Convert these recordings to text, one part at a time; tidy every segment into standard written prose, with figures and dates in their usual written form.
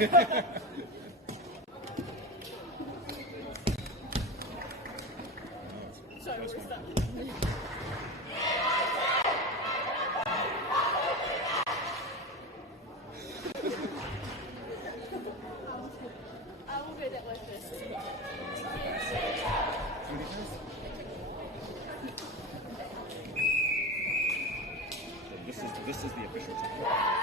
Sorry, what was that? I will go that way first. This is the official time.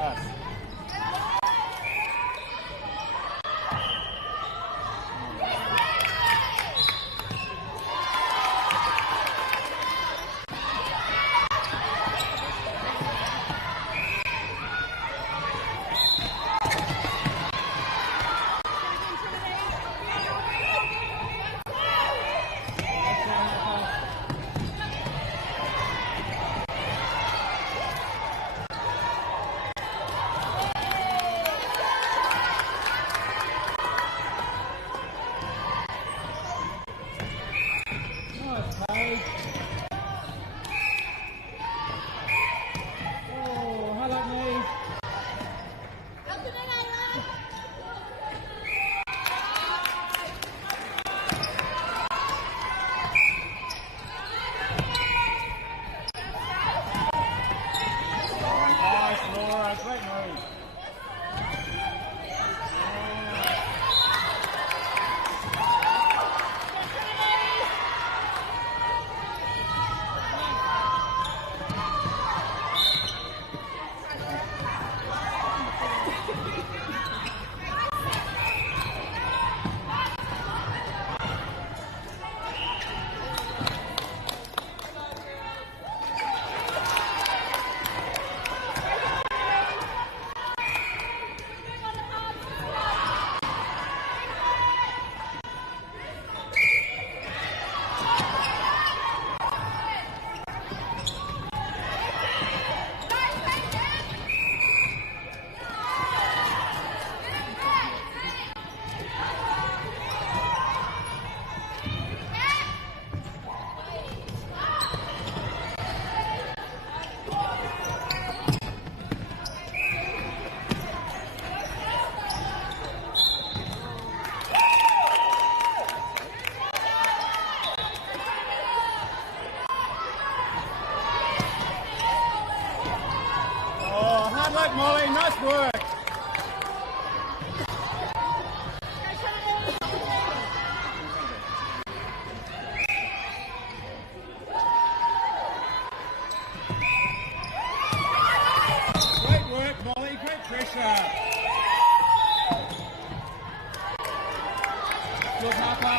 pass. Molly, nice work. Great work, Molly. Great pressure. Good, Martha.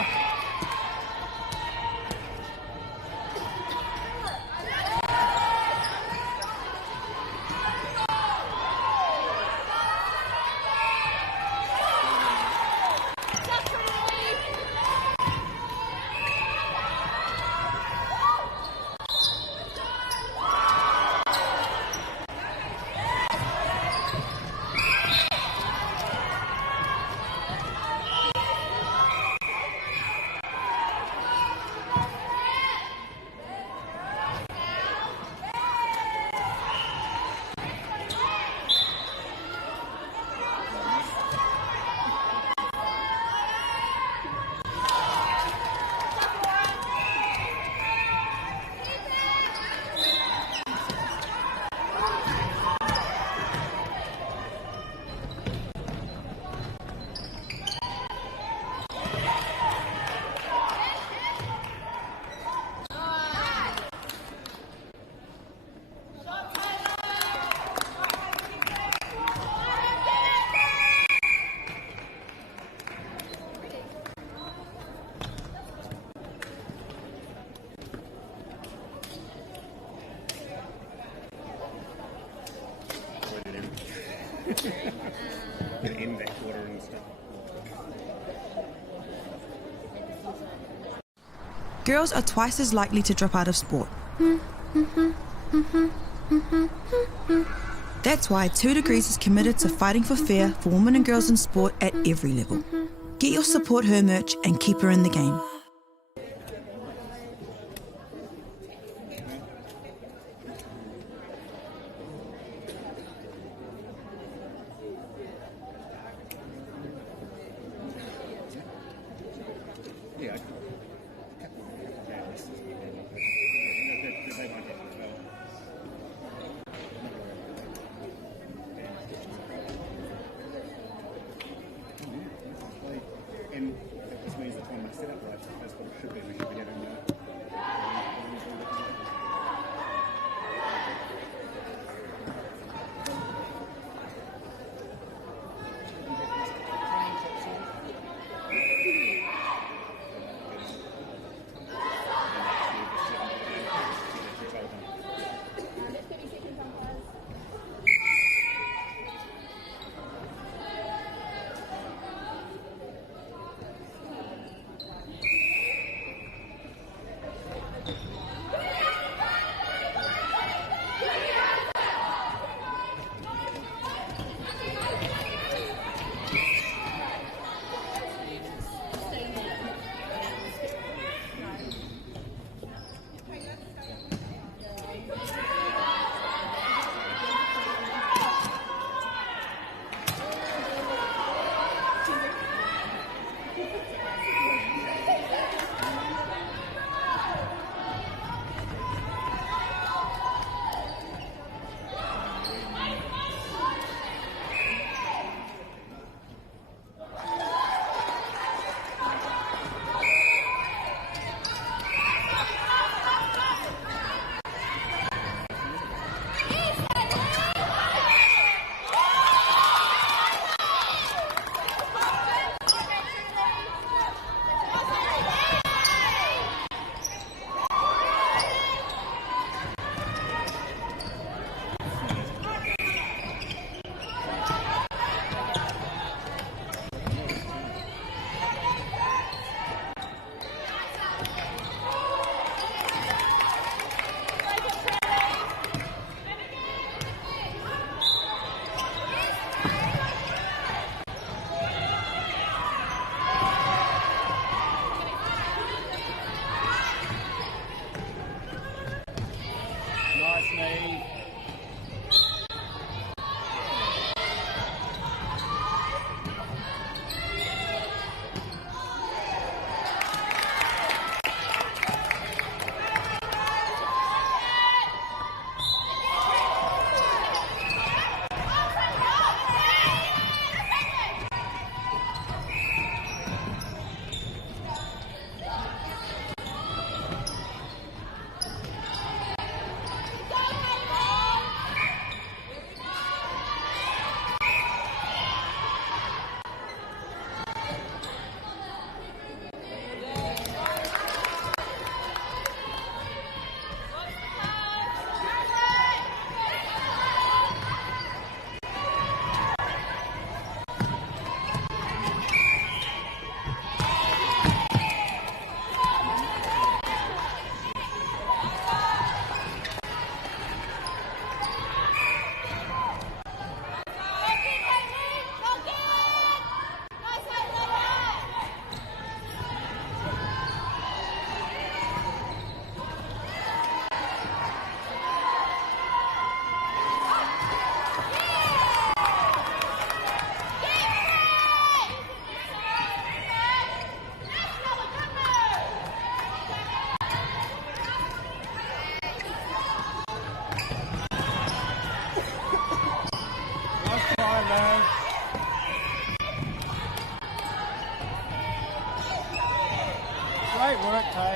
Can end that quarter and stuff. Girls are twice as likely to drop out of sport. That's why 2 Degrees is committed to fighting for fair for women and girls in sport at every level. Get your Support Her merch and keep her in the game. Yeah, and this means the tournament set up right.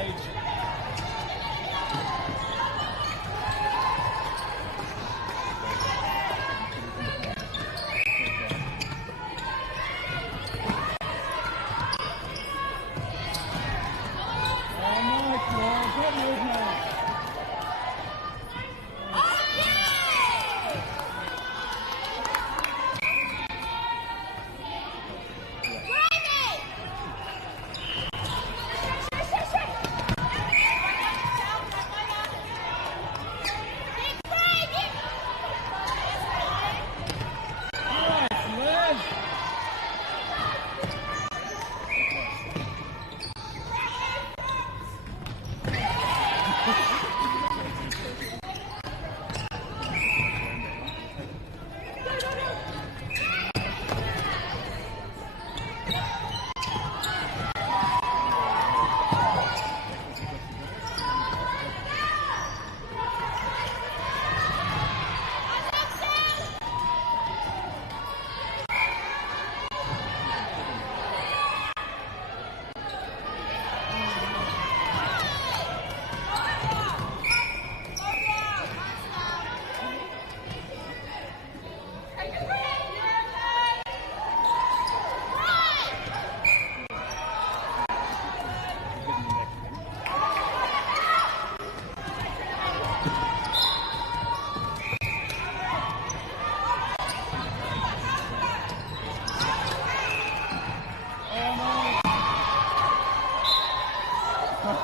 stage.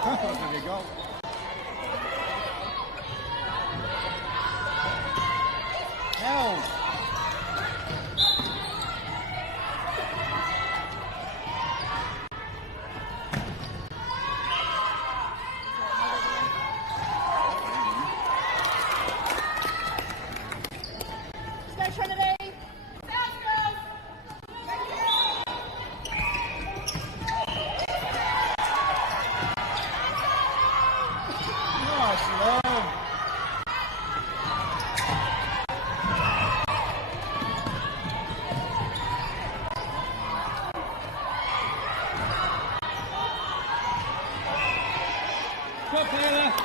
There you go. Hell. Go Trinity.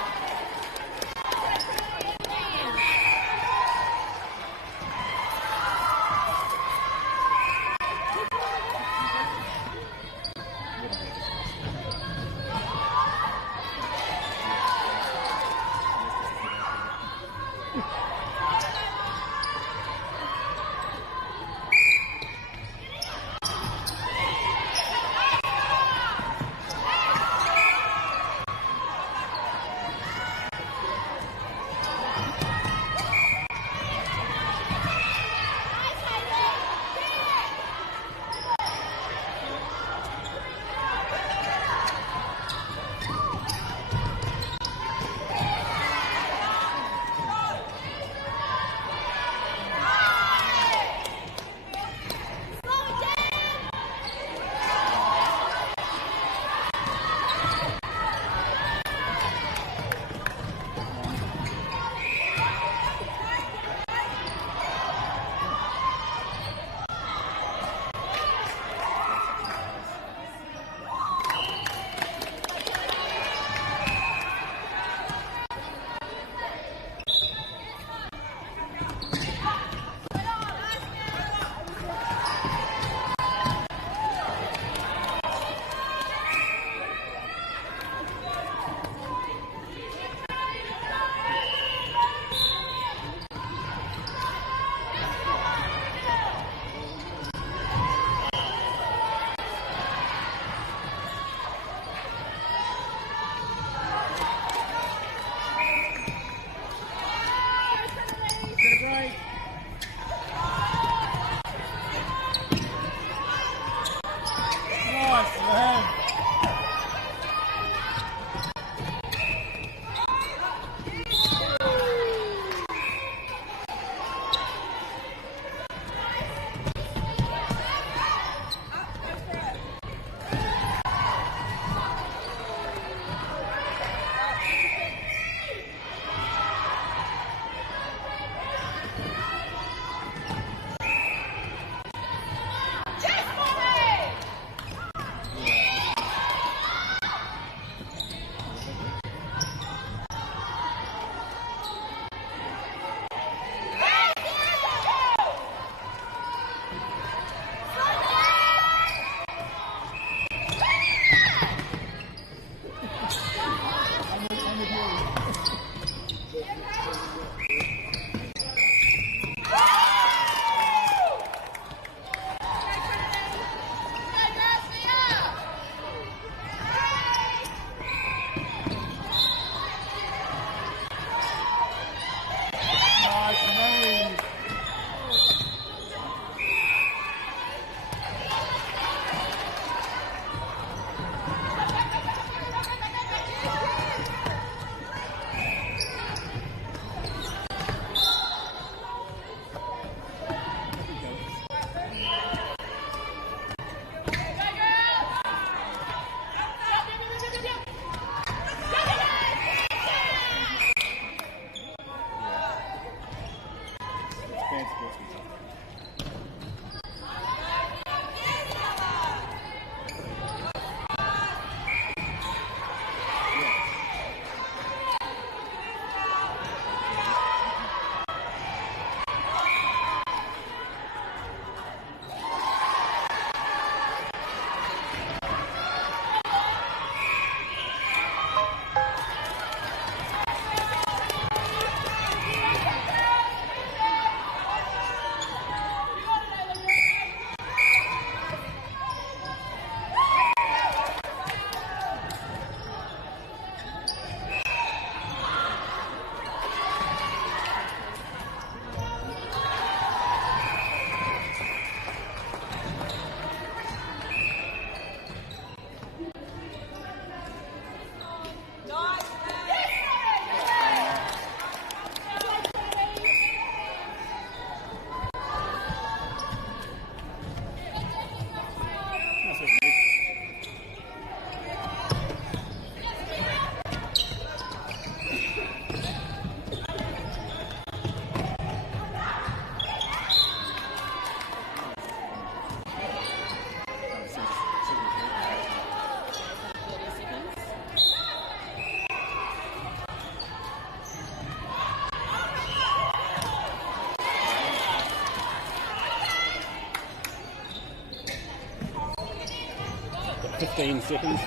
15 seconds.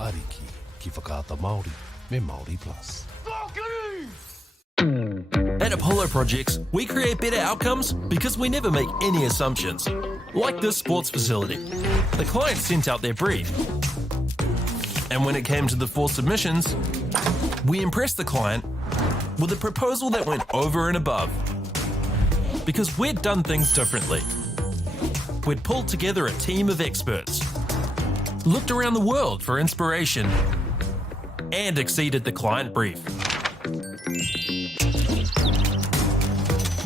Ariki ki whakaata Māori me Māori Plus. At Apollo Projects, we create better outcomes because we never make any assumptions. Like this sports facility. The client sent out their brief. And when it came to the 4 submissions, we impressed the client with a proposal that went over and above. Because we'd done things differently. We'd pulled together a team of experts, looked around the world for inspiration, and exceeded the client brief.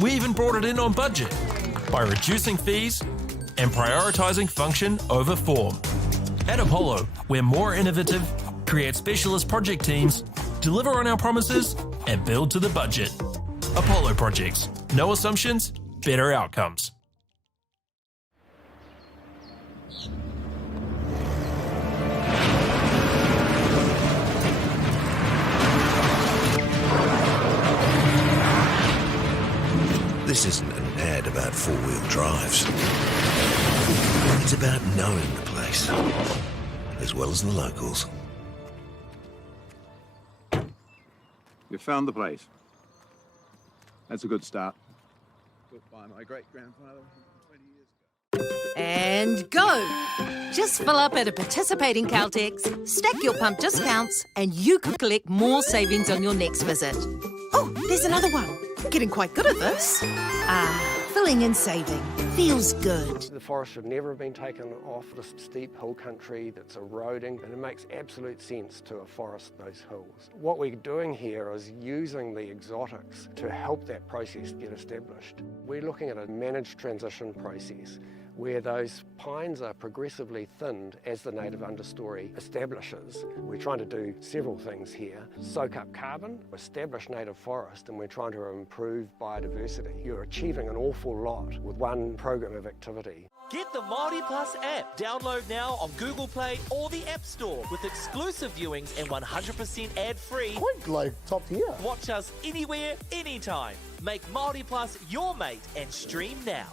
We even brought it in on budget by reducing fees and prioritising function over form. At Apollo, we're more innovative, create specialist project teams, deliver on our promises, and build to the budget. Apollo Projects. No assumptions, better outcomes. This isn't an ad about four-wheel drives. It's about knowing the place, as well as the locals. You found the place. That's a good start. Built by my great-grandfather 20 years ago. And go! Just fill up at a participating Caltex, stack your pump discounts, and you could collect more savings on your next visit. Oh, there's another one. Getting quite good at this. Filling and saving. Feels good. The forest should never have been taken off this steep hill country that's eroding, and it makes absolute sense to afforest those hills. What we're doing here is using the exotics to help that process get established. We're looking at a managed transition process where those pines are progressively thinned as the native understory establishes. We're trying to do several things here. Soak up carbon, establish native forest, and we're trying to improve biodiversity. You're achieving an awful lot with one program of activity. Get the Māori Plus app. Download now on Google Play or the App Store with exclusive viewings and 100% ad-free. Quite like top tier. Watch us anywhere, anytime. Make Māori Plus your mate and stream now.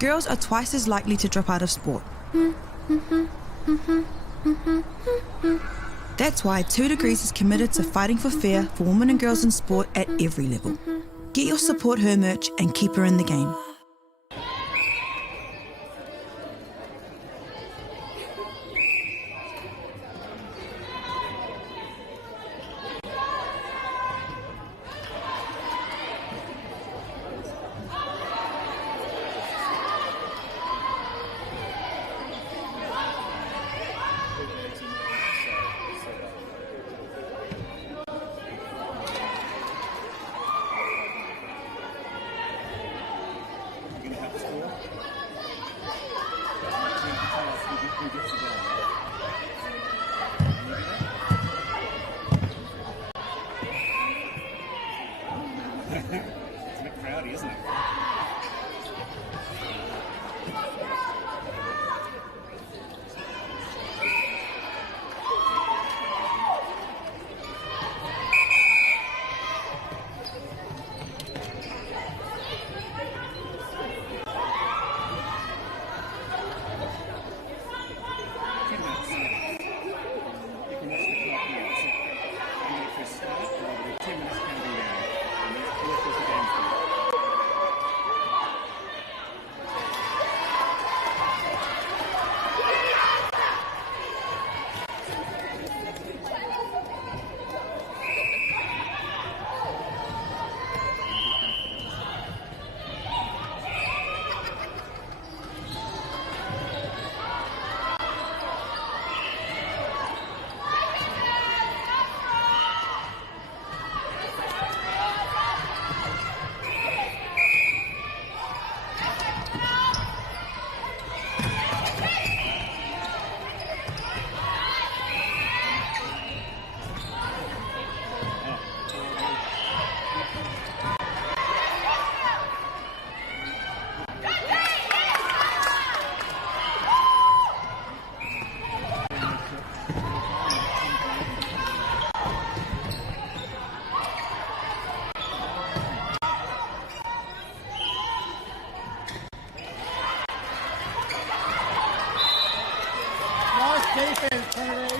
girls are twice as likely to drop out of sport. That's why 2 Degrees is committed to fighting for fair for women and girls in sport at every level. Get your Support Her merch and keep her in the game. It's a bit crowdy, isn't it? Defense, Trinity.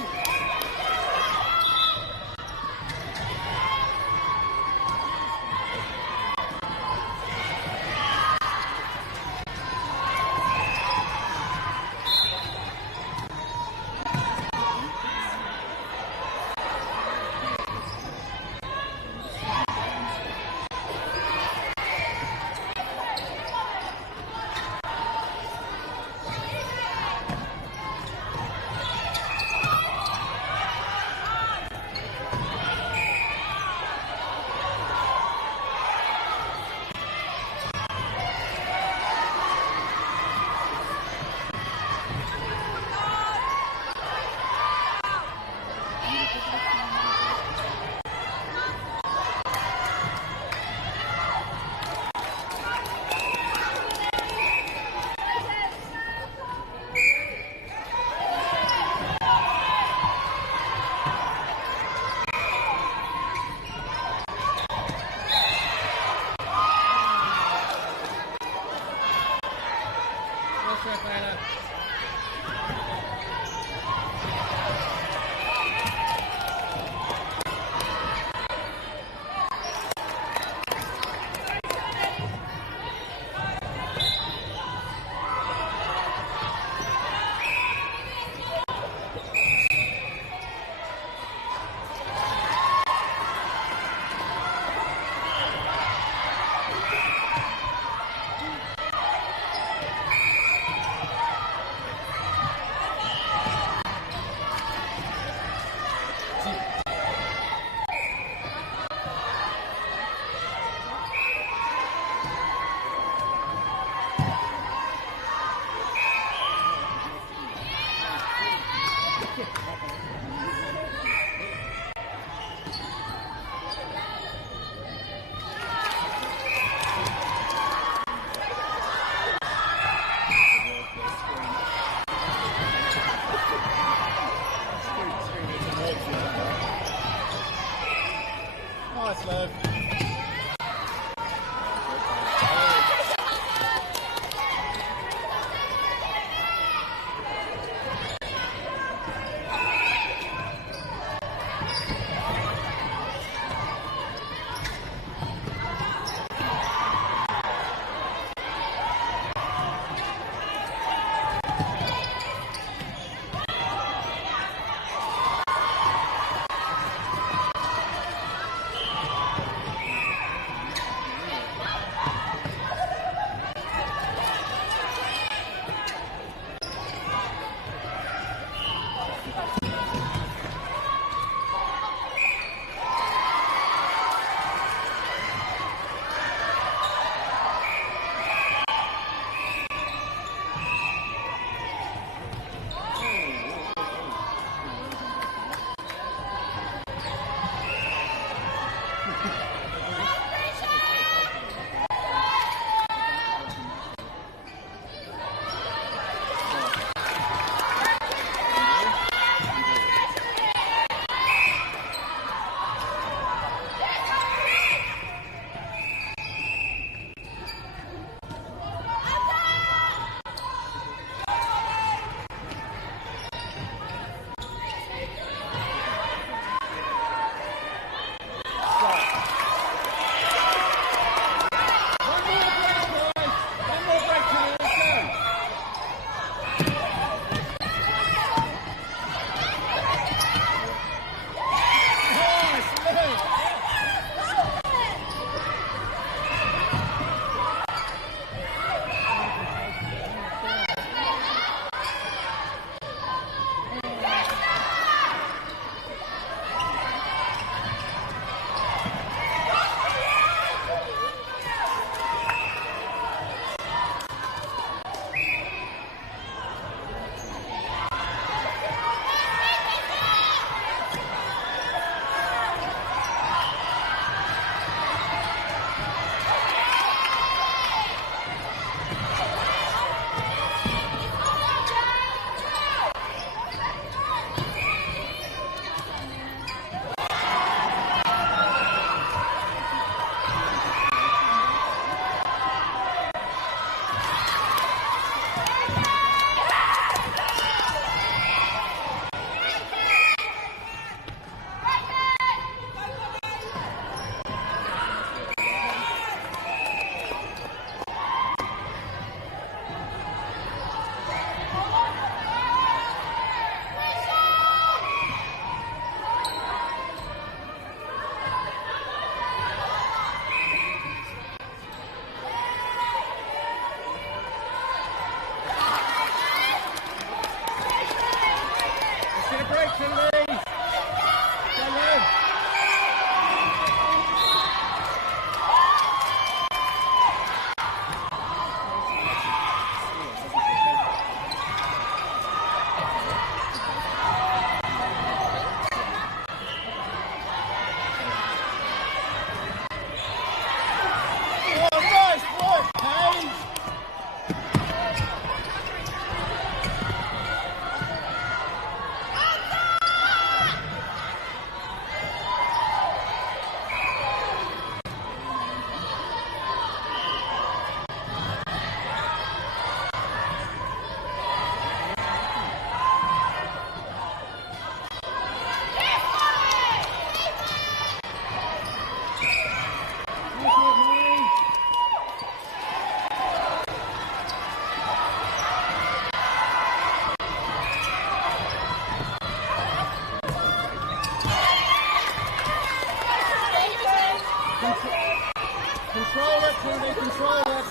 Nice, love. Control it, Trinity, control it.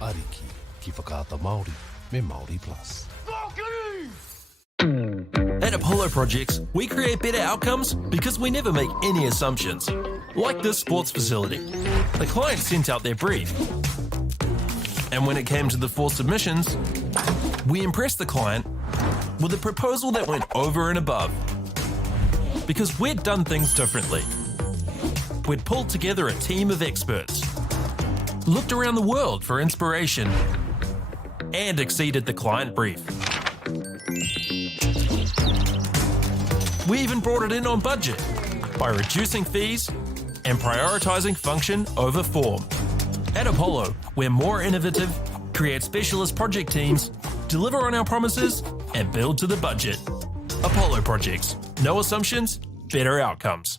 Ariki ki whakaata Māori me Māori Plus. At Apollo Projects, we create better outcomes because we never make any assumptions. Like this sports facility. The client sent out their brief. And when it came to the 4 submissions, we impressed the client with a proposal that went over and above. Because we'd done things differently. We'd pulled together a team of experts, looked around the world for inspiration, and exceeded the client brief. We even brought it in on budget. by reducing fees and prioritising function over form. At Apollo, we're more innovative, create specialist project teams, deliver on our promises, and build to the budget. Apollo Projects. No assumptions, better outcomes.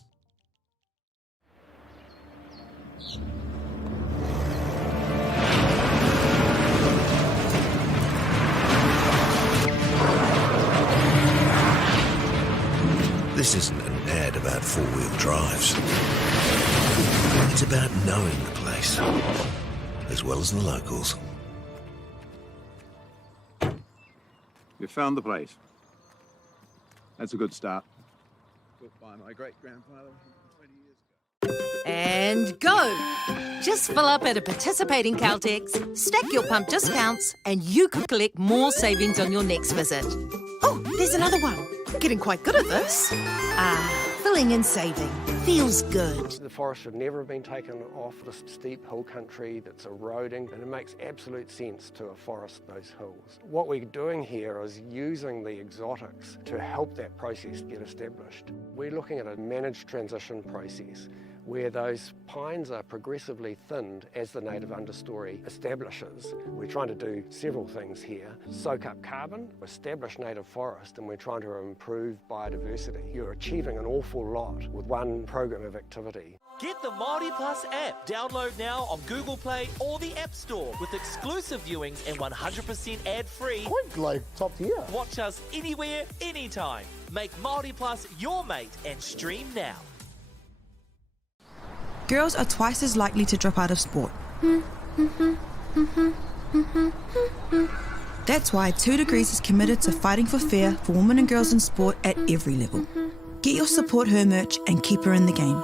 This isn't an ad about four-wheel drives. It's about knowing the place, as well as the locals. You found the place. That's a good start. Built by my great-grandfather 20 years ago. And go! Just fill up at a participating Caltex, stack your pump discounts, and you could collect more savings on your next visit. Oh, there's another one. Getting quite good at this. Filling and saving. Feels good. The forest should never have been taken off this steep hill country that's eroding, and it makes absolute sense to afforest those hills. What we're doing here is using the exotics to help that process get established. We're looking at a managed transition process where those pines are progressively thinned as the native understory establishes. We're trying to do several things here. Soak up carbon, establish native forest, and we're trying to improve biodiversity. You're achieving an awful lot with one program of activity. Get the Māori Plus app. Download now on Google Play or the App Store with exclusive viewings and 100% ad-free. Quite like top tier. Watch us anywhere, anytime. Make Māori Plus your mate and stream now. Girls are twice as likely to drop out of sport. That's why 2 Degrees is committed to fighting for fair for women and girls in sport at every level. Get your Support Her merch and keep her in the game.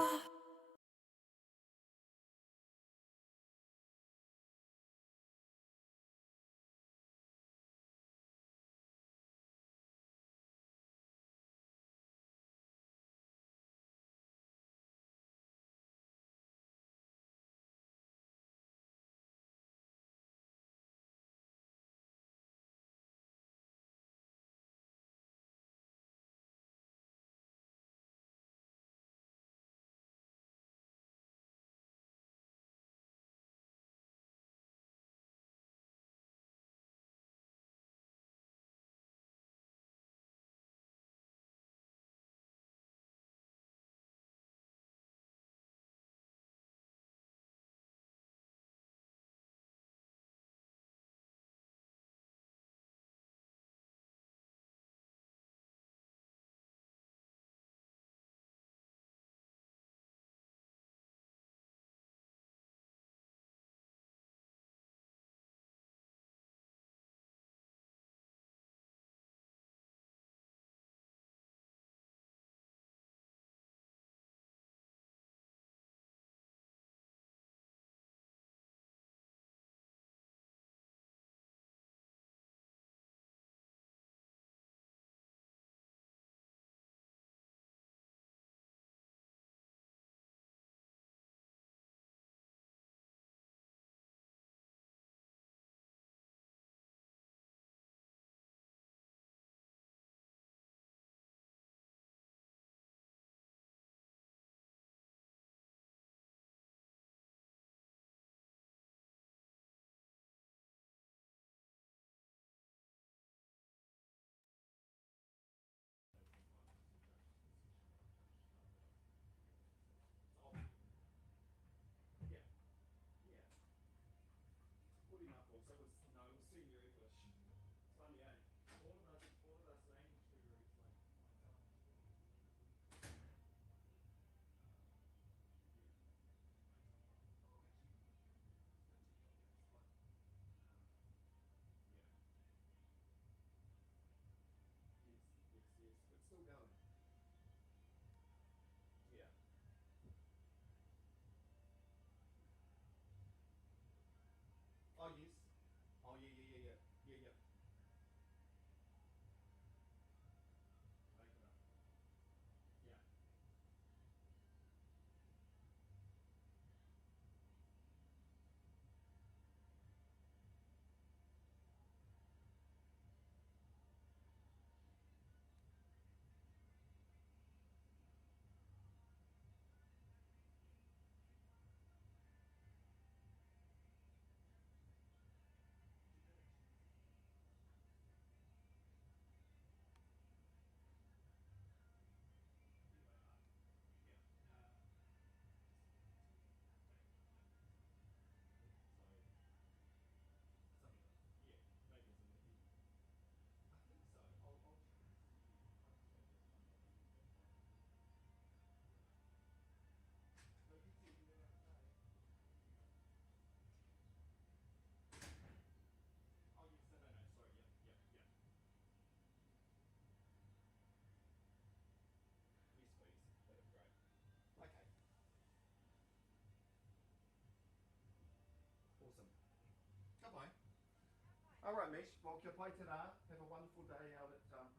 right, Mish. Well, kia pai te rā. Have a wonderful day out at Petone.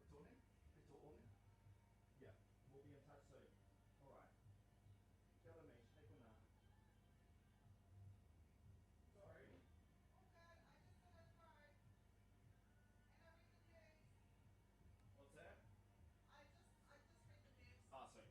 Yeah, we'll be in touch soon. All right. Kia ora, Mish. Hey, kuna. Sorry. What's that? I just read the news. Ah, sweet.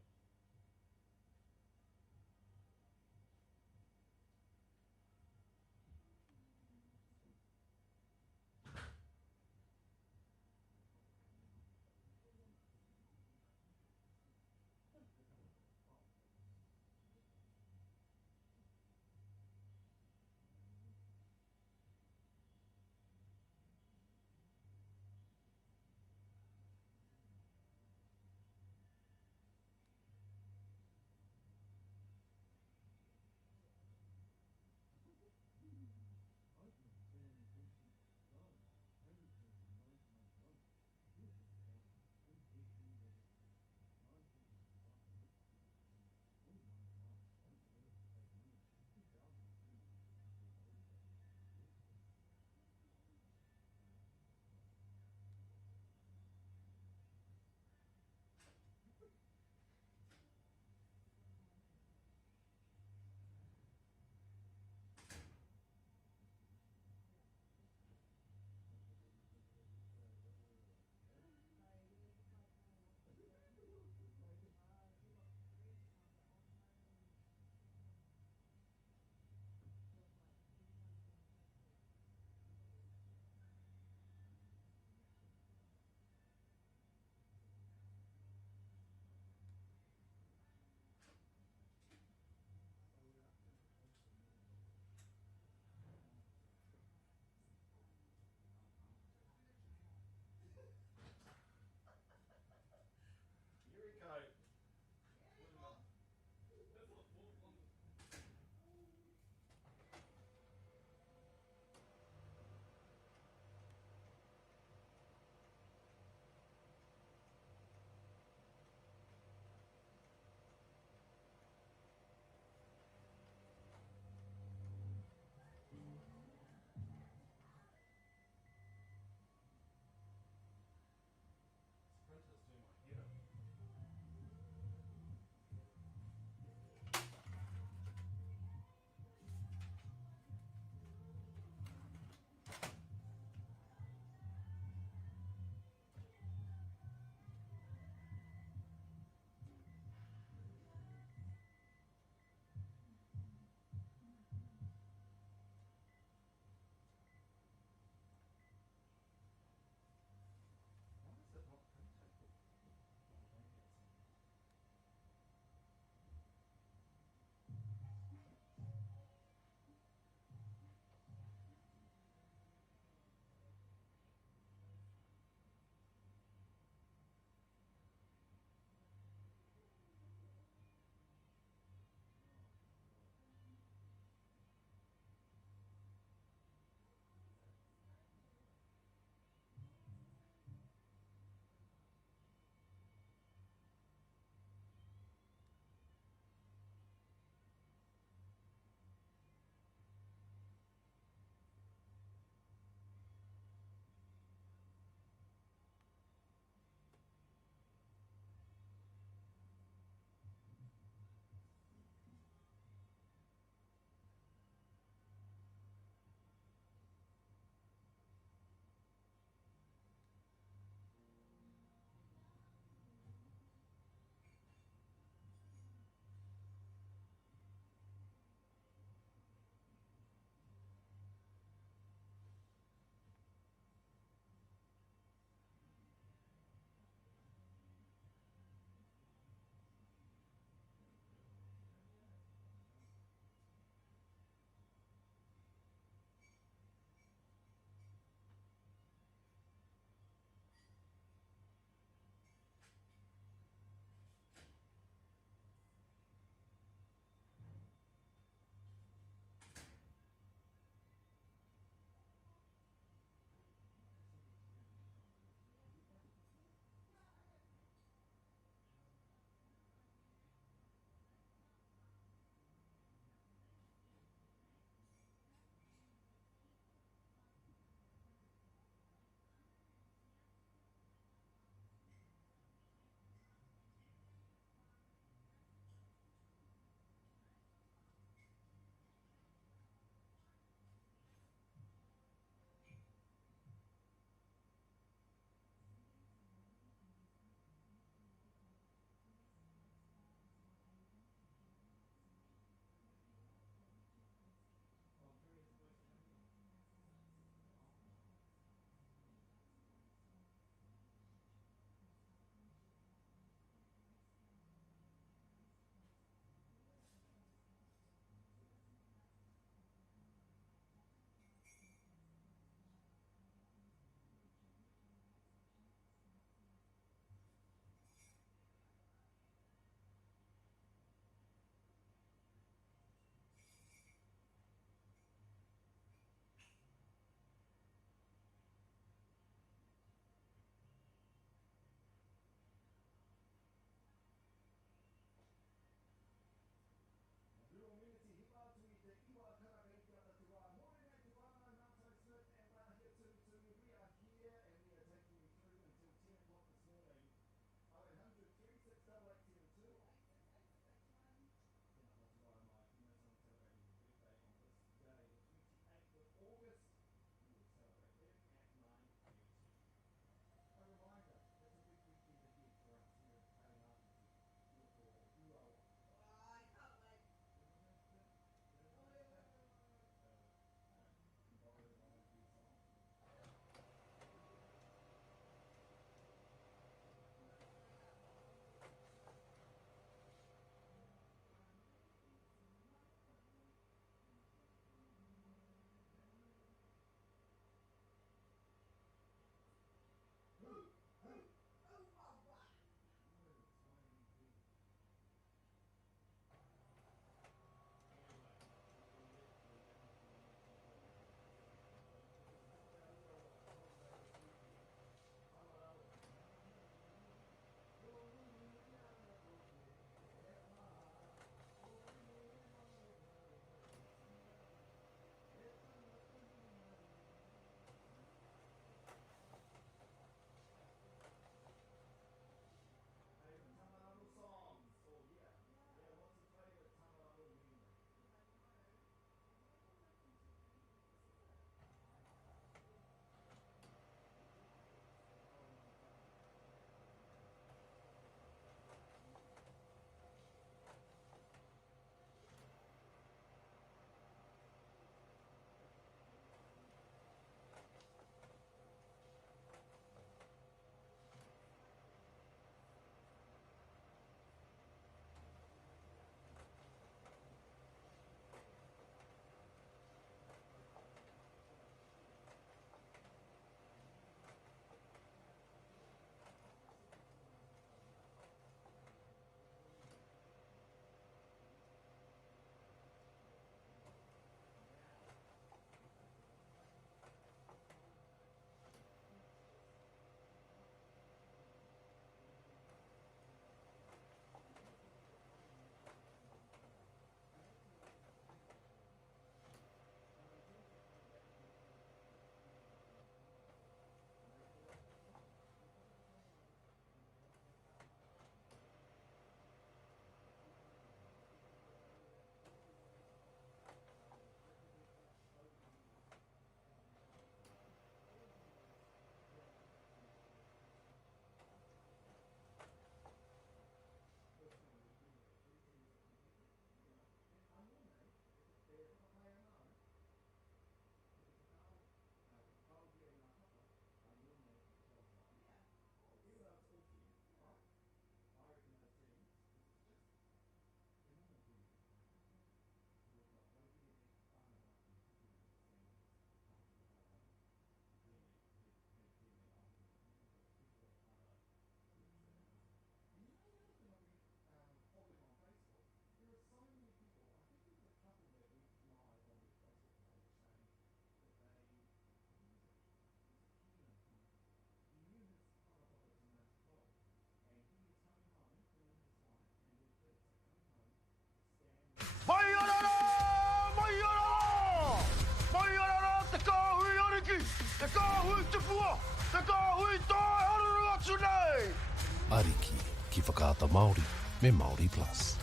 Ariki ki whakaata Māori me Māori Plus.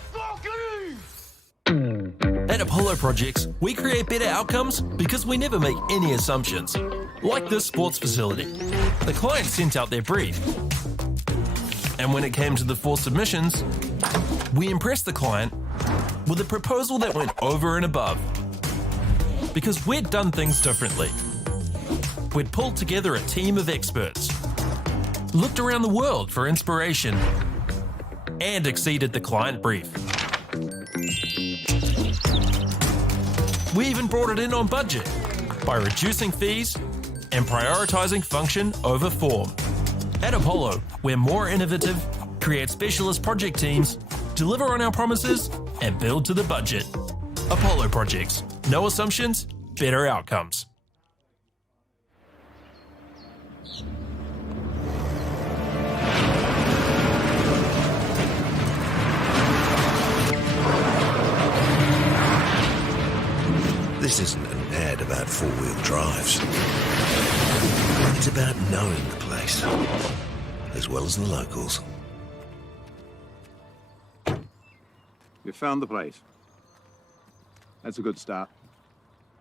At Apollo Projects, we create better outcomes because we never make any assumptions. Like this sports facility. The client sent out their brief. And when it came to the 4 submissions, we impressed the client with a proposal that went over and above. Because we'd done things differently. We'd pulled together a team of experts, looked around the world for inspiration, and exceeded the client brief. We even brought it in on budget by reducing fees and prioritising function over form. At Apollo, we're more innovative, create specialist project teams, deliver on our promises, and build to the budget. Apollo Projects. No assumptions, better outcomes. This isn't an ad about four-wheel drives. It's about knowing the place, as well as the locals. You found the place. That's a good start.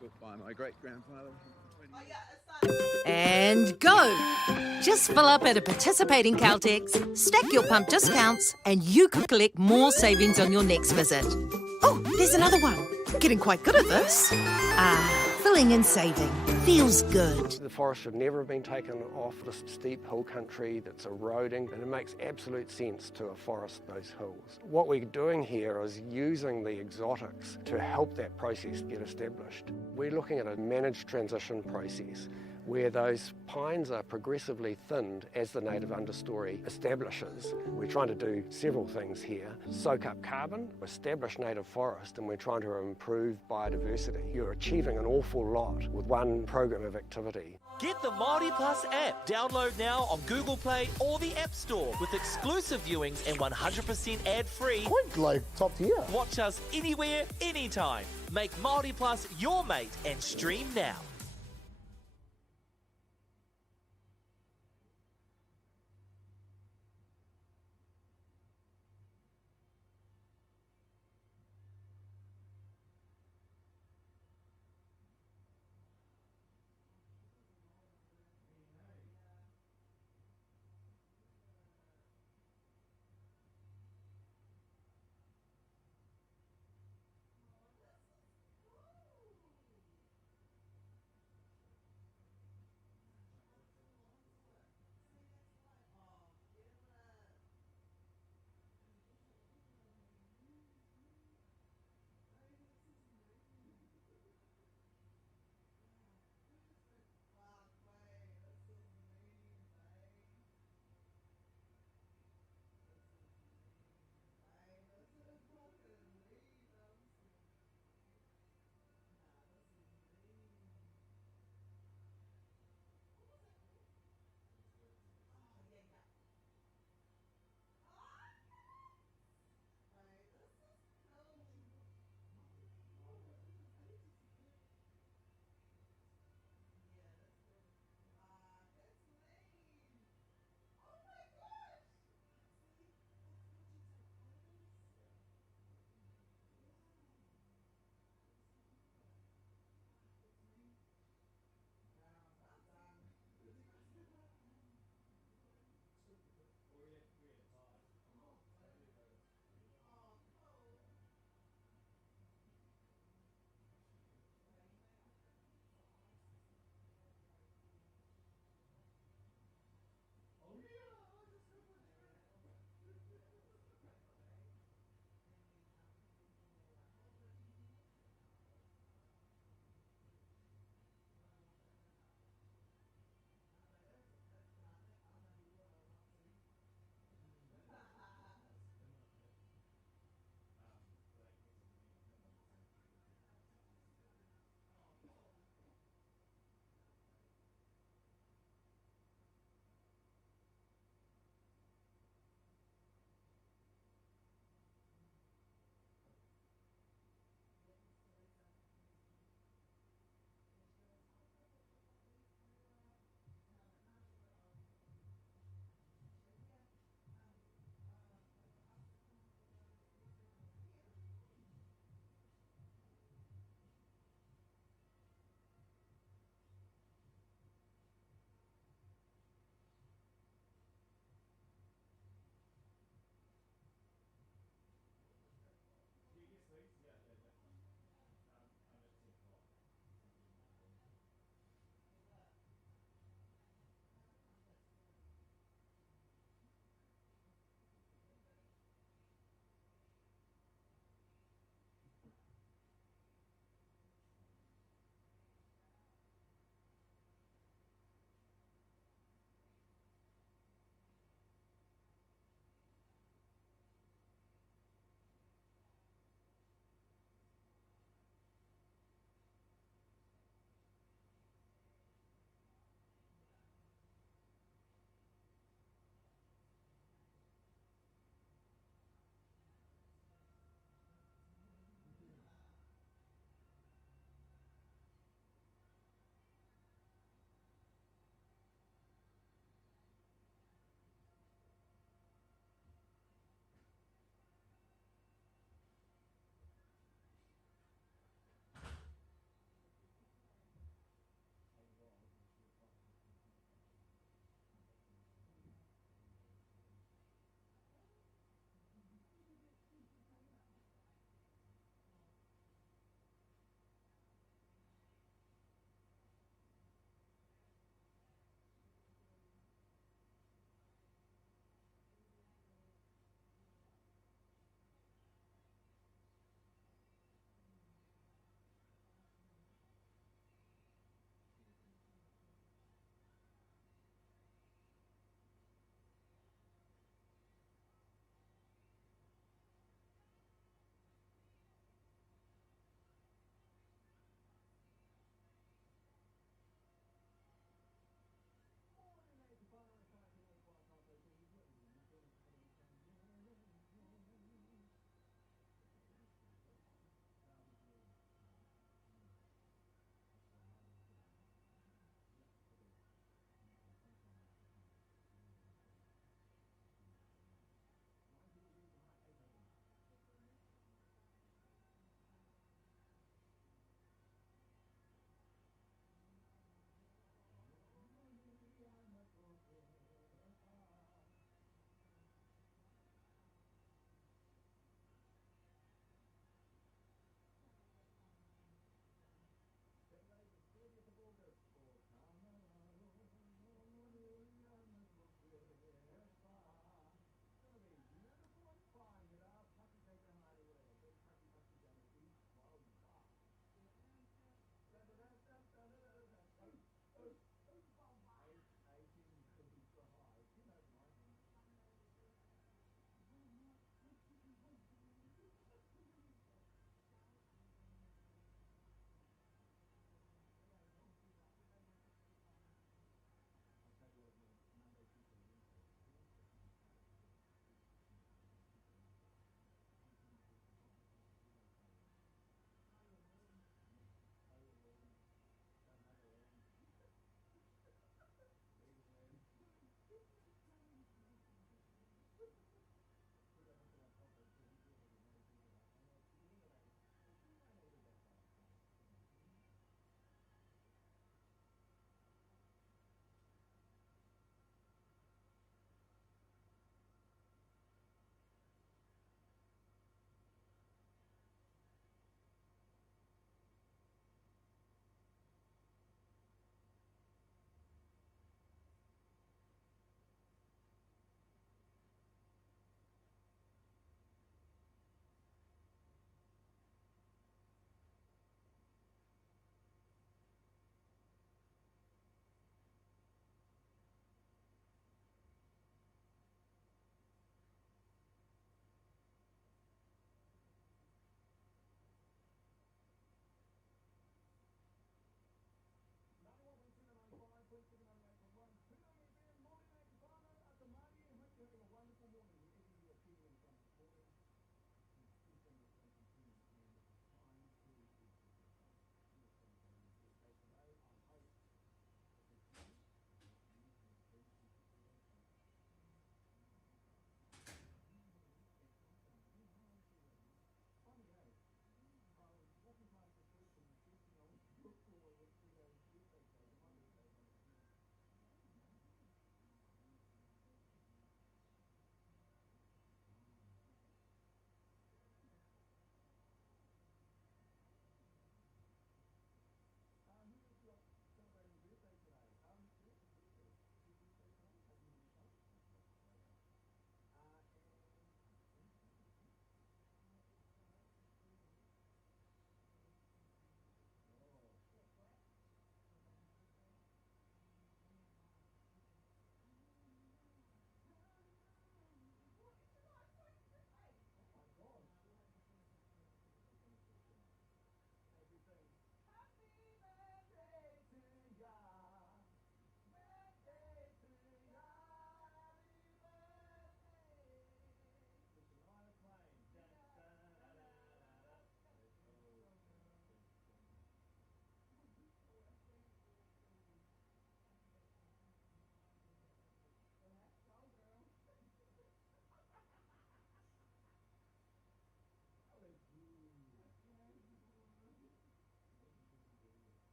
Built by my great-grandfather. And go! Just fill up at a participating Caltex, stack your pump discounts, and you could collect more savings on your next visit. Oh, there's another one. Getting quite good at this. Filling and saving. Feels good. The forest should never have been taken off the steep hill country that's eroding, and it makes absolute sense to afforest those hills. What we're doing here is using the exotics to help that process get established. We're looking at a managed transition process where those pines are progressively thinned as the native understory establishes. We're trying to do several things here. Soak up carbon, establish native forest, and we're trying to improve biodiversity. You're achieving an awful lot with one program of activity. Get the Māori Plus app. Download now on Google Play or the App Store with exclusive viewings and 100% ad-free. Quite like top tier. Watch us anywhere, anytime. Make Māori Plus your mate and stream now.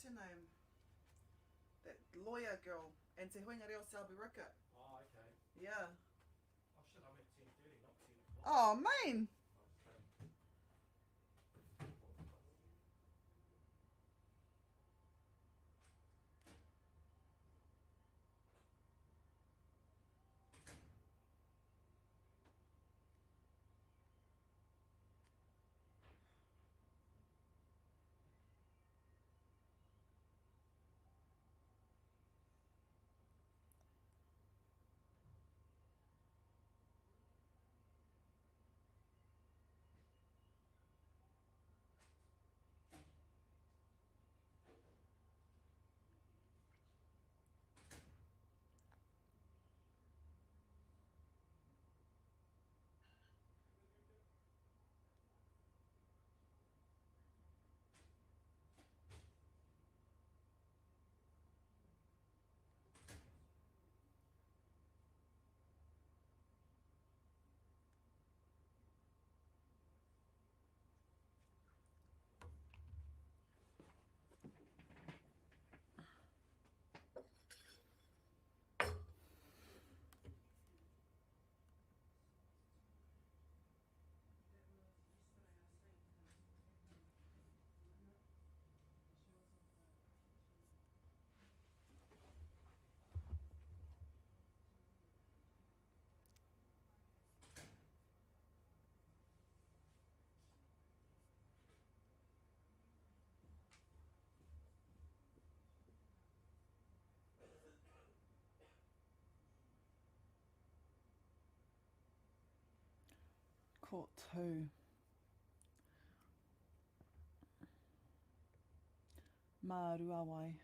what's her name? That lawyer girl, and Te Huinga Reo Selby Rickett. Oh, okay. Yeah. Oh shit, I'm at 10:30, not 10 o'clock. Oh, man. Court 2. Maruai.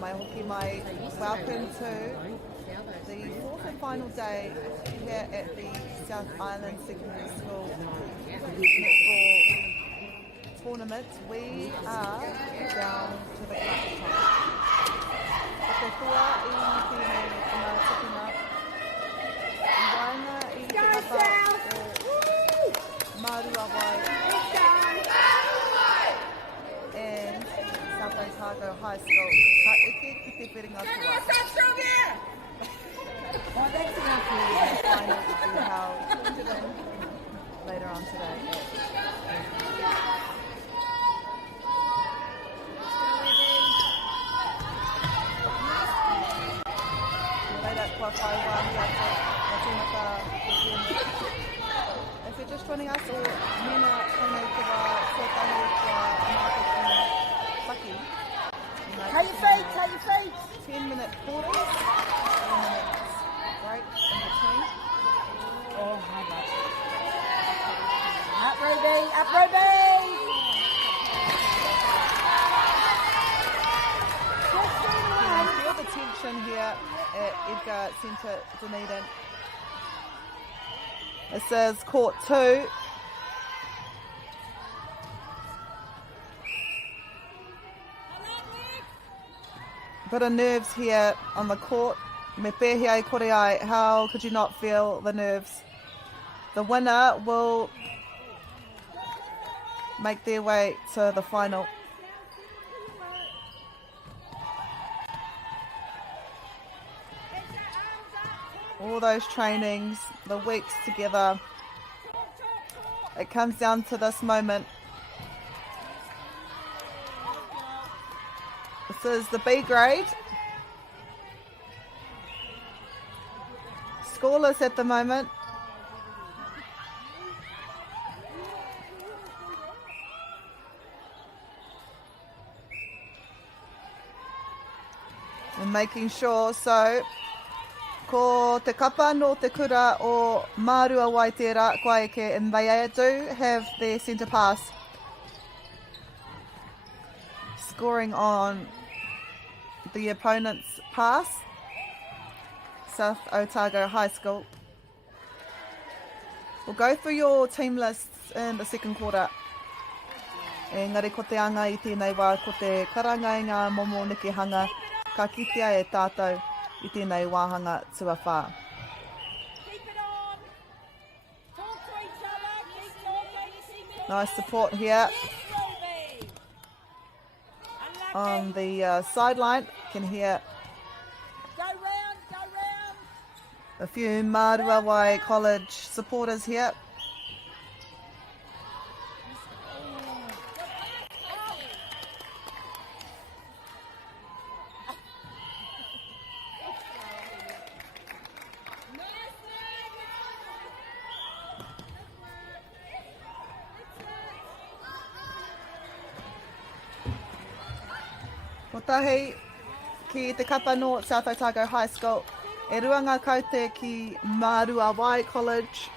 My hoki mai, welcome to the fourth and final day here at the South Island Secondary School netball tournament. We are down to the clutch time. Te hua I tēnei ngā tikina. I waina I te kata o Maruai and South Otago High School. Ka eke ki te whiringa tua. The final will be held later on today. If you're just joining us, or mena tēnei te wā tētahi kua mātaki whaki. Cut your feet, cut your feet. 10-minute quarters, 10 minutes break in between. Oh, how much? Up, Ruby, up, Ruby. Feel the tension here at Edgar Centre, Dunedin. This is court 2. Bit of nerves here on the court. Me pēhi ai kore ai, how could you not feel the nerves? The winner will make their way to the final. All those trainings, the weeks together, it comes down to this moment. This is the B grade. Scoreless at the moment. And making sure, so Ko te kapa no te kura o Maruai tērā, koe ke, and they do have their centre pass. Scoring on the opponent's pass. South Otago High School. We'll go through your team lists in the second quarter. Engari ko te anga I tēnei wā, ko te karanga I ngā momo niki hanga, ka kitea e tātou I tēnei wāhanga tuawhā. Nice support here. On the sideline, can hear a few Maruai College supporters here. Ko tahi ki te kapa no South Otago High School, e rua ngā kaute ki Maruai College.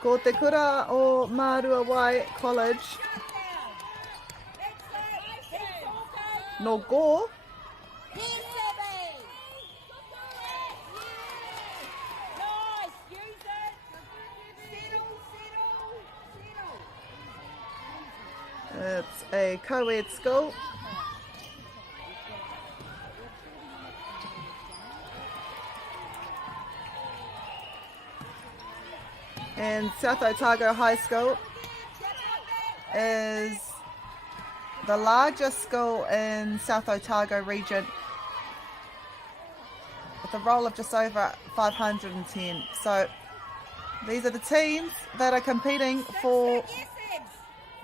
Ko te kura o Maruai College, no go. It's a co-ed school. And South Otago High School is the largest school in South Otago region with a roll of just over 510. So these are the teams that are competing for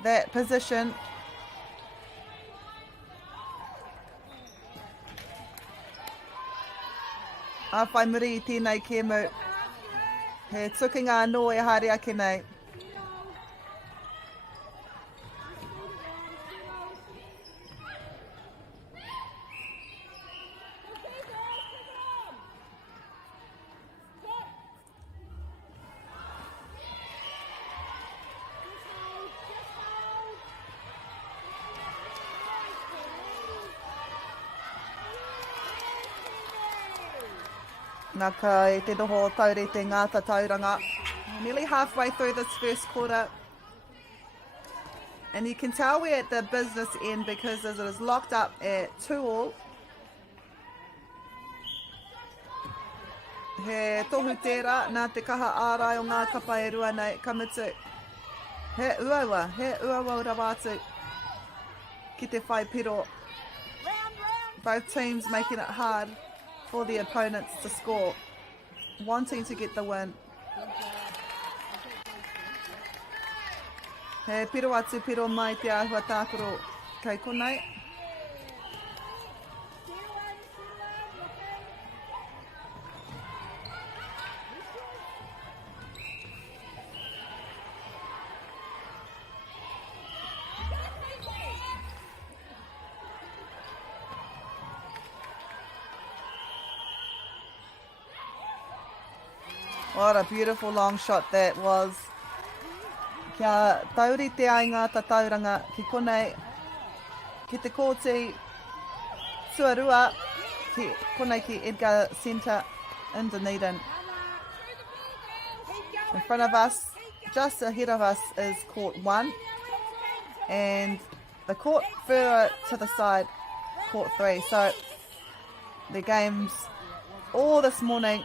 that position. A whai muri I tēnei kēmu. He tukinga no e haere ake nei. Nā ka e te noho taure te ngāta tauranga. Nearly halfway through this first quarter. And you can tell we're at the business end because as it is locked up at 2-all. He tohu tērā, nā te kaha ārai o ngā kapa e rua nei, kamutu. He uawa rawatu ki te whai piro. Both teams making it hard for the opponents to score, wanting to get the win. He piro atu piro mai te ahua tākoro kei konei. What a beautiful long shot that was. Kia tauri te ainga ta tauranga ki konei, ki te kōti tuarua, ki konei ki Edgar Centre in Dunedin. In front of us, just ahead of us is court 1, and the court further to the side, court 3. So the games all this morning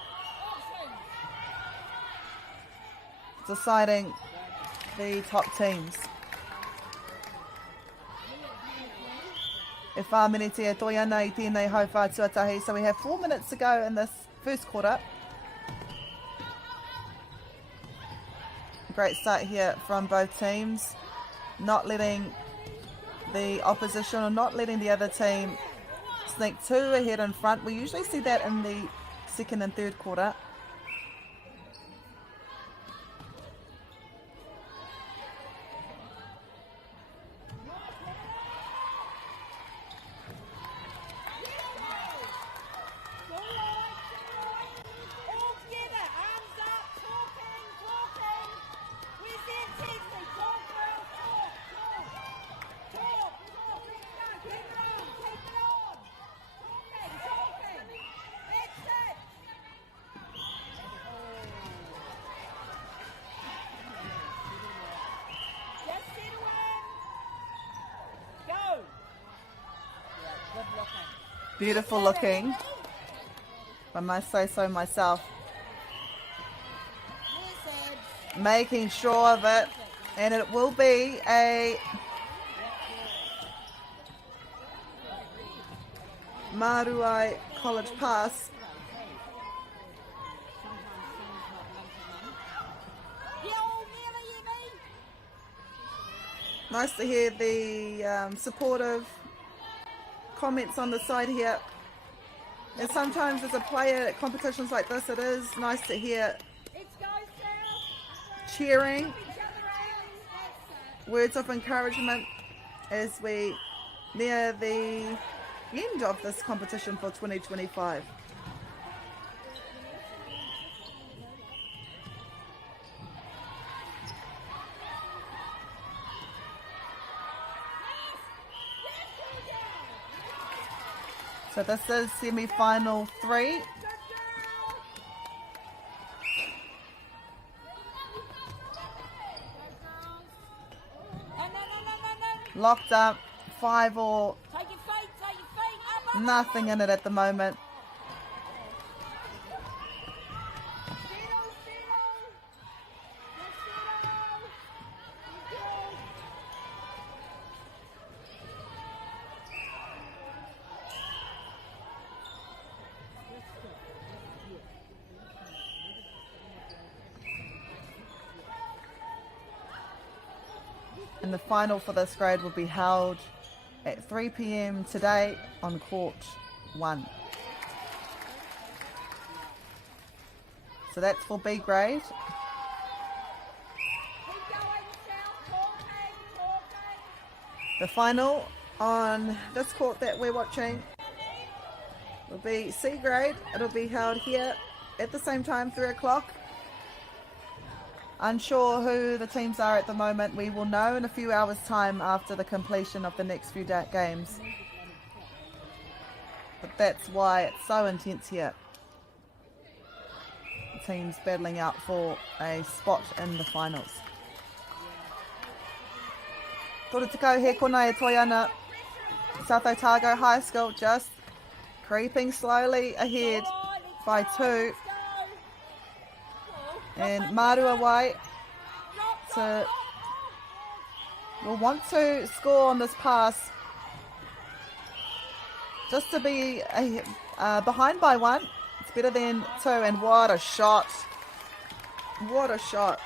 deciding the top teams. E whāmeneti e toi ana I tēnei hauwhā tuatahi. So we have 4 minutes to go in this first quarter. Great start here from both teams. Not letting the opposition or not letting the other team sneak too ahead in front. We usually see that in the second and third quarter. Beautiful looking. I must say so myself. Making sure of it. And it will be a Maruai College pass. Nice to hear the supportive comments on the side here. And sometimes as a player at competitions like this, it is nice to hear cheering, words of encouragement as we near the end of this competition for 2025. So this is semi-final 3. Locked up, 5-all. Nothing in it at the moment. And the final for this grade will be held at 3 p.m. today on court 1. So that's for B grade. The final on this court that we're watching will be C grade. It'll be held here at the same time, 3 o'clock. Unsure who the teams are at the moment. We will know in a few hours' time after the completion of the next few games. But that's why it's so intense here. The teams battling out for a spot in the finals. Tōra tekau he kona e toi ana. South Otago High School just creeping slowly ahead by 2. And Maruai will want to score on this pass just to be behind by 1. It's better than 2. And what a shot! What a shot!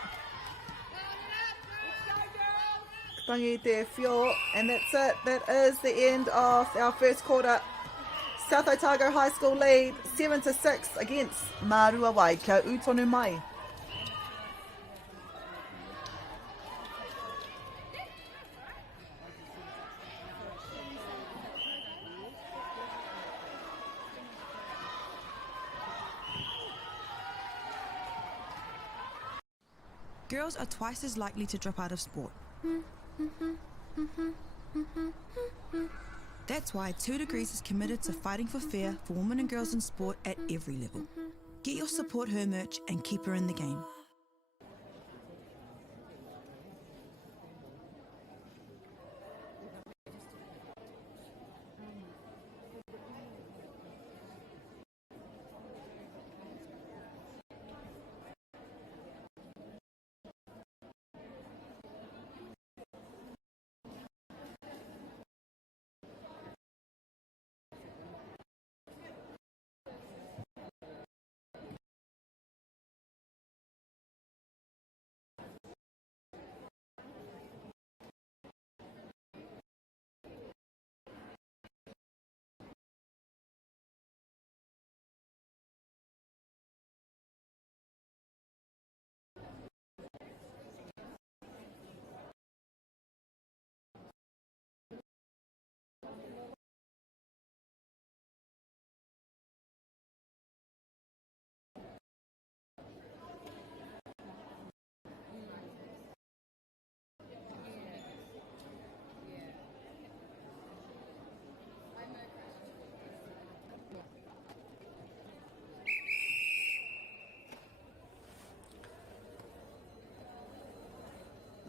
Tangi te whio, and that's it. That is the end of our first quarter. South Otago High School lead 7-6 against Maruai. Kia utonu mai. Girls are twice as likely to drop out of sport. That's why 2 Degrees is committed to fighting for fair for women and girls in sport at every level. Get your Support Her merch and keep her in the game.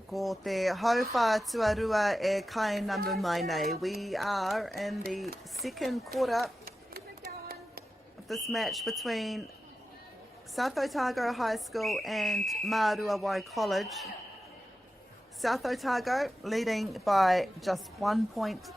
Ko te hauwha tuarua e kainamu mai nei. We are in the second quarter this match between South Otago High School and Maruai College. South Otago leading by just 1 point.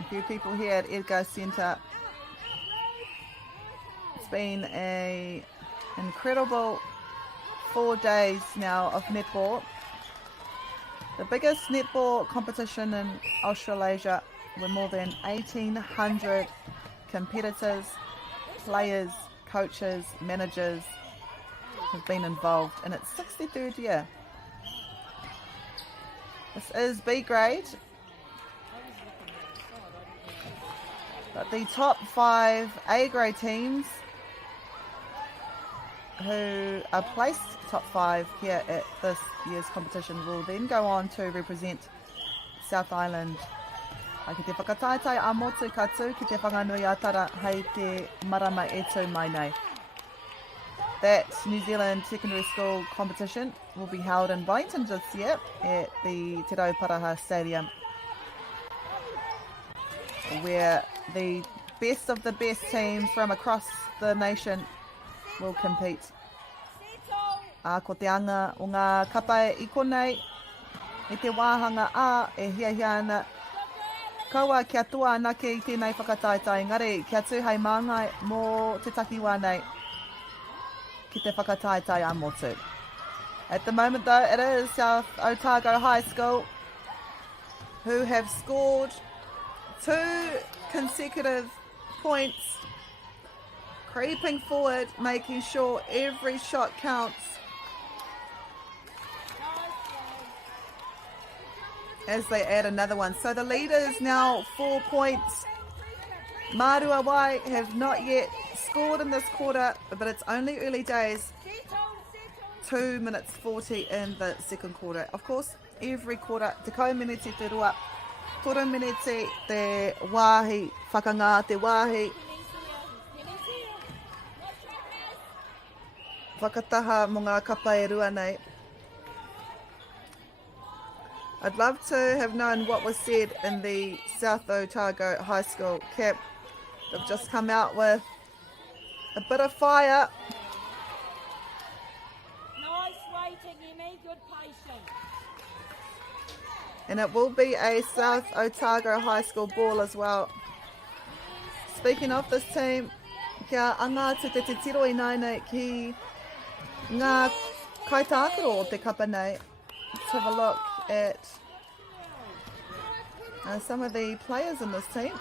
A few people here at Edgar Centre. It's been an incredible 4 days now of netball. The biggest netball competition in Australasia, with more than 1,800 competitors, players, coaches, managers have been involved in its 63rd year. This is B grade. But the top 5 A grade teams who are placed top 5 here at this year's competition will then go on to represent South Island. Ki te whakataitai a motu katu ki te whanganui atara hei te marama e tū mai nei. That New Zealand secondary school competition will be held in Wellington this year at the Te Rauparaha Stadium, where the best of the best teams from across the nation will compete. Ko te anga o ngā kapai i konei, i te wāhanga e hia ana. Kaua kia tua anake i tēnei whakataitai, ngare kia tūhei māngai mō te takiwā nei ki te whakataitai a motu. At the moment though, it is South Otago High School who have scored 2 consecutive points, creeping forward, making sure every shot counts. As they add another one. So the leader is now 4 points. Maruai have not yet scored in this quarter, but it's only early days. 2 minutes 40 in the second quarter. Of course, every quarter, te kaumeneti te rua, toro meneti te wāhi, whakangā te wāhi, whakataha mo ngā kapa e rua nei. I'd love to have known what was said in the South Otago High School cap. They've just come out with a bit of fire. Nice waiting, Emmy. Good patience. And it will be a South Otago High School ball as well. Speaking of this team, kia anga te tiro I nei ki ngā kaitākaro o te kapa nei. Let's have a look at some of the players in this team.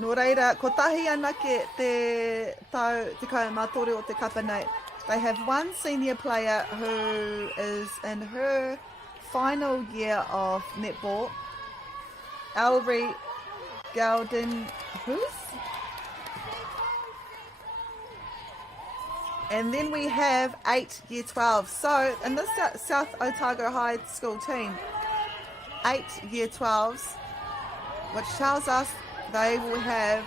Nō reira, ko tahi anake te tau te kaumātori o te kapa nei. They have one senior player who is in her final year of netball, Ellery Gowden Hoos. And then we have 8 year 12. So in this South Otago High School team, 8 year 12s, which tells us they will have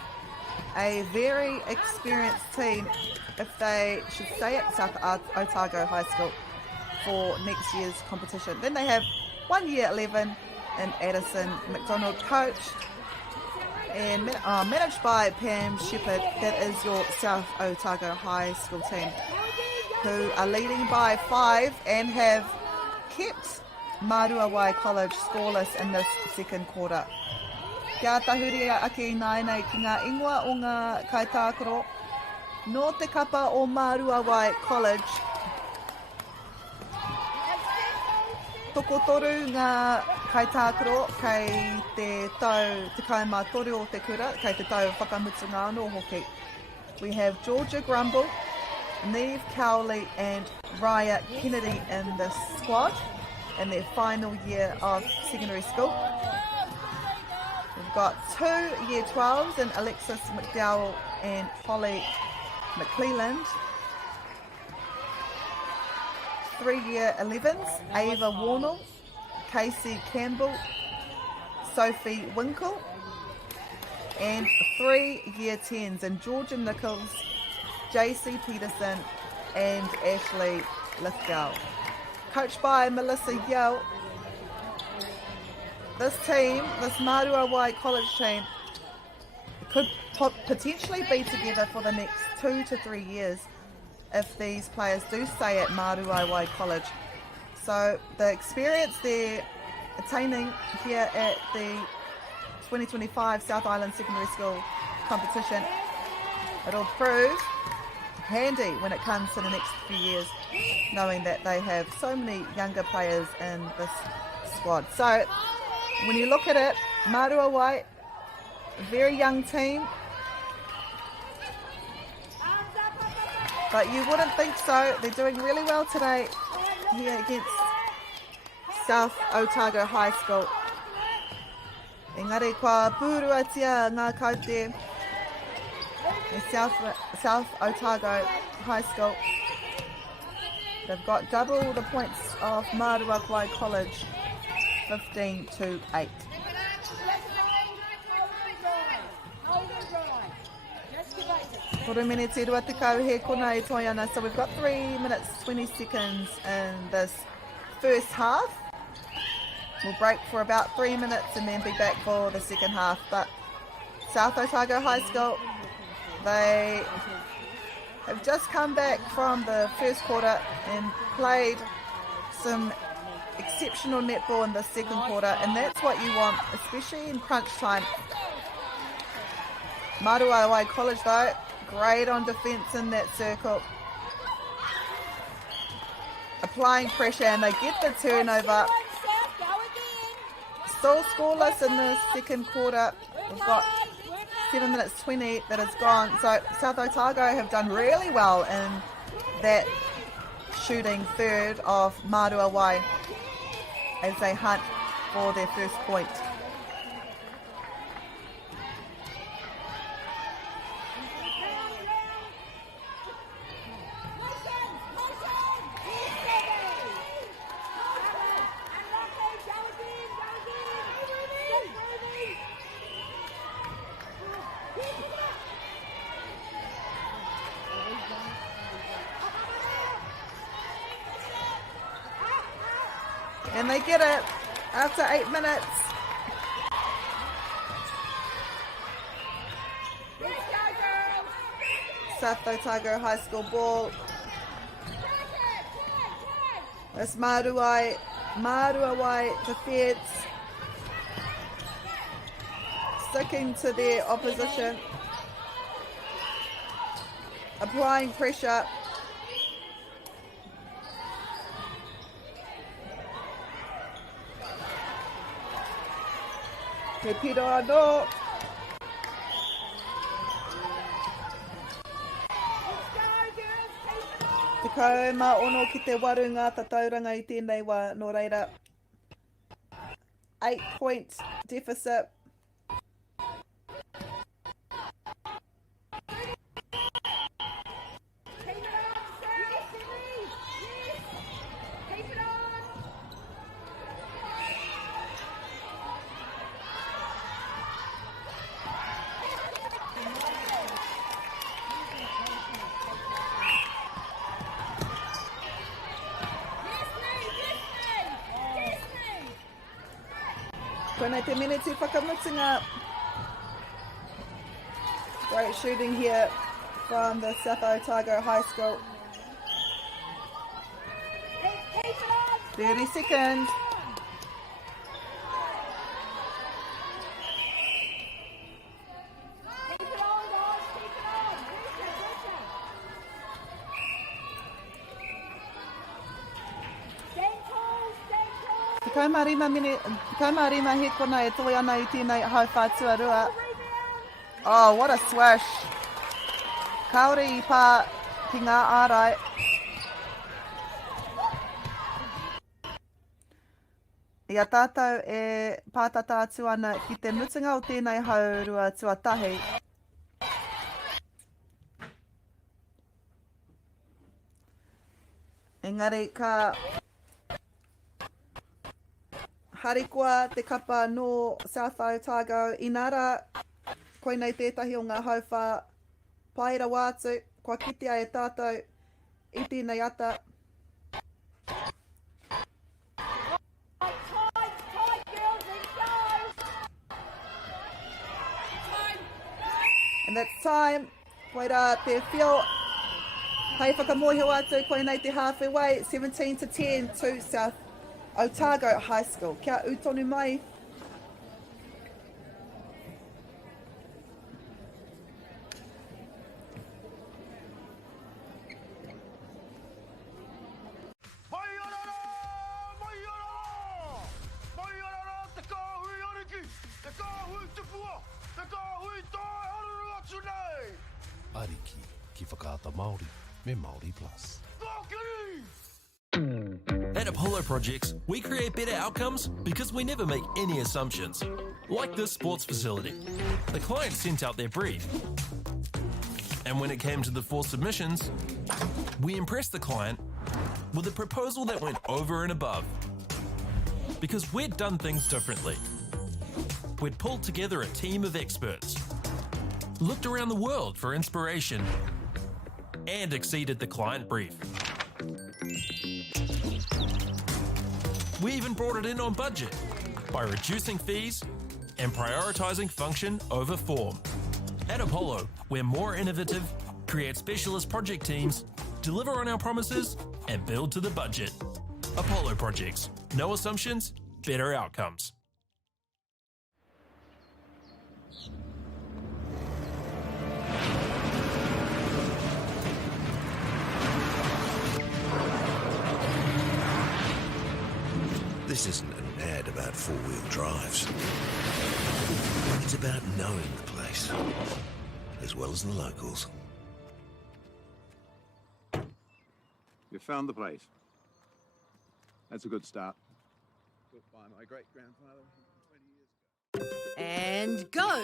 a very experienced team if they should stay at South Otago High School for next year's competition. Then they have 1 year 11 in Addison McDonald, coached and managed by Pam Shepherd. That is your South Otago High School team, who are leading by 5 and have kept Maruai College scoreless in this second quarter. Kia tahuri ake I nei ki ngā ingoa o ngā kaitākaro. No te kapa o Maruai College. Toko toru ngā kaitākaro kei te tau 13 o te kura, kei te tau whakamutunga anō hoki. We have Georgia Grumble, Neve Cowley and Raya Kennedy in the squad in their final year of secondary school. We've got 2 Year 12s in Alexis McDowell and Holly McClelland. 3 Year 11s, Ava Warnell, Casey Campbell, Sophie Winkle. And 3 Year 10s in Georgia Nichols, JC Peterson and Ashley Lithgow. Coached by Melissa Yell. This team, this Maruai College team, could potentially be together for the next 2 to 3 years if these players do stay at Maruai College. So the experience they're attaining here at the 2025 South Island Secondary School competition, it'll prove handy when it comes to the next few years, knowing that they have so many younger players in this squad. So when you look at it, Maruai, a very young team, but you wouldn't think so. They're doing really well today here against South Otago High School. Engari kua pūruatia ngā kaute South Otago High School. They've got double the points of Maruai College, 15-8. Toru minute rua tekau he kona e toi ana. So we've got 3 minutes 20 seconds in this first half. We'll break for about 3 minutes and then be back for the second half. But South Otago High School, they have just come back from the first quarter and played some exceptional netball in the second quarter, and that's what you want, especially in crunch time. Maruai College though, great on defence in that circle. Applying pressure and they get the turnover. Still scoreless in the second quarter. We've got 7 minutes 20 that has gone. So South Otago have done really well in that shooting third of Maruai as they hunt for their first point. And they get it after 8 minutes. South Otago High School ball. That's Maruai defence. Sticking to their opposition. Applying pressure. Te piro anō. Te kauma ono ki te waru ngā tatauranga I tēnei wā nō reira. 8 point deficit. Koenei te miniti whakamutunga. Great shooting here from the South Otago High School. 30 seconds. Marima he kona e toi ana I tēnei hau whātua rua. Oh, what a swash. Kaore I pā ki ngā ārai. Ia tātou e pātata atu ana ki te mutunga o tēnei haurua tuatahi. Engari ka harikoa te kapa no South Otago. Inara, koe nei tētahi o ngā hauwha paira wātu. Kua kitea e tātou I tēnei ata. And that's time. Koe rā te whio. Hei whakamohio atu, koe nei te halfway way, 17-10 to South Otago High School. Kia utonu mai. Ariki ki whakaata Māori me Māori Plus. At Apollo Projects, we create better outcomes because we never make any assumptions. Like this sports facility. The client sent out their brief. And when it came to the 4 submissions, we impressed the client with a proposal that went over and above. Because we'd done things differently. We'd pulled together a team of experts, looked around the world for inspiration, and exceeded the client brief. We even brought it in on budget by reducing fees and prioritising function over form. At Apollo, we're more innovative, create specialist project teams, deliver on our promises, and build to the budget. Apollo Projects. No assumptions, better outcomes. This isn't an ad about four-wheel drives. It's about knowing the place, as well as the locals. You found the place. That's a good start. Built by my great-grandfather 20 years ago. And go!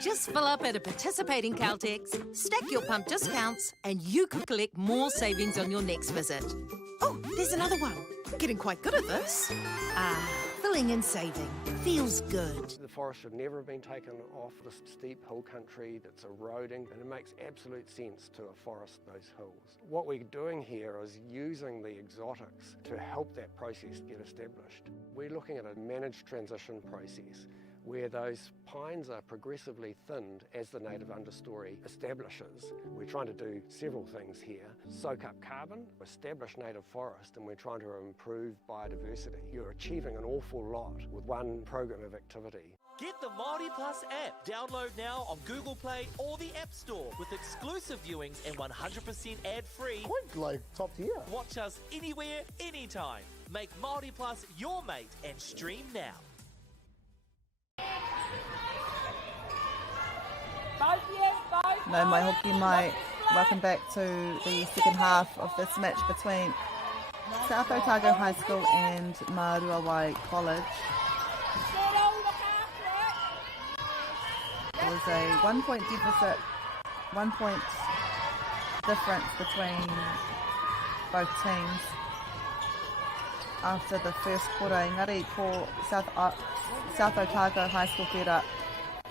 Just fill up at a participating Caltex, stack your pump discounts, and you could collect more savings on your next visit. Oh, there's another one. Getting quite good at this. Filling and saving. Feels good. The forest should never have been taken off this steep hill country that's eroding, and it makes absolute sense to afforest those hills. What we're doing here is using the exotics to help that process get established. We're looking at a managed transition process where those pines are progressively thinned as the native understory establishes. We're trying to do several things here. Soak up carbon, establish native forest, and we're trying to improve biodiversity. You're achieving an awful lot with one program of activity. Get the Māori Plus app. Download now on Google Play or the App Store with exclusive viewings and 100% ad-free. Quite like top tier. Watch us anywhere, anytime. Make Māori Plus your mate and stream now. No mai hoki mai. Welcome back to the second half of this match between South Otago High School and Maruai College. There was a 1 point deficit, 1 point difference between both teams after the first quarter. Engari ko South Otago High School tērā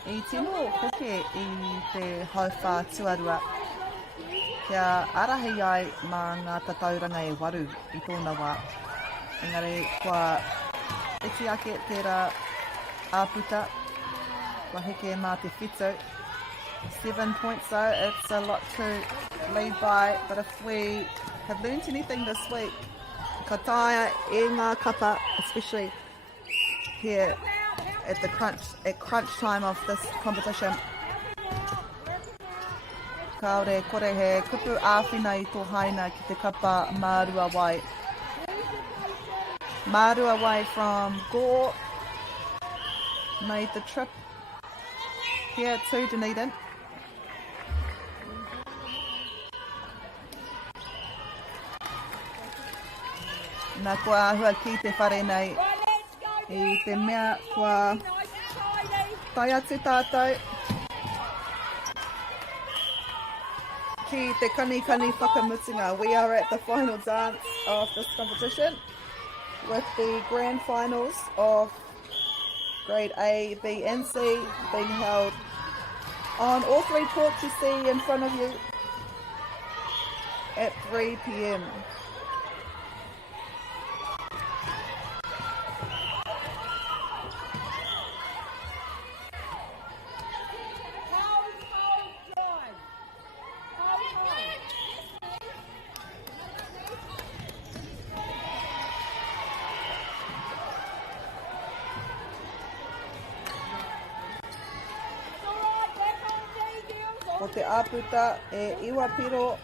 I tino hoke I te hauwha tuarua kia arahi ai mā ngā tatauranga e waru I tōna wā. Engari kua iti ake tērā āputa, kua heke mā te whitu. 7 points though, it's a lot to lead by, but if we have learned anything this week, ka taia e ngā kapa, especially here at crunch time of this competition. Kaore kore he kupu āwhina I tō haina ki te kapa Maruai. Maruai from Gore made the trip here to Dunedin. Nā kua ahua ki te whare nei I te mea kua tai atu tātou ki te kani whakamutunga. We are at the final dance of this competition with the grand finals of grade A, B and C being held on all three courts you see in front of you at 3 p.m. O te āputa e iwa piro.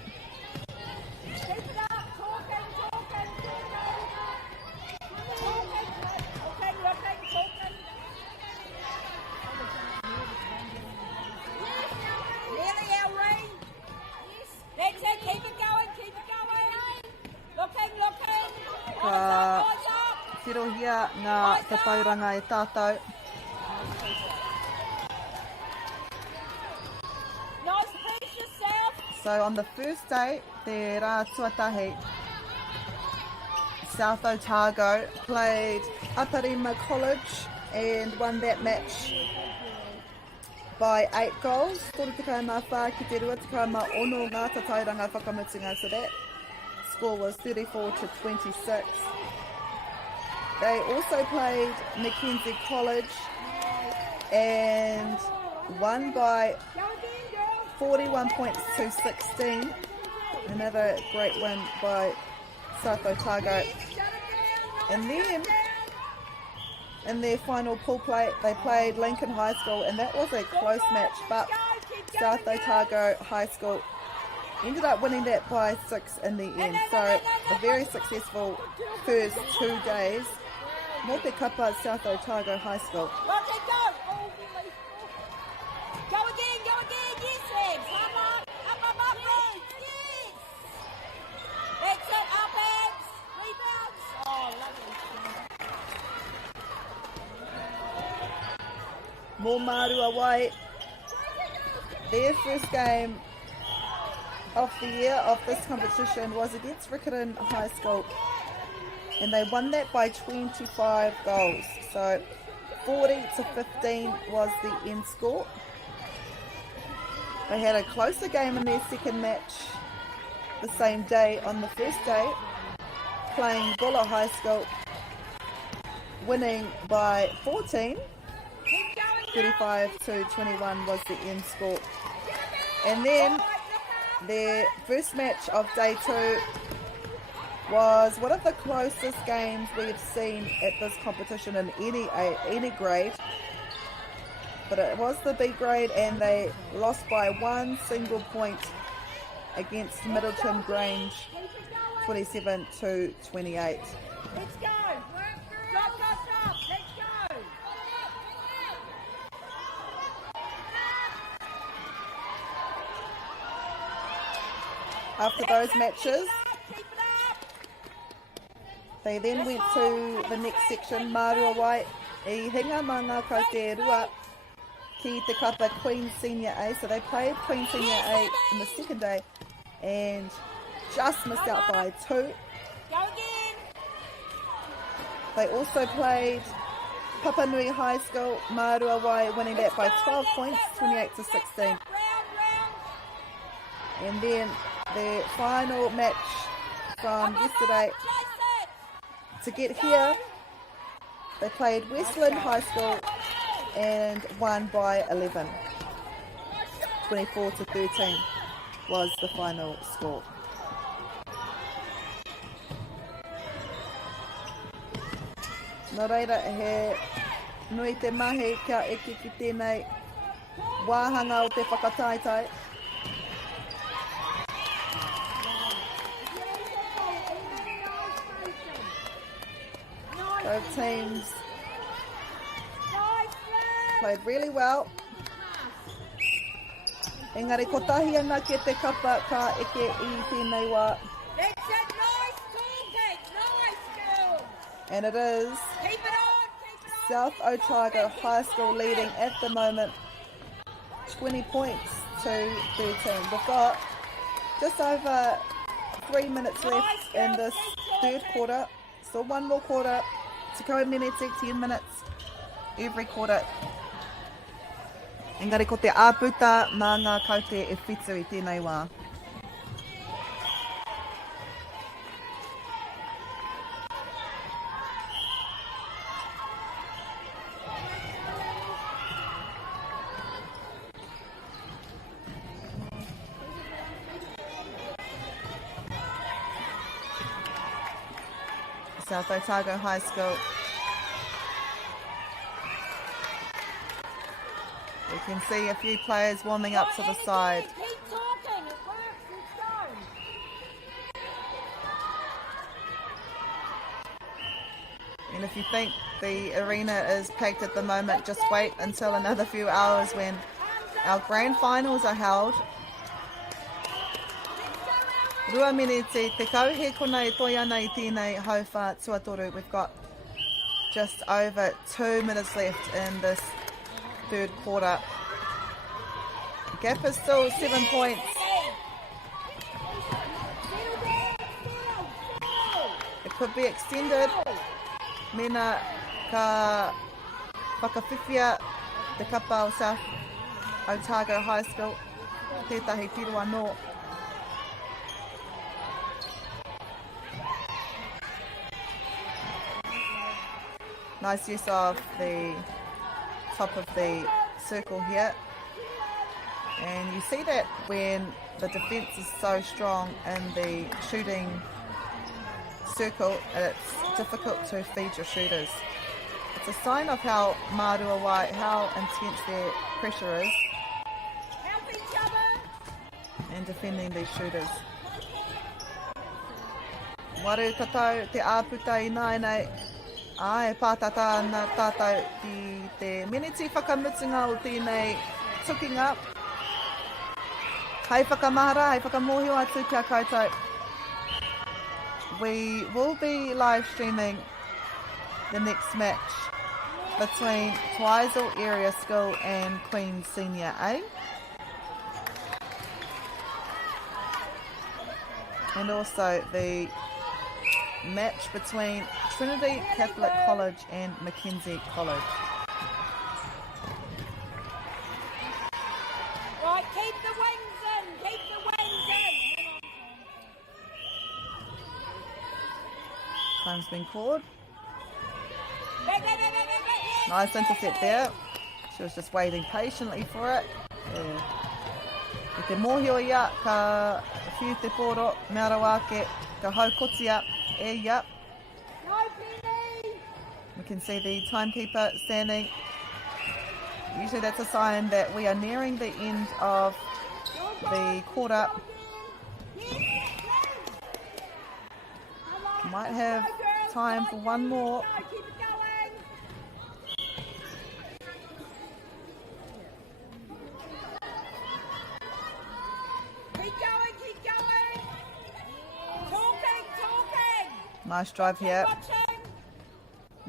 Ka tirohia ngā tatauranga e tātou. So on the first day, te rā tuatahi, South Otago played Aparima College and won that match by 8 goals. Tore tekau mā whā ki te rua tekau mā ono ngā tatauranga whakamutunga. So that score was 34-26. They also played McKenzie College and won by 41 points to 16. Another great win by South Otago. And then in their final pool play, they played Lincoln High School, and that was a close match, but South Otago High School ended up winning that by 6 in the end. So a very successful first 2 days. Mō te kapa South Otago High School. Mō Maruai, their first game of the year of this competition was against Riccarton High School, and they won that by 25 goals. So 40-15 was the end score. They had a closer game in their second match the same day on the first day, playing Bulla High School, winning by 14. 35-21 was the end score. And then their first match of day 2 was one of the closest games we've seen at this competition in any grade. But it was the B grade, and they lost by 1 single point against Middleton Grange, 27-28. Let's go! After those matches, they then went to the next section, Maruai, I hinga manga ko te rua ki te kapa Queen Senior A. So they played Queen Senior A in the second day and just missed out by 2. They also played Papanui High School, Maruai, winning that by 12 points, 28-16. And then their final match from yesterday to get here, they played Westland High School and won by 11. 24-13 was the final score. Nā reira, he nui te mahi kia eke ki tēnei wāhanga o te whakataitai. Both teams played really well. Engari, ko tahi ana ke te kapa ka eke I tēnei wā. That's it, nice talking, nice girl. And it is South Otago High School leading at the moment 20 points to 13. We've got just over 3 minutes left in this third quarter. So one more quarter to go. Meneti, 10 minutes every quarter. Engari, ko te āputa mā ngā kaute e whitu I tēnei wā. South Otago High School. We can see a few players warming up to the side. Keep talking, it works, let's go. And if you think the arena is packed at the moment, just wait until another few hours when our grand finals are held. Rua miniti, te kauhe kona e toi ana I tēnei hauwha tuatoru. We've got just over 2 minutes left in this third quarter. The gap is still 7 points. It could be extended. Mena ka whakawhiwhia te kapa o South Otago High School. Tētahi pirua no. Nice use of the top of the circle here. And you see that when the defence is so strong in the shooting circle, it's difficult to feed your shooters. It's a sign of how Maruai, how intense their pressure is in defending these shooters. Waru katau te āputa I nāi. Ai, pātata ana tātou ki te meneti whakamutunga o tēnei tuking up. Hei whakamahara, hei whakamohio atu kia koutou. We will be live streaming the next match between Twisel Area School and Queen's Senior A. And also the match between Trinity Catholic College and McKenzie College. Right, keep the wings in, keep the wings in. Time's been called. Back. Nice intercept there. She was just waiting patiently for it. I te mōhio ia ka whiu te pōro, Maruai ka hau kotia e ia. We can see the timekeeper standing. Usually that's a sign that we are nearing the end of the quarter. Might have time for one more. Keep going. Talking. Nice drive here.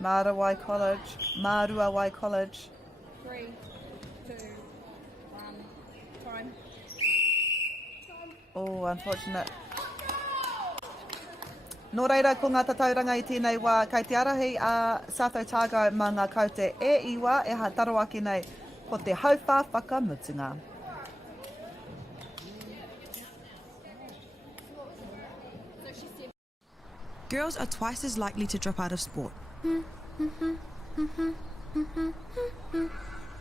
Maruai College. 3, 2, 1, time. Oh, unfortunate. Nō reira, ko ngā tatauranga I tēnei wā, kei te arahi a South Otago mā ngā kaute e iwa e ha taro ake nei ko te hauwha whakamutunga. Girls are twice as likely to drop out of sport.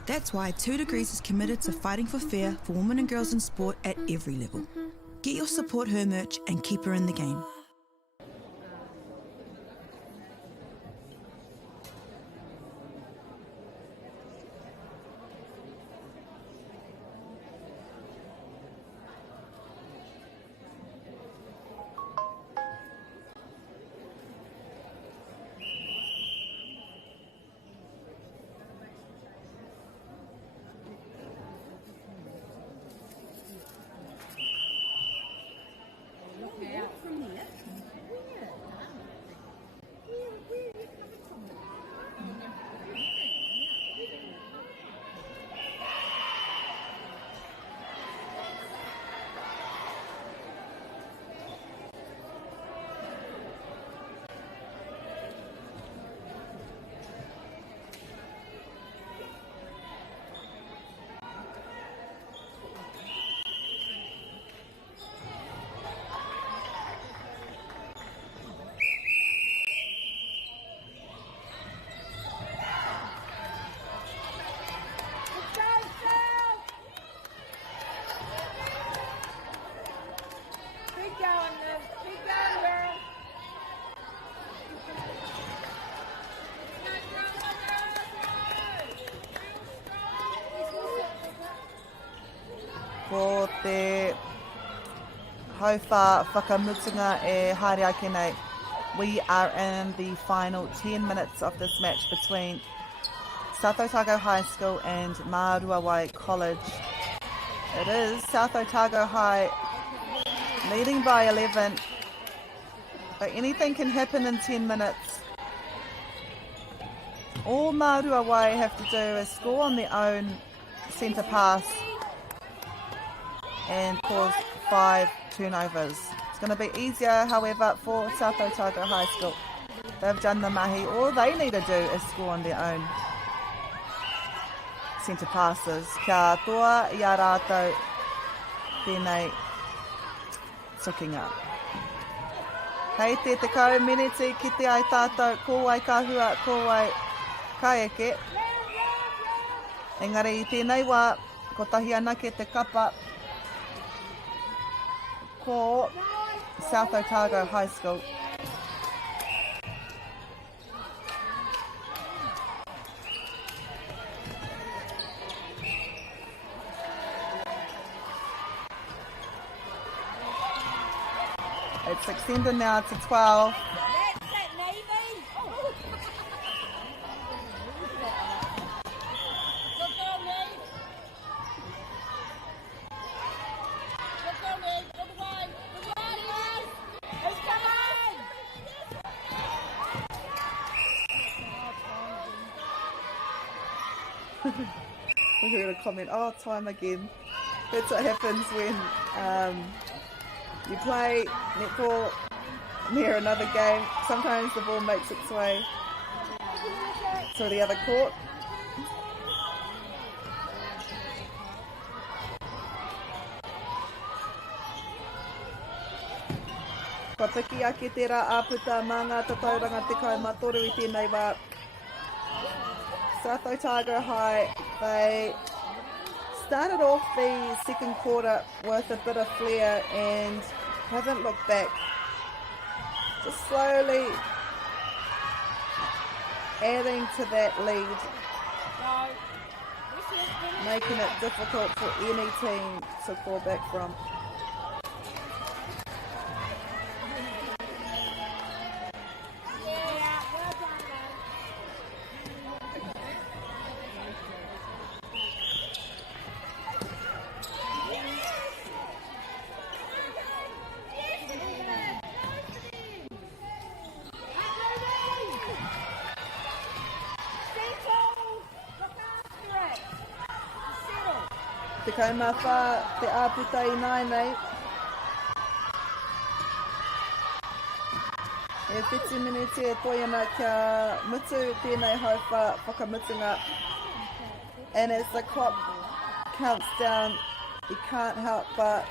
That's why 2 Degrees is committed to fighting for fair for women and girls in sport at every level. Get your support her merch and keep her in the game. Ko te hauwha whakamutunga e haere ake nei. We are in the final 10 minutes of this match between South Otago High School and Maruai College. It is South Otago High leading by 11, but anything can happen in 10 minutes. All Maruai have to do is score on their own centre pass and cause 5 turnovers. It's going to be easier, however, for South Otago High School. They've done the mahi. All they need to do is score on their own centre passes. Kia toa I a rātou tēnei tukinga. Hei te tekau miniti ki te ai tātou, ko ai kahua, ko ai kaieke. Engari I tēnei wā, ko tahi ana ke te kapa ko South Otago High School. It's extended now to 12. We heard a comment, oh, time again. That's what happens when you play netball near another game. Sometimes the ball makes its way to the other court. Ka piki ake te rā āputa mā ngā tatauranga te kai matoru I tēnei wā. South Otago High, they started off the second quarter with a bit of flair and haven't looked back. Just slowly adding to that lead, making it difficult for any team to fall back from. Te kaimawha, te āputa I nai nei. E whiti minute e toiana kia mutu tēnei hauwha whakamutunga. And as the clock counts down, you can't help but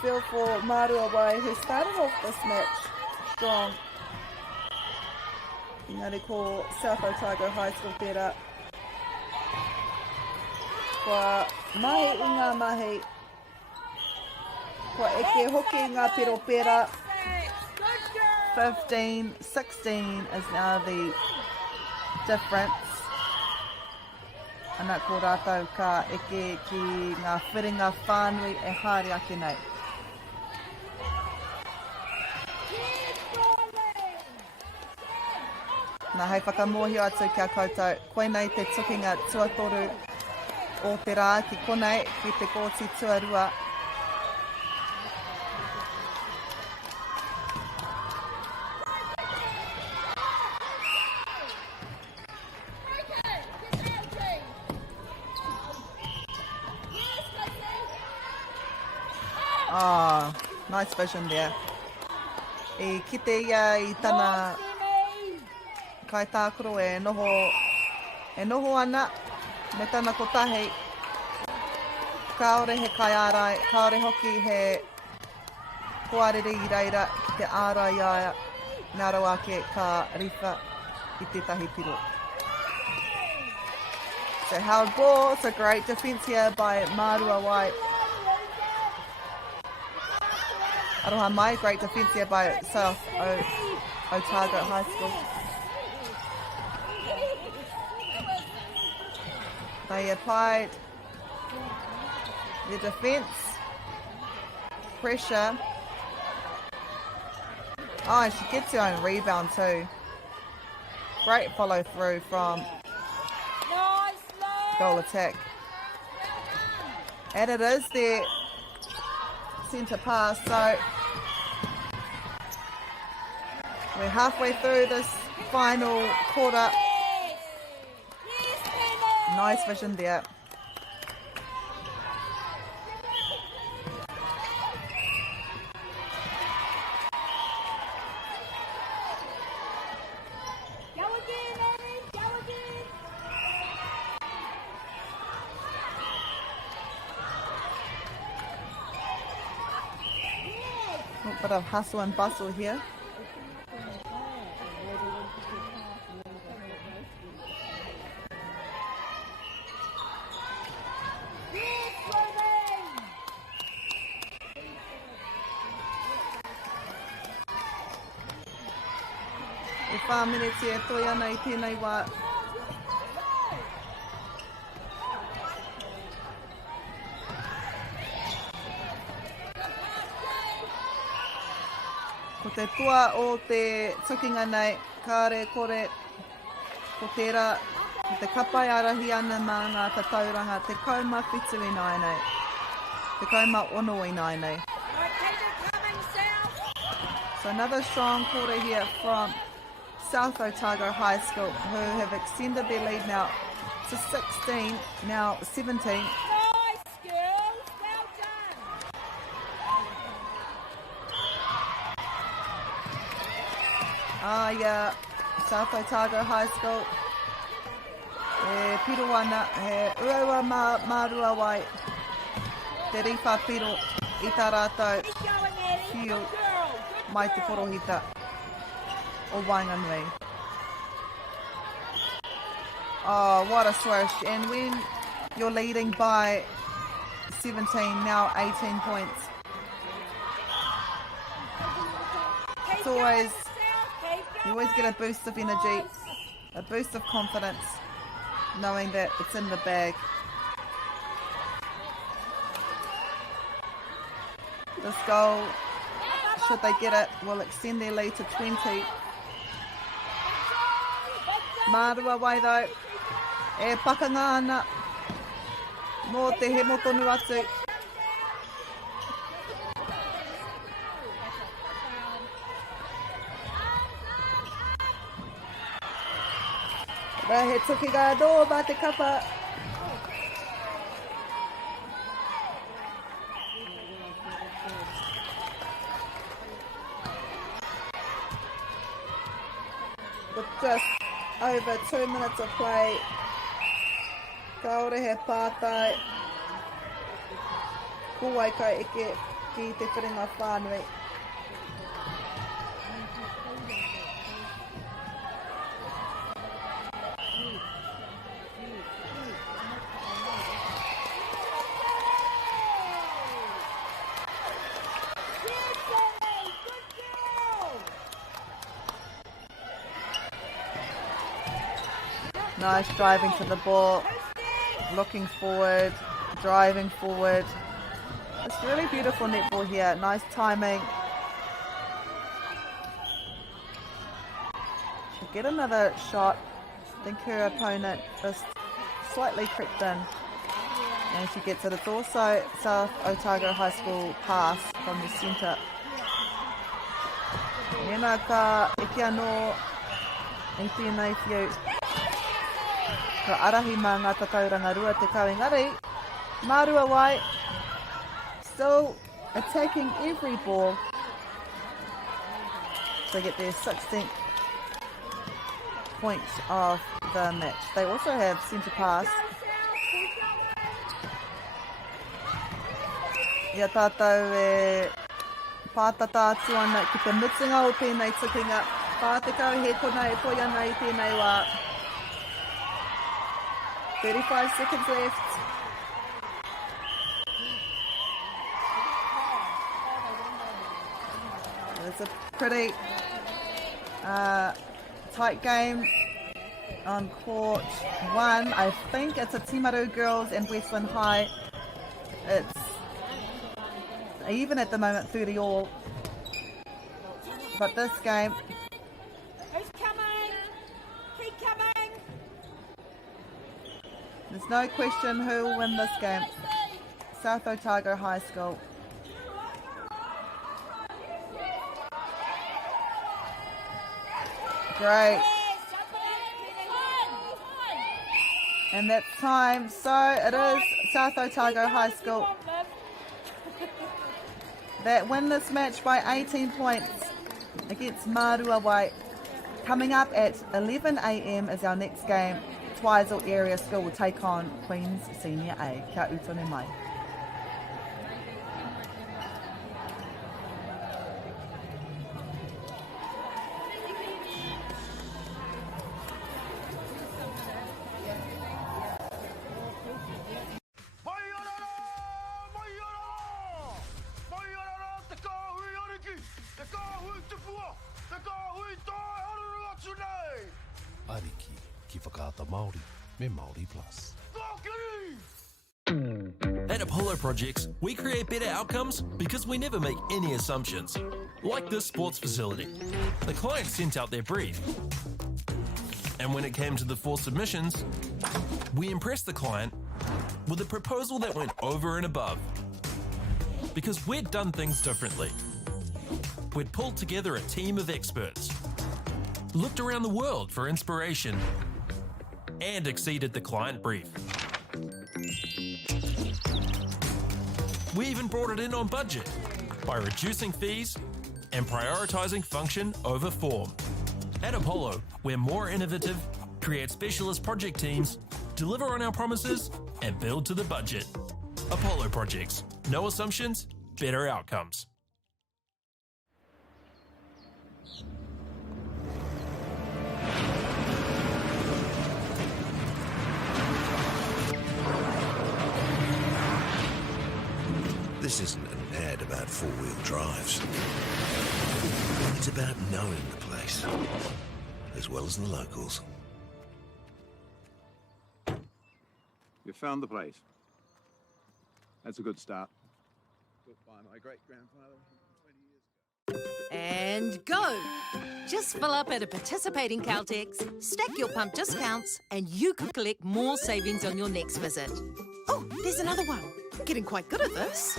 feel for Maruai, who started off this match strong. Engari ko South Otago High School tērā. Kua mahi I ngā mahi. Kua eke hoki I ngā pero pera. 15-16 is now the difference. Ana ko rātou ka eke ki ngā whiringa whānui e haere ake nei. Nā hei whakamohi atu kia koutou. Koe nei te tukinga tuatoru o te rā ki konei ki te kōti tuarua. Oh, nice vision there. I kite ia I tana kai tākoro e noho ana me tana kotahi. Kaore he kai ārai, kaore hoki he hoarere I reira ki te ārai aia. Nā rau ake ka riwha I tētahi piro. So held ball, it's a great defence here by Maruai. Aroha mai, great defence here by South Otago High School. They applied The defence. Pressure. Oh, and she gets her own rebound too. Great follow through from goal attack. And it is their centre pass, so we're halfway through this final quarter. Nice vision there. A bit of hustle and bustle here. E whāminiti e toi ana I tēnei wā. Ko te tua o te tukinga nei, kāre kore, ko tērā, ko te kapai arahi ana mā ngā tatauranga, te kauma whitu I nai nei, te kauma ono I nai nei. So another strong quarter here from South Otago High School, who have extended their lead now to 16, now 17. Yeah, South Otago High School. E pirowana, he uaua Maruai. Te riwha piro I tā rātou whiu mai te porohita o Wainganui. Oh, what a swish. And when you're leading by 17, now 18 points. It's always... You always get a boost of energy, a boost of confidence, knowing that it's in the bag. This goal, should they get it, will extend their lead to 20. Maruai though, e pakanga ana, mō te he motonu atu. He tuki ga do ba te kapa. With just over 2 minutes of play, kaore he pātai. Kuwai kai eke ki te whiringa whānui. Nice driving to the ball, looking forward, driving forward. It's really beautiful netball here, nice timing. She'll get another shot. I think her opponent just slightly crept in. And she gets it. It's also South Otago High School pass from the centre. Nena ka eke anō I tēnei whiu. Ka arahi mā ngā tatauranga rua te kau engari. Maruai still attacking every ball to get their 16th points of the match. They also have centre pass. Ia tātou e pātata atu ana ki te mutunga o tēnei tukinga. Pātekau he kona e toi ana I tēnei wā. 35 seconds left. It's a pretty tight game on court 1. I think it's a Timaru Girls and Westland High It's even at the moment, 30 all. But this game, Who's coming? Keep coming. there's no question who will win this game. South Otago High School. Great. And that's time. So it is South Otago High School that win this match by 18 points against Maruai. Coming up at 11 a.m. is our next game. Twisel Area School will take on Queen's Senior A. Kia utone mai. Ariki, ki whakaata Māori, me Māori Plus. At Apollo Projects, we create better outcomes because we never make any assumptions. Like this sports facility. The client sent out their brief. And when it came to the 4 submissions, we impressed the client with a proposal that went over and above. Because we'd done things differently. We'd pulled together a team of experts, looked around the world for inspiration, and exceeded the client brief. We even brought it in on budget by reducing fees and prioritising function over form. At Apollo, we're more innovative, create specialist project teams, deliver on our promises, and build to the budget. Apollo Projects. No assumptions, better outcomes. This isn't an ad about four-wheel drives. It's about knowing the place, as well as the locals. You found the place. That's a good start. Built by my great-grandfather 20 years ago. And go! Just fill up at a participating Caltex, stack your pump discounts, and you could collect more savings on your next visit. Oh, there's another one. Getting quite good at this.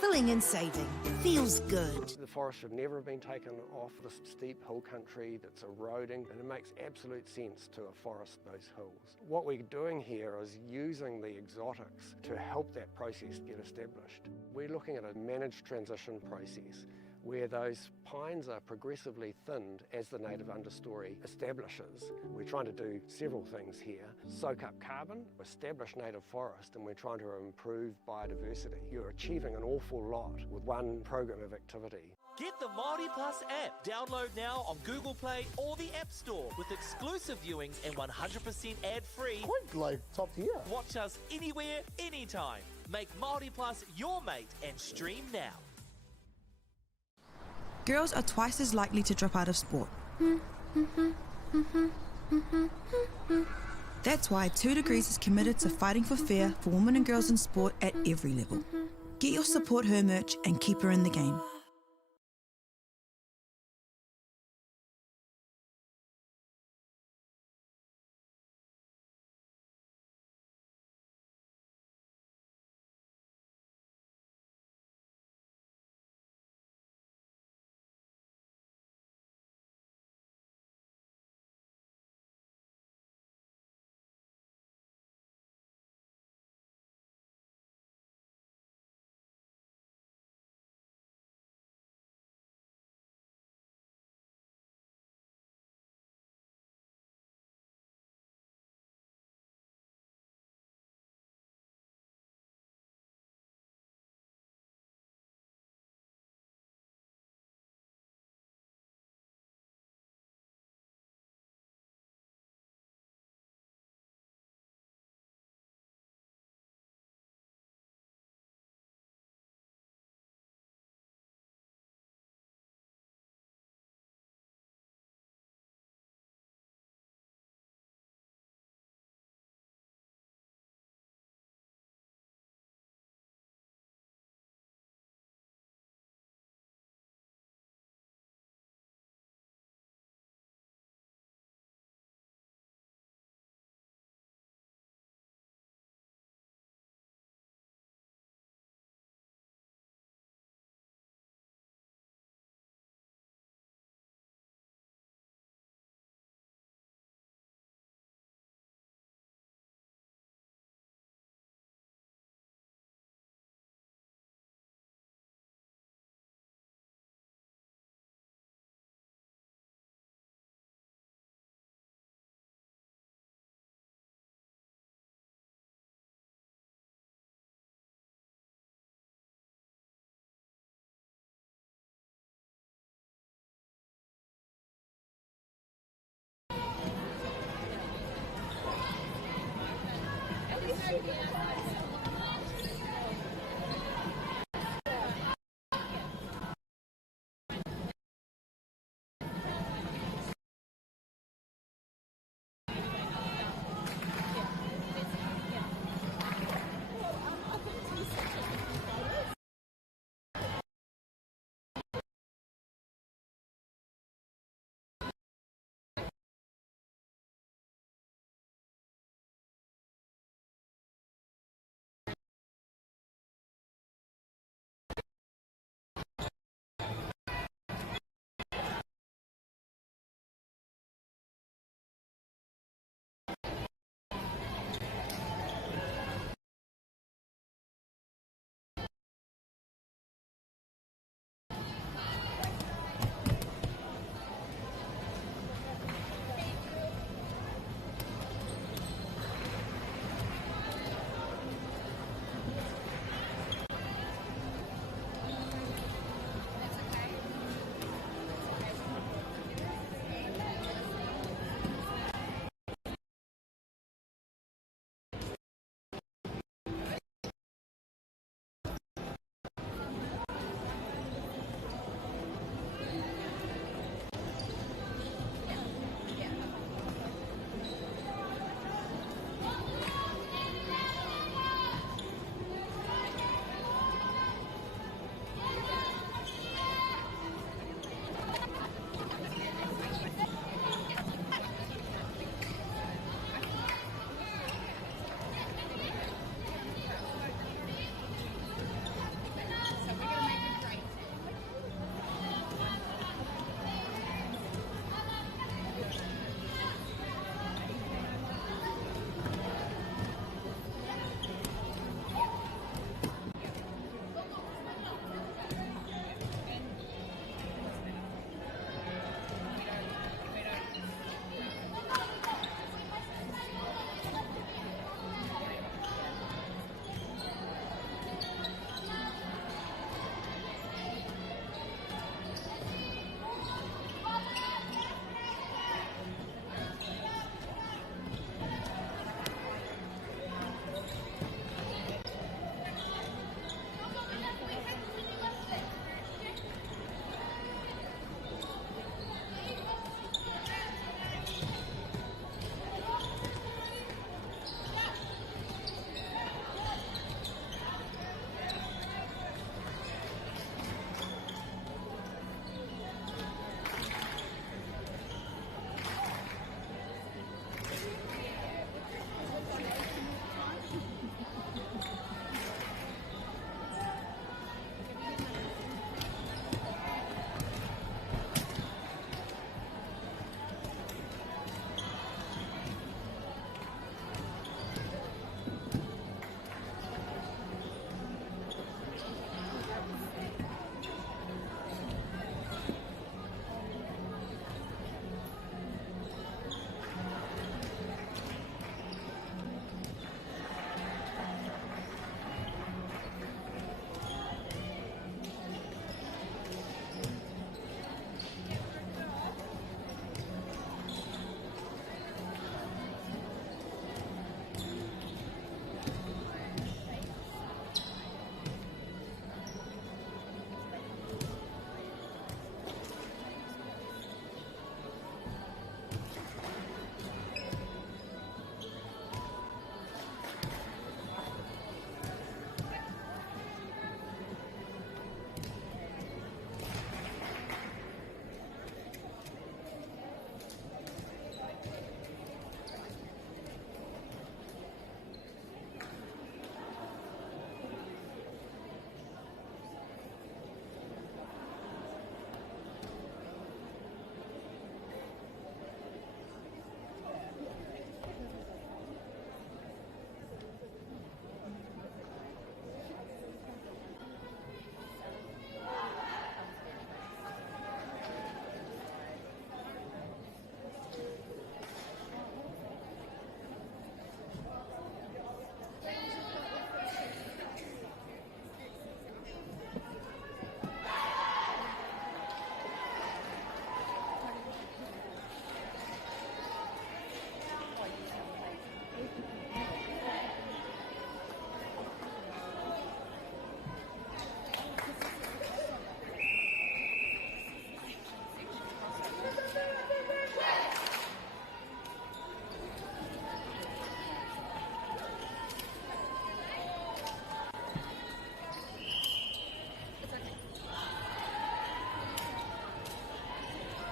Filling and saving. Feels good. The forest should never have been taken off the steep hill country that's eroding, and it makes absolute sense to afforest those hills. What we're doing here is using the exotics to help that process get established. We're looking at a managed transition process where those pines are progressively thinned as the native understory establishes. We're trying to do several things here. Soak up carbon, establish native forest, and we're trying to improve biodiversity. You're achieving an awful lot with one program of activity. Get the Māori Plus app. Download now on Google Play or the App Store with exclusive viewings and 100% ad-free. Quite like top tier. Watch us anywhere, anytime. Make Māori Plus your mate and stream now. Girls are twice as likely to drop out of sport. That's why 2 Degrees is committed to fighting for fair for women and girls in sport at every level. Get your Support Her merch and keep her in the game.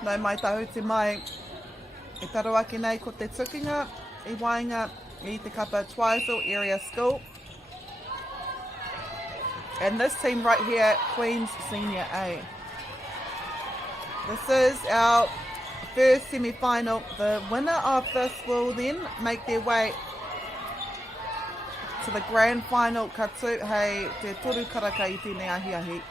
Nau mai tahuti mai, e taro ake nei ko te tukinga, I wainga I te kapa Twisel Area School. And this team right here, Queen's Senior A. This is our first semi-final. The winner of this will then make their way to the grand final. Ka tū hei te toru karaka I tēnei ahi.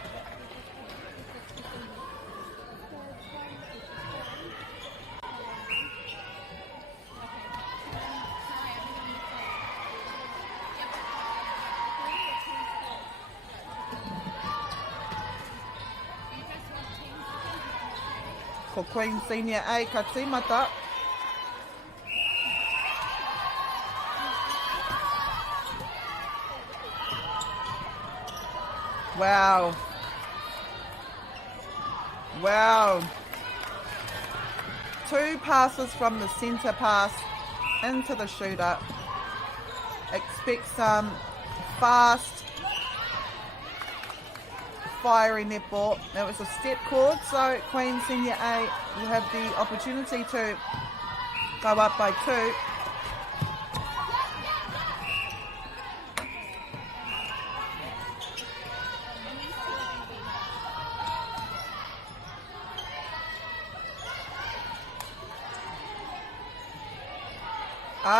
Ko Queen Senior A ka tīmata. Wow. Wow. 2 passes from the centre pass into the shooter. Expect some fast, fiery netball. It was a step chord, so Queen Senior A will have the opportunity to go up by 2.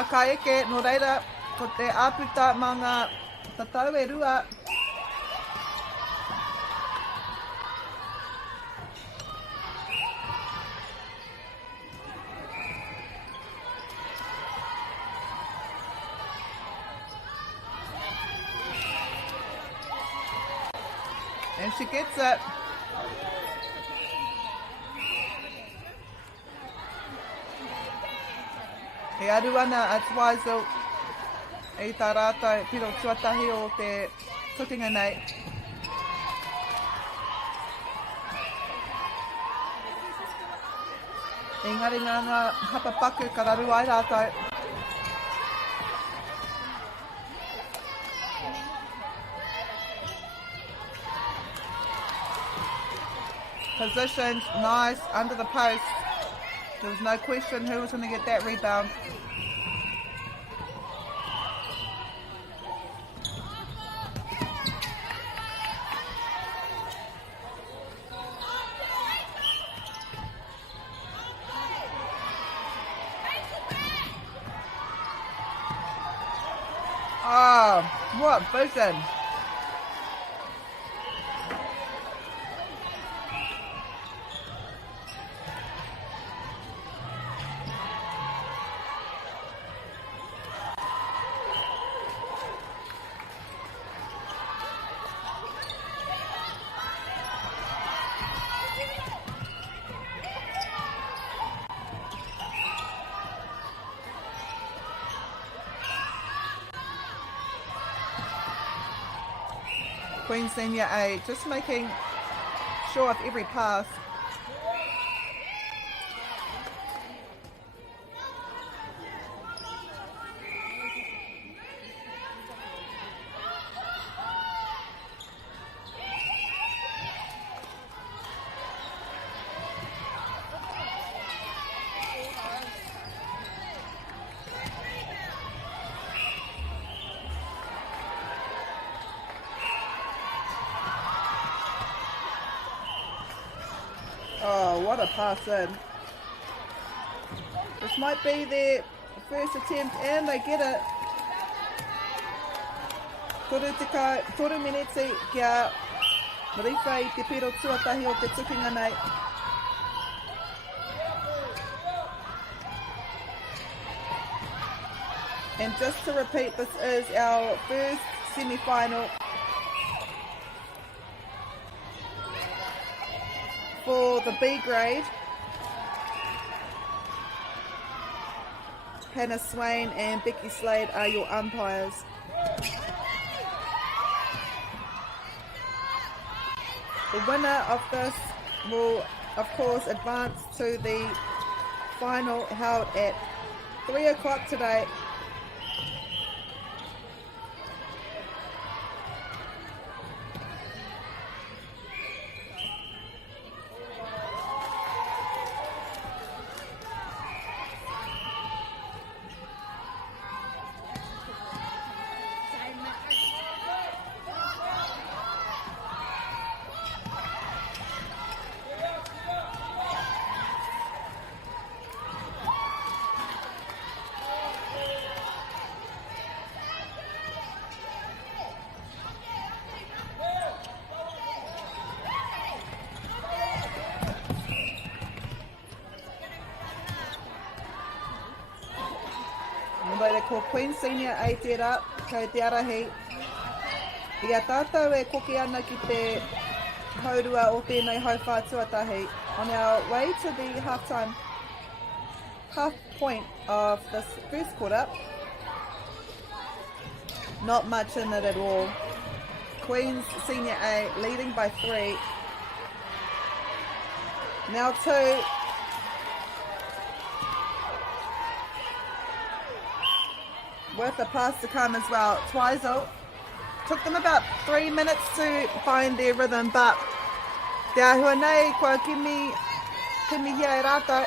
Ka eke, no reira, ko te aputa mga tatau e rua. And she gets it. He aru ana a Twisel I tā rātou piro tuatahi o te tukinga nei. Engari ngā hapa paku ka raru ai rātou. Positioned, nice, under the post. There was no question who was going to get that rebound. Oh, what vision. Queen Senior A just making sure of every pass. Oh, what a pass in. This might be their first attempt and they get it. Toru miniti kia Mariwhai te piro tuatahi o te tukinga nei. And just to repeat, this is our first semi-final for the B grade. Hannah Swain and Becky Slade are your umpires. The winner of this will of course advance to the final held at 3 o'clock today. ko Queen Senior Aotearoa, kei te arahi. Ia tātou e koke ana ki te haurua o tēnei hauwha tuatahi. On our way to the half point of this first quarter, not much in it at all. Queens Senior A leading by 3. Now 2. Worth a pass to come as well. Twisel. Took them about 3 minutes to find their rhythm, but te ahua nei, kua kimi hia e rātou.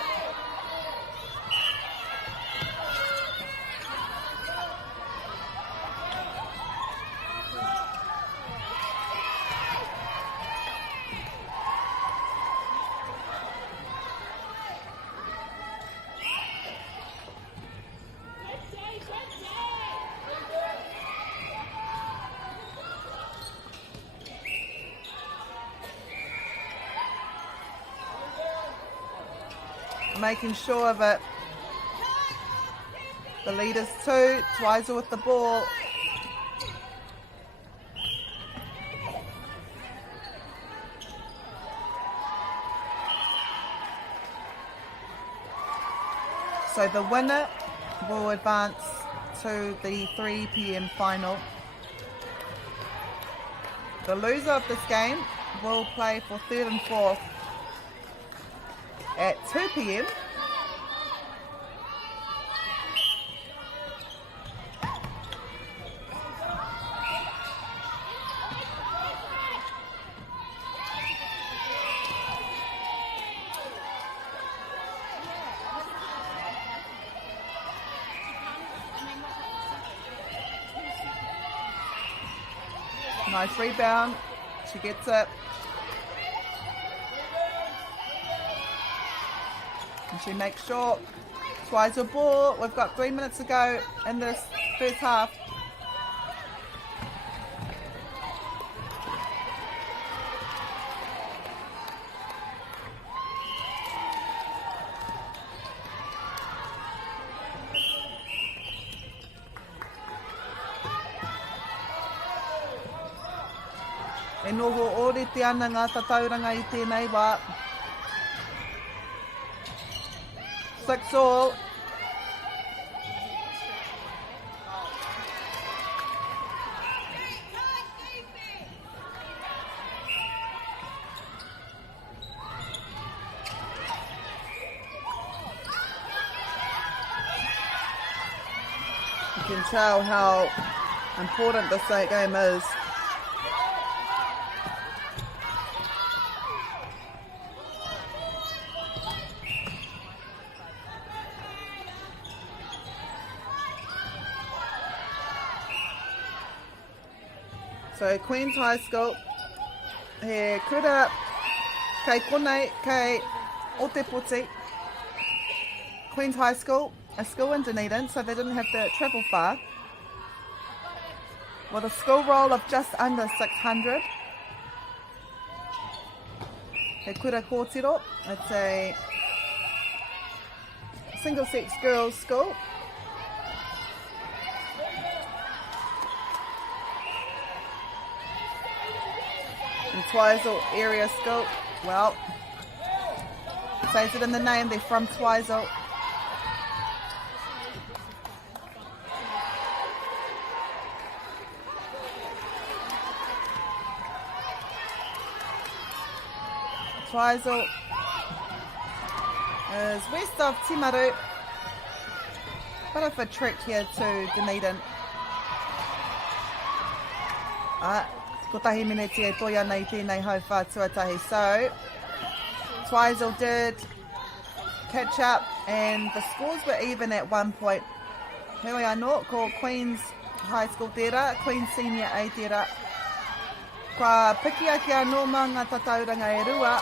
Making sure of it. The leaders 2, Twisel with the ball. So the winner will advance to the 3 p.m. final. The loser of this game will play for 3rd and 4th at 2 p.m. Nice rebound. She gets it. And she makes sure. Twisel ball. We've got 3 minutes to go in this first half. E noho orete ana ngā tatauranga I tēnei wā. 6 all. You can tell how important this game is. So Queen's High School, he kura kei konei kei Otepoti. Queen's High School, a school in Dunedin, so they didn't have to travel far. With a school roll of just under 600. He kura kōtiro, it's a single-sex girls' school. And Twisel area school, well, says it in the name, they're from Twisel. Twisel is west of Timaru, bit of a trek here to Dunedin. Ko tahi mineti e toia nei tēnei hauwha tuatahi. So, Twisel did catch up and the scores were even at 1 point. Heoi anō, ko Queen's High School tērā, Queen's Senior A tērā. Kua piki ake anō mā ngā tatauranga e rua.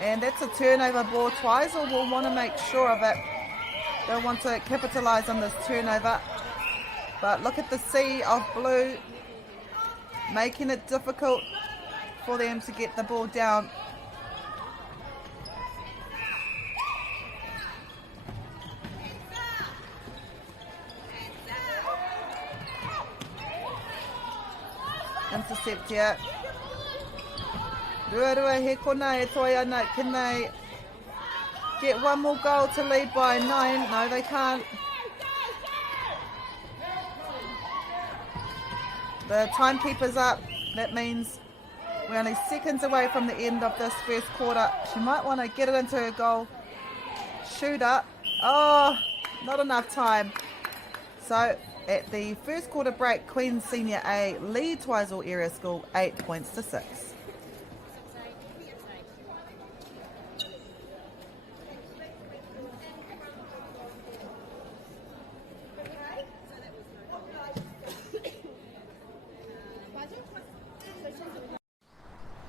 And that's a turnover ball. Twisel will want to make sure of it. They'll want to capitalise on this turnover. But look at the sea of blue, making it difficult for them to get the ball down. intercept here. Rua he kona e toi ana. Can they get one more goal to lead by 9? No, they can't. The timekeeper's up. That means we're only seconds away from the end of this first quarter. She might want to get it into her goal. Shoot up. Oh, not enough time. So at the first quarter break, Queen's Senior A lead Twisel Area School 8 points to 6.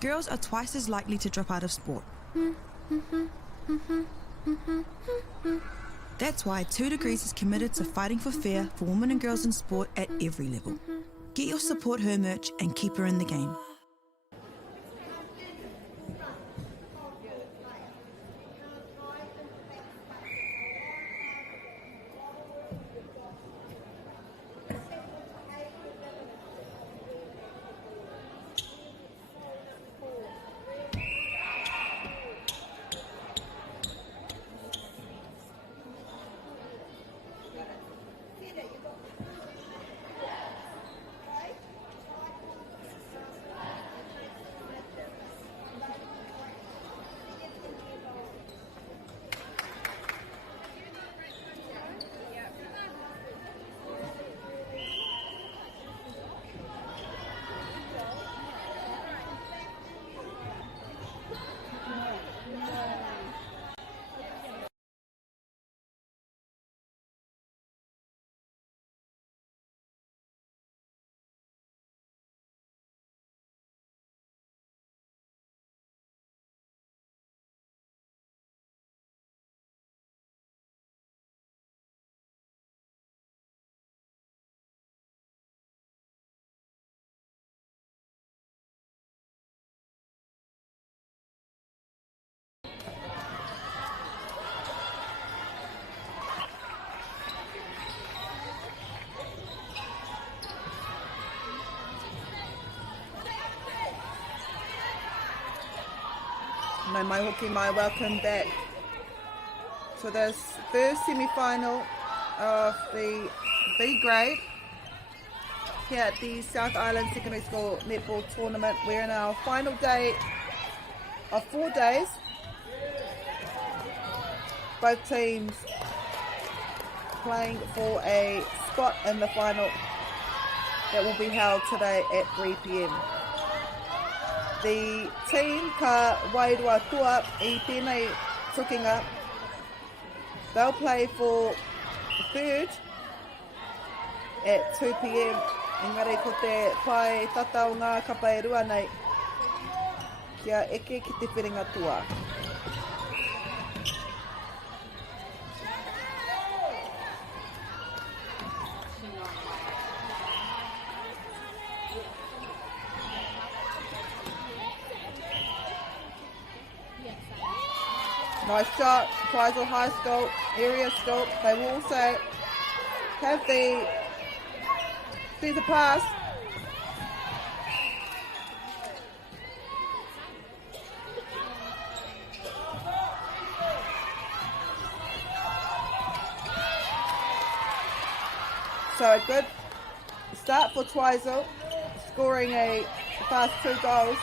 Girls are twice as likely to drop out of sport. That's why 2 Degrees is committed to fighting for fair for women and girls in sport at every level. Get your Support Her merch and keep her in the game. No mai hoki mai, welcome back to this first semi-final of the B grade here at the South Island Secondary School Netball Tournament. We're in our final day of 4 days. Both teams playing for a spot in the final that will be held today at 3 p.m. The team ka wairua kua I tēnei tukinga, they'll play for third at 2 p.m. Engari ko te pai tatau ngā kapa e rua nei kia eke ki te whiringa tua. Nice shot, Twisel High School, area school. They will also have the Caesar pass. So a good start for Twisel, scoring a fast 2 goals.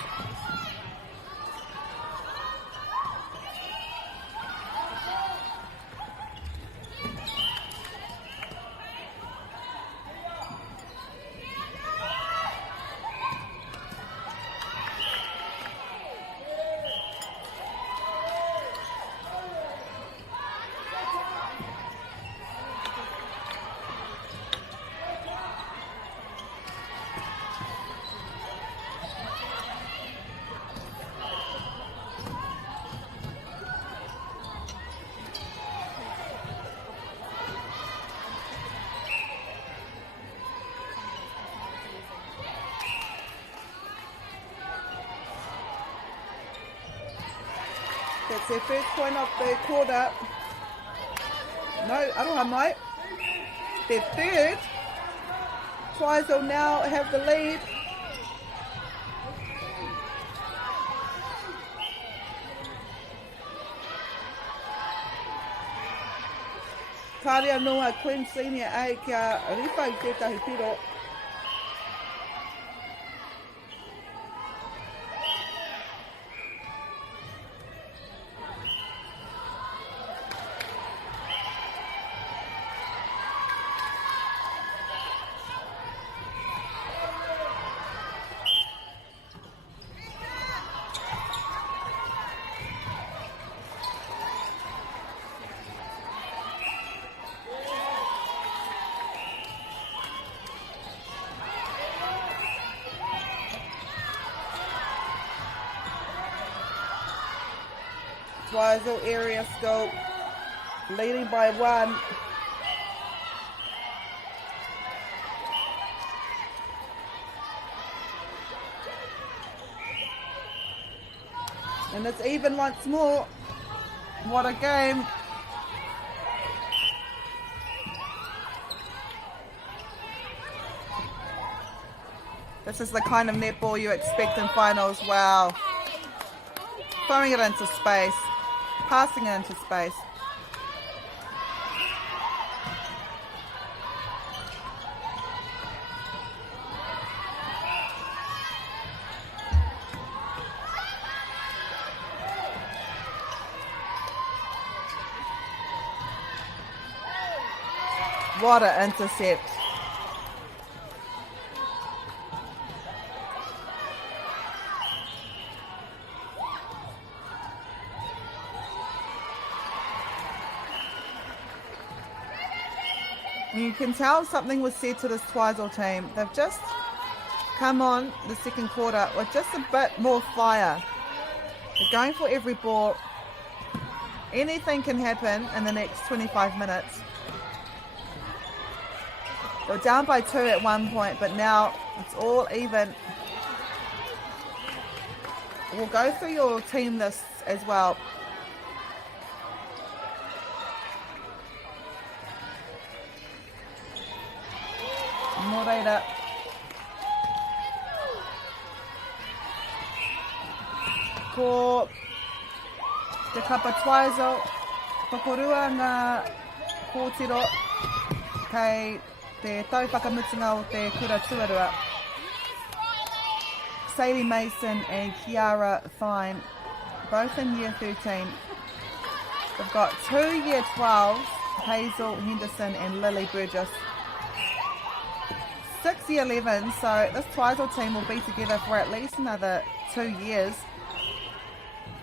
That's their first point of the quarter. No, aroha mai. Their third. Twisel now have the lead Kārea noa Queen Senior A kia ripa I tētahi piro. Twisel area scope, leading by 1. And it's even once more. What a game. This is the kind of netball you expect in finals. Wow. Throwing it into space. Passing it into space. What an intercept. You can tell something was said to this Twisel team. They've just come on the second quarter with just a bit more fire. They're going for every ball. Anything can happen in the next 25 minutes. They're down by 2 at one point, but now it's all even. We'll go through your team lists as well. Moreira. Ko te kapa Twisel, tokorua ngā kōtiro kei te tauwhakamutunga o te kura tuarua. Sadie Mason and Kiara Fine, both in year 13. They've got 2 year 12s, Hazel Henderson and Lily Burgess. 6 year 11, so this Twisel team will be together for at least another 2 years.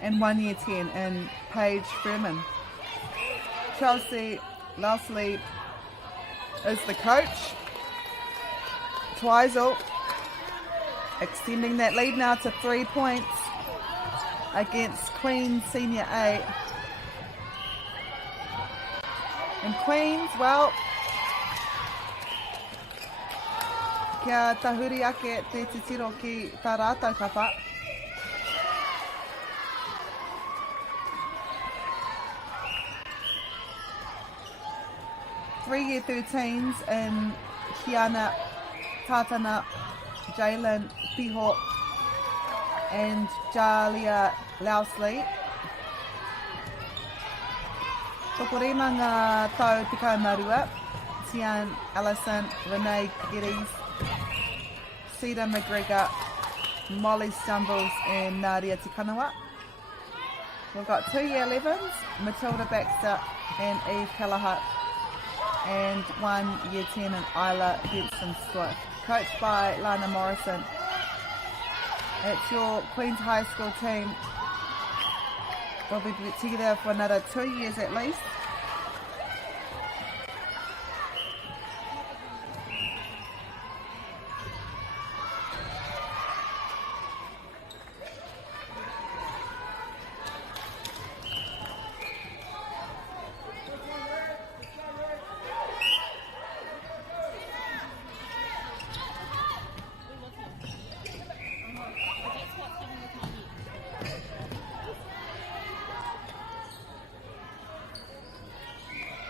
And 1 year 10 in Paige Furman. Chelsea Lousley is the coach. Twisel extending that lead now to 3 points against Queen's Senior A. And Queen's, well, kia tahuri ake te titiro ki tā rātou kapa. Three-year 13s in Kiana, Tatana, Jalen Piho and Jalia Lousley. Tokorima ngā tau Pikau Marua, Tian Allison, Renee Geddes, Cedar McGregor, Molly Stumbles and Nadia Tikanawa. We've got 2 year 11s, Matilda Baxter and Eve Callahut. And 1 year 10 in Isla Hudson Swift, coached by Lana Morrison. It's your Queen's High School team. They'll be together for another 2 years at least.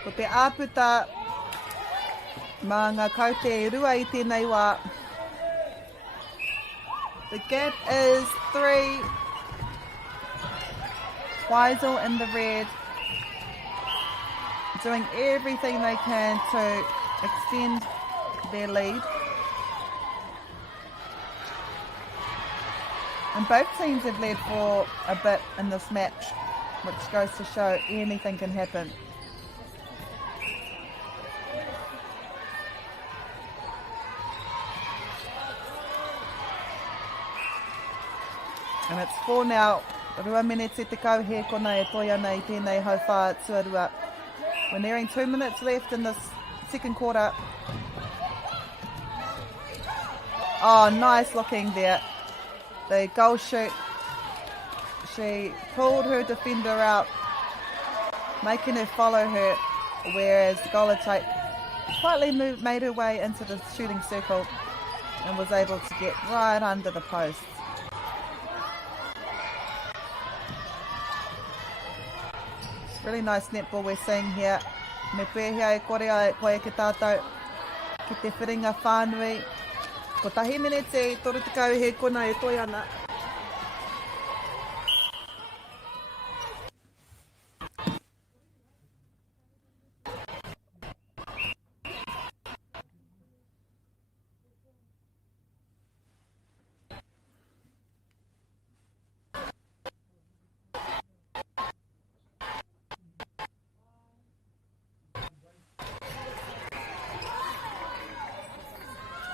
Ko te āputa mā ngā kaute rua I tēnei wā. The gap is 3. Twisel in the red. doing everything they can to extend their lead. And both teams have led for a bit in this match, which goes to show anything can happen. And it's 4 now. Rua minute te kau he kona e toi ana I tēnei hau whā tuarua. We're nearing 2 minutes left in this second quarter. Oh, nice looking there. The goal shoot. She pulled her defender out, making her follow her, whereas Gola Take quietly made her way into the shooting circle and was able to get right under the post. Really nice netball we're seeing here. Me pēhea e kore ai koe ke tātou ki te whiringa whānui. Ko tahi minute toru te kau he kona e toi ana.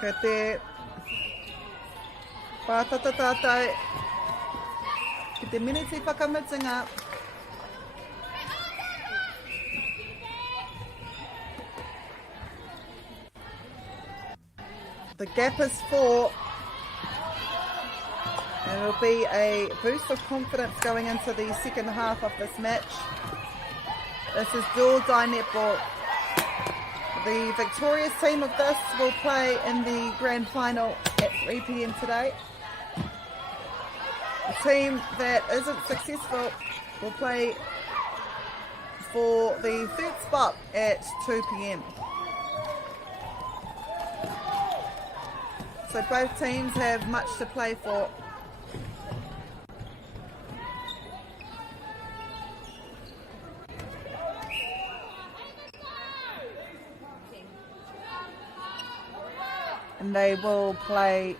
Kei te pātata tātai, ki te miniti whakamitinga. The gap is 4, and it'll be a boost of confidence going into the second half of this match. This is dual-die netball. The victorious team of this will play in the grand final at 3 p.m. today. The team that isn't successful will play for the third spot at 2 p.m. So both teams have much to play for. And they will play,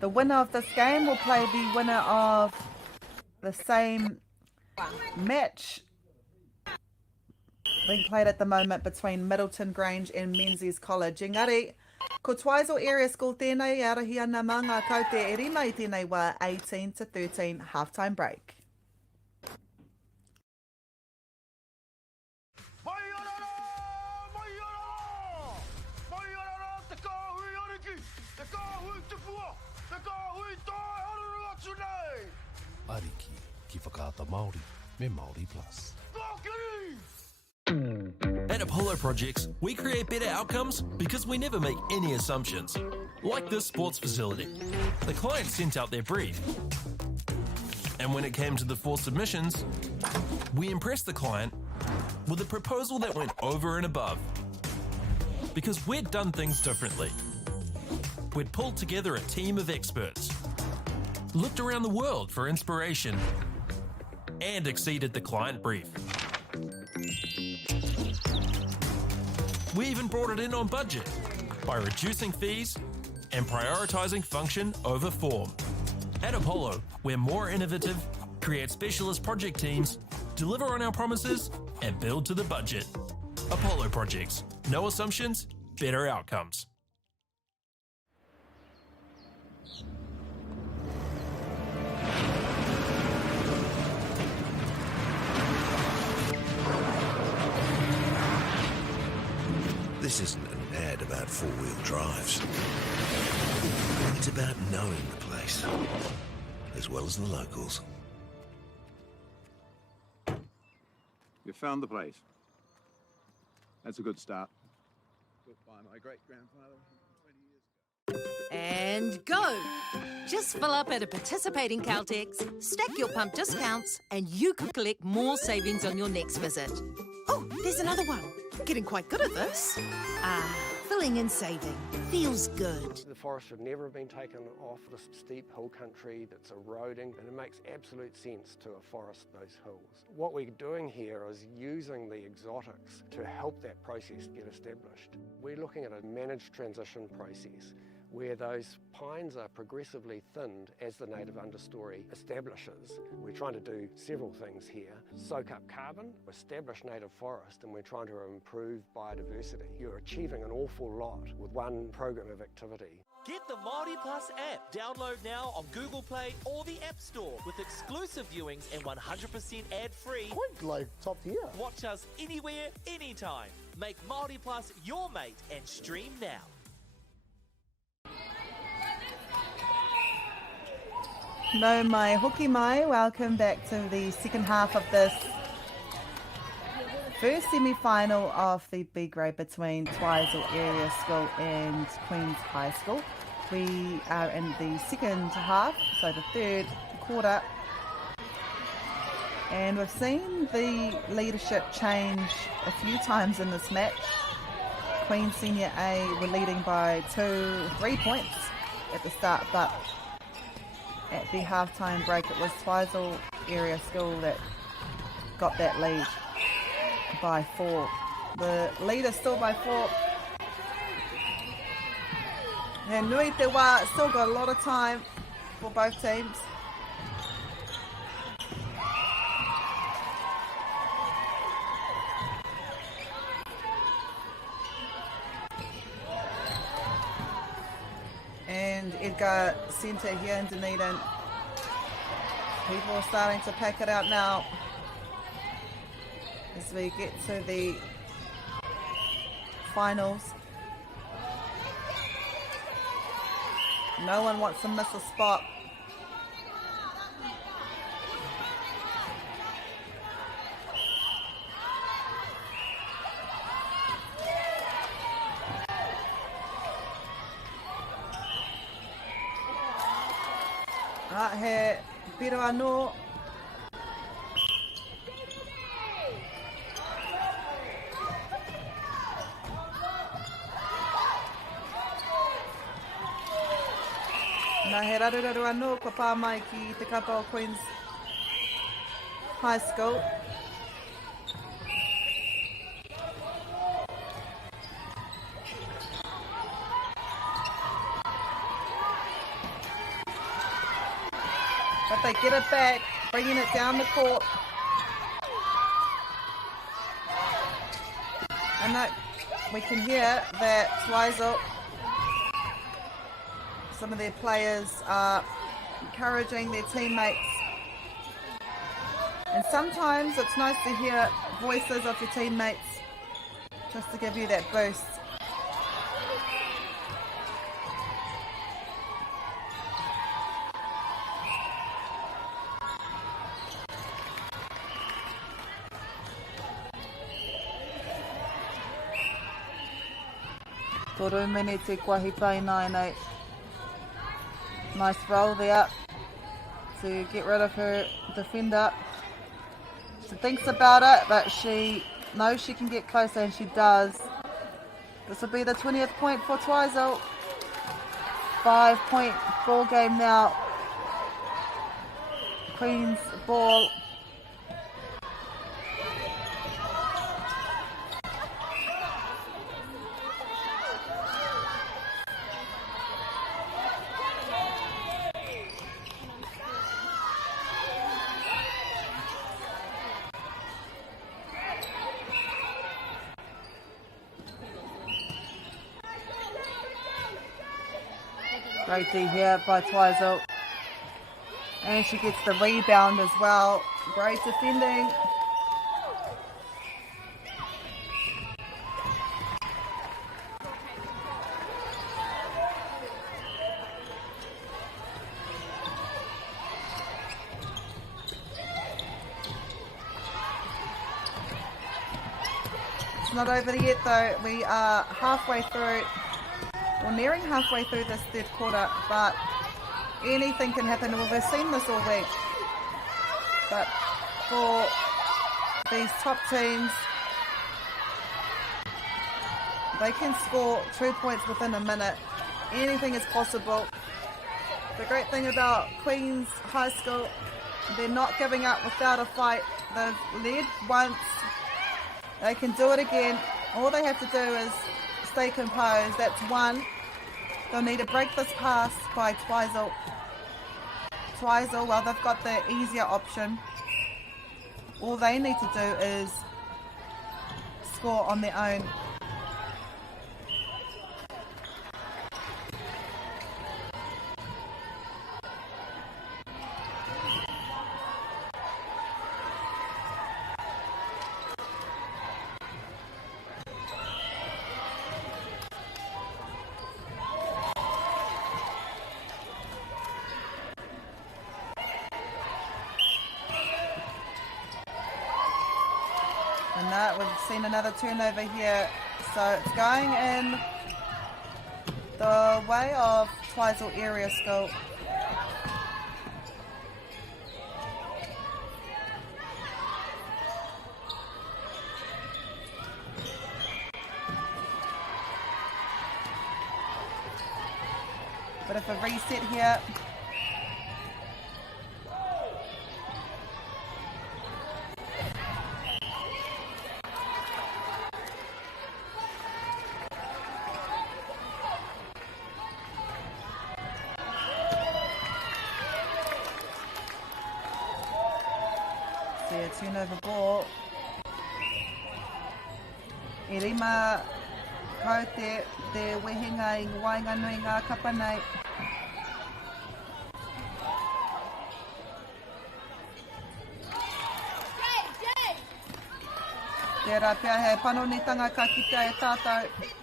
the winner of this game will play the winner of the same match being played at the moment between Middleton Grange and Menzies College. Engari, ko Twisel Area School tēnei e arahi ana mā ngā kaute e rima I tēnei wā 18-13 halftime break. Ariki, ki whakaata Māori, me Māori Plus. At Apollo Projects, we create better outcomes because we never make any assumptions. Like this sports facility. The client sent out their brief. And when it came to the 4 submissions, we impressed the client with a proposal that went over and above. Because we'd done things differently. We'd pulled together a team of experts, looked around the world for inspiration, and exceeded the client brief. We even brought it in on budget by reducing fees and prioritising function over form. At Apollo, we're more innovative, create specialist project teams, deliver on our promises, and build to the budget. Apollo Projects. No assumptions, better outcomes. This isn't an ad about four-wheel drives. It's about knowing the place, as well as the locals. You found the place. That's a good start. Built by my great-grandfather 20 years ago. And go! Just fill up at a participating Caltex, stack your pump discounts, and you could collect more savings on your next visit. Oh, there's another one. Getting quite good at this. Fill pulling and saving. Feels good. The forest should never have been taken off the steep hill country that's eroding, and it makes absolute sense to afforest those hills. What we're doing here is using the exotics to help that process get established. We're looking at a managed transition process where those pines are progressively thinned as the native understory establishes. We're trying to do several things here. Soak up carbon, establish native forest, and we're trying to improve biodiversity. You're achieving an awful lot with one program of activity. Get the Māori Plus app. Download now on Google Play or the App Store with exclusive viewings and 100% ad-free. Quite like top tier. Watch us anywhere, anytime. Make Māori Plus your mate and stream now. No mai hoki mai, welcome back to the second half of this first semi-final of the B grade between Twisel Area School and Queen's High School. We are in the second half, so the third quarter, and we've seen the leadership change a few times in this match. Queen's Senior A were leading by 3 points at the start, but at the halftime break it was Twisel Area School that got that lead by 4. The lead is still by 4. And Nui Te Wā still got a lot of time for both teams. And Edgar centre here in Dunedin. People are starting to pack it out now as we get to the finals. No one wants to miss a spot. He Piro anō. Nā he raruraru anō ko pā mai ki te kapa o Queen's High School. But they get it back, bringing it down the court. And that we can hear that Twisel, some of their players are encouraging their teammates. And sometimes it's nice to hear voices of your teammates just to give you that boost. Toru mene te kwahi pai nei. Nice roll there to get rid of her defender. She thinks about it, but she knows she can get closer, and she does. This will be the 20th point for Twisel. 5-point ball game now. Queen's ball. Great D here by Twisel. And she gets the rebound as well. Great defending. It's not over yet though. We are halfway through. We're nearing halfway through this third quarter, but anything can happen. We've seen this all week. But for these top teams, They can score 2 points within a minute. Anything is possible. The great thing about Queen's High School, they're not giving up without a fight. They've led once. They can do it again. All they have to do is stay composed. That's one. They'll need to break this pass by Twisel. Twisel, well, they've got the easier option. All they need to do is score on their own. And that, we've seen another turnover here. So it's going in the way of Twisel Area School. Bit of a reset here. Turnover ball. E rima kau te wehenga I wainga nui ngā kapa nei. Tērā pia he panonitanga ka kitea e tātou.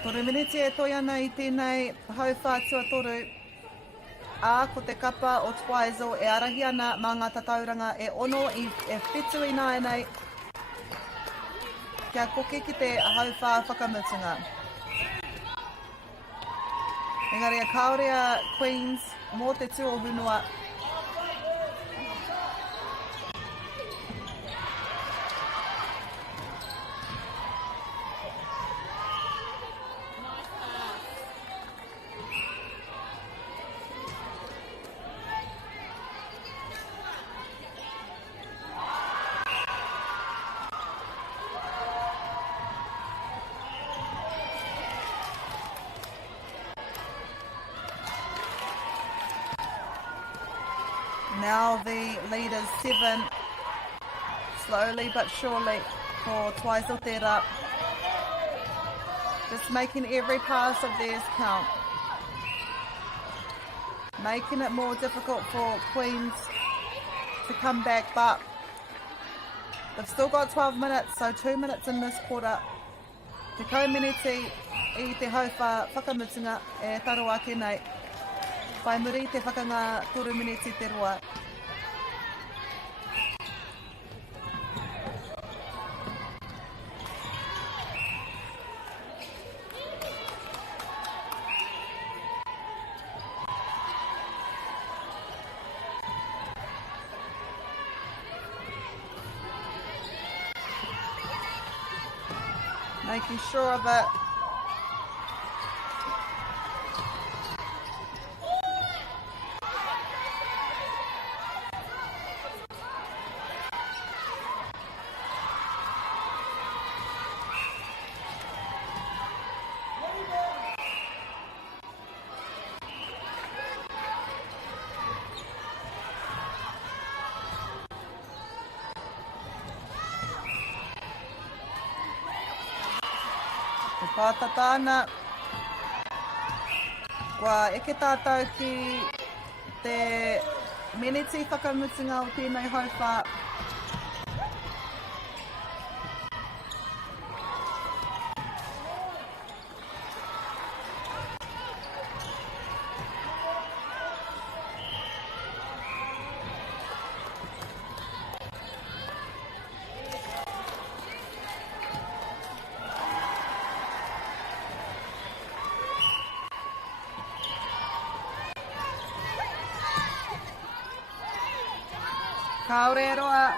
Toru minute e toi ana I tēnei hau whātua toru. Ā, ko te kapa o Twisel e arahi ana mā ngā tatauranga e ono e whetu I nāi nei. Kia koke ki te hau whā whakamutunga. Engari a kaorea Queens mō te tū o hunua. Now the lead is 7, slowly but surely for Twisel Tera. Just making every pass of theirs count. Making it more difficult for Queens to come back, but they've still got 12 minutes, so 2 minutes in this quarter. Te kaumeneti I te hauwha whakamutunga e taro ake nei. Whai muri te whakanga toru miniti te roa. Making sure of it. Pātatana. Kua eke tātou ki te meneti whakamutunga o tēnei hauwha. Kaore roa.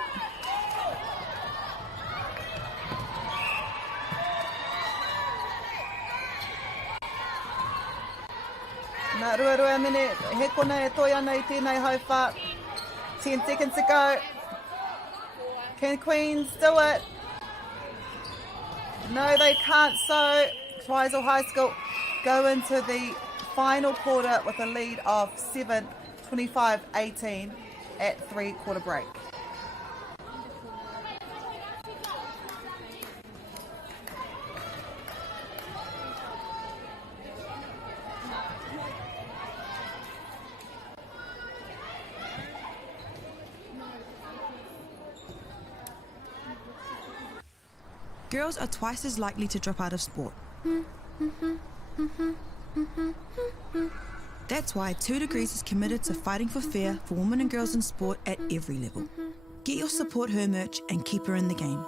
Nā rua minute, he kona e toi ana I tēnei hauwha. 10 seconds to go. Can Queens do it? No, they can't. So Twisel High School go into the final quarter with a lead of 7, 25-18 at 3-quarter break. Girls are twice as likely to drop out of sport. That's why 2 Degrees is committed to fighting for fair for women and girls in sport at every level. Get your Support Her merch and keep her in the game.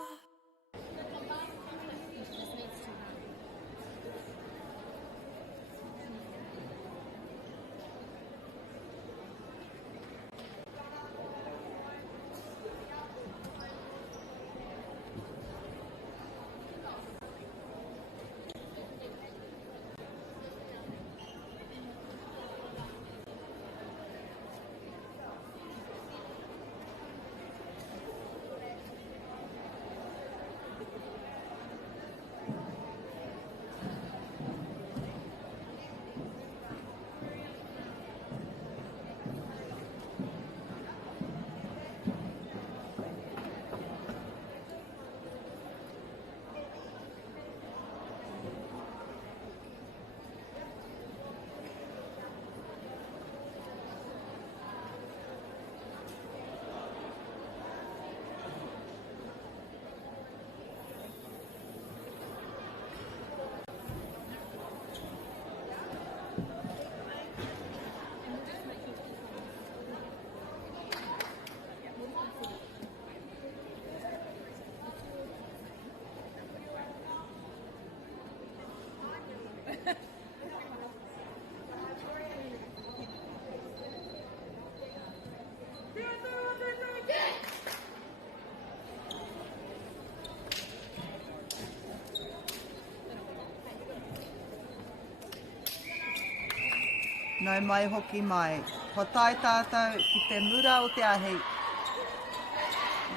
No mai hoki mai. Ko tai tātou ki te mura o te ahi.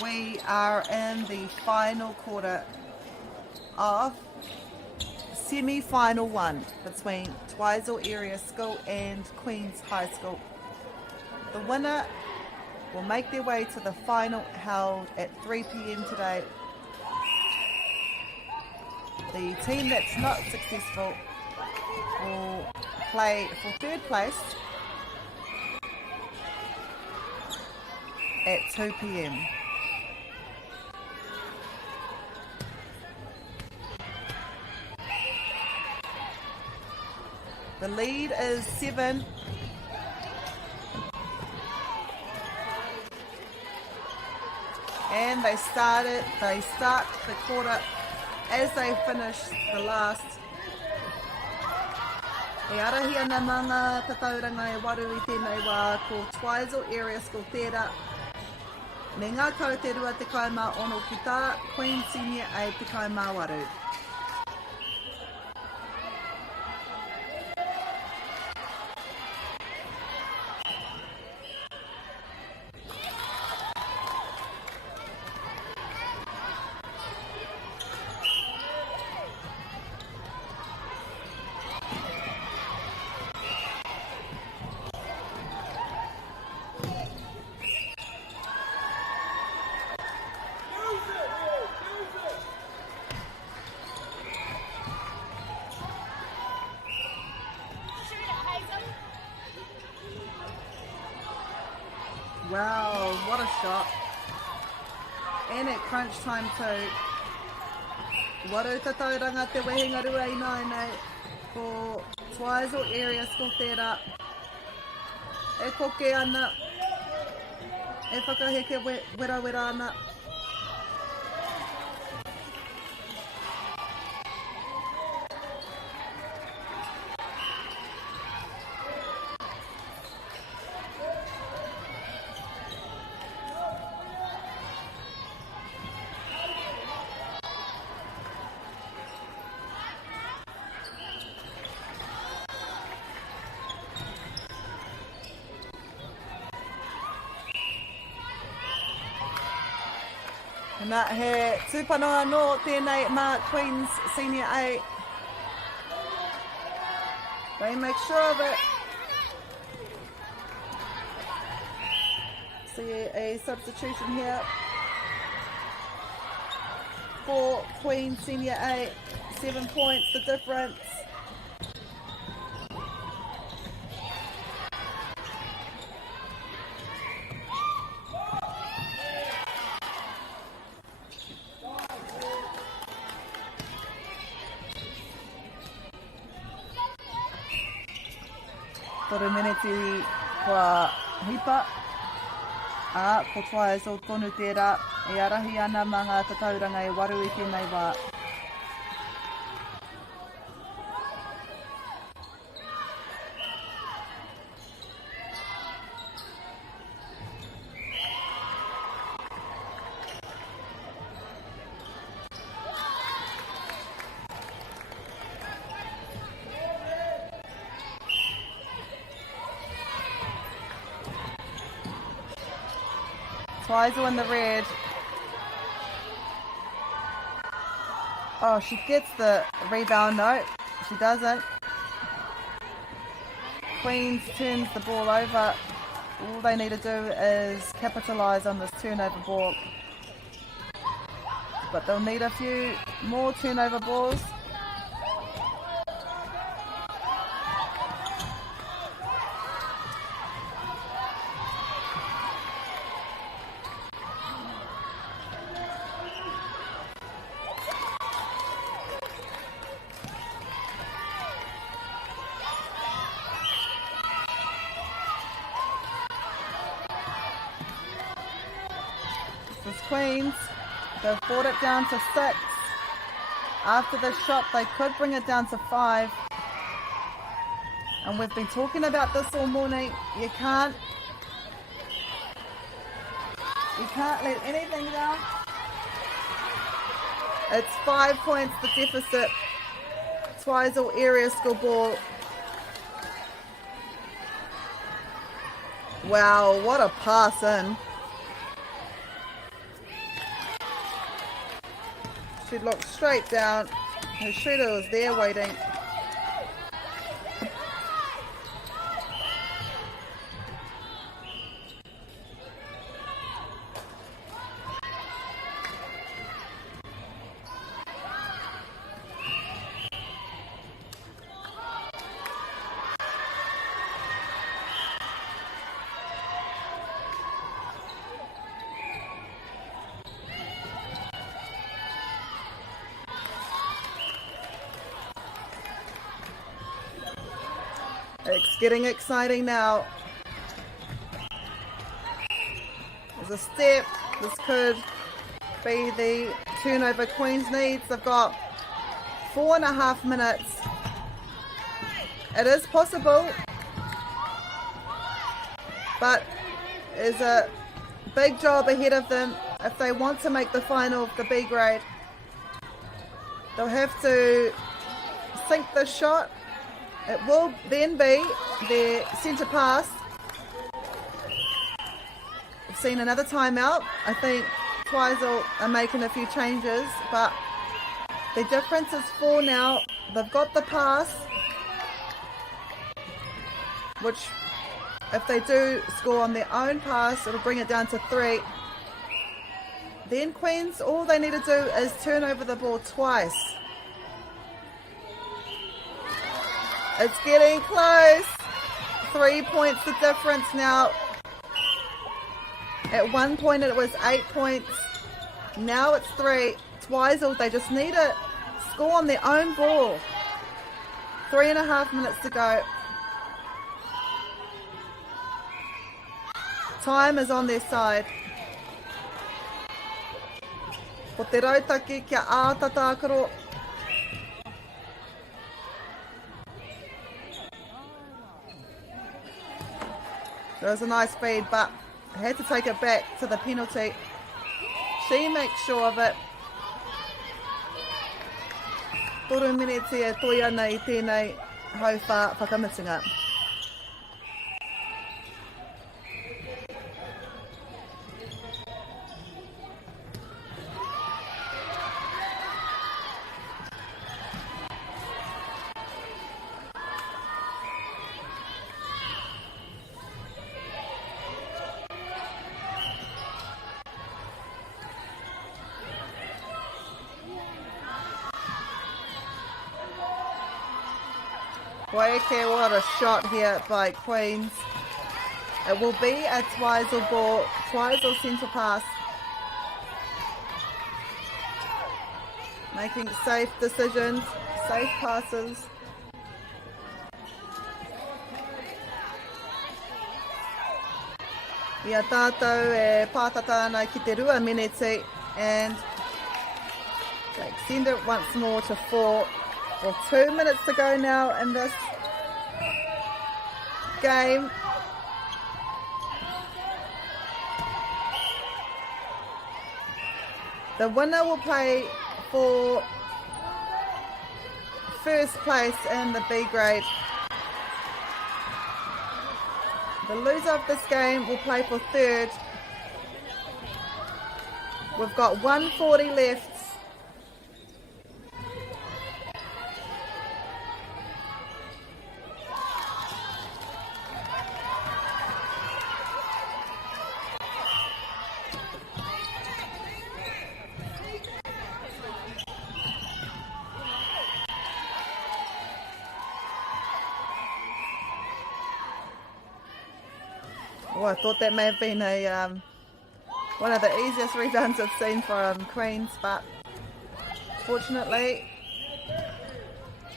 We are in the final quarter of semi-final 1 between Twisel Area School and Queens High School. The winner will make their way to the final held at 3 p.m. today. The team that's not successful will play for 3rd place at 2 p.m. The lead is 7. And they start the quarter as they finish the last. E arahi ana mga tatauranga e waru I tēnei wā ko Twisel Area School tērā. Me ngā kau te rua te kaimā ono ki tā, Queen Senior A te kaimā waru. Wow, what a shot. And at crunch time too. Waru tatauranga te wehinga rua I nei ko Twisel Area School tērā. E koke ana. E whakaheke wera ana. Nā he tūpanoa no tēnei mā Queens Senior A. They make sure of it. See a substitution here for Queens Senior A. 7 points the difference. Toro meneti kua hipa. Ko Twisel tonu tērā. E arahi ana mā ngā tatauranga e waru i tēnei wā. Twisel in the red. Oh, she gets the rebound. No, she doesn't. Queens turns the ball over. All they need to do is capitalise on this turnover ball. But they'll need a few more turnover balls. Queens, they've brought it down to 6. After this shot, they could bring it down to 5. And we've been talking about this all morning. You can't let anything down. It's 5 points the deficit. Twisel area school ball. Wow, what a pass in. She looked straight down. Her shooter was there waiting. It's getting exciting now. There's a step. This could be the turnover Queens needs. They've got 4.5 minutes. It is possible, but there's a big job ahead of them if they want to make the final of the B grade. They'll have to sink this shot. It will then be their centre pass. We've seen another timeout. I think Twisel are making a few changes, but the difference is 4 now. They've got the pass, which if they do score on their own pass, it'll bring it down to 3. Then Queens, all they need to do is turn over the ball twice. It's getting close. 3 points the difference now. At one point it was 8 points. Now it's 3. Twisel, they just need to score on their own ball. 3.5 minutes to go. Time is on their side. Ko te rautaki kia ātatākaro. It was a nice feed, but had to take it back to the penalty. She makes sure of it. Toru miniti e toi ana I tēnei hauwha whakamitinga. Waike, what a shot here by Queens. It will be a Twisel ball, Twisel centre pass. Making safe decisions, safe passes. Ia tātou e pātata ana ki te rua miniti, and they extend it once more to 4. Well, 2 minutes to go now in this game. The winner will play for first place in the B grade. The loser of this game will play for third. We've got 140 left. Oh, I thought that may have been a one of the easiest rebounds I've seen from Queens, but fortunately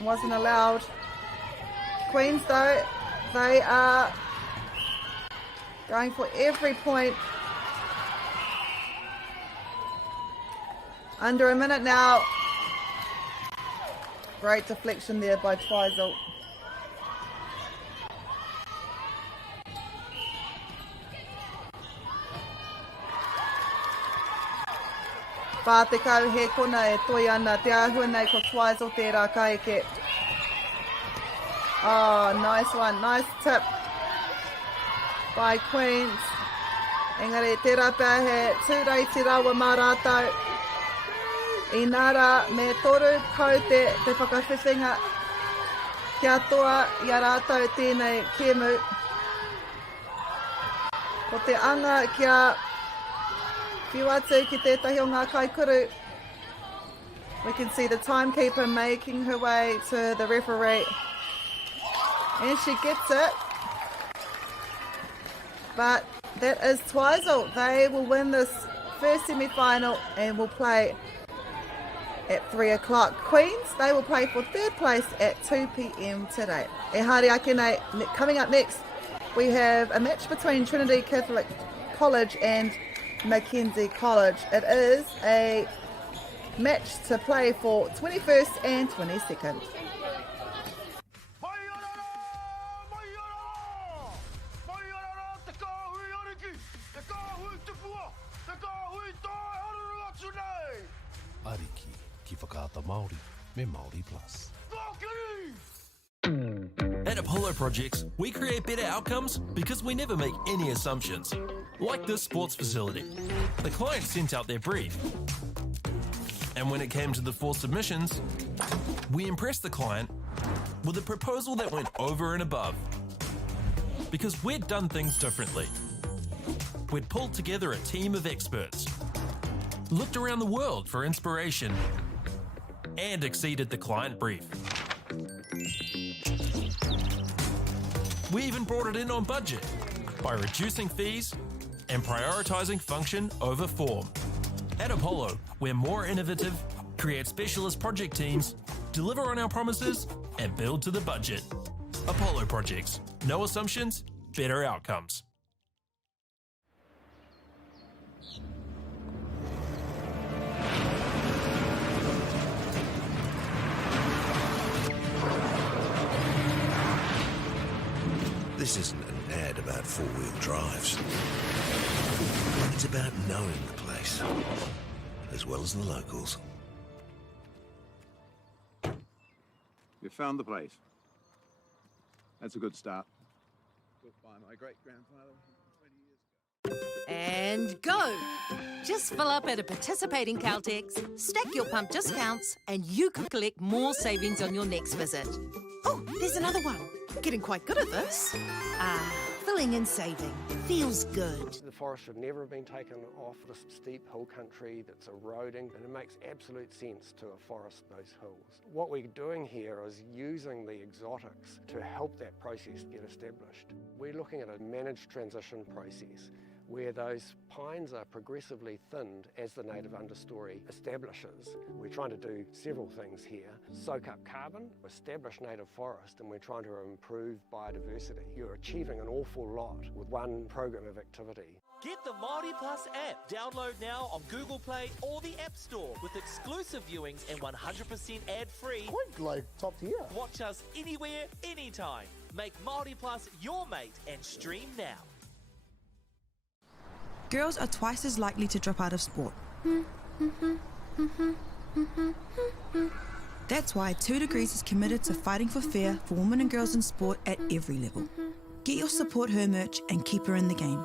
wasn't allowed. Queens though, they are going for every point. Under a minute now. Great deflection there by Twisel. Pātekau he kona e toi ana te ahua nei ko Twisel tērā kaike. Oh, nice one, nice tip by Queens. Engari tērā pēr he tūrei rawa mā rātou. I nara me toru kau te whakawhiwhinga kia toa i a rātou tēnei kēmu. Ko te anga kia whiwatu ki tētahi o ngā kaikuru. We can see the timekeeper making her way to the referee. And she gets it. But that is Twisel. They will win this first semi-final and will play at 3 o'clock. Queens, they will play for third place at 2 p.m. today. E haere ake nei, coming up next, we have a match between Trinity Catholic College and McKenzie College. It is a match to play for 21st and 22nd. Ariki ki whakaata Māori me Māori Plus. At Apollo Projects, we create better outcomes because we never make any assumptions. Like this sports facility. The client sent out their brief. And when it came to the 4 submissions, we impressed the client with a proposal that went over and above. Because we'd done things differently. We'd pulled together a team of experts, looked around the world for inspiration, and exceeded the client brief. We even brought it in on budget by reducing fees and prioritising function over form. At Apollo, we're more innovative, create specialist project teams, deliver on our promises, and build to the budget. Apollo Projects. No assumptions, better outcomes. This isn't an ad about four-wheel drives. It's about knowing the place, as well as the locals. You found the place. That's a good start. Built by my great-grandfather 20 years ago. And go! Just fill up at a participating Caltex, stack your pump discounts, and you could collect more savings on your next visit. Oh, there's another one. Getting quite good at this. Fill pulling and saving. Feels good. The forest should never have been taken off the steep hill country that's eroding, and it makes absolute sense to afforest those hills. What we're doing here is using the exotics to help that process get established. We're looking at a managed transition process where those pines are progressively thinned as the native understory establishes. We're trying to do several things here. Soak up carbon, establish native forest, and we're trying to improve biodiversity. You're achieving an awful lot with one program of activity. Get the Māori Plus app. Download now on Google Play or the App Store with exclusive viewings and 100% ad-free. Quite like top tier. Watch us anywhere, anytime. Make Māori Plus your mate and stream now. Girls are twice as likely to drop out of sport. That's why 2 Degrees is committed to fighting for fair for women and girls in sport at every level. Get your Support Her merch and keep her in the game.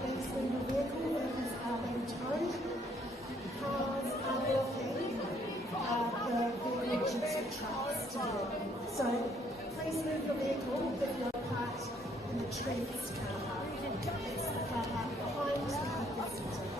Please leave your vehicle that is being towed. Cars are blocking the emergency trucks today. So please move your vehicle if you're parked in the trees car park. It's the car park behind the McKenzie.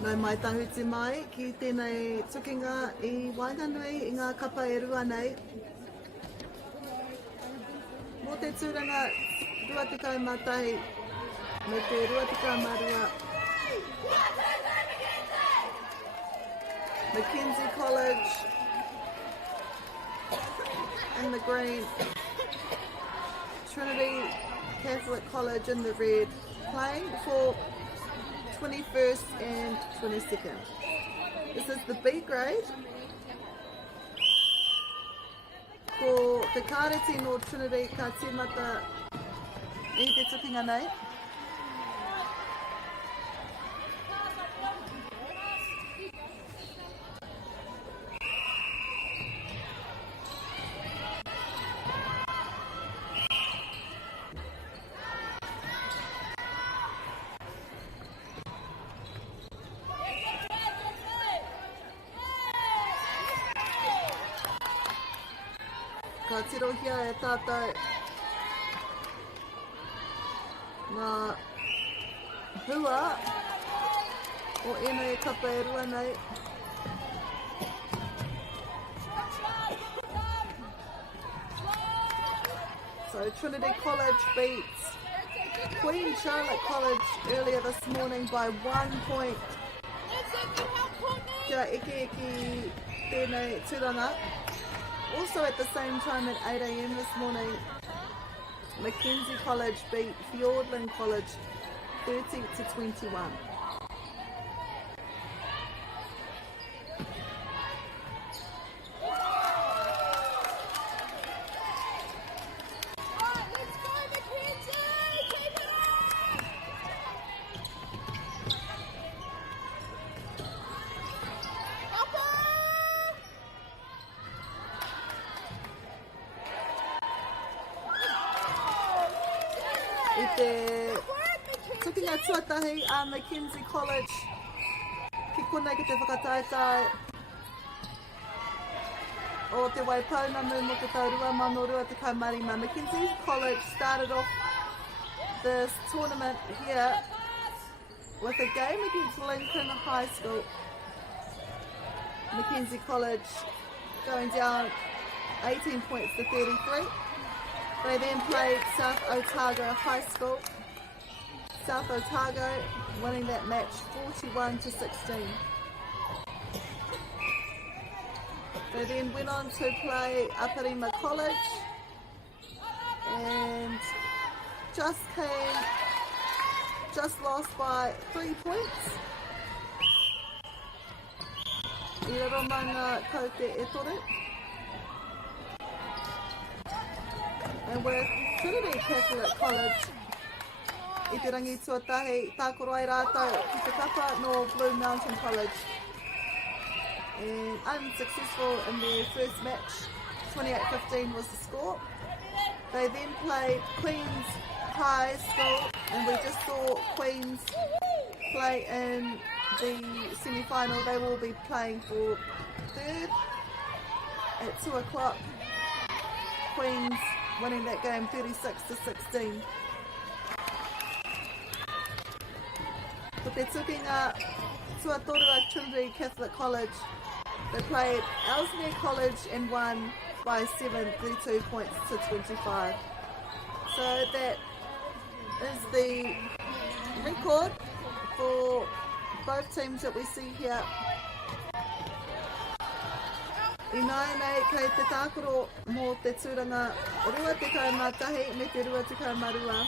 Nau mai tahuti mai ki tēnei tukinga I Wainganui I ngā kapa e rua nei. Mō te tūranga 20 mātahi me te 20 mārua. McKenzie College in the green. Trinity Catholic College in the red. Playing for 21st and 22nd. This is the B grade. Ko te kāreti no Trinity ka tīmata I te tukinga nei. Ka tirohia e tātou ngā hua o ēnei kapa e rua nei. So Trinity College beats Queen Charlotte College earlier this morning by 1 point. Kia eke tēnei tūranga. Also at the same time at 8 AM this morning, McKenzie College beat Fiordland College 30-21. Tukinga tuatahi a McKenzie College ki konei ki te whakataitai o te waipaunamu mo te taurua manorua te kamarima. McKenzie College started off this tournament here with a game against Lincoln High School. McKenzie College going down 18 points to 33. They then played South Otago High School. South Otago winning that match 41 to 16. They then went on to play Aparima College and just lost by 3 points. I Romanga ko te e toru. And with Trinity Catholic College, I te rangi tuatahi tākoro ai rātou ki te kapa no Blue Mountain College. And unsuccessful in their first match, 28-15 was the score. They then played Queens High School, and we just saw Queens play in the semi-final. They will be playing for third at 2 o'clock. Queens winning that game 36 to 16. Ko te tukinga tuatoru a Trinity Catholic College. They played Ellesmere College and won by 32 points to 25. So that is the record for both teams that we see here. I nai nei kei te tākoro mō te tūranga rua tekau mātahi me te rua tekau marua.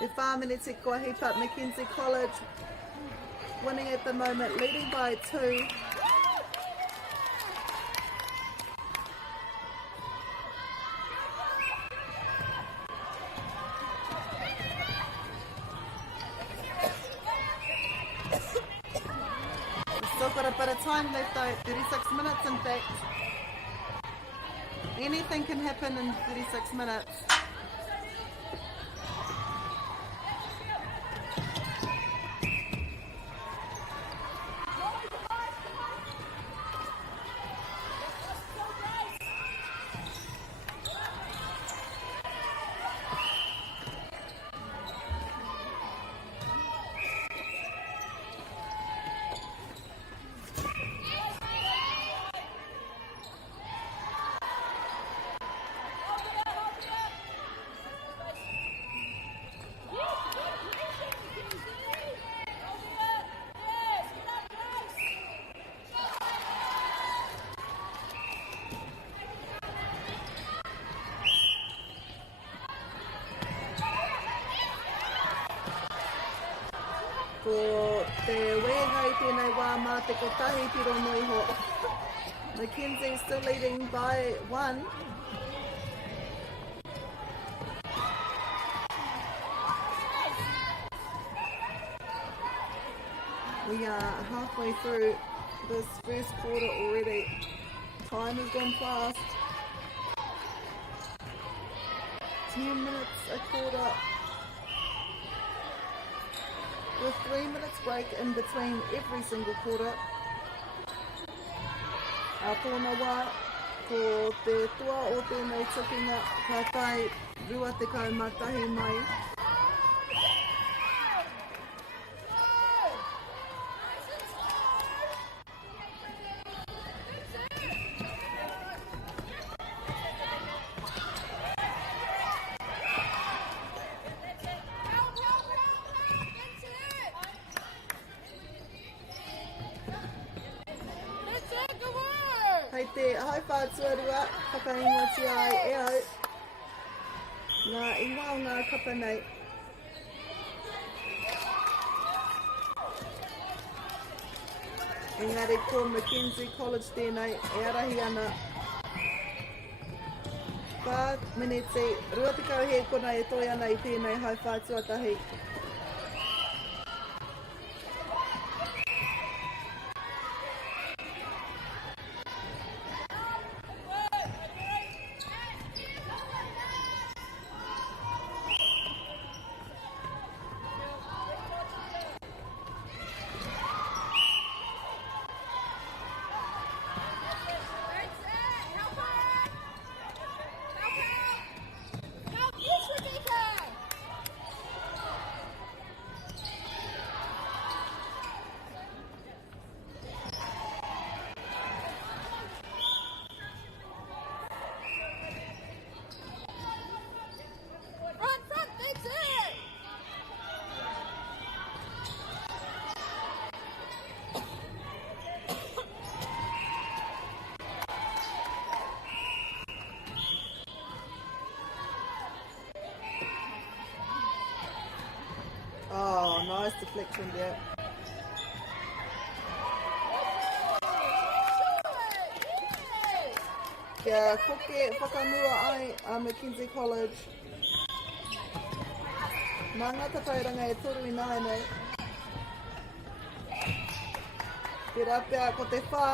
E whāmene te kua heap up McKenzie College, winning at the moment, leading by 2. Still got a bit of time left though, 36 minutes in fact. Anything can happen in 36 minutes. Ko te wehai tēnei wā mā te kotahi piro nui ho. McKenzie still leading by 1. We are halfway through this first quarter already. Time has gone fast. 10 minutes a quarter. With 3 minutes break in between every single quarter. A tōna wā, ko te toa o tēnei tukinga, ka tai rua tekau mātahi mai. Hei te hai whātuarua, whakaingoti ai e au. Ngā iwa o ngā kapa nei. Engari ko McKenzie College tēnei e arahi ana. Whā miniti, rua tekau he kona e toi ana I tēnei hai whātuatahi. deflection there. Kia koke whakanua ai a McKenzie College. Nā ngata tauranga e toru I nāi nei. Te rapea ko te whā.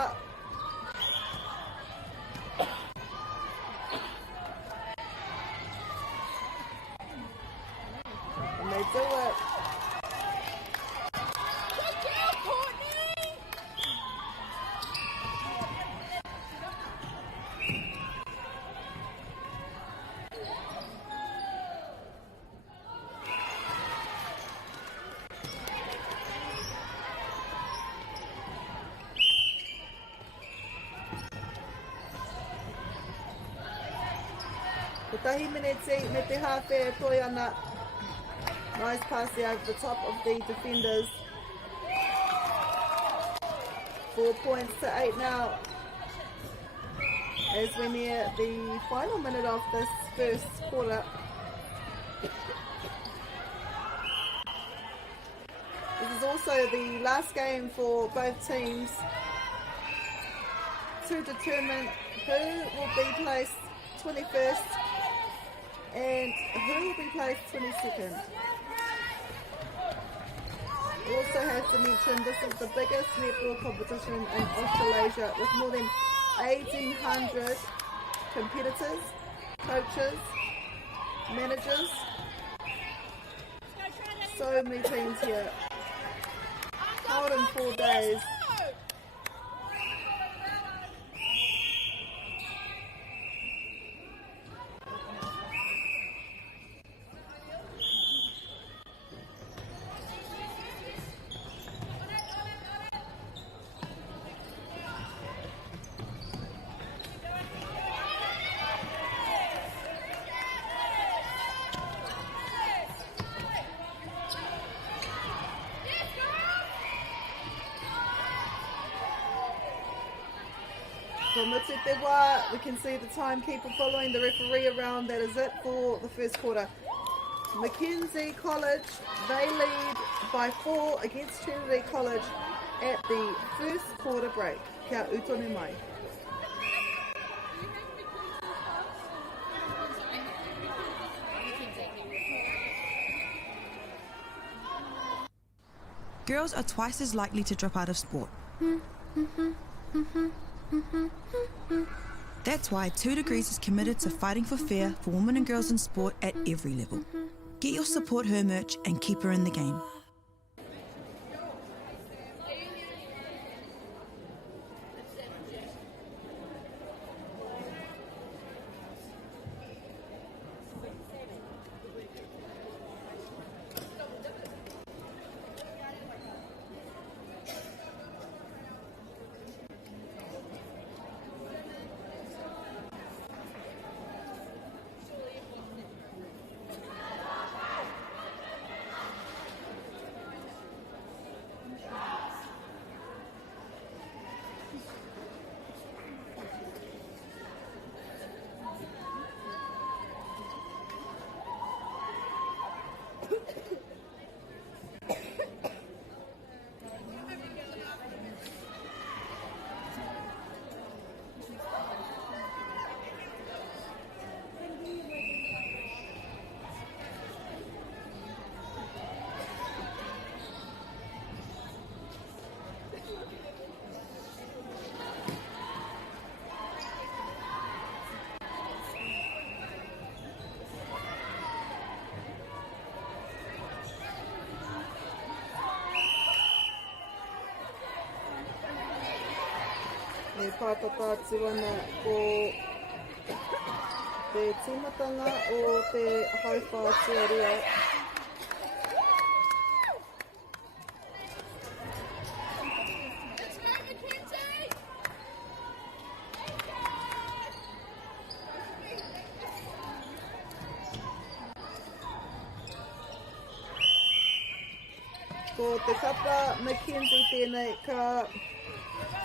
And they do it. Tahi mineti me te hawhea toi ana. Nice pass there over the top of the defenders. 4 points to 8 now. As we near the final minute of this first quarter. This is also the last game for both teams to determine who will be placed 21st and who will be placed 22nd. We also have to mention this is the biggest netball competition in Australasia with more than 1,800 competitors, coaches, managers, so many teams here. Held in 4 days. We can see the timekeeper following the referee around. That is it for the first quarter. McKenzie College, they lead by 4 against Trinity College at the first quarter break. Kia utone mai. Girls are twice as likely to drop out of sport. That's why 2 Degrees is committed to fighting for fair for women and girls in sport at every level. Get your Support Her merch and keep her in the game. E pātata atu ana ko te tīmatanga o te hauwha tuaria. Ko te kapa McKenzie tēnei ka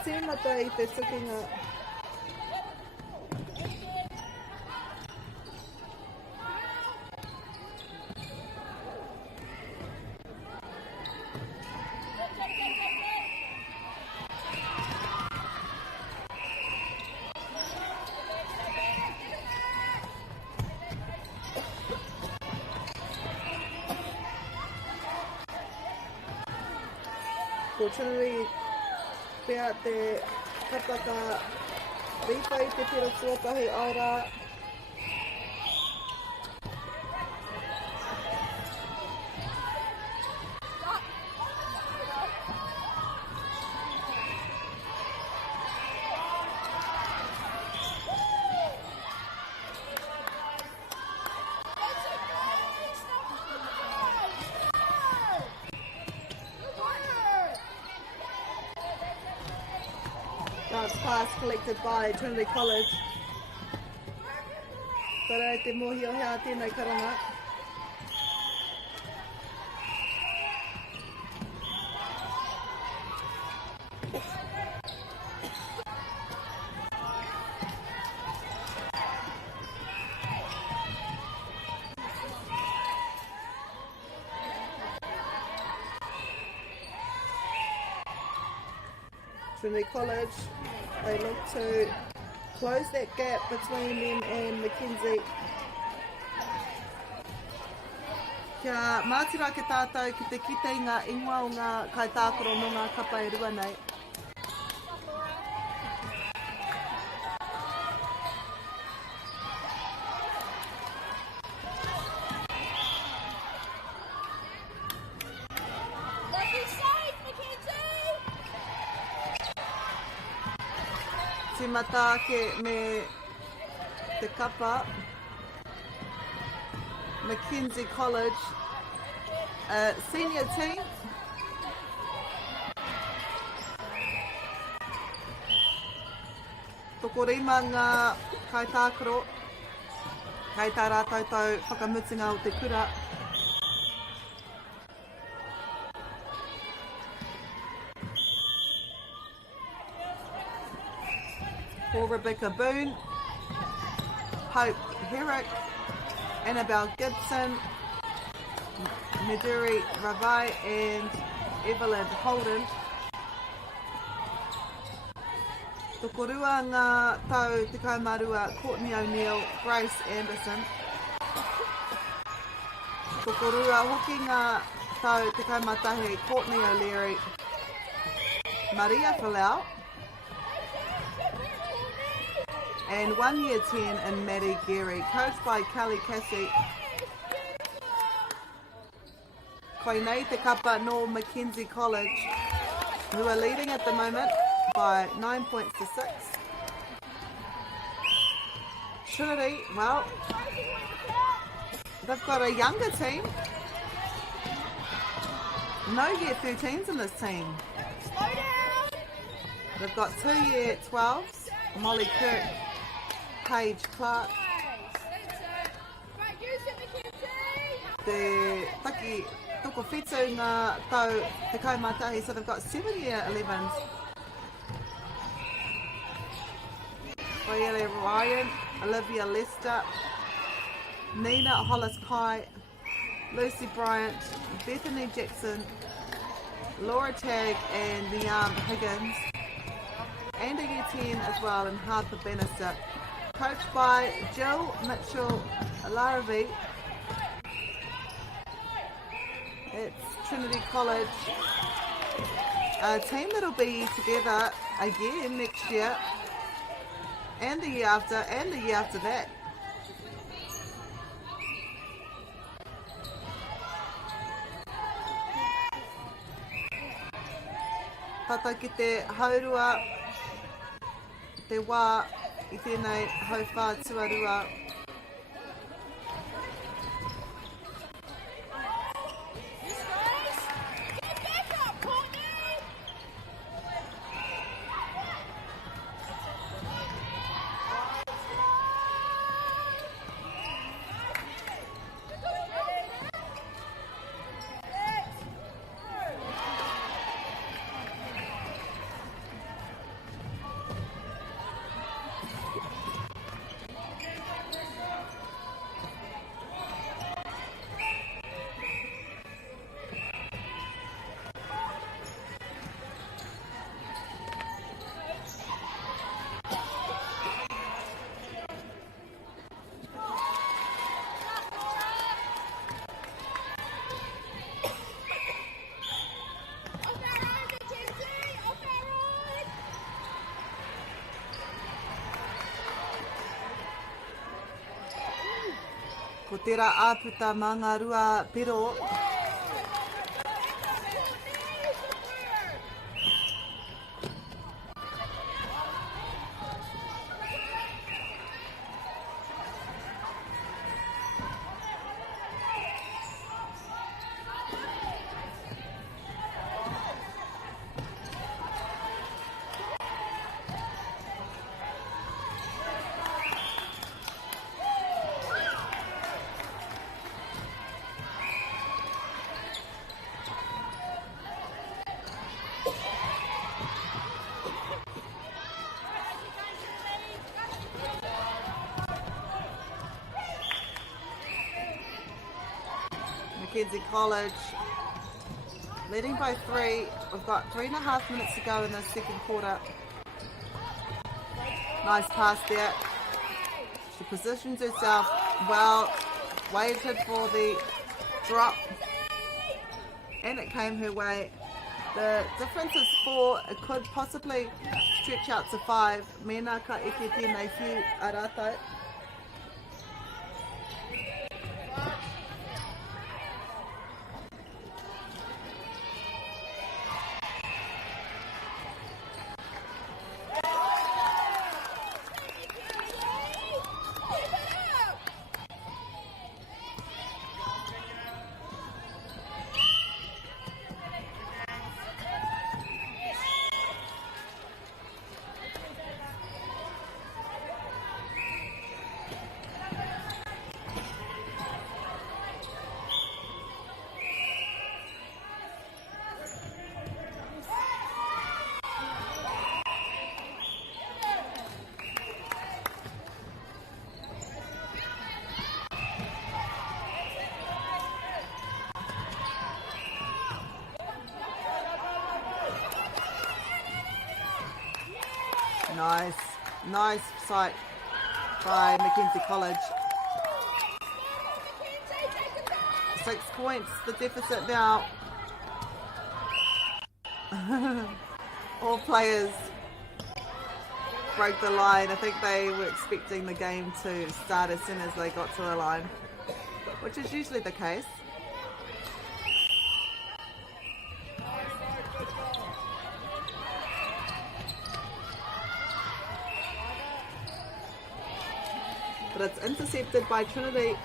tīmata I te tukinga. Ko Trinity pea te kapaka rewhai te pera tuatahi aira. Dance pass collected by Trinity College. Tara te mohi o hea tēnei karanga. Trinity College, they look to close that gap between them and McKenzie. Kia mātira ke tātou ki te kite ngā ingoa o ngā kaitākoro no ngā kapa e rua nei. Mata ke me te kapa McKenzie College senior team toko rima ngā kaitākaro kai tā rātou tau whakamutinga o te kura. For Rebecca Boone, Hope Herrick, Annabelle Gibson, Meduri Ravai and Evelyn Holden. Tokorua ngā tau te kaumarua Courtney O'Neill, Grace Anderson. Tokorua hoki ngā tau te kaumatahi Courtney O'Leary, Maria Falau. And 1 year 10 in Maddie Geary, coached by Kelly Cassie. Koinei te kapa no McKenzie College, who are leading at the moment by 9 points to 6. Trinity, well, they've got a younger team. No year 13s in this team. They've got 2 year 12s, Molly Kirk, Paige Clark, te taki toko whitu ngā tau te kaumatahi, so they've got 7 year 11s. Waiele Ryan, Olivia Lester, Nina Hollis-Pye, Lucy Bryant, Bethany Jackson, Laura Tagg and Liam Higgins, and a year 10 as well in Harper Bannister. Coached by Jill Mitchell-Laravi. It's Trinity College, a team that'll be together again next year, and the year after, and the year after that. Tata ki te haurua, te wā, I tēnei hauwhā tuarua. Ko tērā āputa mā ngā rua pero. McKenzie College leading by 3. We've got 3.5 minutes to go in the second quarter. Nice pass there. She positions herself well, waited for the drop, and it came her way. The difference is 4. It could possibly stretch out to 5. Mena ka eke tēnei whiu a rātou. Nice sight by McKenzie College. 6 points, the deficit now. All players broke the line. I think they were expecting the game to start as soon as they got to the line, which is usually the case. But it's intercepted by Trinity.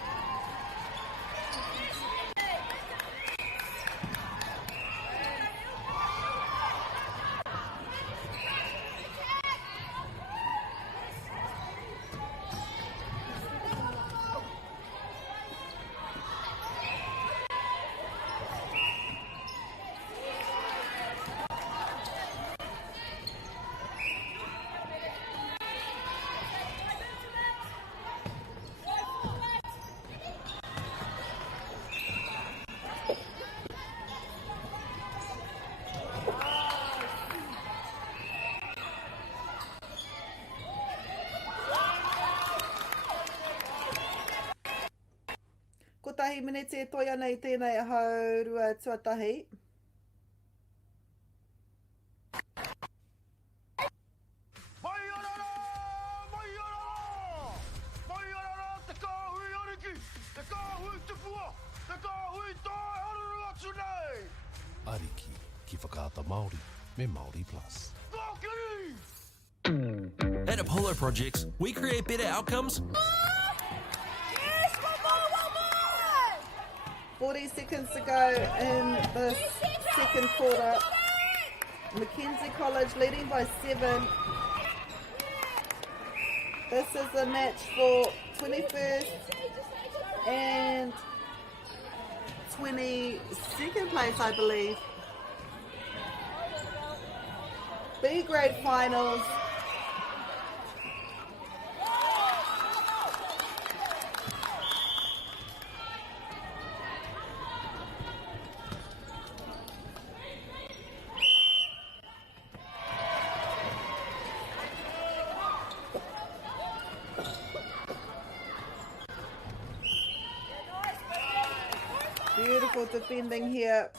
Ko tahi minete e toia nei tēnei ahaurua tuatahi. Ariki, ki whakaata Māori, me Māori Plus. At Apollo Projects, we create better outcomes. 40 seconds to go in the second quarter. McKenzie College leading by 7. This is the match for 21st and 22nd place, I believe. B grade finals. Beautiful defending here.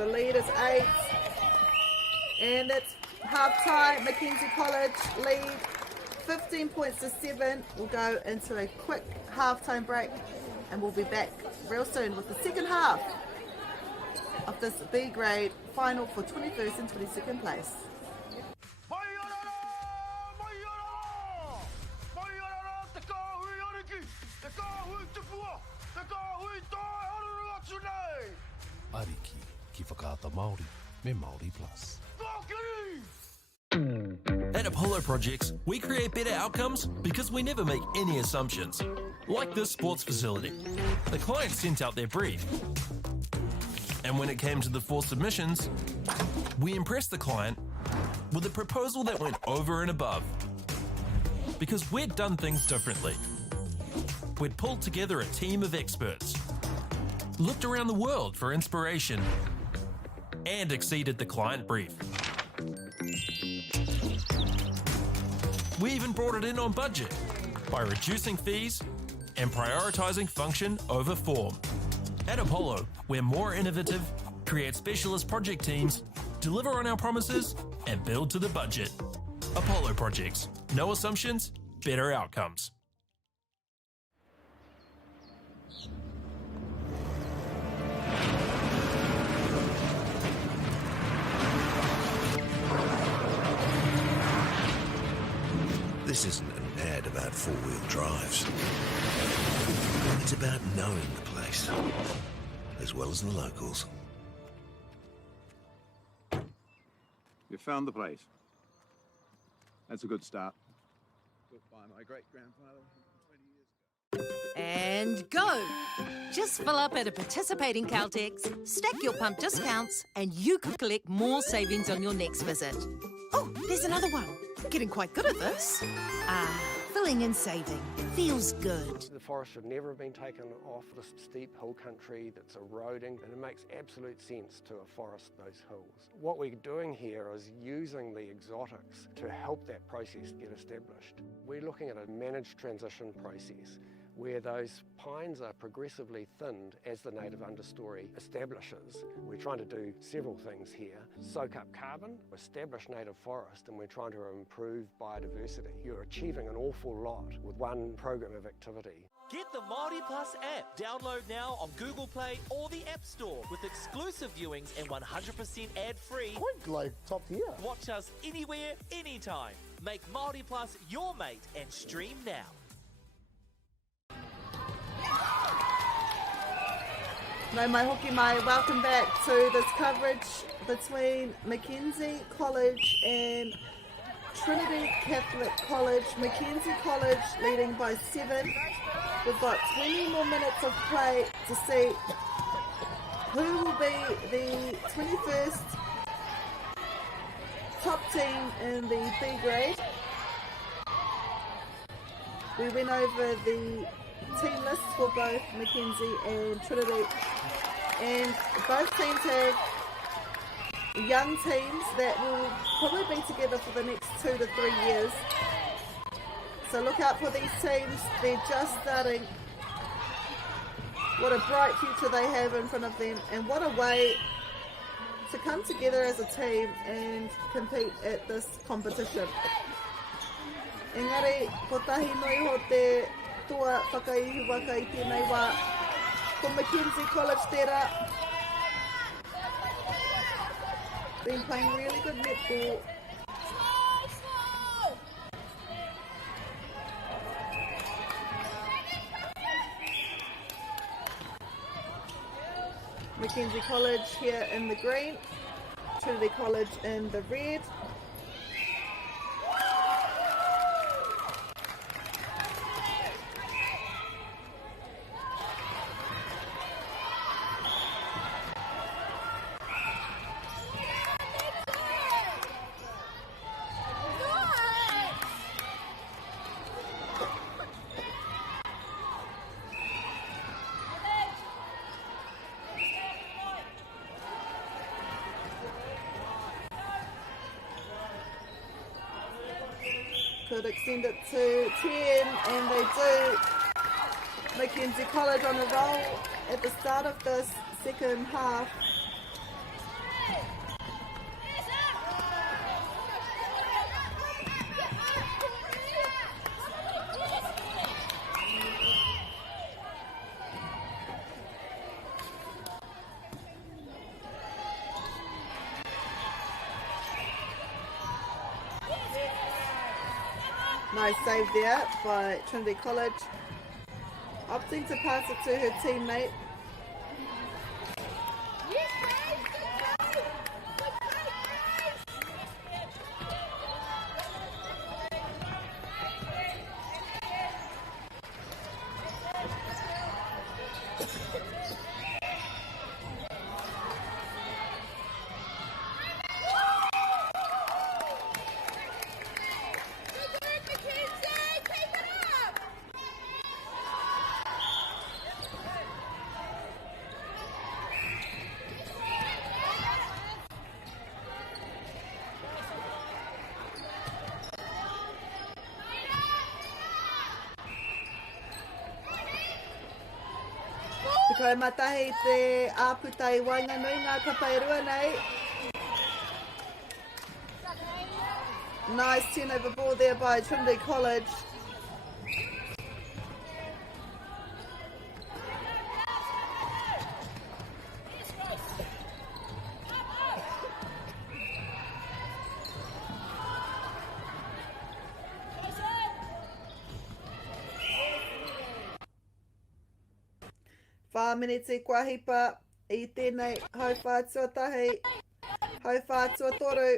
The lead is 8. And that's half-time. McKenzie College lead 15 points to 7. We'll go into a quick half-time break and we'll be back real soon with the second half of this B grade final for 21st and 22nd place. Ariki, ki whakaata Māori, me Māori Plus. At Apollo Projects, we create better outcomes because we never make any assumptions. Like this sports facility. The client sent out their brief. And when it came to the 4 submissions, we impressed the client with a proposal that went over and above. Because we'd done things differently. We'd pulled together a team of experts, looked around the world for inspiration, and exceeded the client brief. We even brought it in on budget by reducing fees and prioritising function over form. At Apollo, we're more innovative, create specialist project teams, deliver on our promises, and build to the budget. Apollo Projects. No assumptions, better outcomes. This isn't an ad about four-wheel drives. It's about knowing the place, as well as the locals. You found the place. That's a good start. Built by my great-grandfather 20 years ago. And go! Just fill up at a participating Caltex, stack your pump discounts, and you could collect more savings on your next visit. Oh, there's another one. Getting quite good at this. Filling and saving. Feels good. The forest should never have been taken off the steep hill country that's eroding, and it makes absolute sense to afforest those hills. What we're doing here is using the exotics to help that process get established. We're looking at a managed transition process where those pines are progressively thinned as the native understory establishes. We're trying to do several things here. Soak up carbon, establish native forest, and we're trying to improve biodiversity. You're achieving an awful lot with one program of activity. Get the Māori Plus app. Download now on Google Play or the App Store with exclusive viewings and 100% ad-free. Quite like top tier. Watch us anywhere, anytime. Make Māori Plus your mate and stream now. No mai hoki mai, welcome back to this coverage between McKenzie College and Trinity Catholic College. McKenzie College leading by 7. We've got 20 more minutes of play to see who will be the 21st top team in the B grade. We went over the team list for both McKenzie and Trinity, and both teams have young teams that will probably be together for the next 2 to 3 years. So look out for these teams. They're just starting. What a bright future they have in front of them, and what a way to come together as a team and compete at this competition. Engari, ko tahi nui ho te tua whakaihi waka i tēnei wā. Ko McKenzie College tērā. Been playing really good netball. McKenzie College here in the green, Trinity College in the red. Could extend it to 10, and they do. McKenzie College on a roll at the start of this second half. Nice save there by Trinity College. Opting to pass it to her teammate. Koe matahi te āputai wainganui ngā kapairua nei. Nice turnover ball there by Trinity College. Whāminiti kua hipa I tēnei hauwhātua tahi, hauwhātua toru.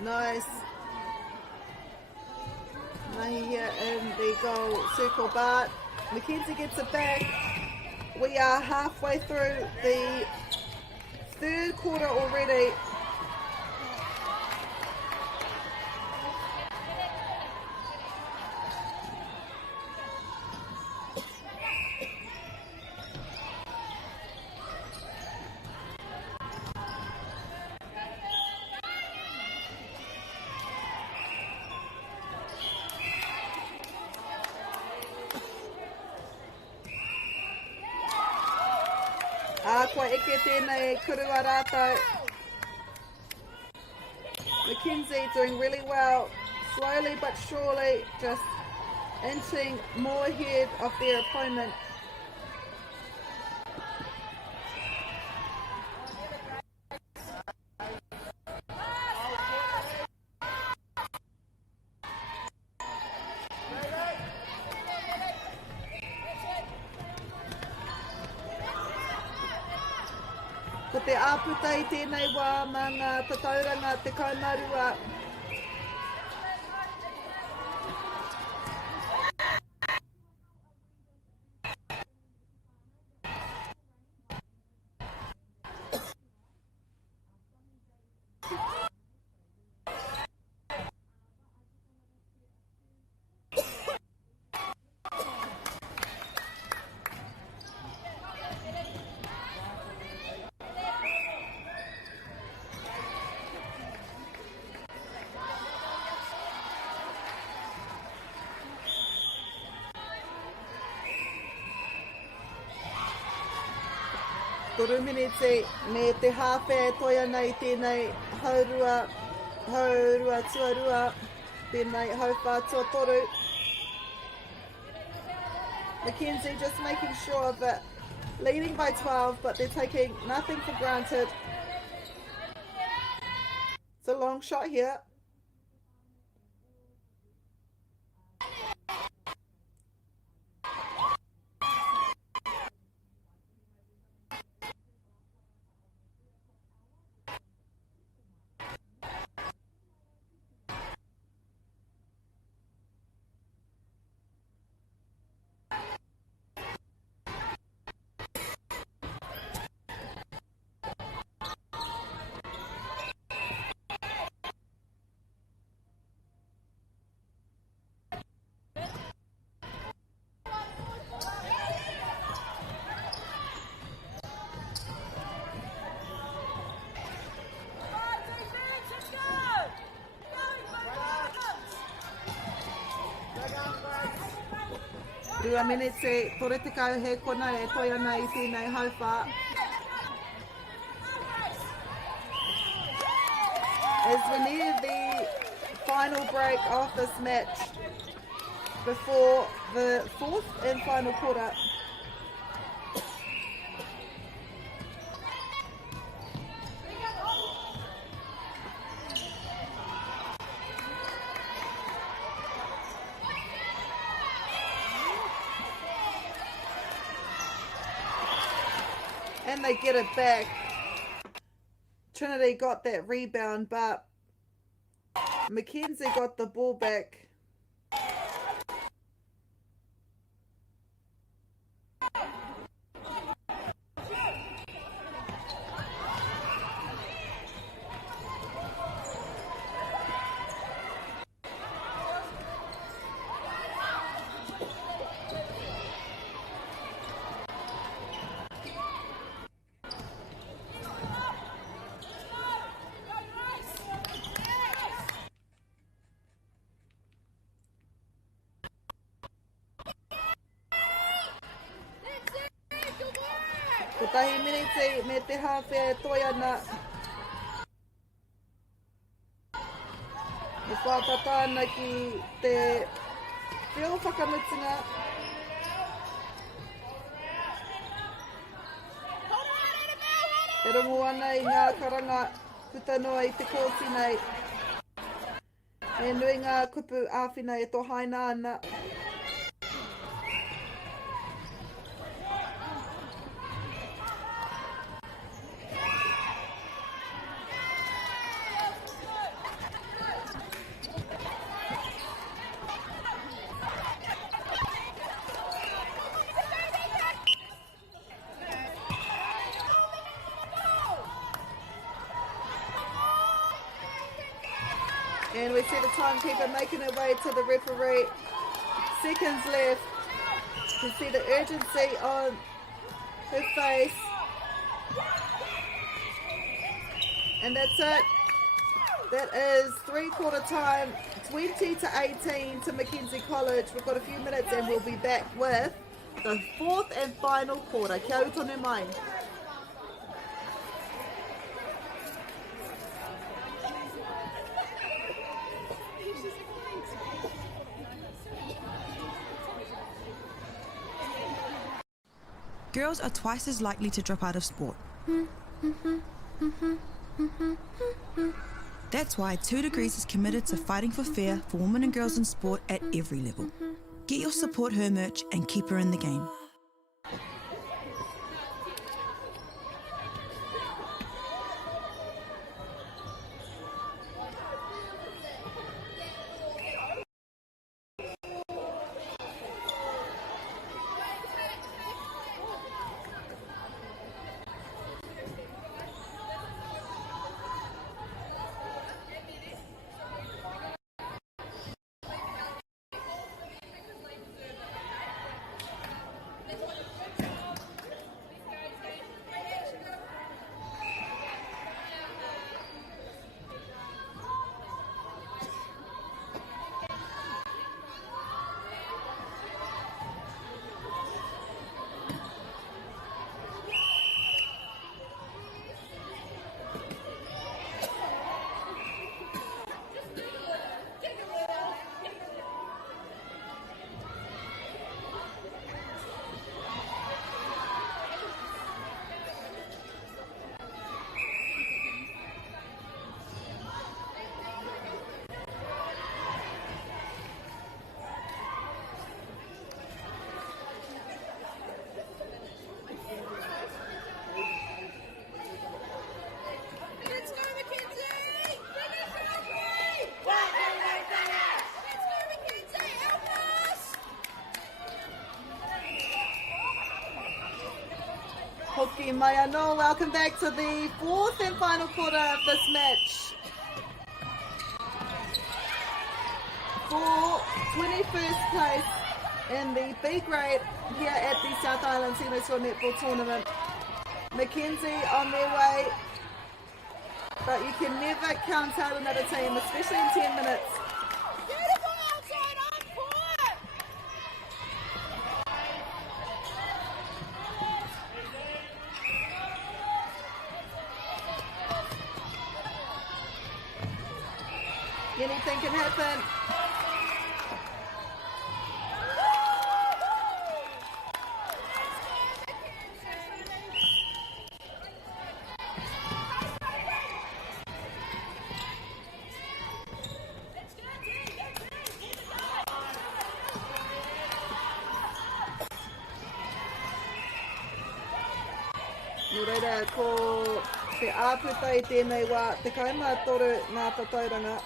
Nice. Mahi here in the goal circle, but McKenzie gets it back. We are halfway through the third quarter already. Koe eke tēnei kurua rātou. McKenzie doing really well, slowly but surely, just inching more ahead of their opponent. Ko te āputai tēnei wā mā ngā tatauranga te kaumarua. Toru miniti me te hawhe toia nei tēnei haurua tuarua, tēnei hauwhātua toru. McKenzie just making sure of it, leading by 12, but they're taking nothing for granted. It's a long shot here. Rua minute, tore te kau he kona e toi ana I tēnei hauwha. As we near the final break of this match before the fourth and final quarter. And they get it back. Trinity got that rebound, but McKenzie got the ball back. Ko tahi minute me te hawhea toi ana. E whātata ana ki te whio whakamutinga. E rongo ana I ngā karanga putanoa I te kōti nei. E nui ngā kupu āwhina e tohaina ana. And we see the timekeeper making her way to the referee. Seconds left. You can see the urgency on her face. And that's it. That is three-quarter time, 20-18 to McKenzie College. We've got a few minutes and we'll be back with the fourth and final quarter. Kia ora tonu mai. Girls are twice as likely to drop out of sport. That's why 2 Degrees is committed to fighting for fair for women and girls in sport at every level. Get your Support Her merch and keep her in the game. Hoki mai anō, welcome back to the fourth and final quarter of this match. For 21st place in the B grade here at the South Island SISS Netball Tournament. McKenzie on their way, but you can never count out another team, especially in 10 minutes. Anything can happen. Nō reira, ko te āputa i tēnei wā, te kaumātoru ngā tatauranga.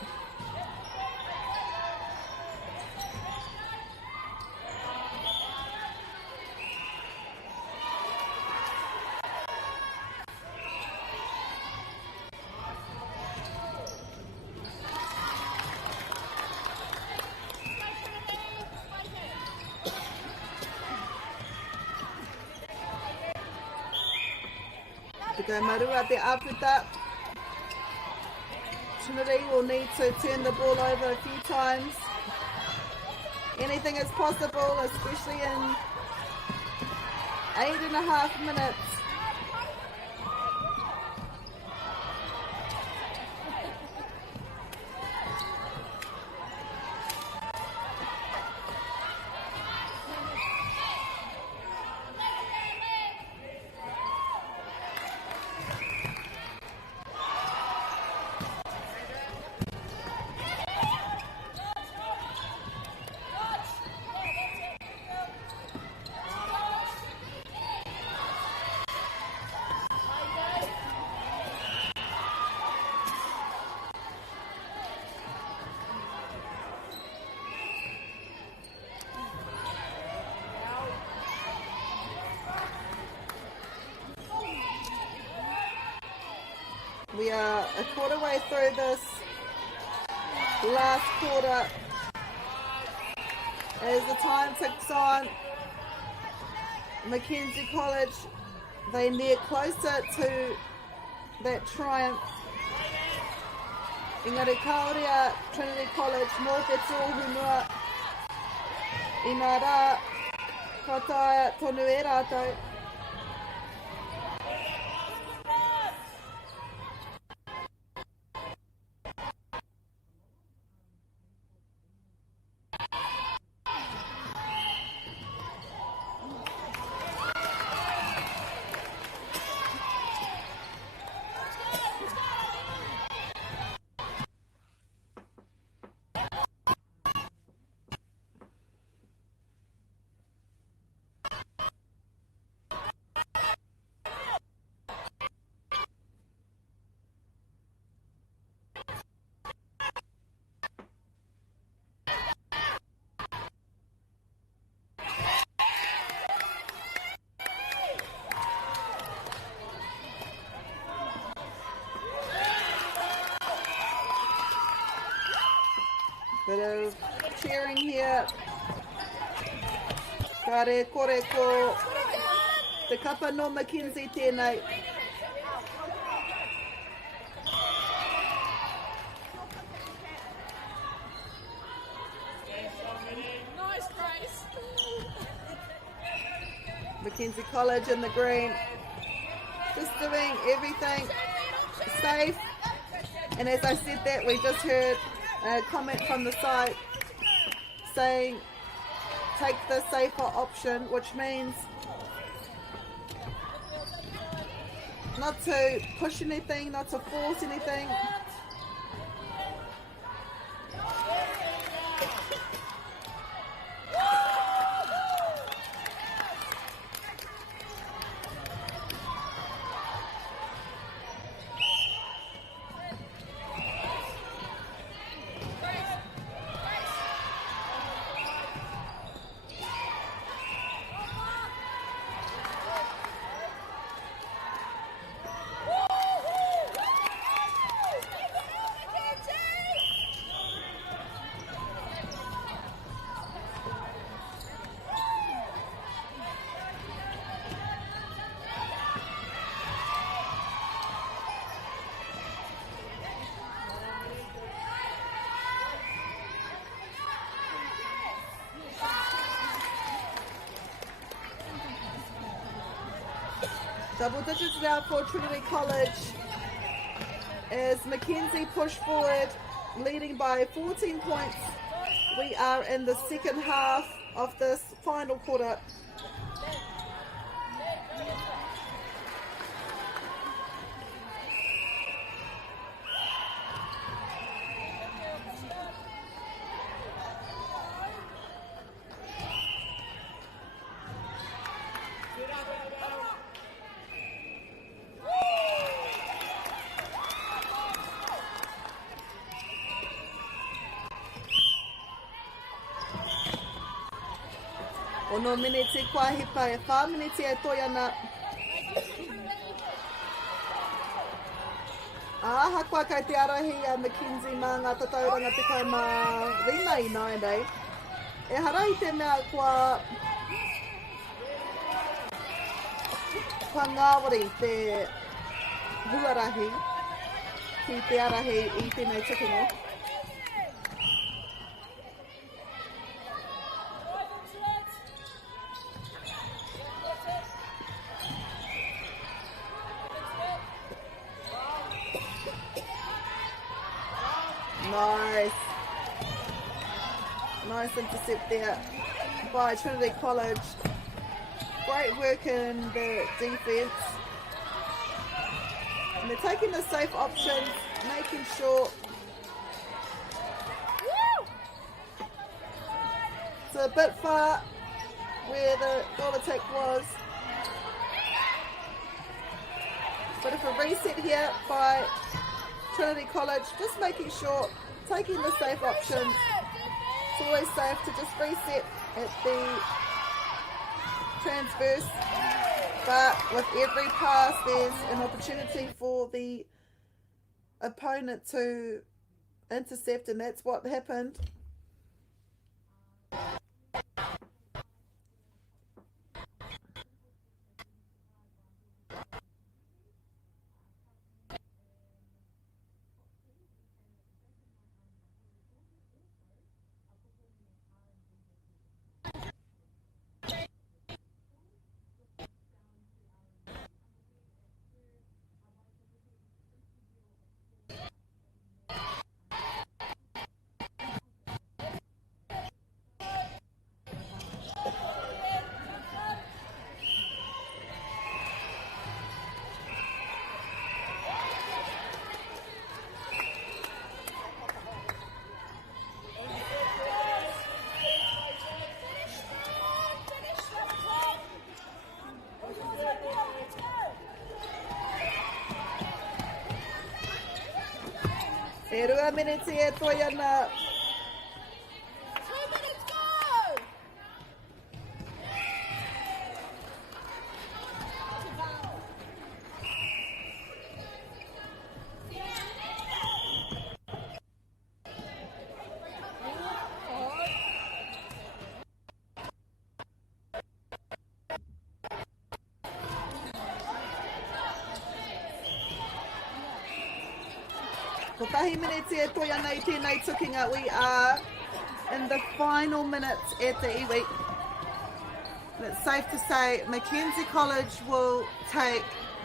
Te Maruai te āputa. Trinity will need to turn the ball over a few times. Anything is possible, especially in 8.5 minutes. We are a quarter way through this last quarter. As the time ticks on, McKenzie College, they near closer to that triumph. Engari Kauria, Trinity College, mō te tōhunua. I ngā rā, kataia tonu e rātou. Bit of cheering here. Kare kore ko te kapa no McKenzie tēnei. Nice, Grace. McKenzie College in the green. Just doing everything safe. And as I said that, we just heard a comment from the side saying take the safer option, which means not to push anything, not to force anything. Double digits now for Trinity College as McKenzie push forward leading by 14 points. We are in the second half of this final quarter. Ono minute kwa hipa e 5 minute e toiana. Aha kwa kai te arahi a McKenzie mā ngā tatauranga te kai mā rina i nai nei. E harai te mea kwa ngāwari te huarahi ki te arahi i tēnei tukinga. Nice intercept there by Trinity College. Great work in the defence. And they're taking the safe options, making sure it's a bit far where the goal attack was. Bit of a reset here by Trinity College, just making sure, taking the safe options. It's always safe to just reset at the transverse, but with every pass there's an opportunity for the opponent to intercept, and that's what happened. E rua minute e toiana. Tahi minute e toiana I tēnei tukinga. We are in the final minutes at the iwi. And it's safe to say McKenzie College will take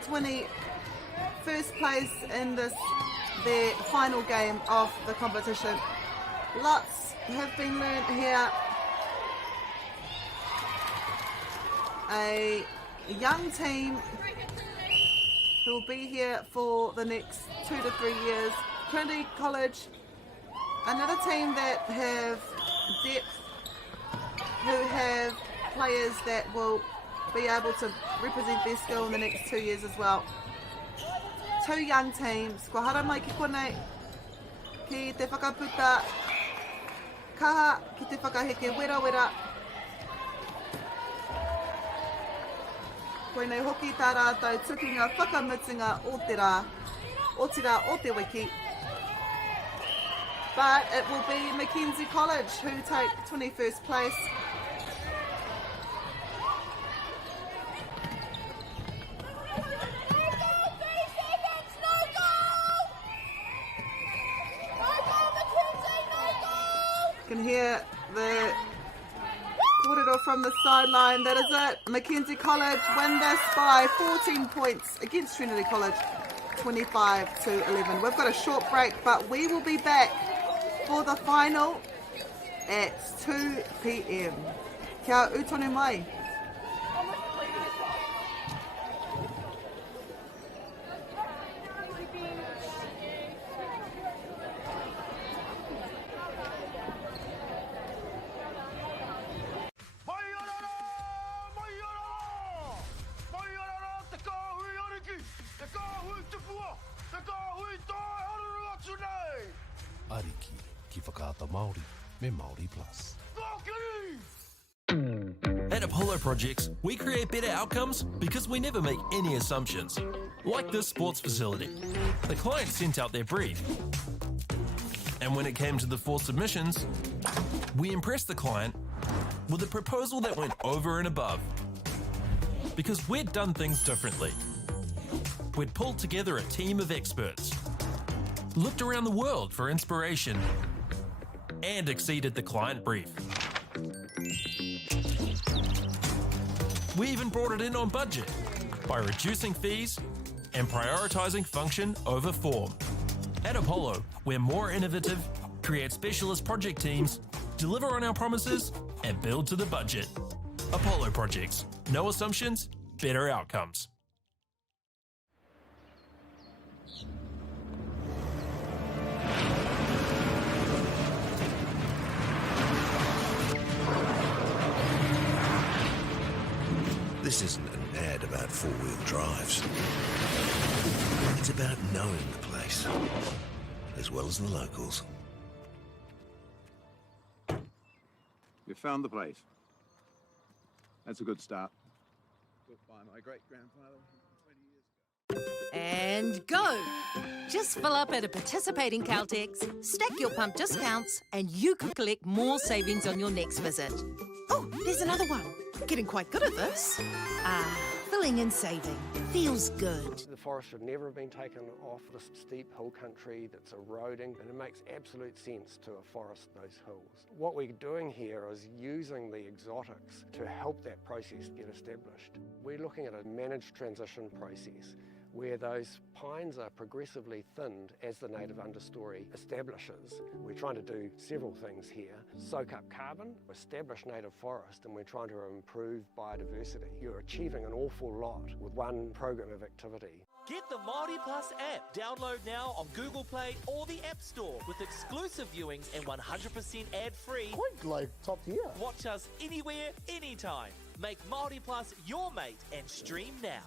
21st place in this their final game of the competition. Lots have been learned here. A young team who will be here for the next 2 to 3 years. Trinity College, another team that have depth, who have players that will be able to represent their school in the next 2 years as well. Two young teams. Ko hara mai ki konei ki te whakaputa kaha, ki te whakaheke wera wera. Koinei hoki tā rātou tukinga whakamutunga o te rā, o te rā, o te wiki. But it will be McKenzie College who take 21st place. You can hear the corridor from the sideline. That is it. McKenzie College win this by 14 points against Trinity College, 25 to 11. We've got a short break, but we will be back for the final at 2 p.m. Kia utone mai. Ariki ki whakaata Māori me Māori Plus. At Apollo Projects, we create better outcomes because we never make any assumptions. Like this sports facility. The client sent out their brief. And when it came to the 4 submissions, we impressed the client with a proposal that went over and above. Because we'd done things differently. We'd pulled together a team of experts, looked around the world for inspiration, and exceeded the client brief. We even brought it in on budget by reducing fees and prioritising function over form. At Apollo, we're more innovative, create specialist project teams, deliver on our promises, and build to the budget. Apollo Projects. No assumptions, better outcomes. This isn't an ad about four-wheel drives. It's about knowing the place, as well as the locals. You found the place. That's a good start. Built by my great-grandfather 20 years ago. And go! Just fill up at a participating Caltex, stack your pump discounts, and you could collect more savings on your next visit. Oh, there's another one. Getting quite good at this. Filling and saving. Feels good. The forest should never have been taken off the steep hill country that's eroding, and it makes absolute sense to afforest those hills. What we're doing here is using the exotics to help that process get established. We're looking at a managed transition process where those pines are progressively thinned as the native understory establishes. We're trying to do several things here. Soak up carbon, establish native forest, and we're trying to improve biodiversity. You're achieving an awful lot with one program of activity. Get the Māori Plus app. Download now on Google Play or the App Store with exclusive viewings and 100% ad-free. Quite like top tier. Watch us anywhere, anytime. Make Māori Plus your mate and stream now.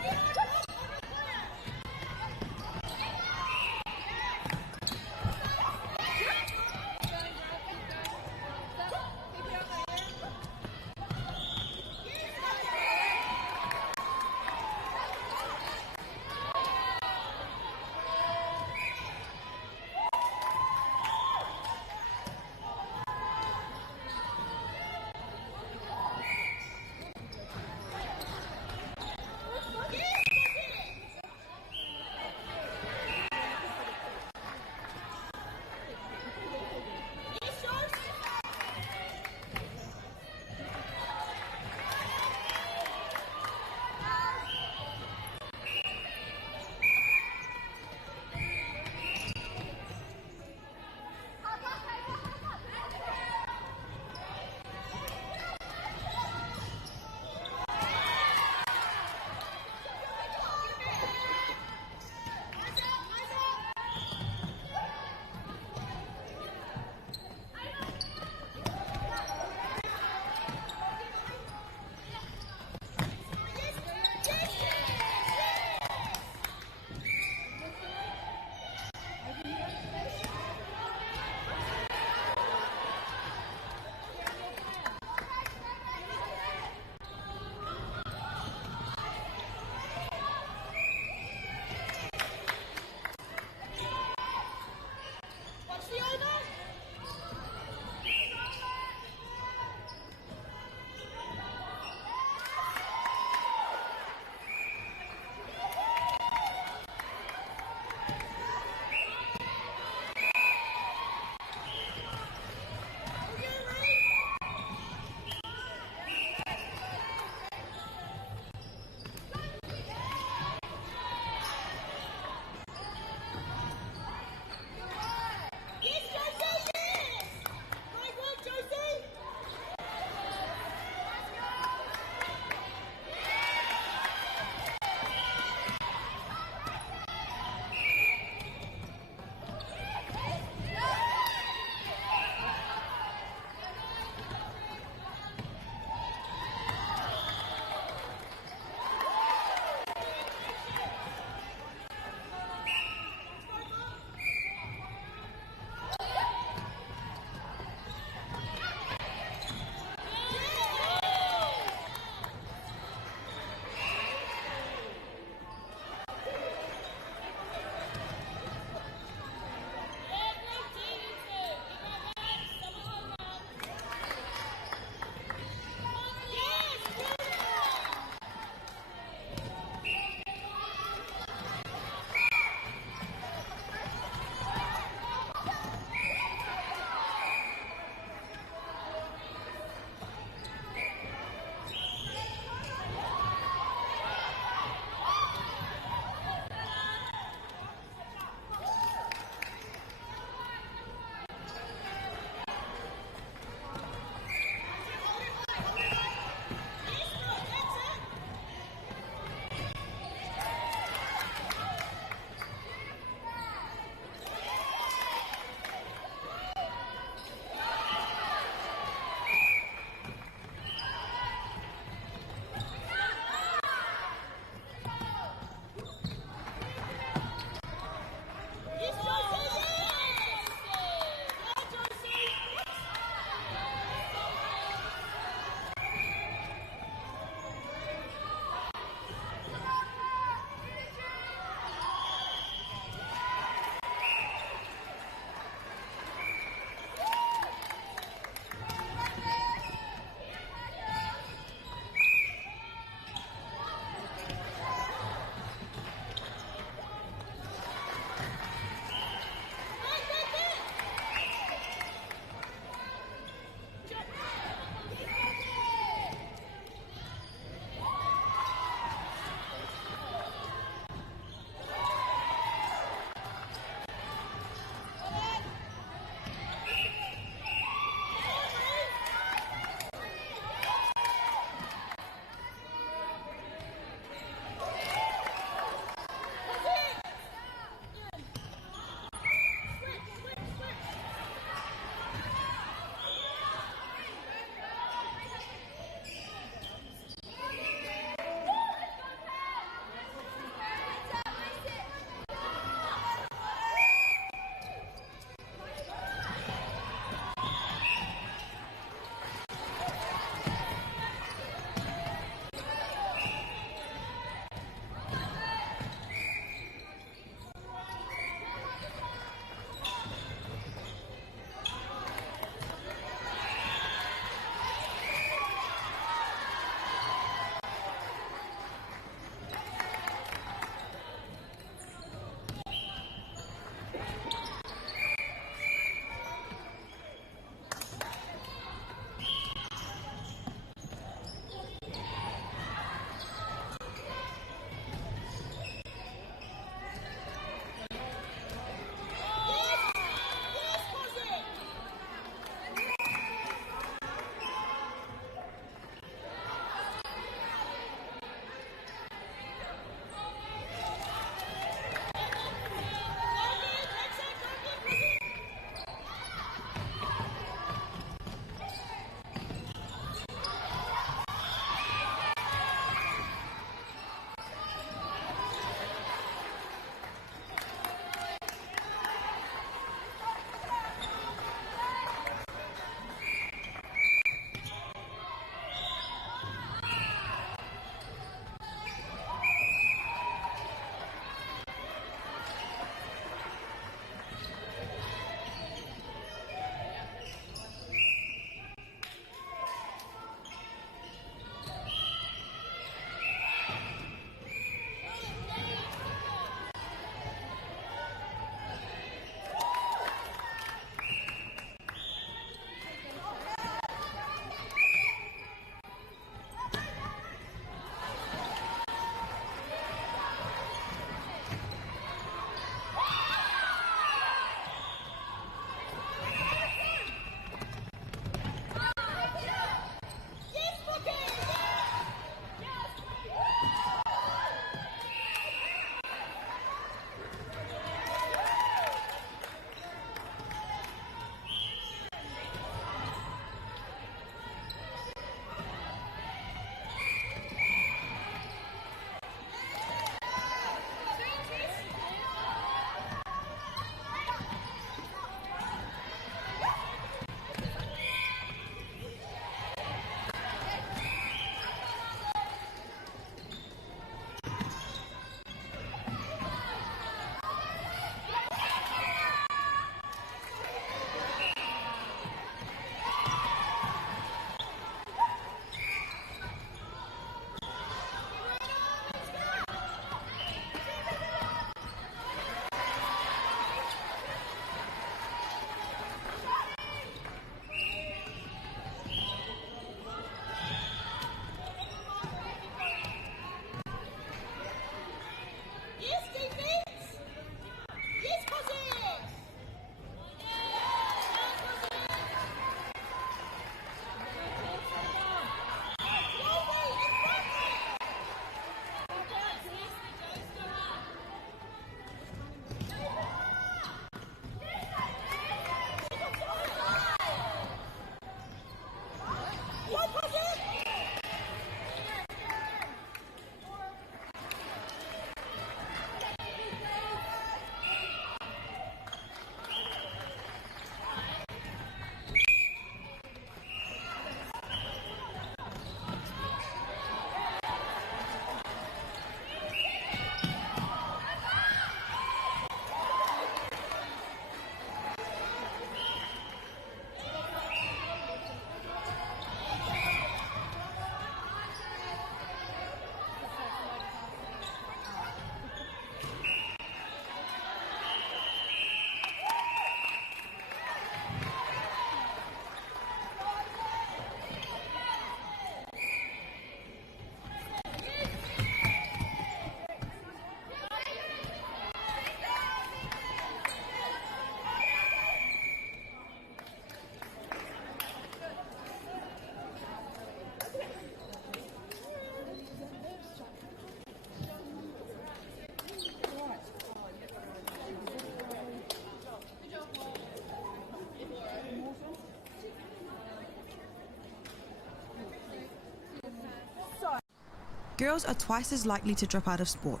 girls are twice as likely to drop out of sport.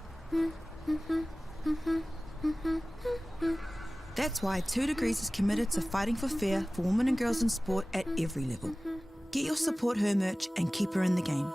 That's why 2 Degrees is committed to fighting for fair for women and girls in sport at every level. Get your Support Her merch and keep her in the game.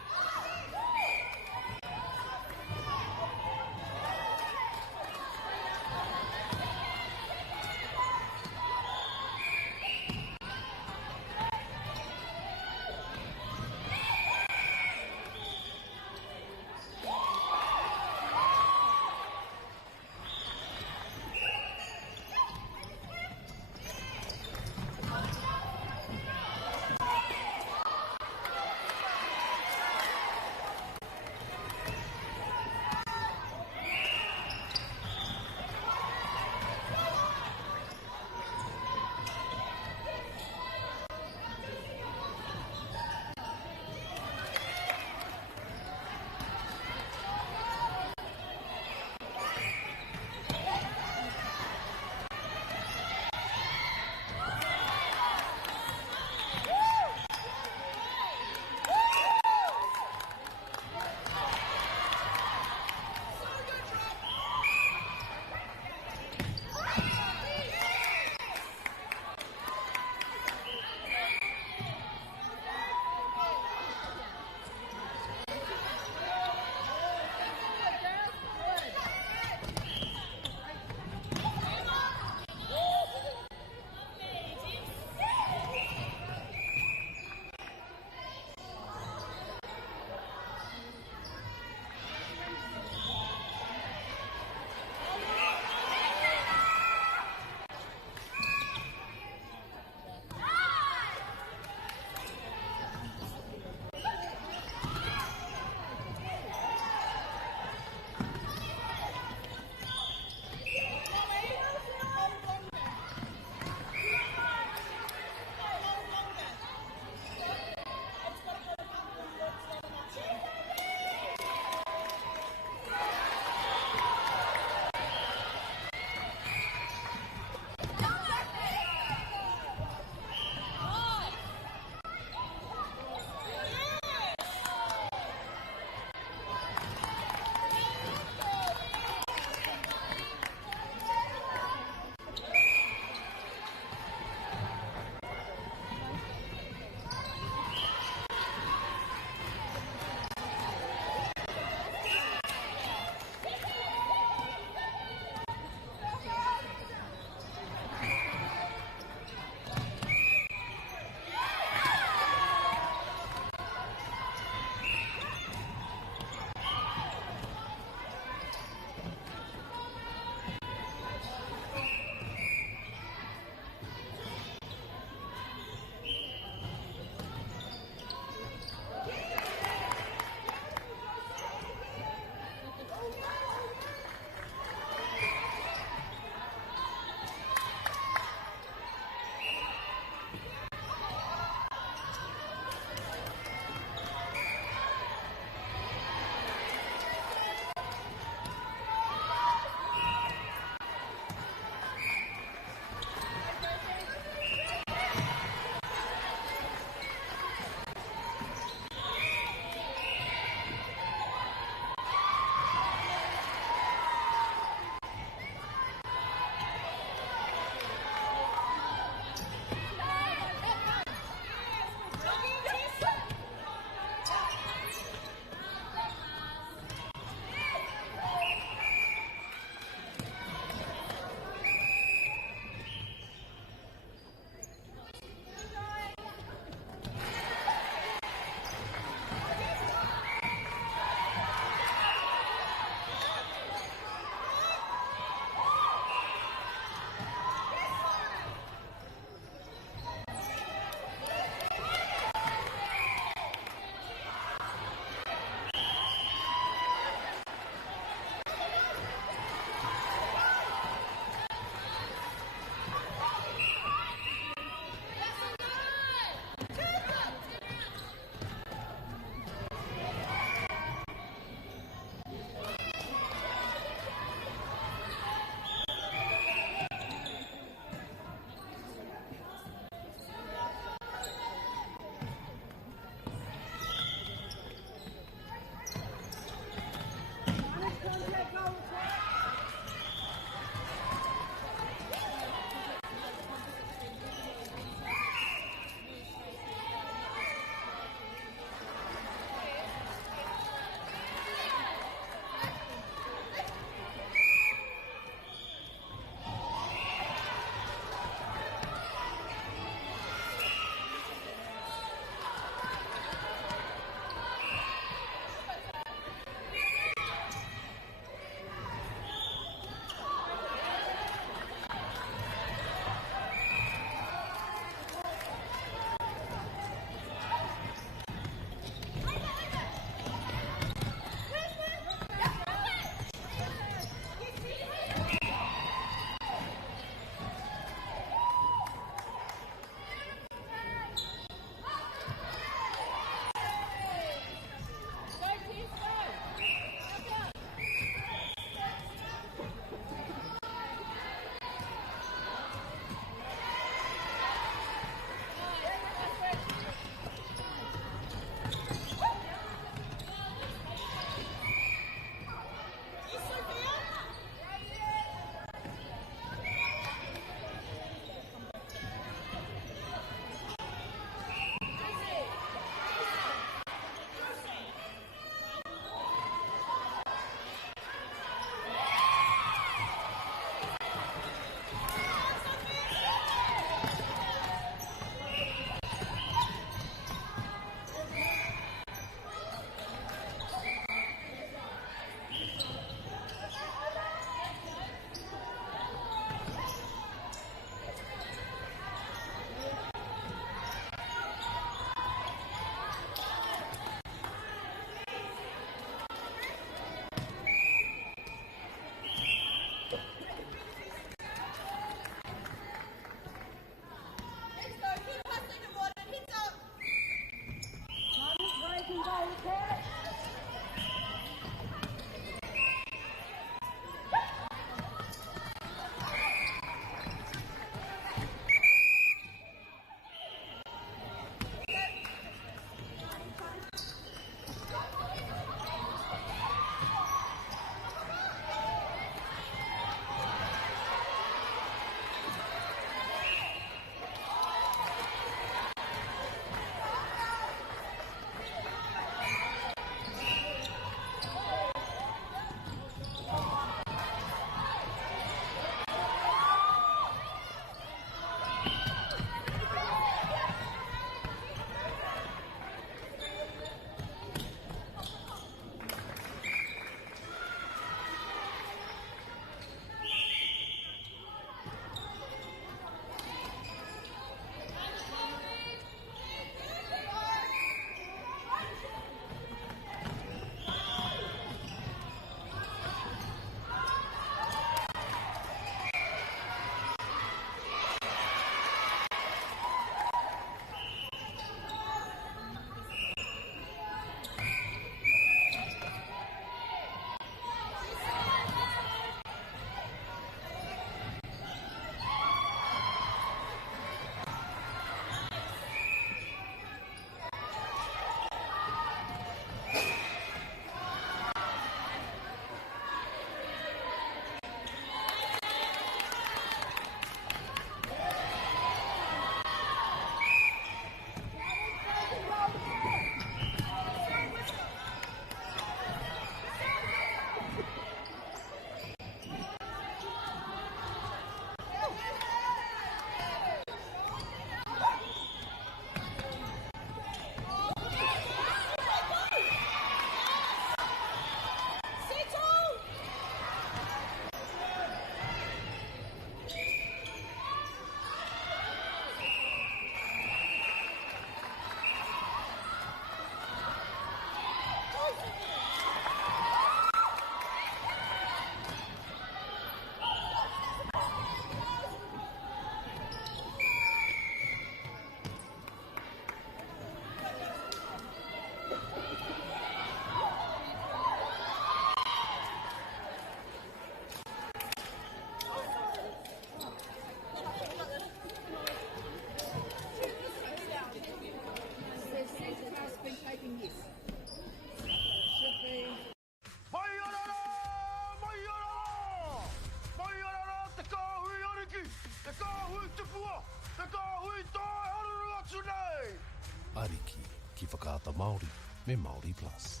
Mariki, ki whakaata Māori, me Māori Plus.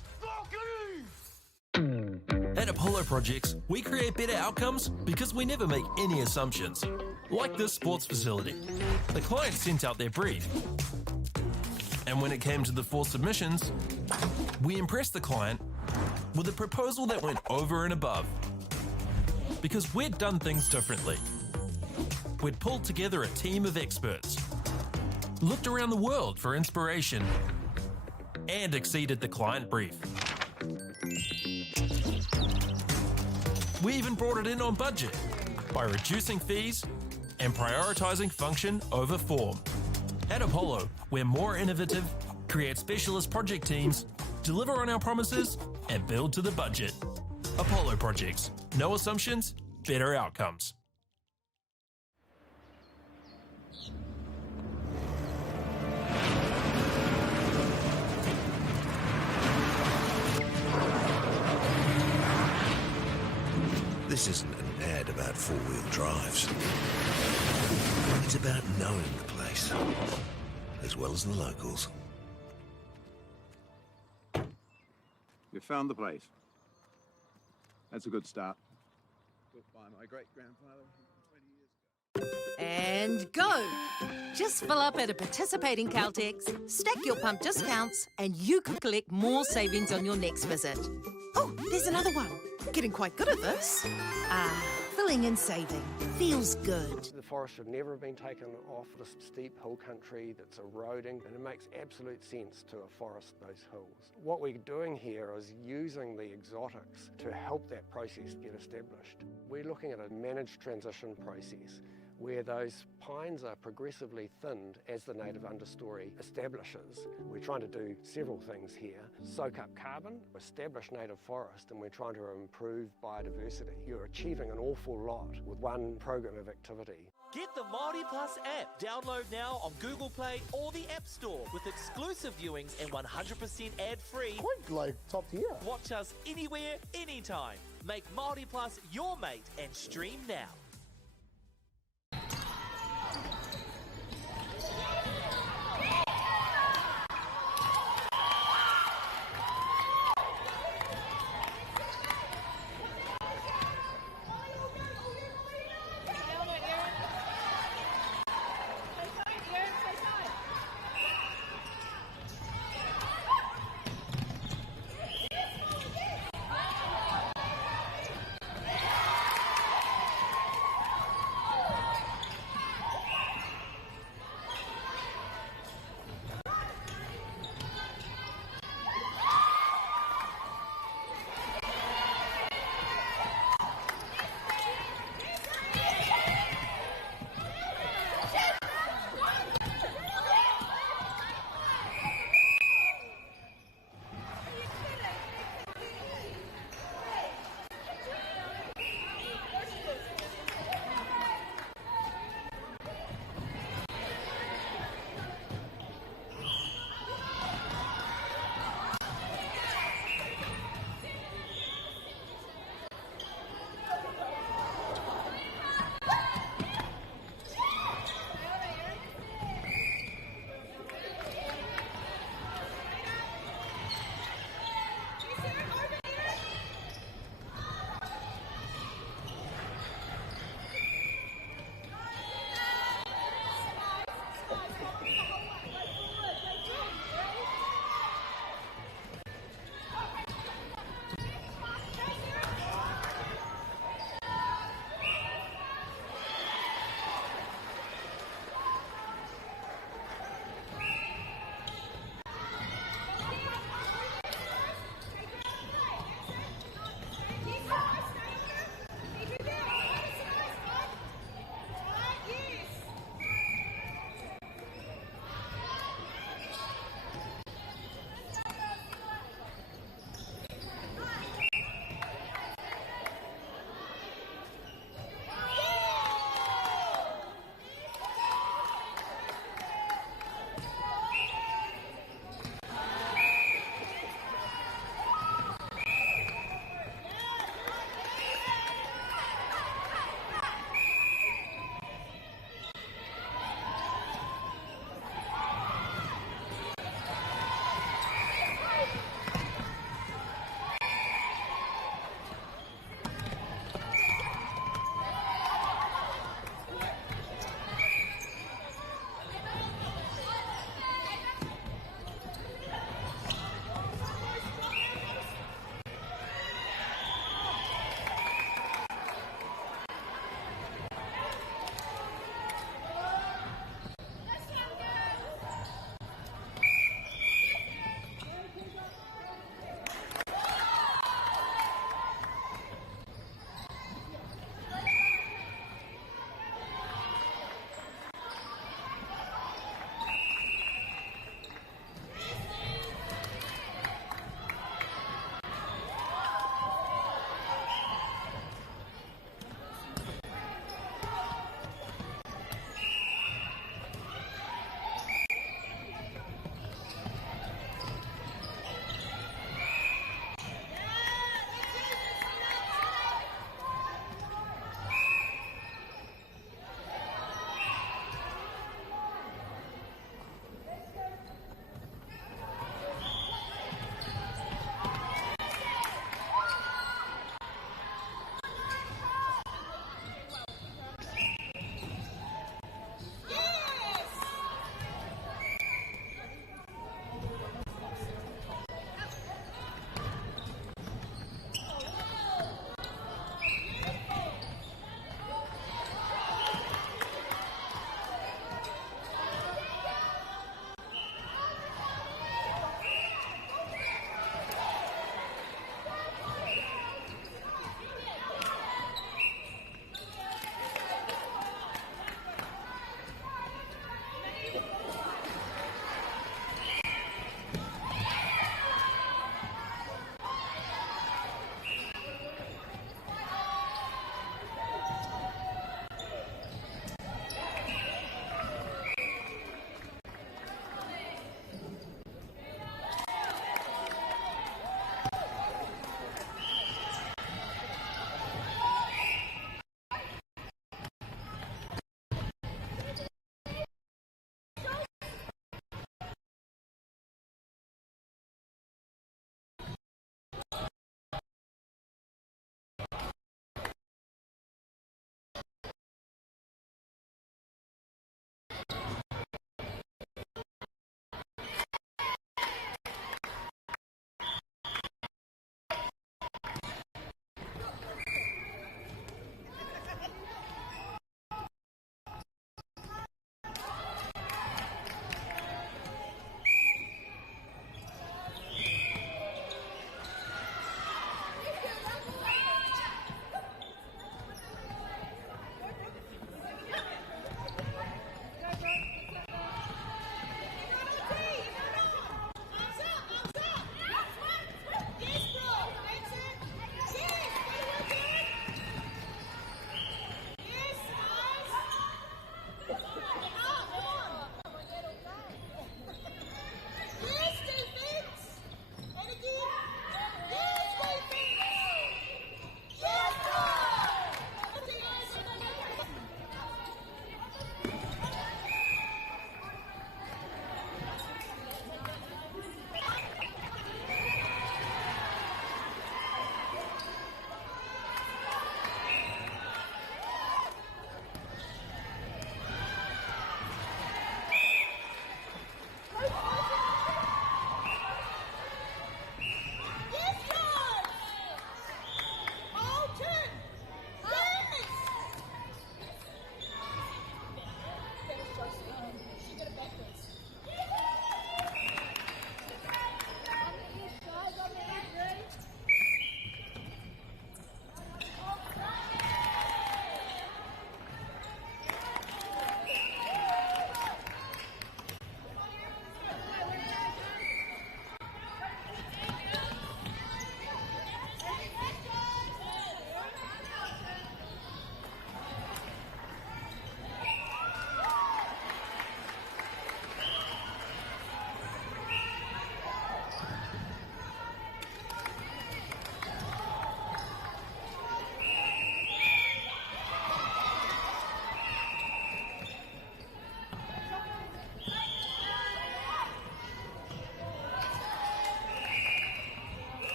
At Apollo Projects, we create better outcomes because we never make any assumptions. Like this sports facility. The client sent out their brief. And when it came to the 4 submissions, we impressed the client with a proposal that went over and above. Because we'd done things differently. We'd pulled together a team of experts, looked around the world for inspiration, and exceeded the client brief. We even brought it in on budget by reducing fees and prioritising function over form. At Apollo, we're more innovative, create specialist project teams, deliver on our promises, and build to the budget. Apollo Projects. No assumptions, better outcomes. This isn't an ad about four-wheel drives. It's about knowing the place, as well as the locals. You found the place. That's a good start. Built by my great-grandfather 20 years ago. And go! Just fill up at a participating Caltex, stack your pump discounts, and you could collect more savings on your next visit. Oh, there's another one. Getting quite good at this. Filling and saving. Feels good. The forest should never have been taken off this steep hill country that's eroding, and it makes absolute sense to afforest those hills. What we're doing here is using the exotics to help that process get established. We're looking at a managed transition process where those pines are progressively thinned as the native understory establishes. We're trying to do several things here. Soak up carbon, establish native forest, and we're trying to improve biodiversity. You're achieving an awful lot with one program of activity. Get the Māori Plus app. Download now on Google Play or the App Store with exclusive viewings and 100% ad-free. Quite like top tier. Watch us anywhere, anytime. Make Māori Plus your mate and stream now.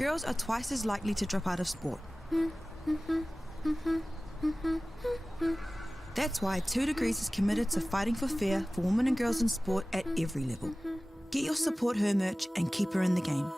girls are twice as likely to drop out of sport. That's why 2 Degrees is committed to fighting for fair for women and girls in sport at every level. Get your Support Her merch and keep her in the game.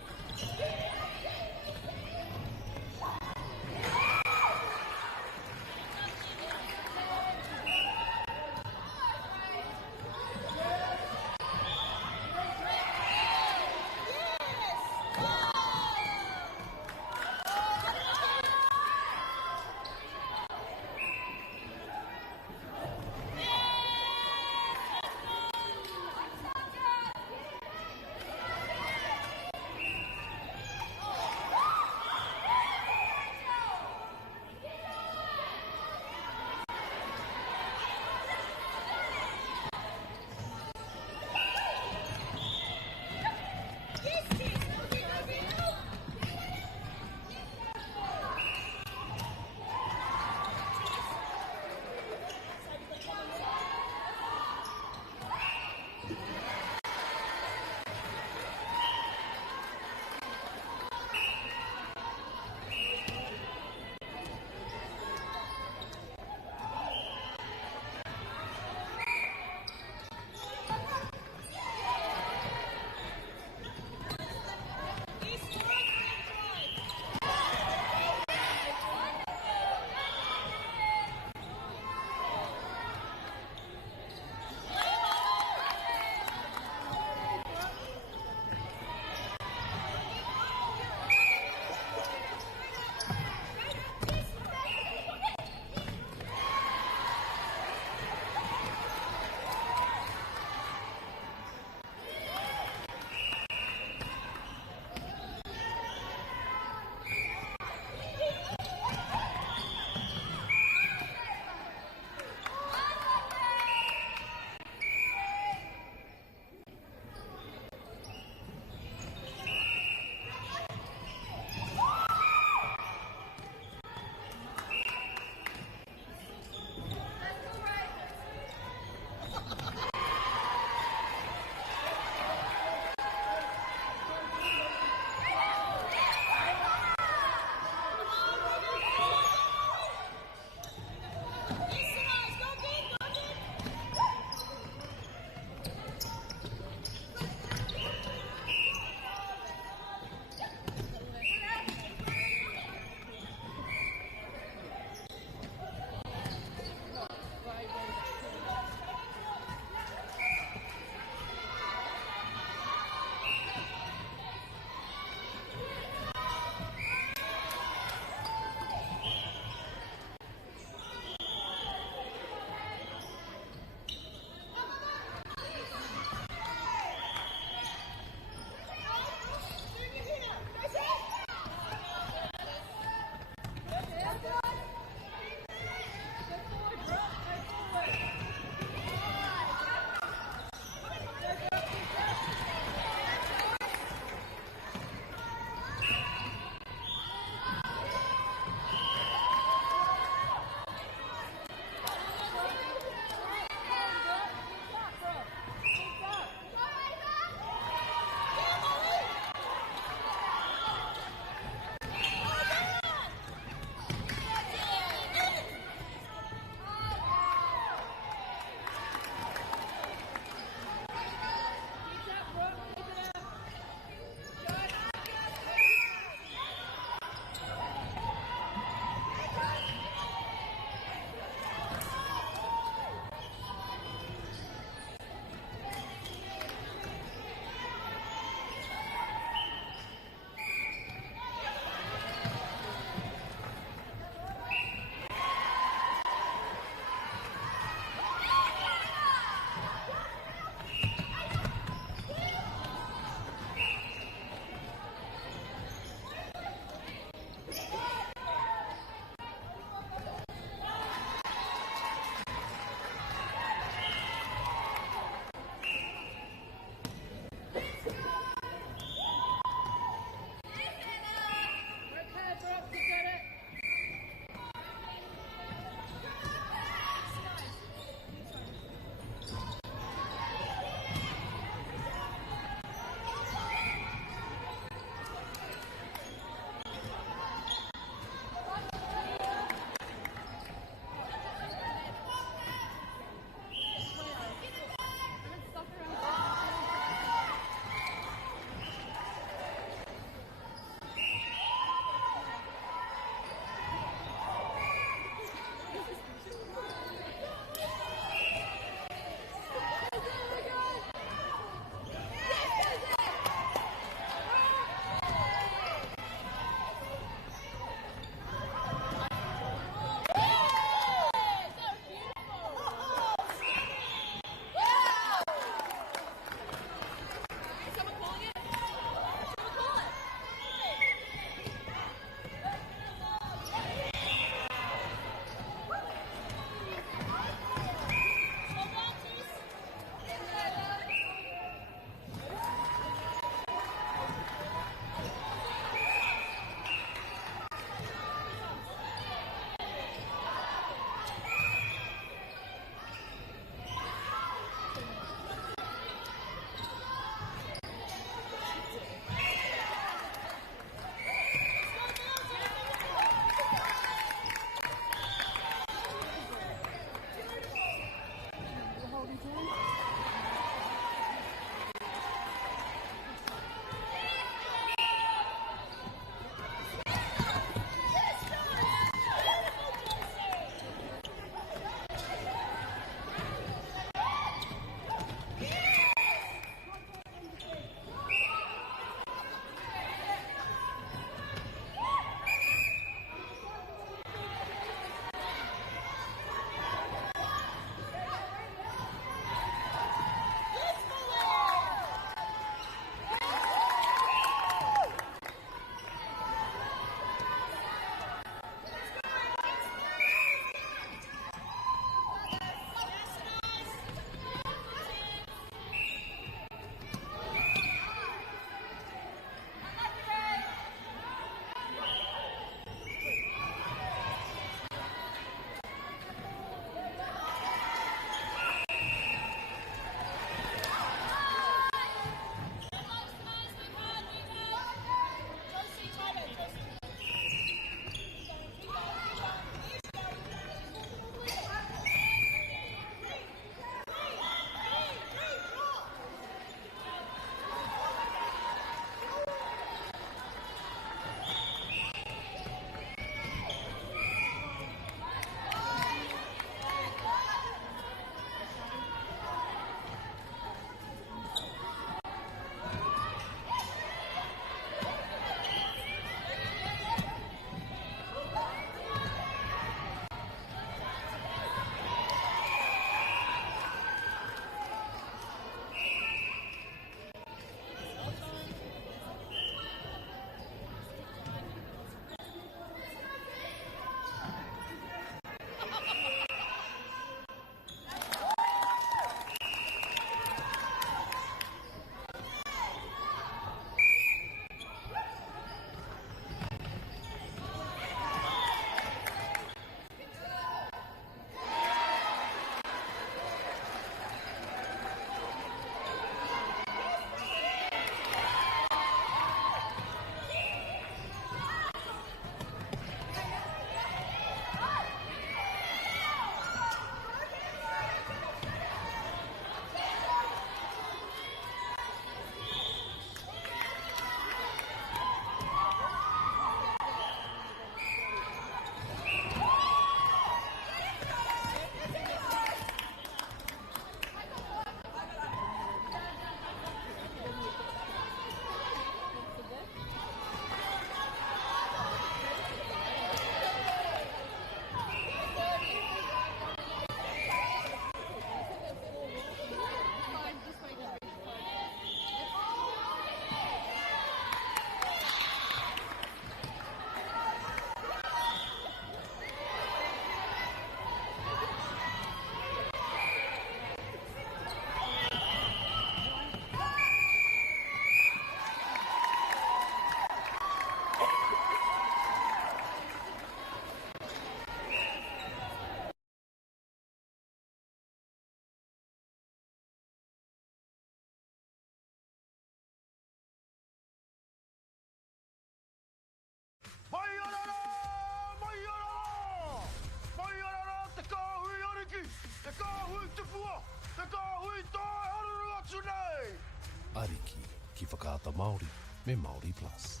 Ariki, ki whakaata Māori, me Māori Plus.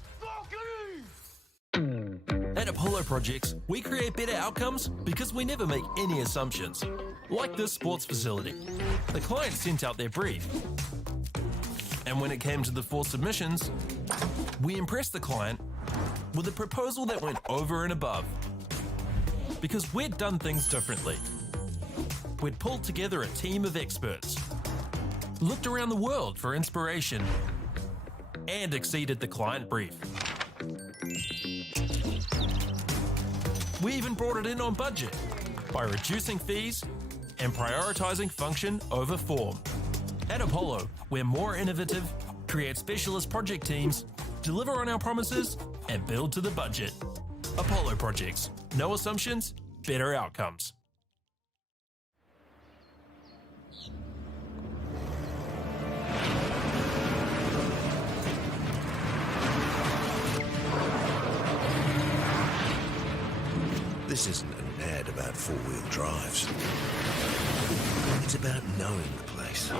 At Apollo Projects, we create better outcomes because we never make any assumptions. Like this sports facility. The client sent out their brief. And when it came to the 4 submissions, we impressed the client with a proposal that went over and above. Because we'd done things differently. We'd pulled together a team of experts, looked around the world for inspiration, and exceeded the client brief. We even brought it in on budget by reducing fees and prioritising function over form. At Apollo, we're more innovative, create specialist project teams, deliver on our promises, and build to the budget. Apollo Projects. No assumptions, better outcomes. This isn't an ad about four-wheel drives. It's about knowing the place,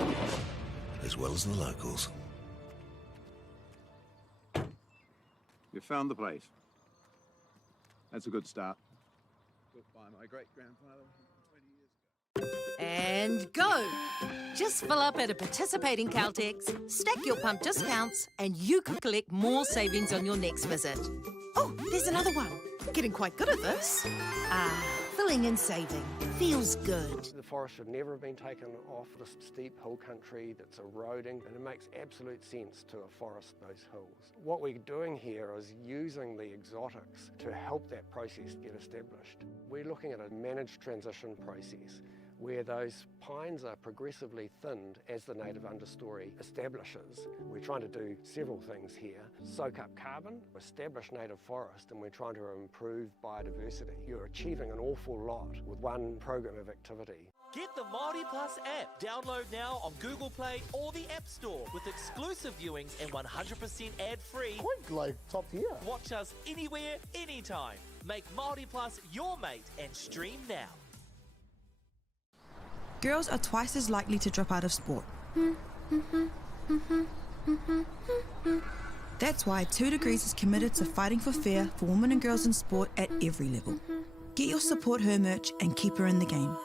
as well as the locals. You found the place. That's a good start. Built by my great-grandfather 20 years ago. And go! Just fill up at a participating Caltex, stack your pump discounts, and you could collect more savings on your next visit. Oh, there's another one. Getting quite good at this. Filling and saving. Feels good. The forest should never have been taken off the steep hill country that's eroding, and it makes absolute sense to afforest those hills. What we're doing here is using the exotics to help that process get established. We're looking at a managed transition process where those pines are progressively thinned as the native understory establishes. We're trying to do several things here. Soak up carbon, establish native forest, and we're trying to improve biodiversity. You're achieving an awful lot with one program of activity. Get the Māori Plus app. Download now on Google Play or the App Store with exclusive viewings and 100% ad-free. Quite like top tier. Watch us anywhere, anytime. Make Māori Plus your mate and stream now. Girls are twice as likely to drop out of sport. That's why 2 Degrees is committed to fighting for fair for women and girls in sport at every level. Get your Support Her merch and keep her in the game.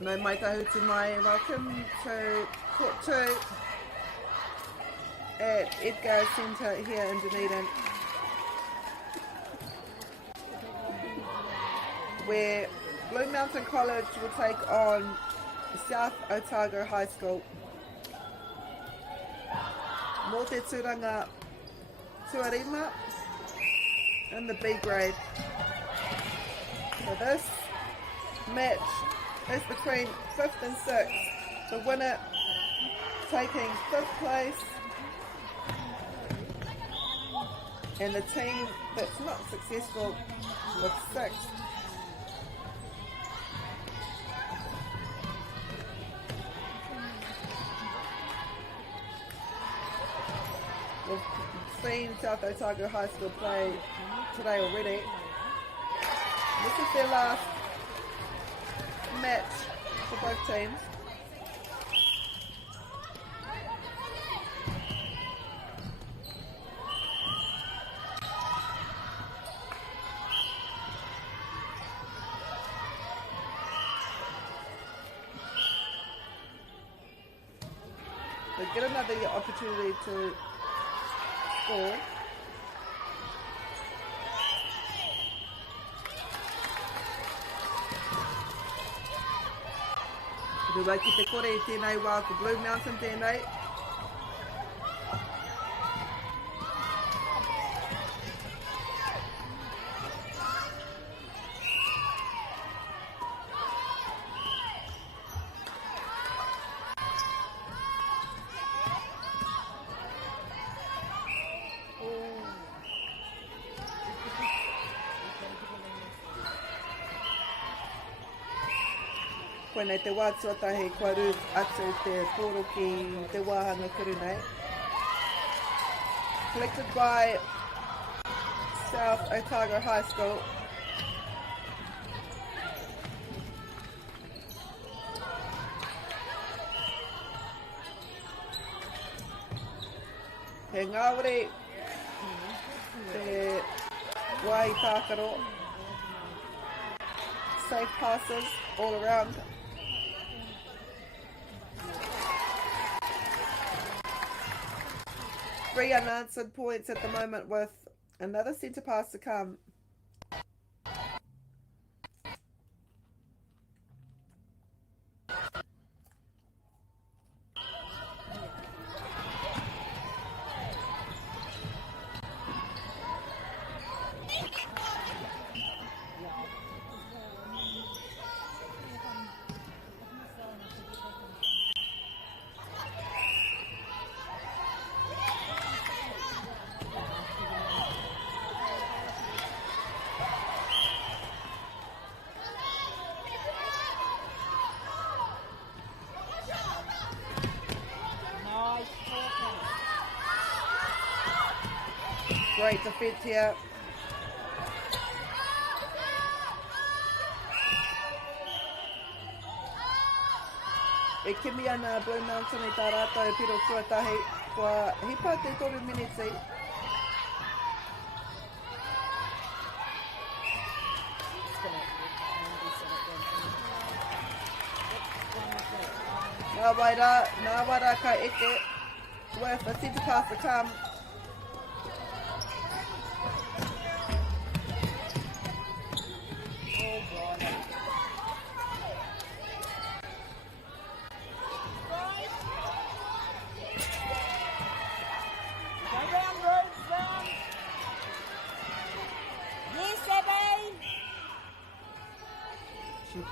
No mai tahuti mai. Welcome to Court 2 at Edgar Centre here in Dunedin, where Blue Mountain College will take on South Otago High School. Mō te tūranga Tuarima in the B grade. So this match is between 5th and 6th. The winner taking 5th place, and the team that's not successful with 6th. We've seen South Otago High School play today already. This is their last match for both teams. They get another opportunity to score. Ruai ki te kore I tēnei wā ko Blue Mountain tēnei. Koe nei te wā tuatahi kua rū atu te pōro ki te wāhanga kuru nei. Collected by South Otago High School. He ngāwari te wai tākaro. Safe passes all around. Three unanswered points at the moment with another centre pass to come. Great defence here. E kimi ana Blue Mountain I tā rātou piro tuatahi. Kua hipa te 3 minutes. Nā waira ka eke. With a centre pass to come.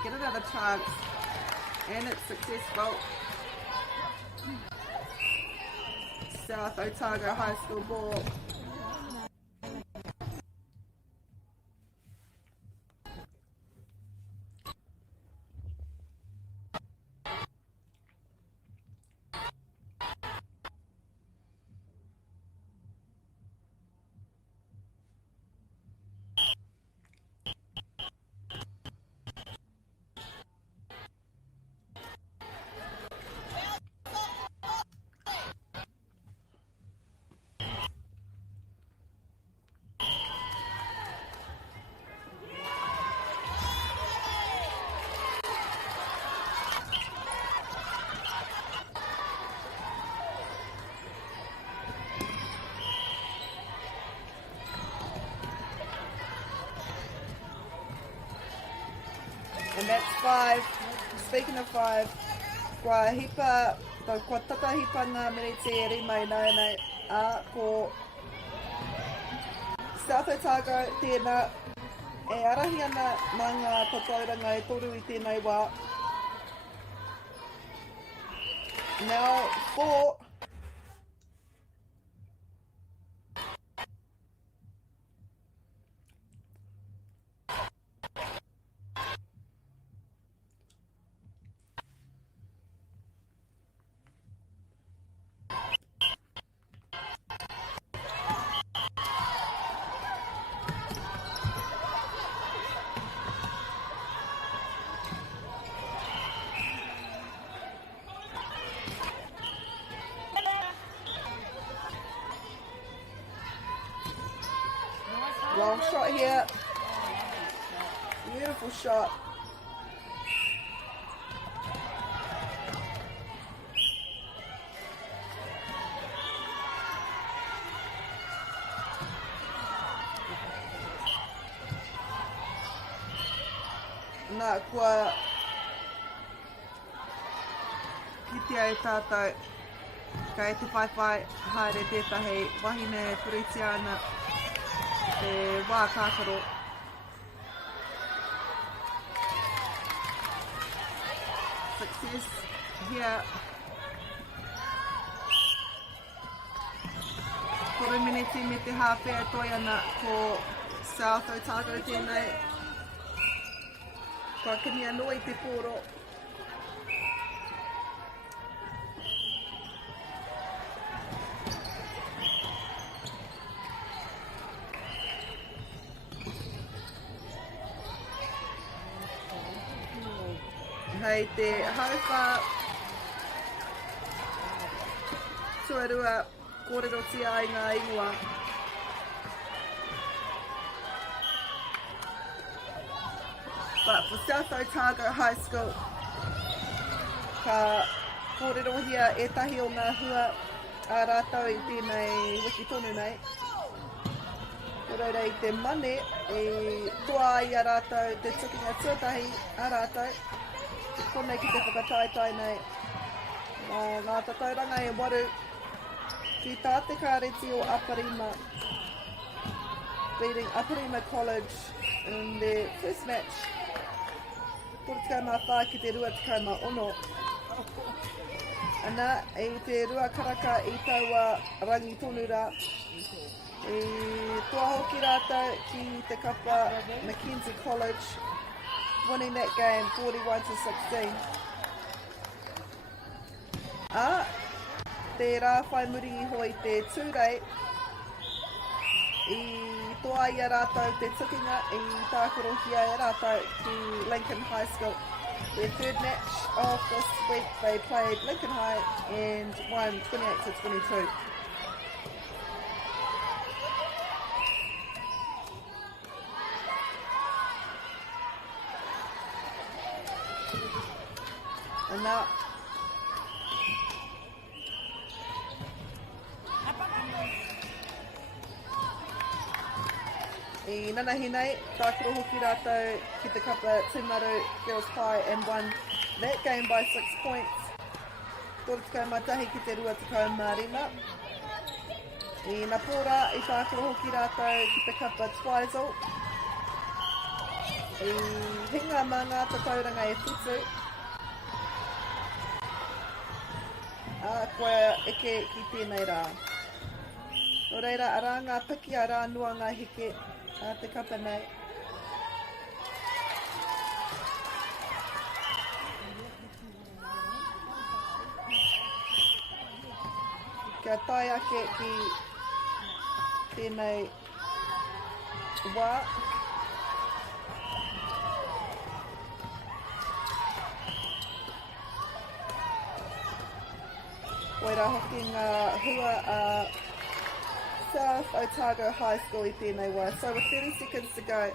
Get another chance, and it's successful. South Otago High School ball. And that's 5. Speaking of 5, kua hipa, kua tata hipa ngā miniti e rimai nei, ko South Otago tēnā, e arahi ana mā ngā tatauranga e toru i tēnei wā. Now, 4. Long shot here. Beautiful shot. Nā kua kitea e tātou. Ka e te whaiwhai haere tētahi wahine puritiana. E wā kākaro. Success here. 3 miniti me te hāwhea toi ana ko South Otago tēnei. Kua kini anō i te pōro. Hei te hauwha tuarua kōrero tia i ngā ingoa. But for South Otago High School, ka kōrero hia e tahi o ngā hua a rātau i tēnei wiki tonu nei. Reira i te mane e toa ai a rātau te tukinga tuatahi a rātau. Konei ki te whakataitai nei. Ngā tatauranga e waru ki tā te kāreti o Aparima, beating Aparima College in their first match. 34 ki te 26. Ana, e te rua karaka i taua rangi tonu rā. E toa hoki rātau ki te kapa McKenzie College, winning that game 41-16. Te rā whai muri iho i te tūrei i toa i a rātau te tukinga i tākorohia i a rātau ki Lincoln High School. Their third match of this week, they played Lincoln High and won 28-22. And now I nanahi nei, tākoro hoki rātou ki te kapa Timaru Girls High and won that game by 6 points. Tōrtukau matahi ki te 25. I Napora i tākoro hoki rātou ki te kapa Twisel. I hinga mā ngā tatauranga e whitu. Koe eke ki tēnei rā. Nō reira, arā ngā piki a rā nua ngā heke a te kapa nei. Kia tai ake ki tēnei wā. Koira hoki ngā hua a South Otago High School I tēnei wā. So with 30 seconds to go,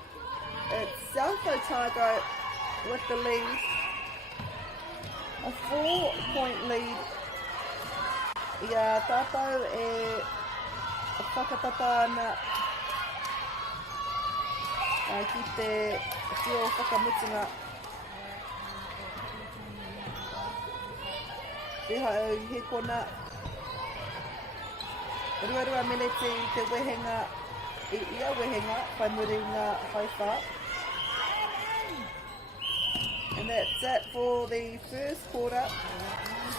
it's South Otago with the lead. A 4-point lead. Ia tātou e whakatata ana ki te whio whakamutunga te hau he kona. Ruarua meneti te wehenga I ia wehenga, whai muri ngā haiwha. And that's it for the first quarter.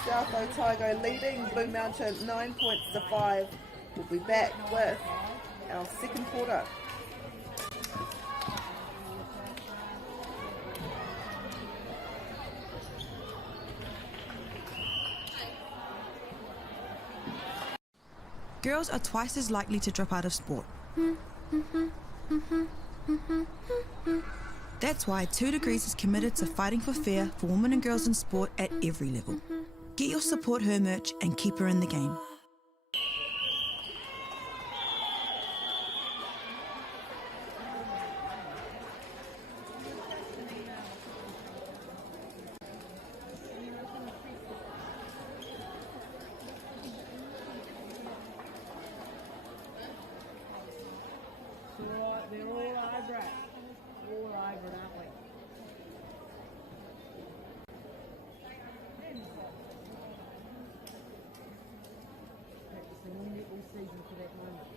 South Otago leading Blue Mountain 9 points to 5. We'll be back with our second quarter. Girls are twice as likely to drop out of sport. That's why 2 Degrees is committed to fighting for fair for women and girls in sport at every level. Get your Support Her merch and keep her in the game. They're all over it. All over it, aren't we? Practicing all netball season for that moment.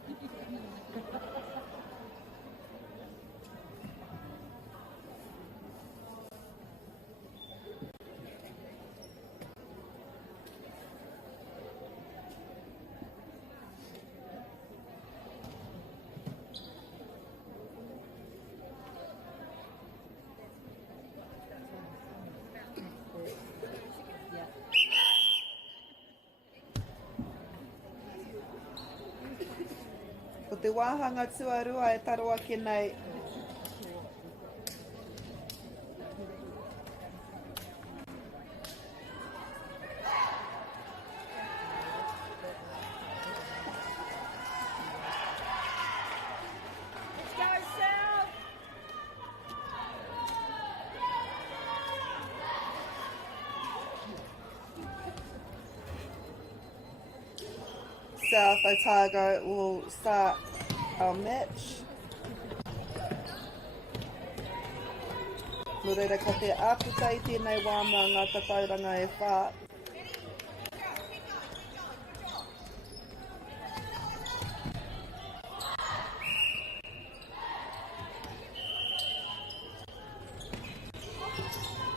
Ko te wāhanga tuarua e taro ake nei. Let's go, South! South Otago will start our match. No reira ko te āputa I tēnei wāma ngā tatauranga e whā.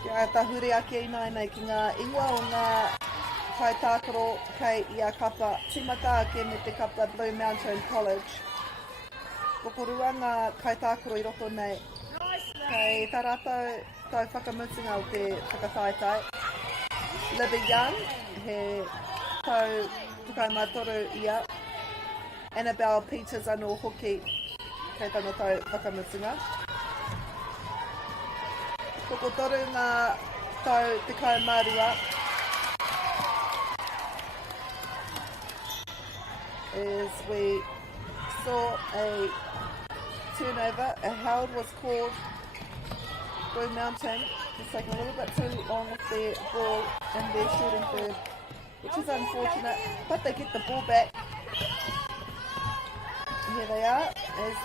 Kia tahure ake ina nei ki ngā ingoa o ngā kai tākaro kei ia kapa timata ake me te kapa Blue Mountain College. Kokorua ngā kai tākaro I roto nei. Kei tā rātou tau whakamutunga o te whakataitai. Libby Young, he tau tukai mātoru ia. Annabelle Peters anō hoki kei tana tau whakamutunga. Koko toru ngā tau tukai mārua. As we saw a turnover, a held was called. Blue Mountain is taking a little bit too long with their ball and their shooting third, which is unfortunate, but they get the ball back. And here they are as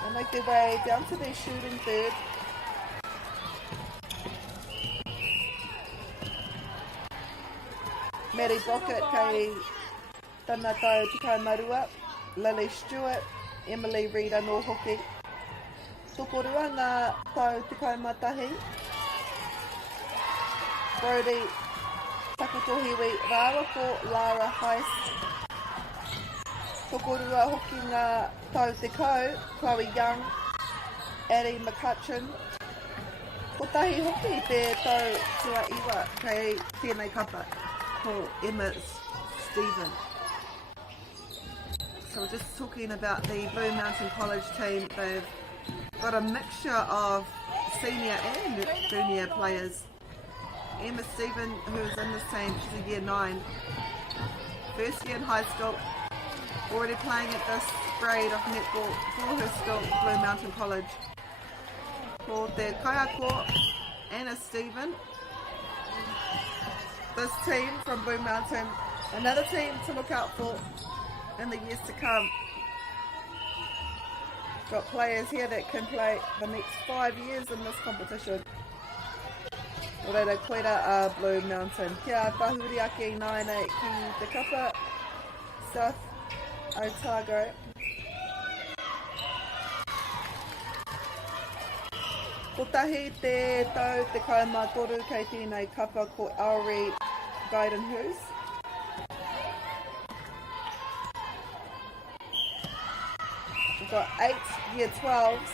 they make their way down to their shooting third. Mary Brockett kei tana tau tukai marua, Lily Stewart, Emily Reid anō hoki. Tokorua ngā tau tukai matahi. Brody Takutohiwi Rawa ko Lara Heiss. Tokorua hoki ngā tau tekau, Chloe Young, Addie McCutcheon. Ko tahi hoki te tau tua iwa kei tēnei kapa ko Emma Stephen. So we're just talking about the Blue Mountain College team. They've got a mixture of senior and junior players. Emma Stephen, who's in this team, she's a year 9. First year in high school, already playing at this grade of netball for her school, Blue Mountain College. For the kaiako, Anna Stephen. This team from Blue Mountain, another team to look out for in the years to come. Got players here that can play the next 5 years in this competition. Reira, koera a Blue Mountain. Kia tahuri ake I naina ki te kapa South Otago. Ko tahi te tau te kaumātoru kei tēnei kapa ko Maruai Golden Hooves. We've got 8 year 12s.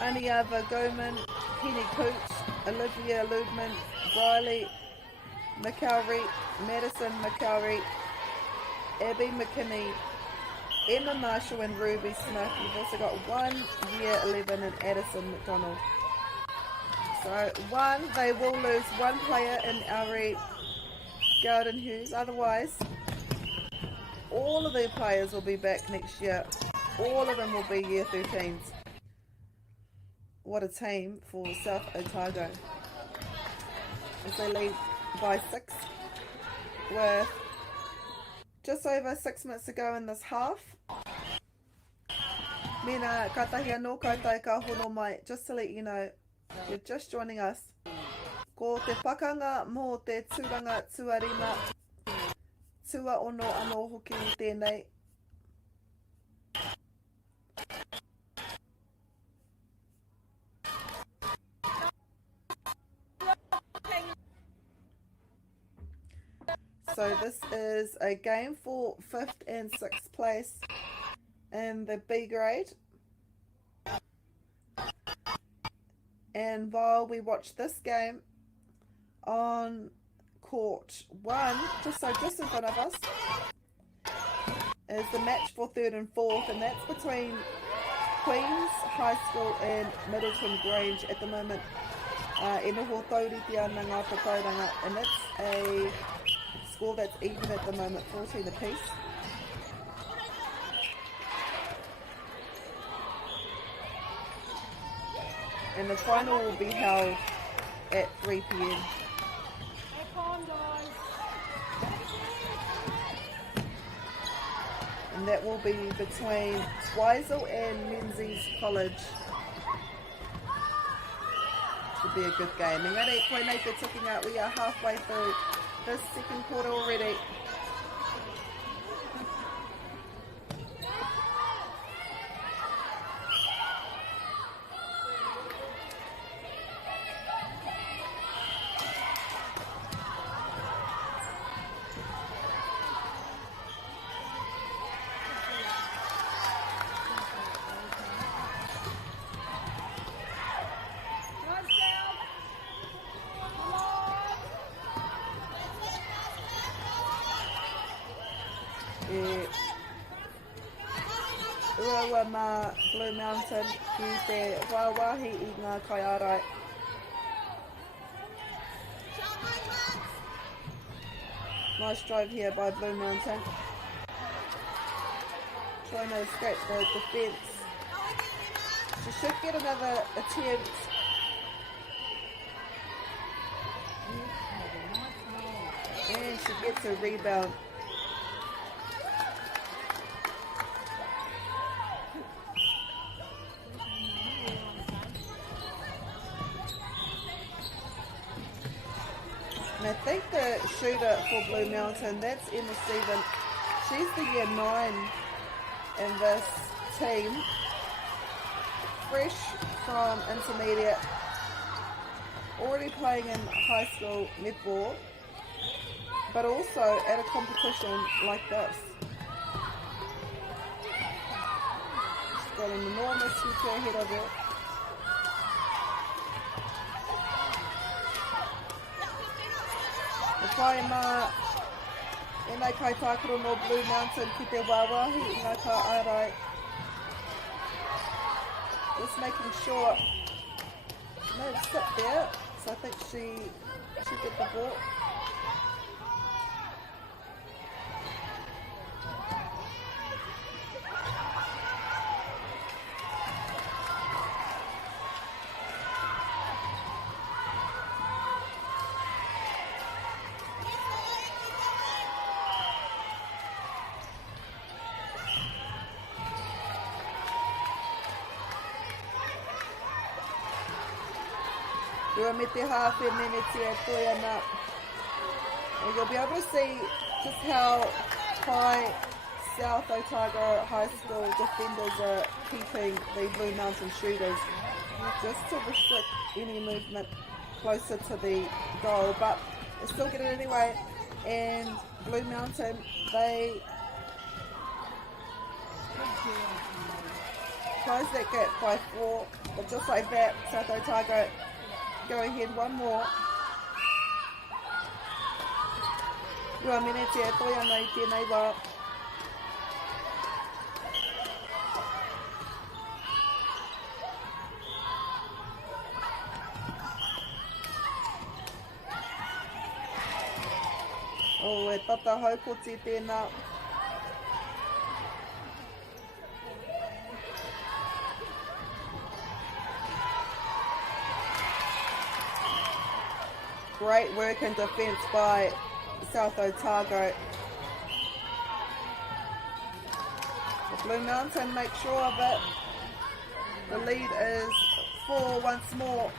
Aniava Goman, Penny Cooch, Olivia Ludman, Briley McKelry, Madison McKelry, Abby McKinney, Emma Marshall and Ruby Smith. You've also got 1 year 11 and Addison McDonald. So they will lose one player in Maori Golden Hughes. Otherwise, all of their players will be back next year. All of them will be year 13s. What a team for South Otago. As they lead by 6 with just over 6 minutes to go in this half. Mena, katahi anō koutou ka hono mai. Just to let you know, you're just joining us. Ko te pakanga mō te tūranga tuarima. Tua ono anō hoki I tēnei. So this is a game for 5th and 6th place in the B grade. And while we watch this game on court 1, just in front of us, is the match for 3rd and 4th, and that's between Queens High School and Middleton Grange at the moment. E noho tauriti ana ngā whakauranga, and that's a score that's even at the moment, 14 apiece. And the final will be held at 3 p.m. And that will be between Twisel and Menzies College. Should be a good game. Engari, koe nei te tuking out. We are halfway through this second quarter already. Ua ma Blue Mountain ki te wāwahi I ngā kaiarai. Nice drive here by Blue Mountain. Trying to escape the defence. She should get another attempt. And she gets a rebound. And I think the shooter for Blue Mountain, that's Emma Stephen. She's the year 9 in this team. Fresh from intermediate. Already playing in high school netball. But also at a competition like this. She's got an enormous future ahead of her. Whai mā, e nei kai tākaro no Blue Mountain ki te wāwahi I ngā ka ārai. Just making sure she may have sit there, so I think she did the ball. Rua me te hawhene me te toi ana. And you'll be able to see just how high South Otago High School defenders are keeping the Blue Mountain shooters, just to restrict any movement closer to the goal, but they still get it anyway. And Blue Mountain, they close that gap by 4, but just like that, South Otago go ahead one more. Rua mene te toi ana I tēnei wā. O e tata haukoti tēnā. Great work in defence by South Otago. The Blue Mountain make sure of it. The lead is 4 once more.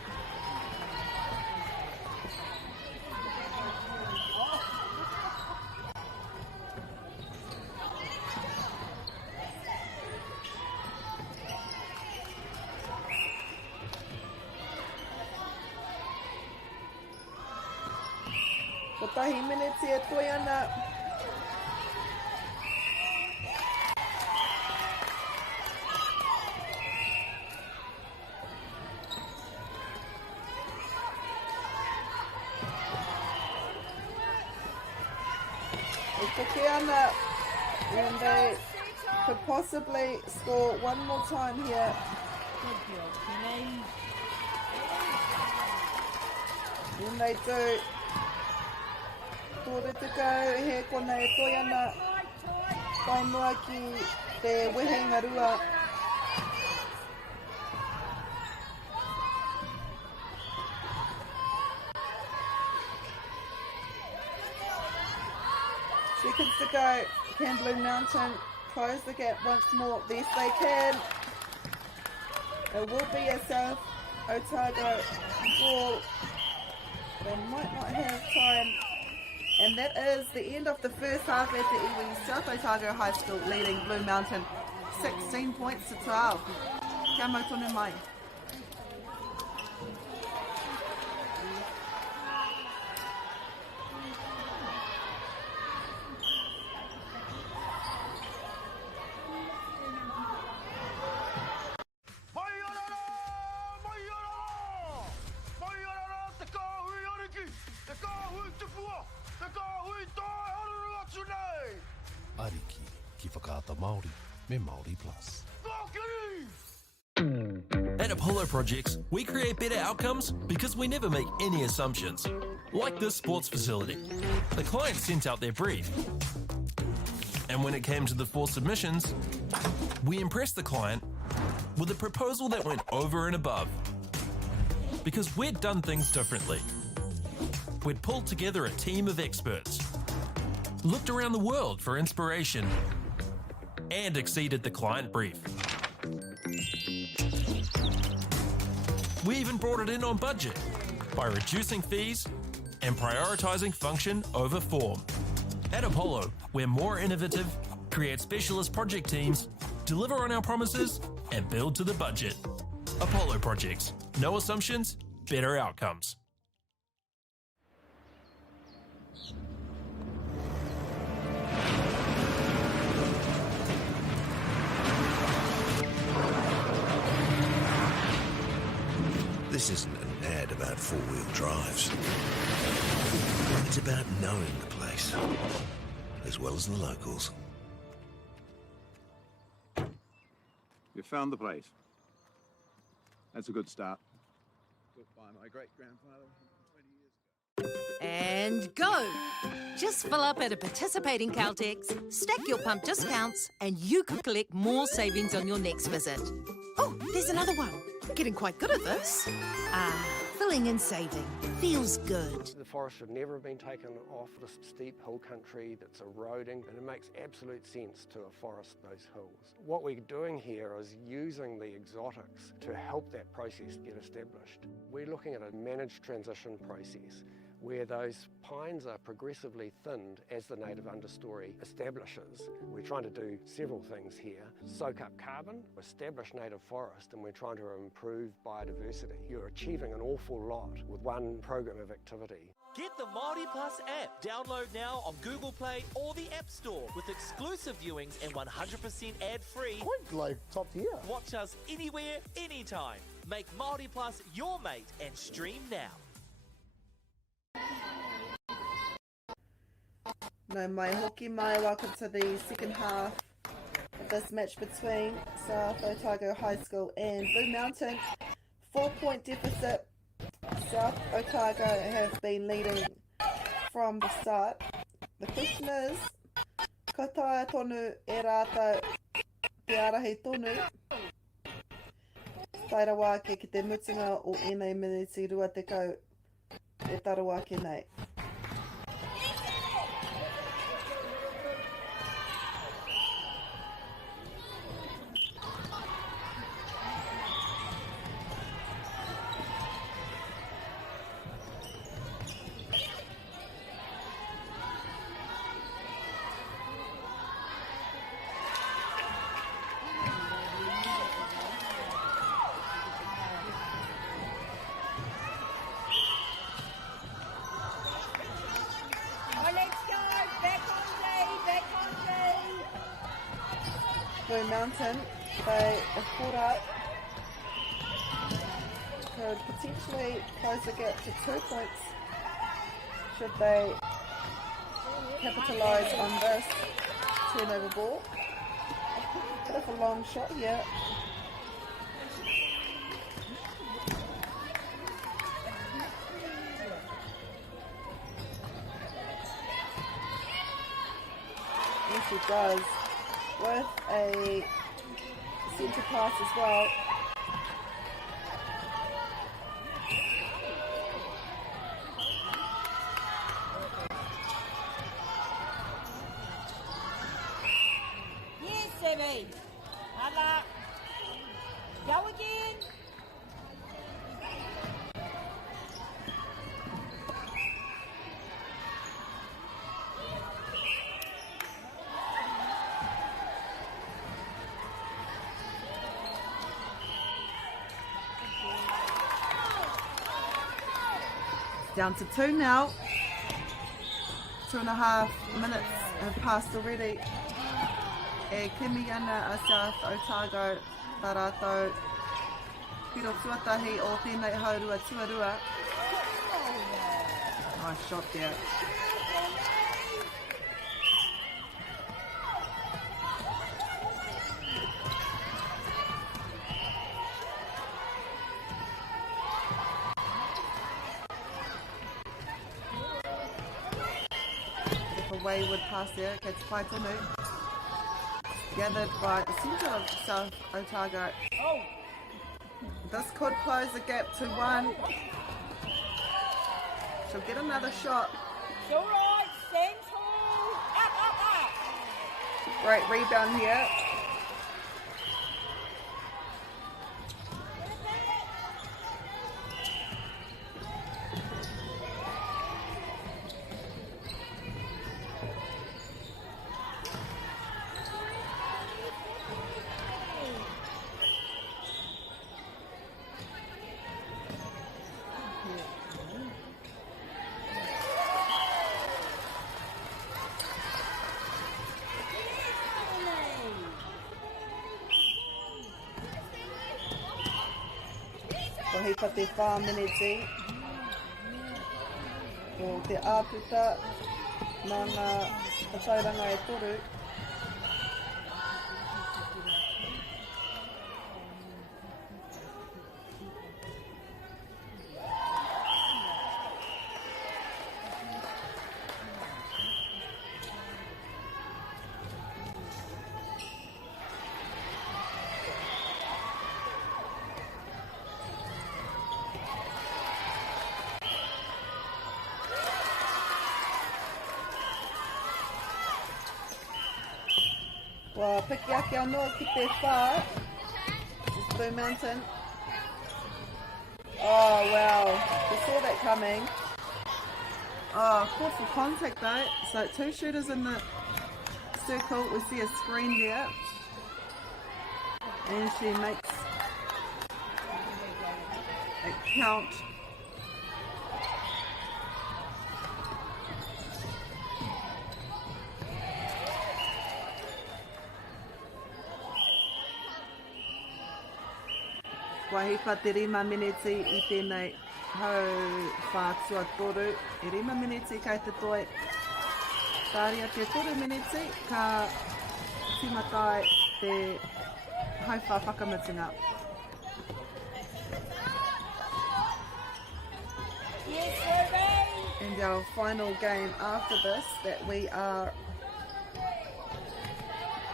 Tahi minutes e toi ana. E toke ana, and they could possibly score one more time here. And they do. Tore te kau, he kona e toi ana, pai noa ki te wehenga rua. Seconds to go, can Blue Mountain close the gap once more? Yes, they can. It will be a South Otago ball. They might not have time. And that is the end of the first half at the iwi. South Otago High School leading Blue Mountain 16 points to 12. Kia mau tonu mai. Ariki ki whakaata Māori me Māori Plus. At Apollo Projects, we create better outcomes because we never make any assumptions. Like this sports facility. The client sent out their brief. And when it came to the 4 submissions, we impressed the client with a proposal that went over and above. Because we'd done things differently. We'd pulled together a team of experts, looked around the world for inspiration, and exceeded the client brief. We even brought it in on budget by reducing fees and prioritizing function over form. At Apollo, we're more innovative, create specialist project teams, deliver on our promises, and build to the budget. Apollo Projects. No assumptions, better outcomes. This isn't an ad about four-wheel drives. It's about knowing the place, as well as the locals. You found the place. That's a good start. Built by my great-grandfather 20 years ago. And go! Just fill up at a participating Caltex, stack your pump discounts, and you could collect more savings on your next visit. Oh, there's another one. Getting quite good at this. Fill pulling and saving. Feels good. The forest should never have been taken off the steep hill country that's eroding, and it makes absolute sense to afforest those hills. What we're doing here is using the exotics to help that process get established. We're looking at a managed transition process where those pines are progressively thinned as the native understory establishes. We're trying to do several things here. Soak up carbon, establish native forest, and we're trying to improve biodiversity. You're achieving an awful lot with one program of activity. Get the Māori Plus app. Download now on Google Play or the App Store with exclusive viewings and 100% ad-free. Quite like top tier. Watch us anywhere, anytime. Make Māori Plus your mate and stream now. No mai hoki mai, welcome to the second half of this match between South Otago High School and Blue Mountain. 4-point deficit. South Otago have been leading from the start. The question is, ka taia tonu e rātou te arahi tonu. Taira wāke ki te mutunga o enei miniti rua te kau e tarawā ke nei. Blue Mountain, they have caught up, could potentially close the gap to 2 points should they capitalise on this turnover ball. Bit of a long shot here. Yes, he does. With a centre pass as well. Yes, Sammy. Another. Go again. Down to 2 now. 2.5 minutes have passed already. E kimi ana a South Otago tā rātou piro tuatahi o tēnei haurua tuarua. Nice shot there. Wayward pass there, gets Paitonu. Gathered by the centre of South Otago. This could close the gap to 1. She'll get another shot. It's all right, stand tall. Up. Great rebound here. Hipa te whāmeneti o te āputa nā ngā whatauranga e toru. piki ake anō ki te whā. It's Blue Mountain. Oh, wow. We saw that coming. Oh, caught for contact though. So 2 shooters in the circle. We see a screen there. And she makes it count. Wahipa te 5 miniti I tēnei hau whātua toru. E 5 miniti kai te toi. Tāria te 3 miniti ka timatai te hau whakamitinga. And our final game after this that we are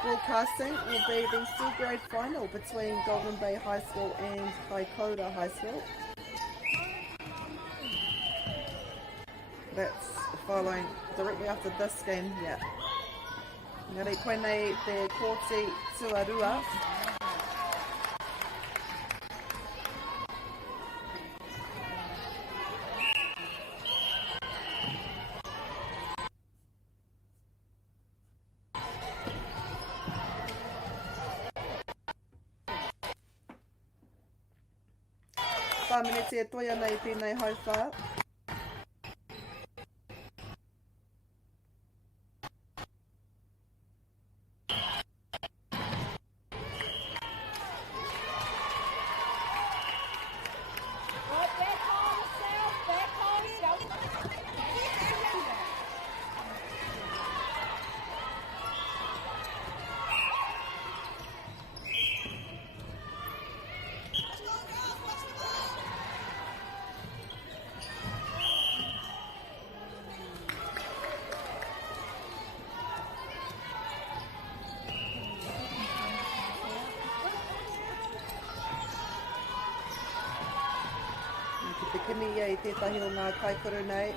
broadcasting will be the C grade final between Golden Bay High School and Kaikoura High School. That's following directly after this game here. Ngari koe nei te Courtside tuarua. Minutes e toia nei tēnei hauwha. I tētahi o ngā kaikoru nei.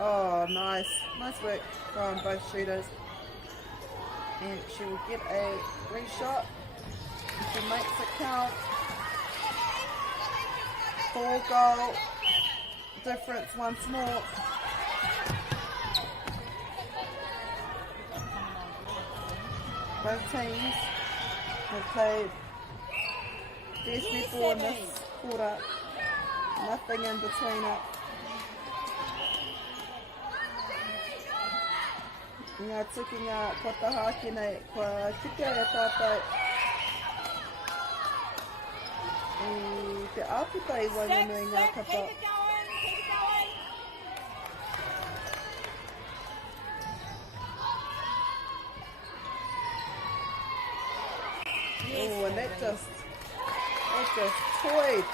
Oh, nice. Nice work from both shooters. And she will get a reshot. She makes it count. 4-goal difference once more. Both teams have played fierce netball in this quarter. Nothing in between it. Ngā tuki ngā kotahaki nei, kua kite e tātou. I te āputa I wainganui ngā kapa. Oh, and that just toyed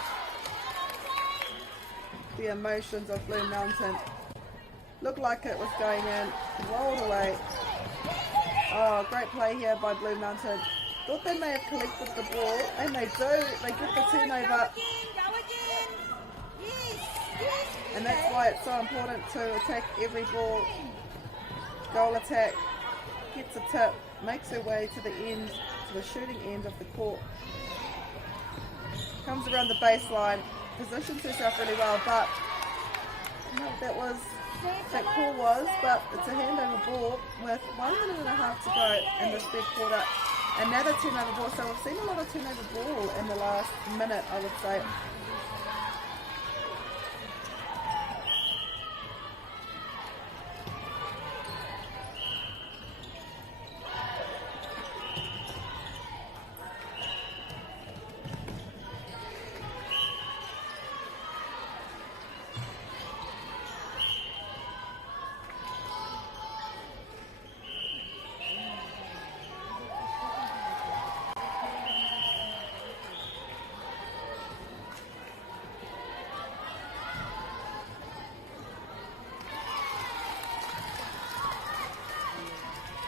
the emotions of Blue Mountain. Looked like it was going in, rolled away. Oh, great play here by Blue Mountain. Thought they may have collected the ball, and they do. They get the turnover. And that's why it's so important to attack every ball. Goal attack, gets a tip, makes her way to the end, to the shooting end of the court. Comes around the baseline. Positions herself really well, but I don't know what that call was, but it's a handover ball with 1 minute and a half to go in this third quarter. Another turnover ball, so we've seen a lot of turnover ball in the last minute, I would say.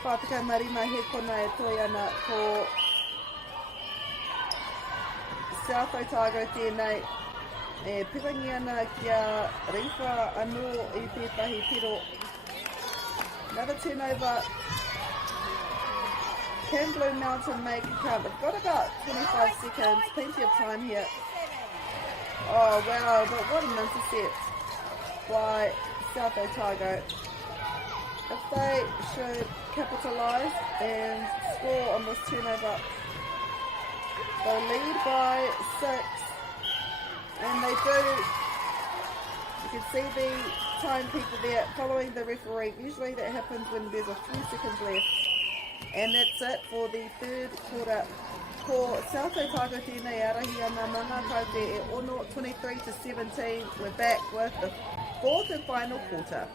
Whātika marima he kona e toi ana ko South Otago tēnei e pirangi ana kia riwha anō I tētahi piro. Another turnover Can Blue Mountain make it count? They've got about 25 seconds, plenty of time here. Oh wow, but what an intercept by South Otago. If they should capitalise and score on this turnover, they'll lead by 6, and they do. You can see the timekeeper there following the referee. Usually that happens when there's a few seconds left. And that's it for the third quarter. Ko South Otago tēnei arahi ana mana kau te e ono 23-17. We're back with the fourth and final quarter.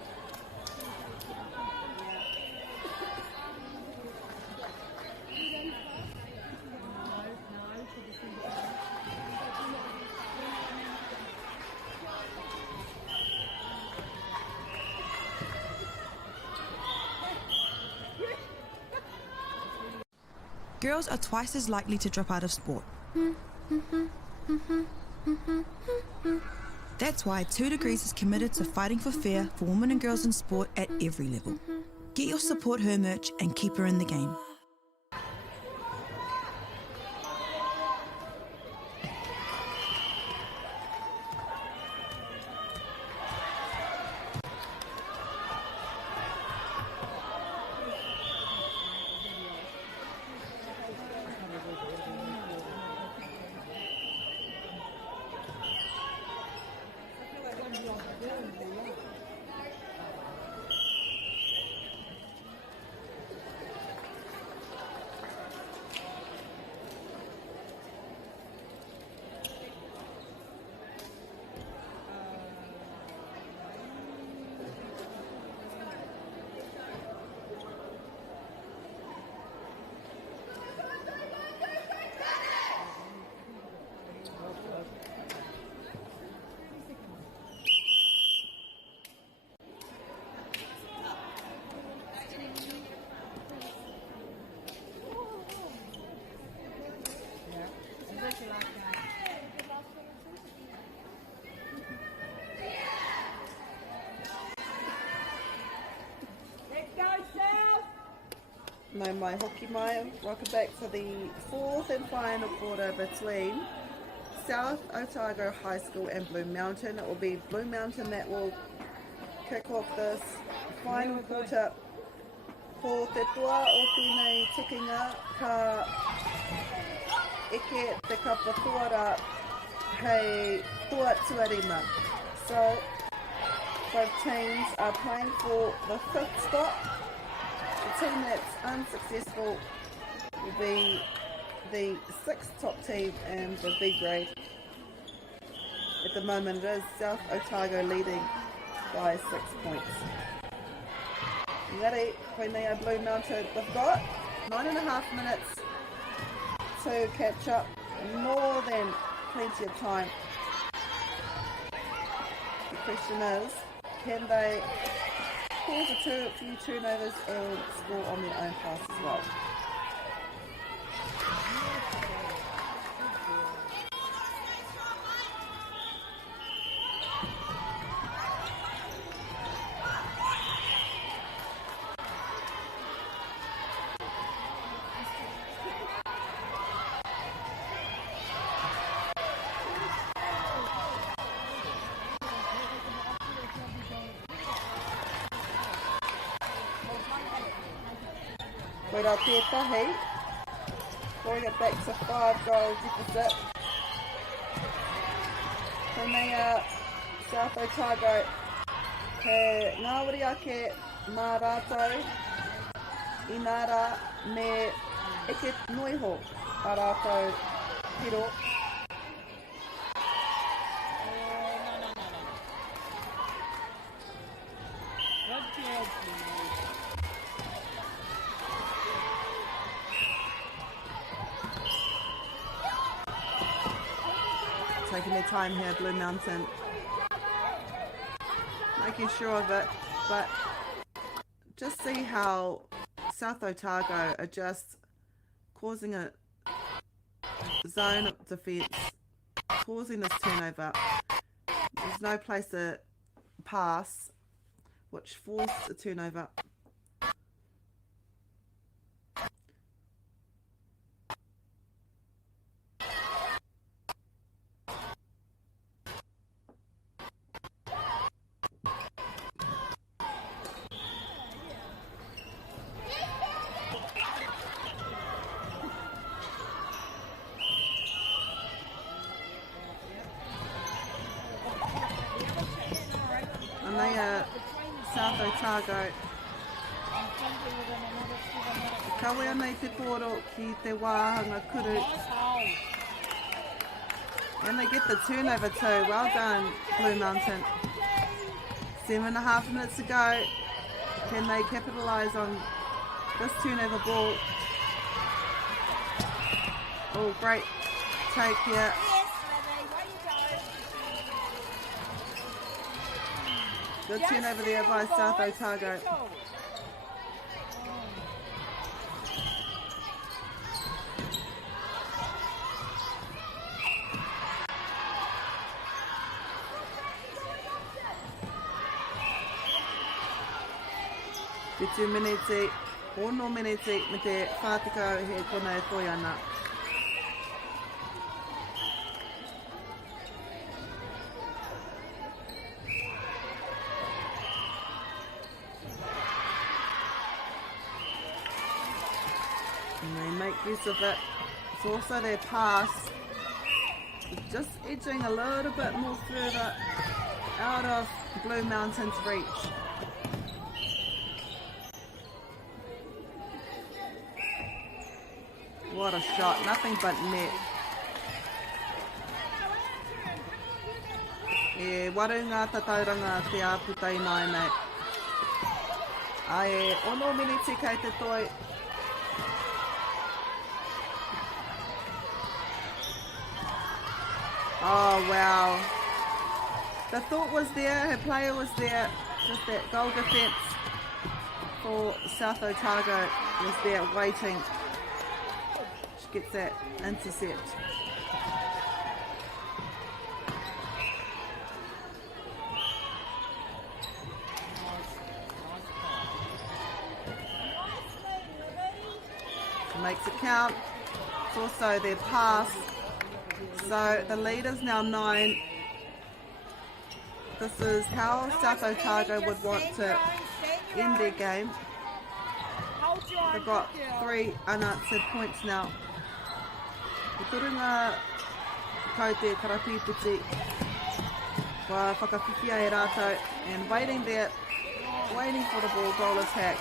Girls are twice as likely to drop out of sport. That's why 2 Degrees is committed to fighting for fair for women and girls in sport at every level. Get your Support Her merch and keep her in the game. No mai hoki mai. Welcome back to the fourth and final quarter between South Otago High School and Blue Mountain. It will be Blue Mountain that will kick off this final quarter. Ko te toa o tēnei tikinga ka eke te kapa tuara hei tua tuarima. So both teams are playing for the 5th spot. The team that's unsuccessful will be the 6th top team in the B grade. At the moment it is South Otago leading by 6 points. Ngari, koinei Blue Mountain, they've got 9.5 minutes to catch up, more than plenty of time. The question is, can they cause a few turnovers and score on their own pass as well? Koira tētahi, throwing it back to 5-goal deficit. Koinei South Otago, he ngāwari ake mā rātou, I nā rā me eke noiho a rātou hiro. Taking their time here, Blue Mountain, making sure of it, but just see how South Otago are just causing a zone of defence, causing this turnover. There's no place to pass, which forced a turnover. here, South Otago. Kawea nei te koro ki te wāhanga kuru. And they get the turnover too. Well done, Blue Mountain. 7.5 minutes to go. Can they capitalise on this turnover ball? Oh, great take here. Good turnover there by South Otago. Te 2 minutes, ono minutes me te whātikau he kona e toi ana. And they make use of it. It's also their pass. Just edging a little bit more further out of Blue Mountain's reach. What a shot, nothing but net. E warunga tatauranga te āputai nai nei. Ai ono miniti kei te toi. Oh wow. The thought was there, her player was there, just that goal defence for South Otago was there waiting. Gets that intercept. She makes it count. It's also their pass. So the lead is now 9. This is how South Otago would want to end their game. They've got 3 unanswered points now. Ko turunga kau te karapīputi wa whakawhiwhia e rātou, and waiting there, waiting for the ball, goal attack,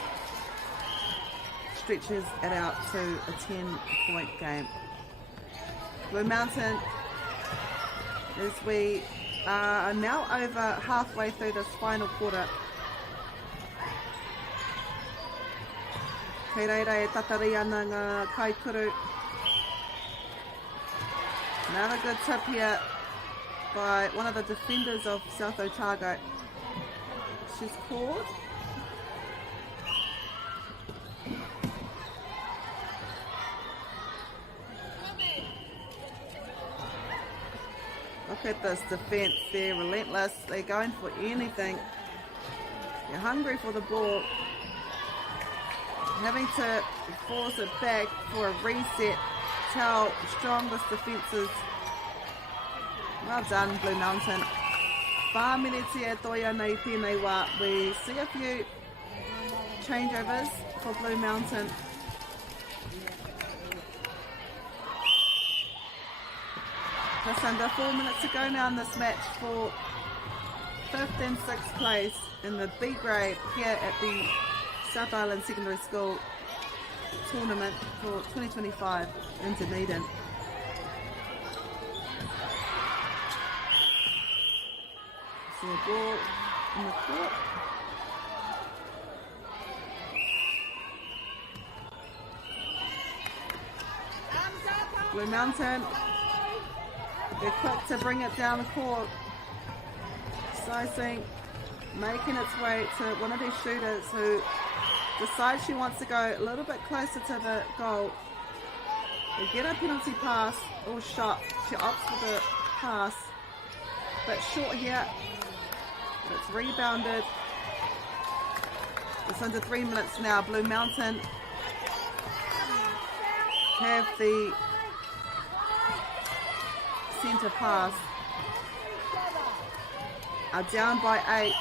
stretches it out to a 10-point game. Blue Mountain, as we are now over halfway through this final quarter. Kei reira e tatari ana ngā kaikuru. Another good tip here by one of the defenders of South Otago. She's called. Look at this defence, they're relentless, they're going for anything. They're hungry for the ball. Having to force it back for a reset. How strong this defence is. Well done, Blue Mountain. Wha miniti e toia nei pēnei wā. We see a few changeovers for Blue Mountain. Just under 4 minutes to go now in this match for 5th and 6th place in the B grade here at the South Island Secondary School tournament for 2025 in Dunedin. So a ball in the court. Blue Mountain, they're quick to bring it down the court. Slicing, making its way to one of their shooters who decides she wants to go a little bit closer to the goal. They get a penalty pass or shot. She opts for the pass. But short here. It's rebounded. It's under 3 minutes now. Blue Mountain have the centre pass. Are down by 8.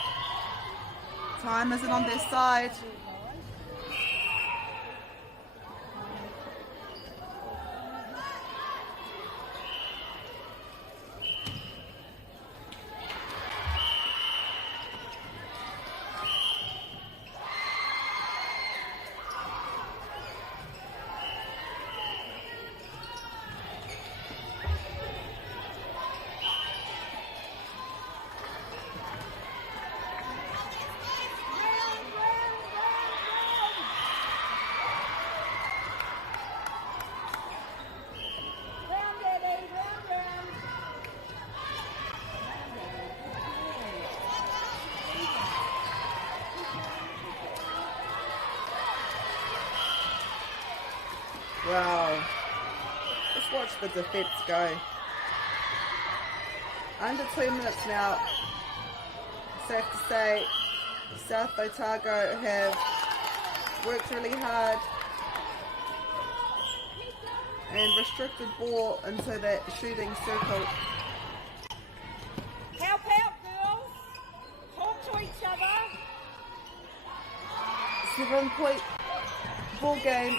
Time isn't on their side. the defence go. Under 2 minutes now. So I have to say, South Otago have worked really hard and restricted ball into that shooting circle. Help out, girls. Talk to each other. 7-point ball game.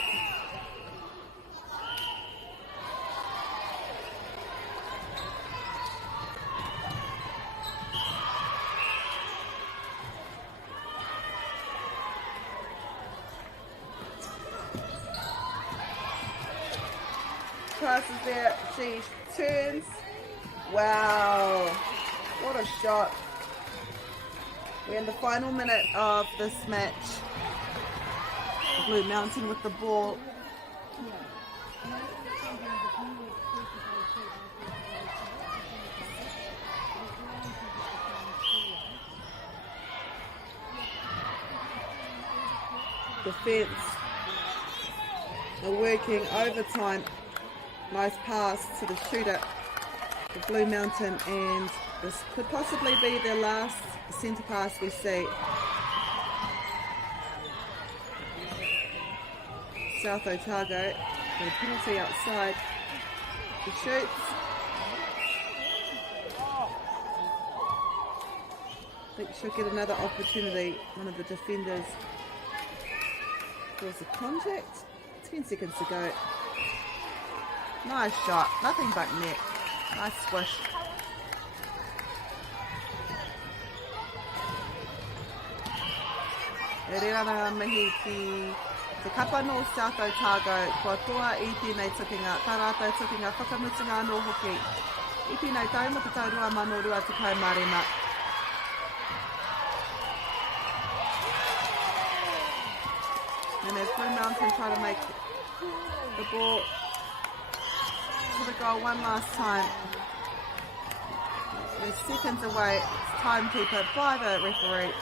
Passes there, she turns. Wow, what a shot. We're in the final minute of this match. Blue Mountain with the ball. Defense are working overtime. Nice pass to the shooter for Blue Mountain, and this could possibly be their last centre pass we see. South Otago, got a penalty outside. He shoots. I think she'll get another opportunity. One of the defenders draws a contact. 10 seconds to go. Nice shot, nothing but net. Nice squish. E reira mihi ki te kapa no South Otago, kua toa I tēnei tukinga, tā rātou tukinga whakamutunga anō hoki. I tēnei tauma te taurua mano rua te kai marima. And as Blue Mountain try to make the ball to the goal one last time. They're seconds away. It's timekeeper by the referee.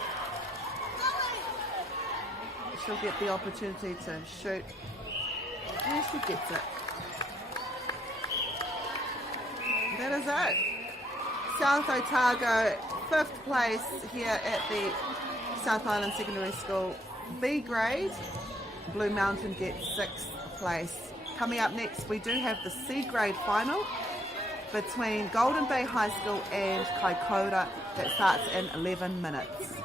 She'll get the opportunity to shoot. And she gets it. That is it. South Otago, 5th place here at the South Island Secondary School. B grade. Blue Mountain gets 6th place. Coming up next, we do have the C grade final between Golden Bay High School and Kaikoura that starts in 11 minutes.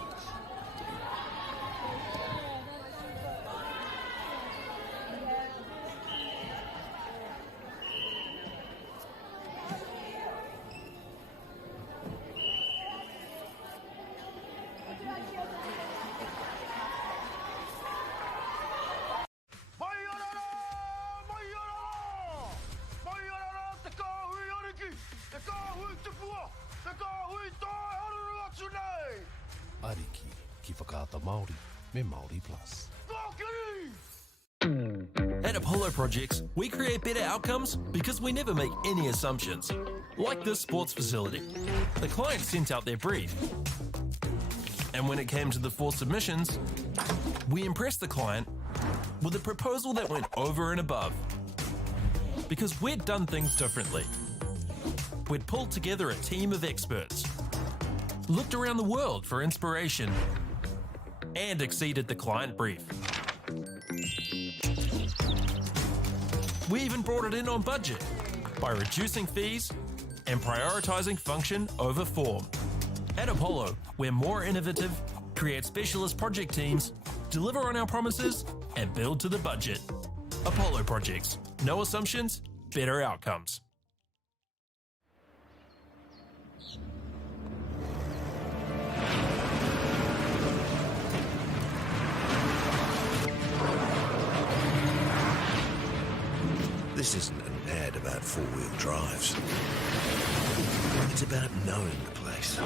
Ariki ki whakaata Māori me Māori Plus. At Apollo Projects, we create better outcomes because we never make any assumptions. Like this sports facility. The client sent out their brief. And when it came to the 4 submissions, we impressed the client with a proposal that went over and above. Because we'd done things differently. We'd pulled together a team of experts, looked around the world for inspiration, and exceeded the client brief. We even brought it in on budget by reducing fees and prioritizing function over form. At Apollo, we're more innovative, create specialist project teams, deliver on our promises, and build to the budget. Apollo Projects. No assumptions, better outcomes. This isn't an ad about four-wheel drives. It's about knowing the place,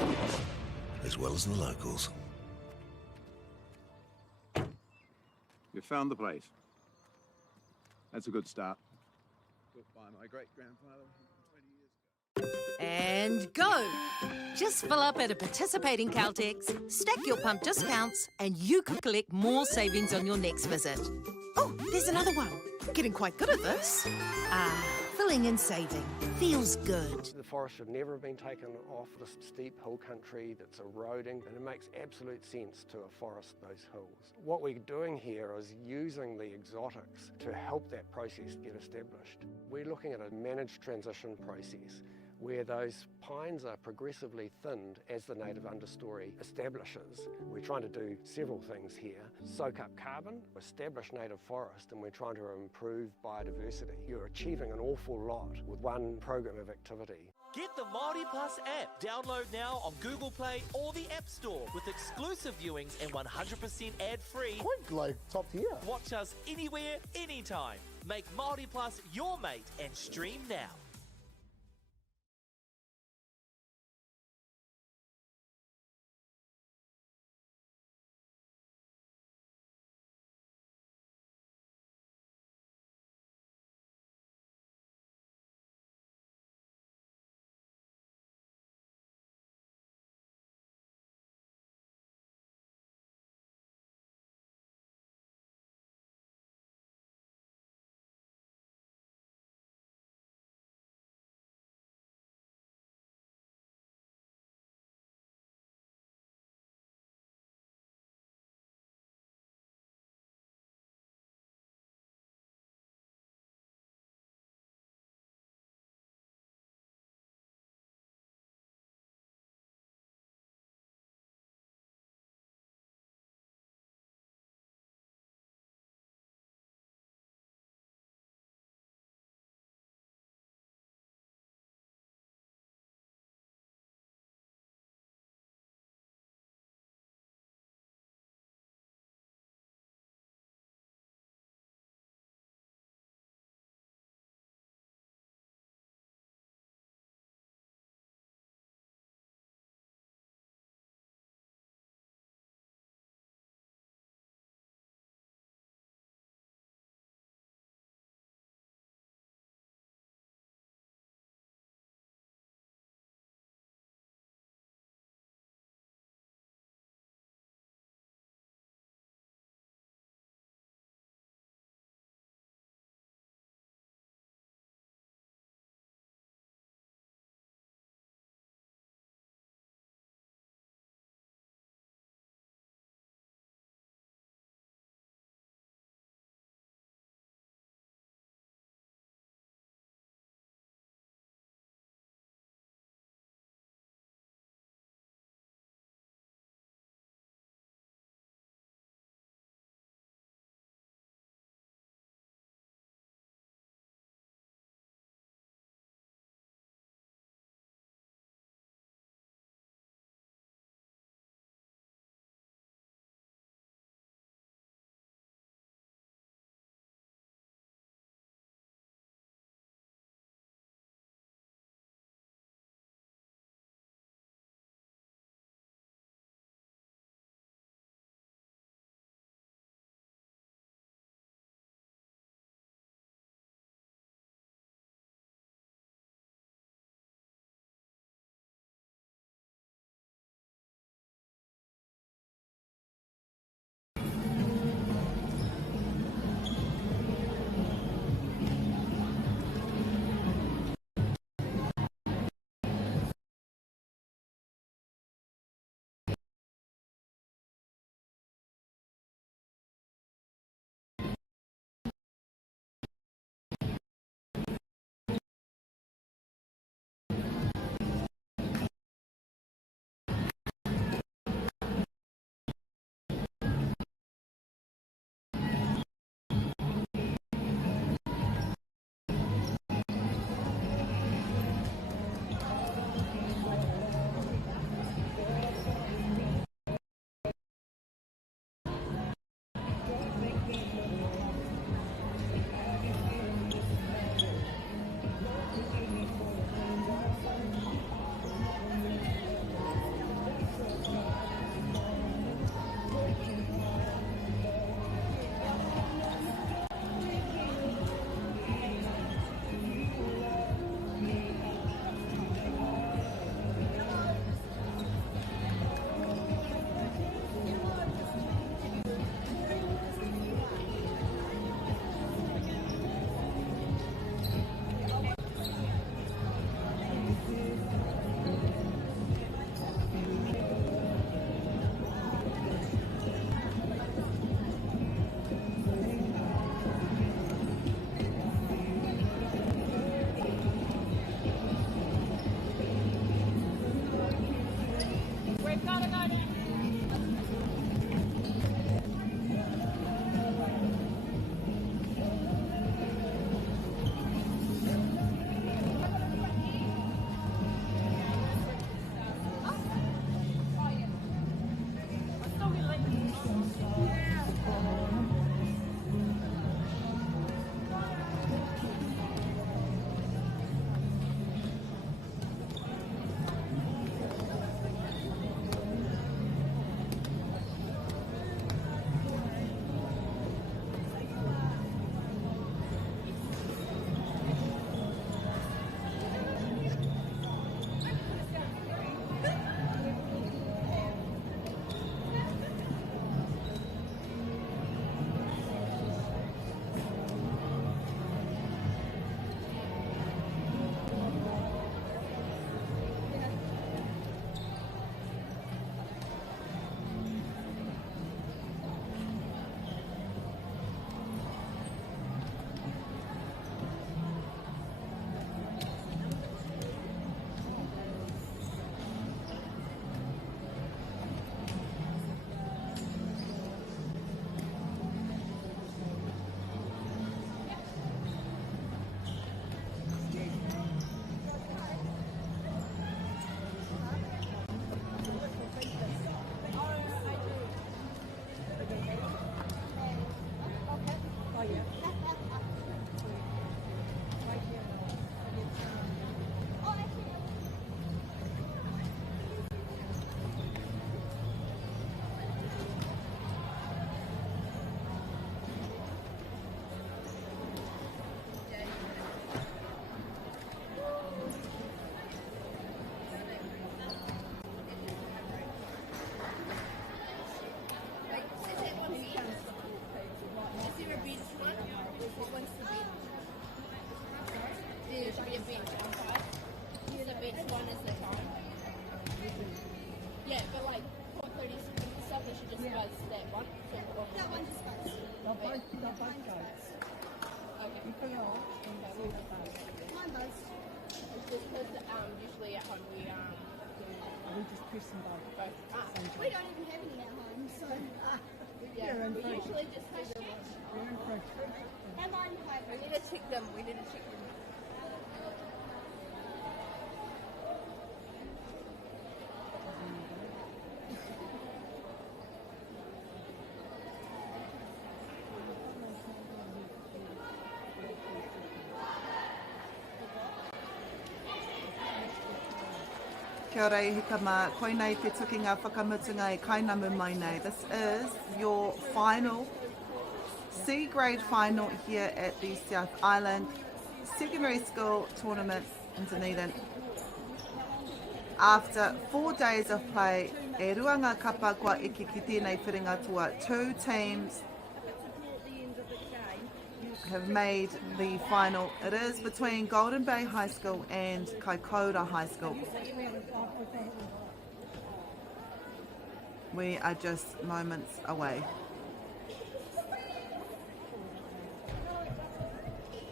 as well as the locals. You found the place. That's a good start. Built by my great-grandfather 20 years ago. And go! Just fill up at a participating Caltex, stack your pump discounts, and you could collect more savings on your next visit. Oh, there's another one. Getting quite good at this. Fill pulling and saving. Feels good. The forest should never have been taken off the steep hill country that's eroding, and it makes absolute sense to afforest those hills. What we're doing here is using the exotics to help that process get established. We're looking at a managed transition process where those pines are progressively thinned as the native understory establishes. We're trying to do several things here. Soak up carbon, establish native forest, and we're trying to improve biodiversity. You're achieving an awful lot with one program of activity. Get the Māori Plus app. Download now on Google Play or the App Store with exclusive viewings and 100% ad-free. Quite like top tier. Watch us anywhere, anytime. Make Māori Plus your mate and stream now. 1 is the time. Yeah, but like, what 30 seconds and stuff, they should just buzz that one. So that one just buzzed. They'll both go. Okay. You put it on. Mine buzzed. It's just because usually at home we just press them both. We don't even have any at home, so yeah, we usually just do the one. We're in for a treat. Am I? We need to check them. We need to check them. Kia ora e hikama, koe nei te tukinga whakamutunga e kainamu mai nei. This is your final, C grade final here at the South Island Secondary School Tournament in Dunedin. After 4 days of play, e ruanga kapa kua iki ki tēnei whiringa toa. 2 teams have made the final. It is between Golden Bay High School and Kaikoura High School. We are just moments away.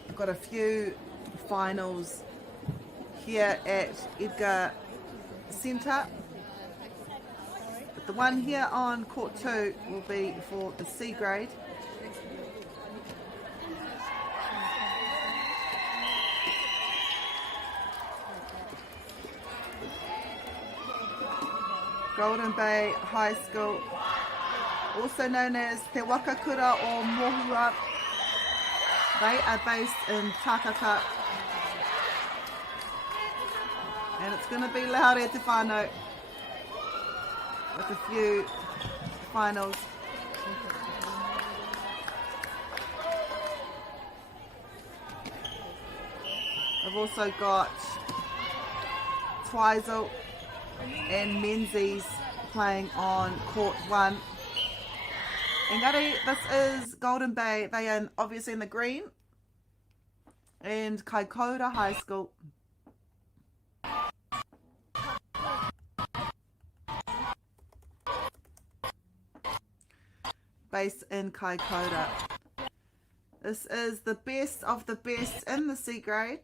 I've got a few finals here at Edgar Centre, but the one here on court 2 will be for the C grade. Golden Bay High School, also known as Te Wakakura or Mohua. They are based in Takaka. And it's going to be loud e te whānau with a few finals. I've also got Twisel and McKenzie's playing on court 1. Engari, this is Golden Bay. They are obviously in the green. And Kaikoura High School. Based in Kaikoura. This is the best of the best in the C grade.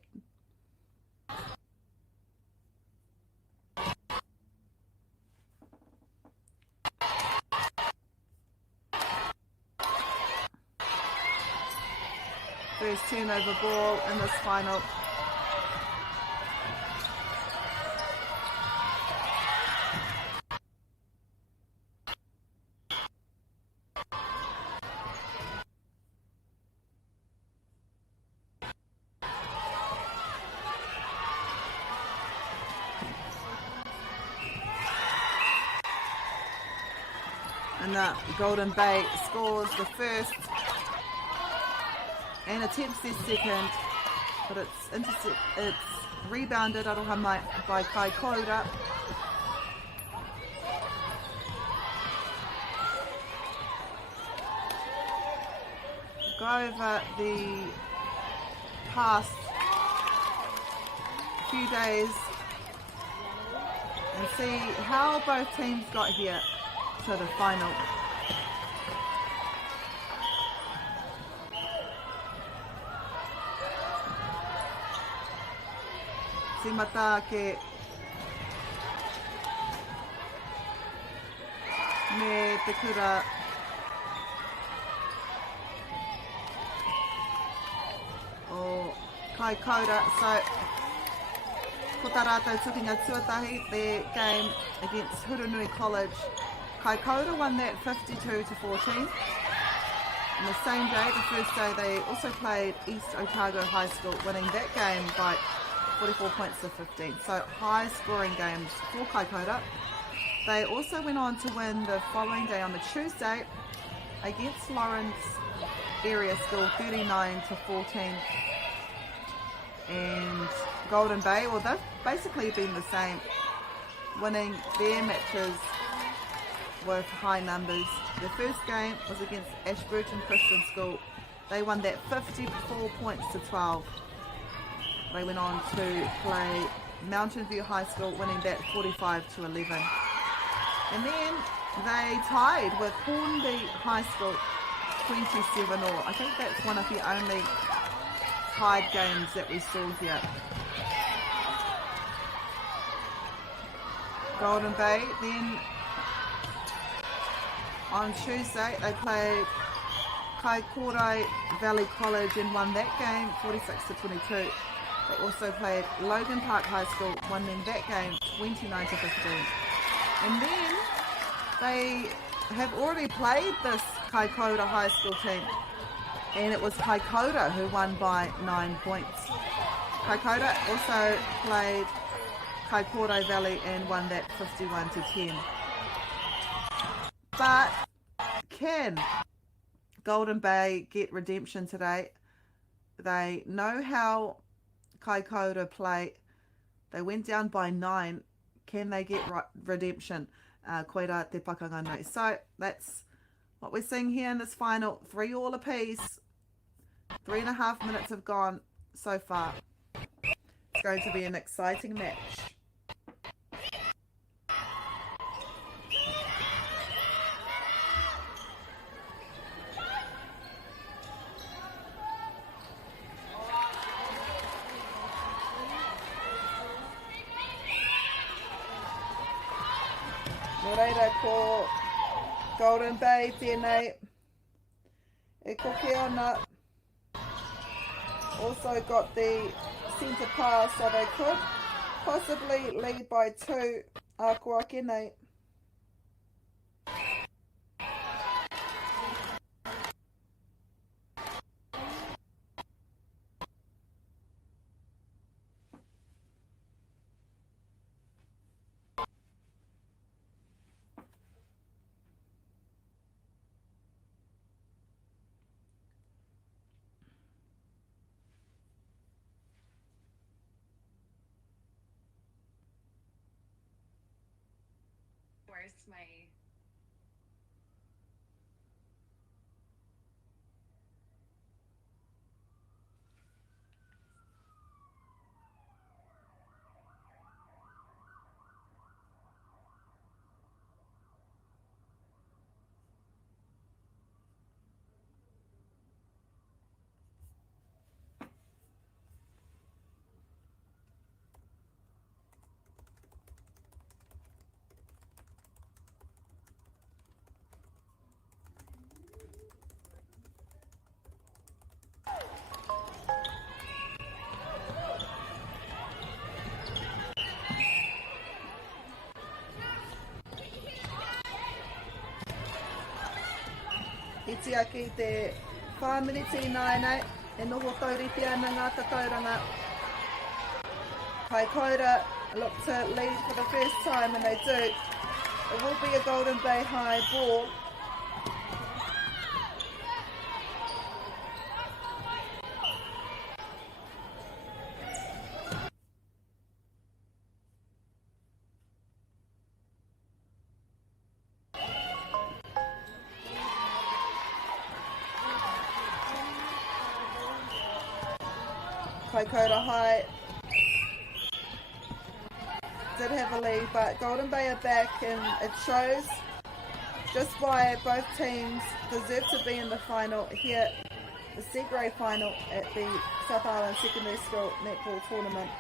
First turnover ball in this final. And that Golden Bay scores the first and attempts their second, but it's rebounded aroha mai by Kaikoura. Go over the past few days and see how both teams got here to the final. Mata ke me te kura o Kaikoura. So ko tā rātou tukinga tuatahi, their game against Hurunui College. Kaikoura won that 52-14. On the same day, the first day, they also played East Otago High School, winning that game by 44 points to 15. So high scoring games for Kaikoura. They also went on to win the following day on the Tuesday against Lawrence Area School 39-14. And Golden Bay, well, they've basically been the same, winning their matches with high numbers. Their first game was against Ashburton Christian School. They won that 54 points to 12. They went on to play Mountain View High School winning that 45-11. And then they tied with Hornby High School 27-all. I think that's one of the only tied games that we saw here. Golden Bay then on Tuesday they played Courtside Valley College and won that game 46-22. They also played Logan Park High School, winning that game 29-15. And then they have already played this Kaikoura High School team, and it was Kaikoura who won by 9 points. Kaikoura also played Kaikoura Valley and won that 51-10. But can Golden Bay get redemption today? They know how Kaikoura play. They went down by 9. Can they get redemption? Koira te pakanga nei. So that's what we're seeing here in this final. 3-all apiece. 3.5 minutes have gone so far. It's going to be an exciting match. Reira ko Golden Bay tēnei. E koke ona. Also got the centre pass, so they could possibly lead by 2. Kua kenei. Where's my... Iti aki te whāminiti nāinei, e noho tauriti ana ngā tatauranga. Kaikoura look to lead for the first time, and they do. It will be a Golden Bay high ball. Kaikoura High did have a lead, but Golden Bay are back, and it shows just why both teams deserve to be in the final here, the C-grade final at the South Island Secondary School Netball Tournament.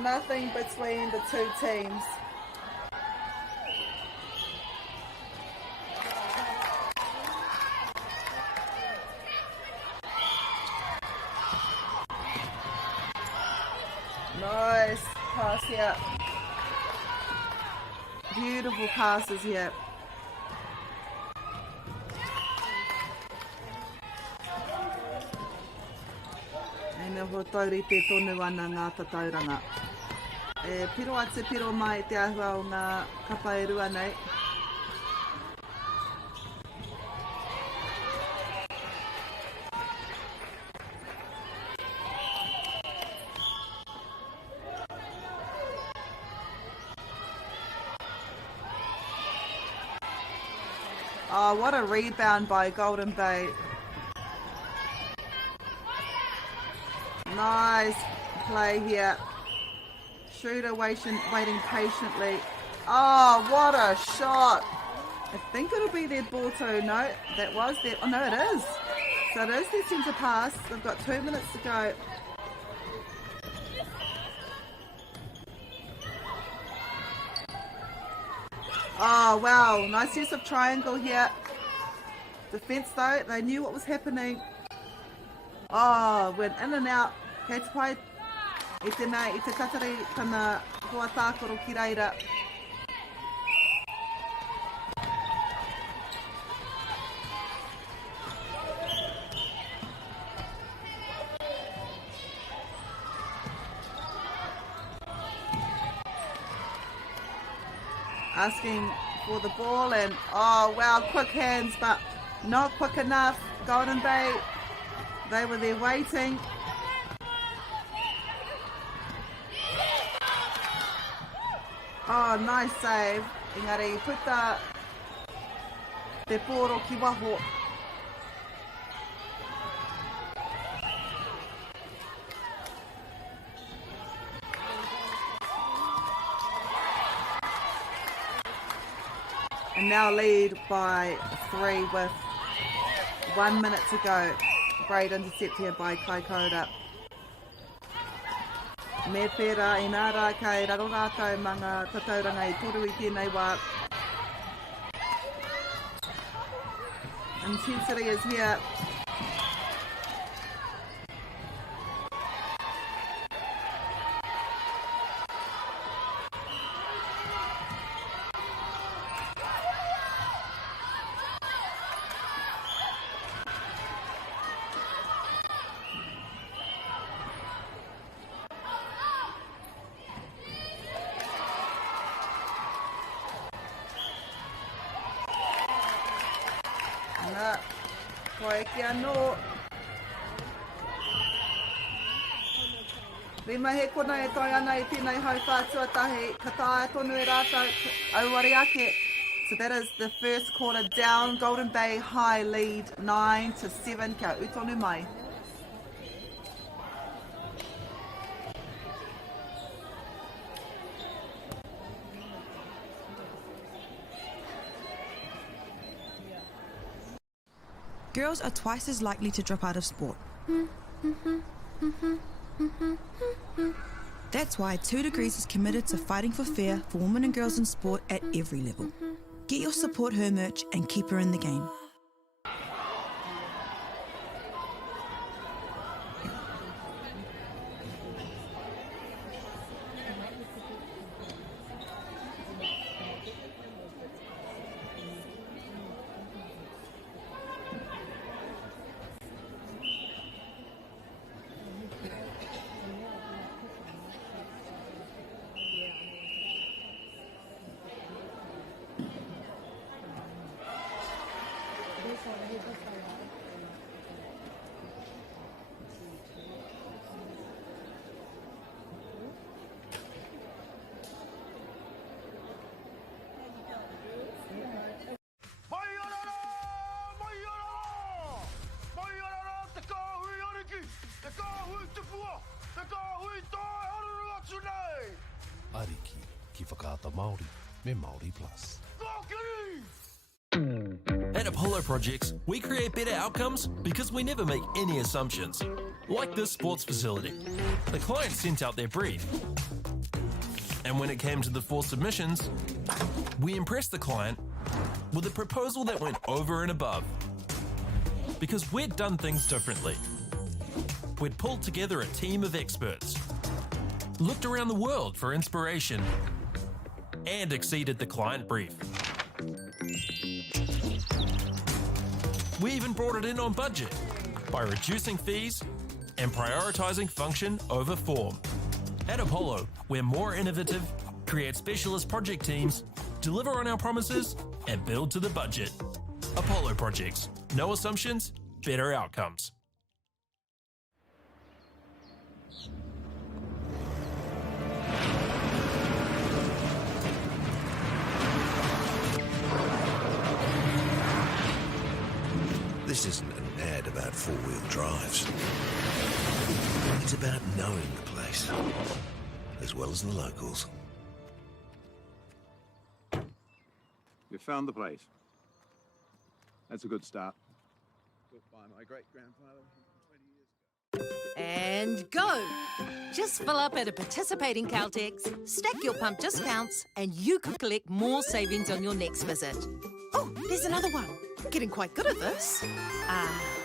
Nothing between the two teams. Nice pass here. Beautiful passes here. E noho tauri te tonu ana ngā tatauranga. E piro ate piro mai te ahua o ngā kapa e rua nei. Oh, what a rebound by Golden Bay. Nice play here. Shooter waiting patiently. Oh, what a shot. I think it'll be their ball too. No, that was their... Oh, no, it is. So it is their centre pass. They've got 2 minutes to go. Oh, wow. Nice use of triangle here. Defence, though, they knew what was happening. Oh, went in and out. Kei te pai, I te mea, I te tatari kana hoa tākoro ki reira. Asking for the ball and oh wow, quick hands but not quick enough. Golden Bay, they were there waiting. Oh, nice save. Engari, puta te poro ki waho. And now lead by 3 with 1 minute to go. Great intercept here by Kai Koda. Me pera I nā rā kai raro rātou mga tatauranga I toru I tēnei wā. Intensity is here. Koe ki anō. Rima he kona e toi ana I tēnei hau whātuatahi. Ka tae tonu e rātou auare ake. So that is the first quarter down. Golden Bay High lead 9-7. Kia utonu mai. Girls are twice as likely to drop out of sport. That's why 2 Degrees is committed to fighting for fair for women and girls in sport at every level. Get your Support Her merch and keep her in the game. Ariki, ki whakaata Māori, me Māori Plus. At Apollo Projects, we create better outcomes because we never make any assumptions. Like this sports facility. The client sent out their brief. And when it came to the 4 submissions, we impressed the client with a proposal that went over and above. Because we'd done things differently. We'd pulled together a team of experts, looked around the world for inspiration, and exceeded the client brief. We even brought it in on budget by reducing fees and prioritizing function over form. At Apollo, we're more innovative, create specialist project teams, deliver on our promises, and build to the budget. Apollo Projects. No assumptions, better outcomes. This isn't an ad about four-wheel drives. It's about knowing the place, as well as the locals. You found the place. That's a good start. Built by my great-grandfather 20 years ago. And go! Just fill up at a participating Caltex, stack your pump discounts, and you could collect more savings on your next visit. Oh, there's another one. Getting quite good at this.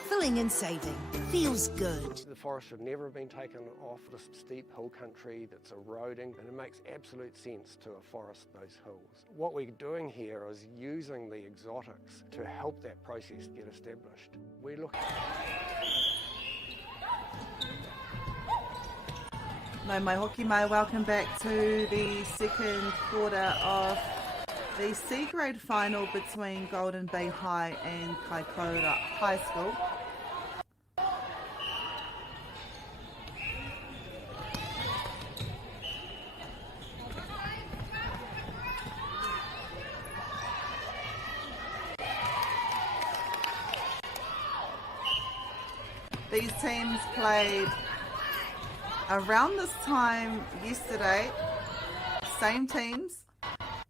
Filling and saving. Feels good. The forest should never have been taken off the steep hill country that's eroding, and it makes absolute sense to afforest those hills. What we're doing here is using the exotics to help that process get established. We look No mai hoki mai, welcome back to the second quarter of the C grade final between Golden Bay High and Kaikoura High School. These teams played around this time yesterday, same teams,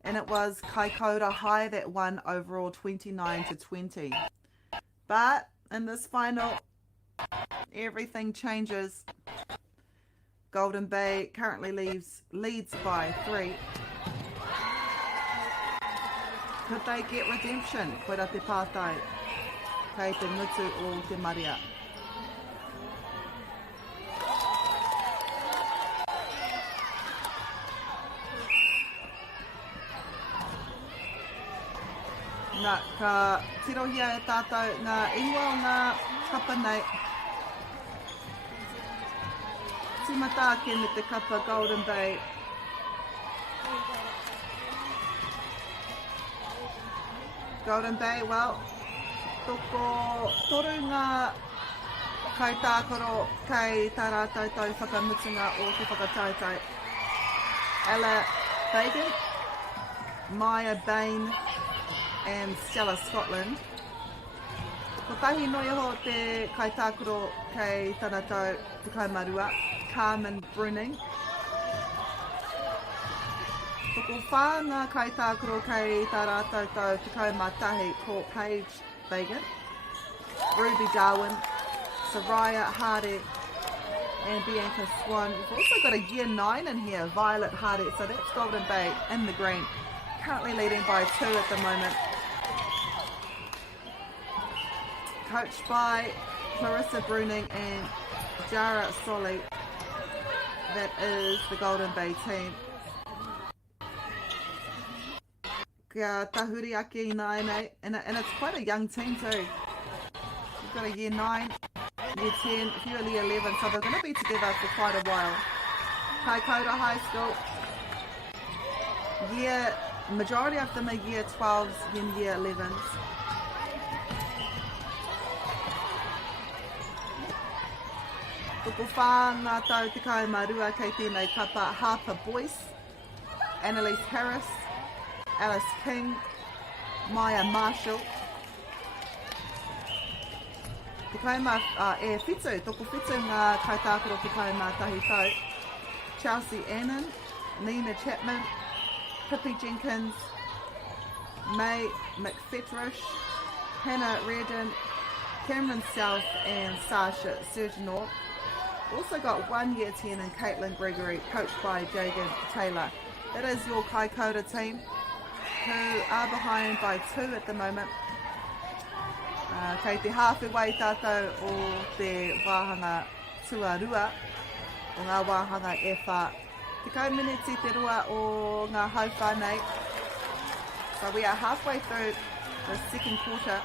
and it was Kaikoura High that won overall 29-20. But in this final, everything changes. Golden Bay currently leads by 3. Could they get redemption? Koera te pātai, kei te mutu o te Maria. Nā ka tirohia e tātou ngā ingoa o ngā kapa nei. Tīmata ake me te kapa Golden Bay. Golden Bay, well, toko toru ngā kaitākoro kei tā rātou tau whakamutunga o te whakatautai. Ella Fagan, Maya Bain, and Stella Scotland. Ko tahi noia ho te kaitākoro kei tāna tau te Marua, Carmen Bruning. Toko whā ngā kaitākoro kei tā rātou tau te Mātahi ko Paige Fagan, Ruby Darwin, Soraya Hardy, and Bianca Swan. We've also got a year 9 in here, Violet Hardy, so that's Golden Bay in the green. Currently leading by 2 at the moment. Coached by Clarissa Bruning and Jara Solly. That is the Golden Bay team. Kia tahuri ake i nā nei, and it's quite a young team too. You've got a year 9, year 10, a few early 11, so they're going to be together for quite a while. Kaikoura High School, majority of them are year 12s and year 11s. Toko whā ngā tau te Marua kei tēnei kapa Harper Boyce, Annalise Harris, Alice King, Maya Marshall. Te kaima e whitu, toko whitu ngā kaitākoro te kaima tahi tau. Chelsea Annan, Nina Chapman, Pippi Jenkins, May McFetrish, Hannah Reardon, Cameron South, and Sasha Serginor. Also got 1 year 10 in Caitlin Gregory, coached by Jagan Taylor. That is your Kaikoura team, who are behind by 2 at the moment. Kei te hāwhiwai tātou o te wāhanga tuarua, o ngā wāhanga e whā. Te kauminiti te rua o ngā hauwhānei. So we are halfway through the second quarter.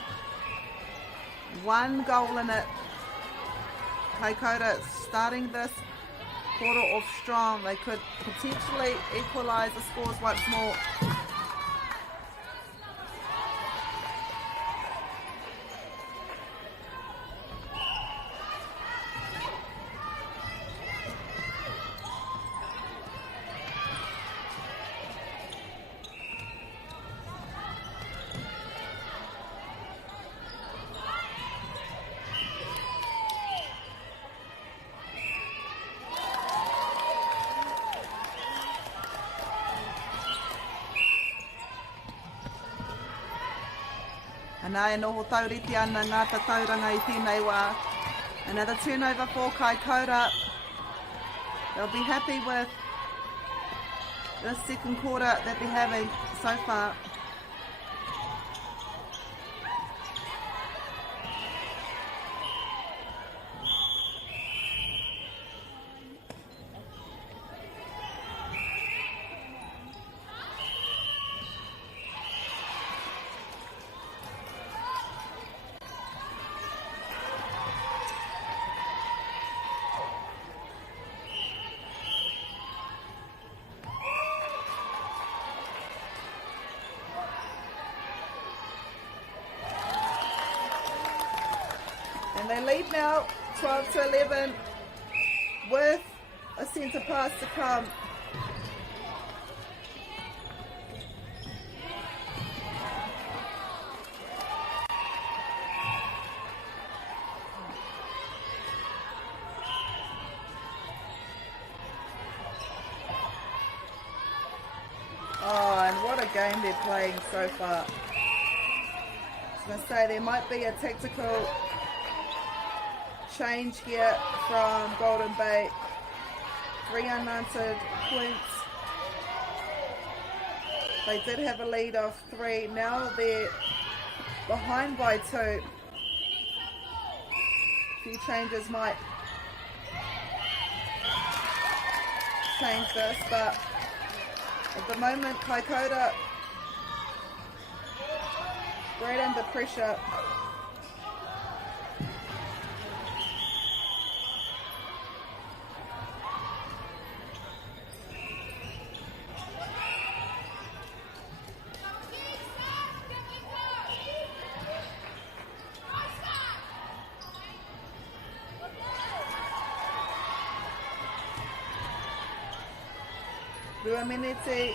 1 goal in it. Kaikoura starting this quarter off strong. They could potentially equalise the scores once more. Ana e noho tauriti ana ngā tauranga I tēnei wā. Another turnover for Kaikoura. They'll be happy with the second quarter that they're having so far. They lead now 12-11 with a centre pass to come. Oh, and what a game they're playing so far. I was going to say there might be a tactical change here from Golden Bay. 3 unanswered points. They did have a lead of 3. Now they're behind by 2. A few changes might change this, but at the moment Kaikoura great under pressure. Rua menete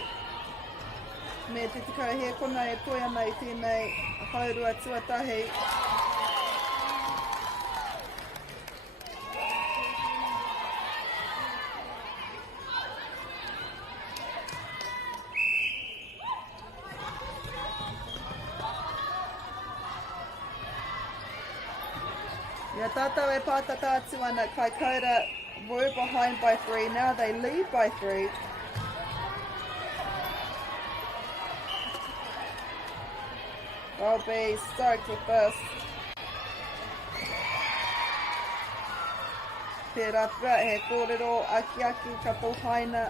me te tikau he kona e toi ana I tēnei haurua tuatahi. Ia tātou e pātata atu ana Kaikoura were behind by 3, now they lead by 3. I'll be stoked with this. Pērā pua he kōrero aki ka pōhaina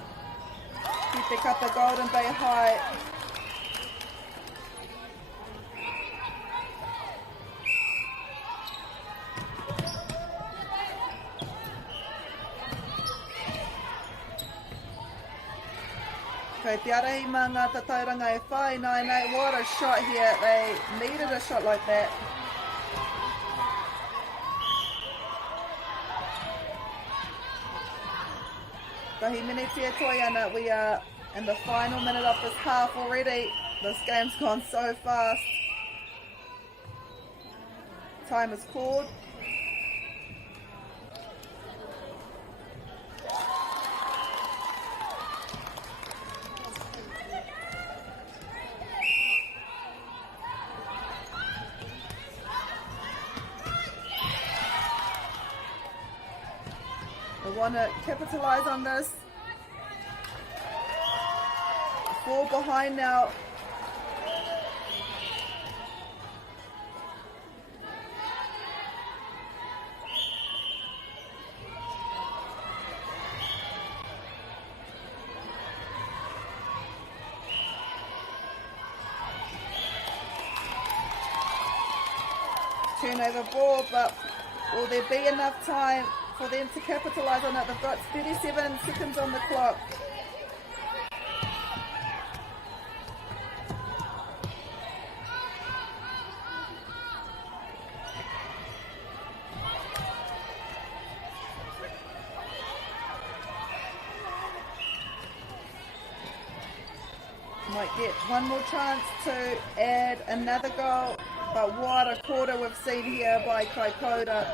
ki te kapa Golden Bay High. Kei te arahi mā ngā tatauranga e whai, nai, what a shot here. They needed a shot like that. Tahi minute e toi ana, we are in the final minute of this half already. This game's gone so fast. Time is called. Want to capitalize on this. 4 behind now. Turnover ball, but will there be enough time for them to capitalise on it? They've got 37 seconds on the clock. Might get one more chance to add another goal, but what a quarter we've seen here by Kaikoura.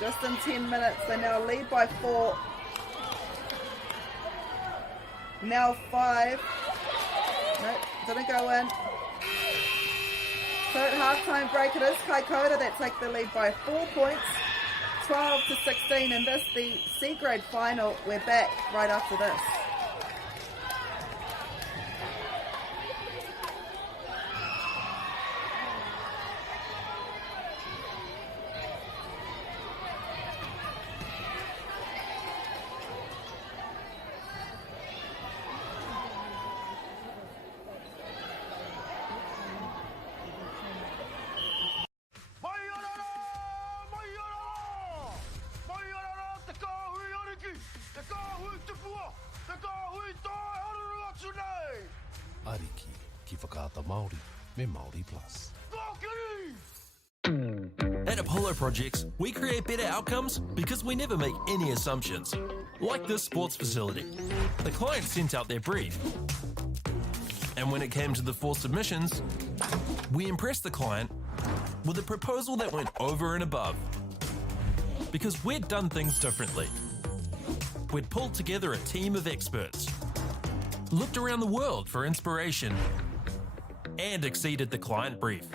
Just in 10 minutes, they now lead by 4. Now 5. Nope, didn't go in. So at halftime break it is Kaikoura that take the lead by 4 points, 12-16, and this the C grade final. We're back right after this. Ariki, ki whakaata Māori, me Māori Plus. At Apollo Projects, we create better outcomes because we never make any assumptions. Like this sports facility. The client sent out their brief. And when it came to the 4 submissions, we impressed the client with a proposal that went over and above. Because we'd done things differently. We'd pulled together a team of experts, looked around the world for inspiration, and exceeded the client brief.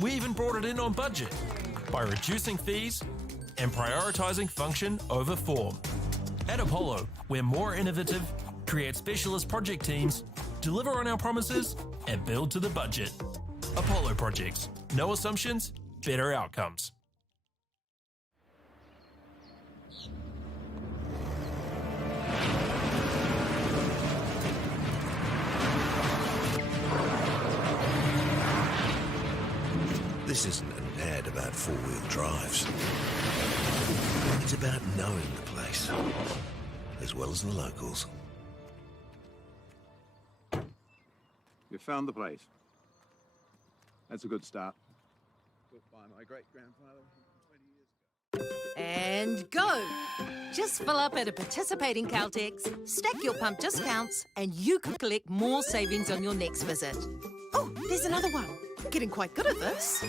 We even brought it in on budget by reducing fees and prioritising function over form. At Apollo, we're more innovative, create specialist project teams, deliver on our promises, and build to the budget. Apollo Projects. No assumptions, better outcomes. This isn't an ad about four-wheel drives. It's about knowing the place, as well as the locals. You found the place. That's a good start. Built by my great-grandfather 20 years ago. And go! Just fill up at a participating Caltex, stack your pump discounts, and you could collect more savings on your next visit. Oh, there's another one. Getting quite good at this.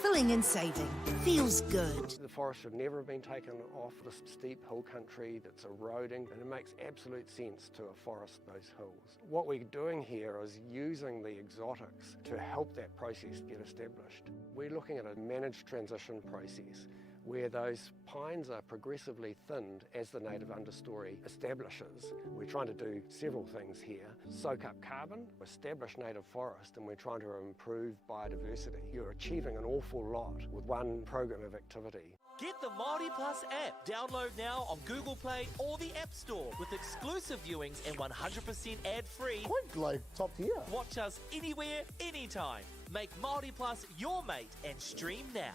Filling and saving. Feels good. The forest should never have been taken off the steep hill country that's eroding, and it makes absolute sense to afforest those hills. What we're doing here is using the exotics to help that process get established. We're looking at a managed transition process where those pines are progressively thinned as the native understory establishes. We're trying to do several things here. Soak up carbon, establish native forest, and we're trying to improve biodiversity. You're achieving an awful lot with one program of activity. Get the Māori Plus app. Download now on Google Play or the App Store with exclusive viewings and 100% ad-free. Quite like top tier. Watch us anywhere, anytime. Make Māori Plus your mate and stream now.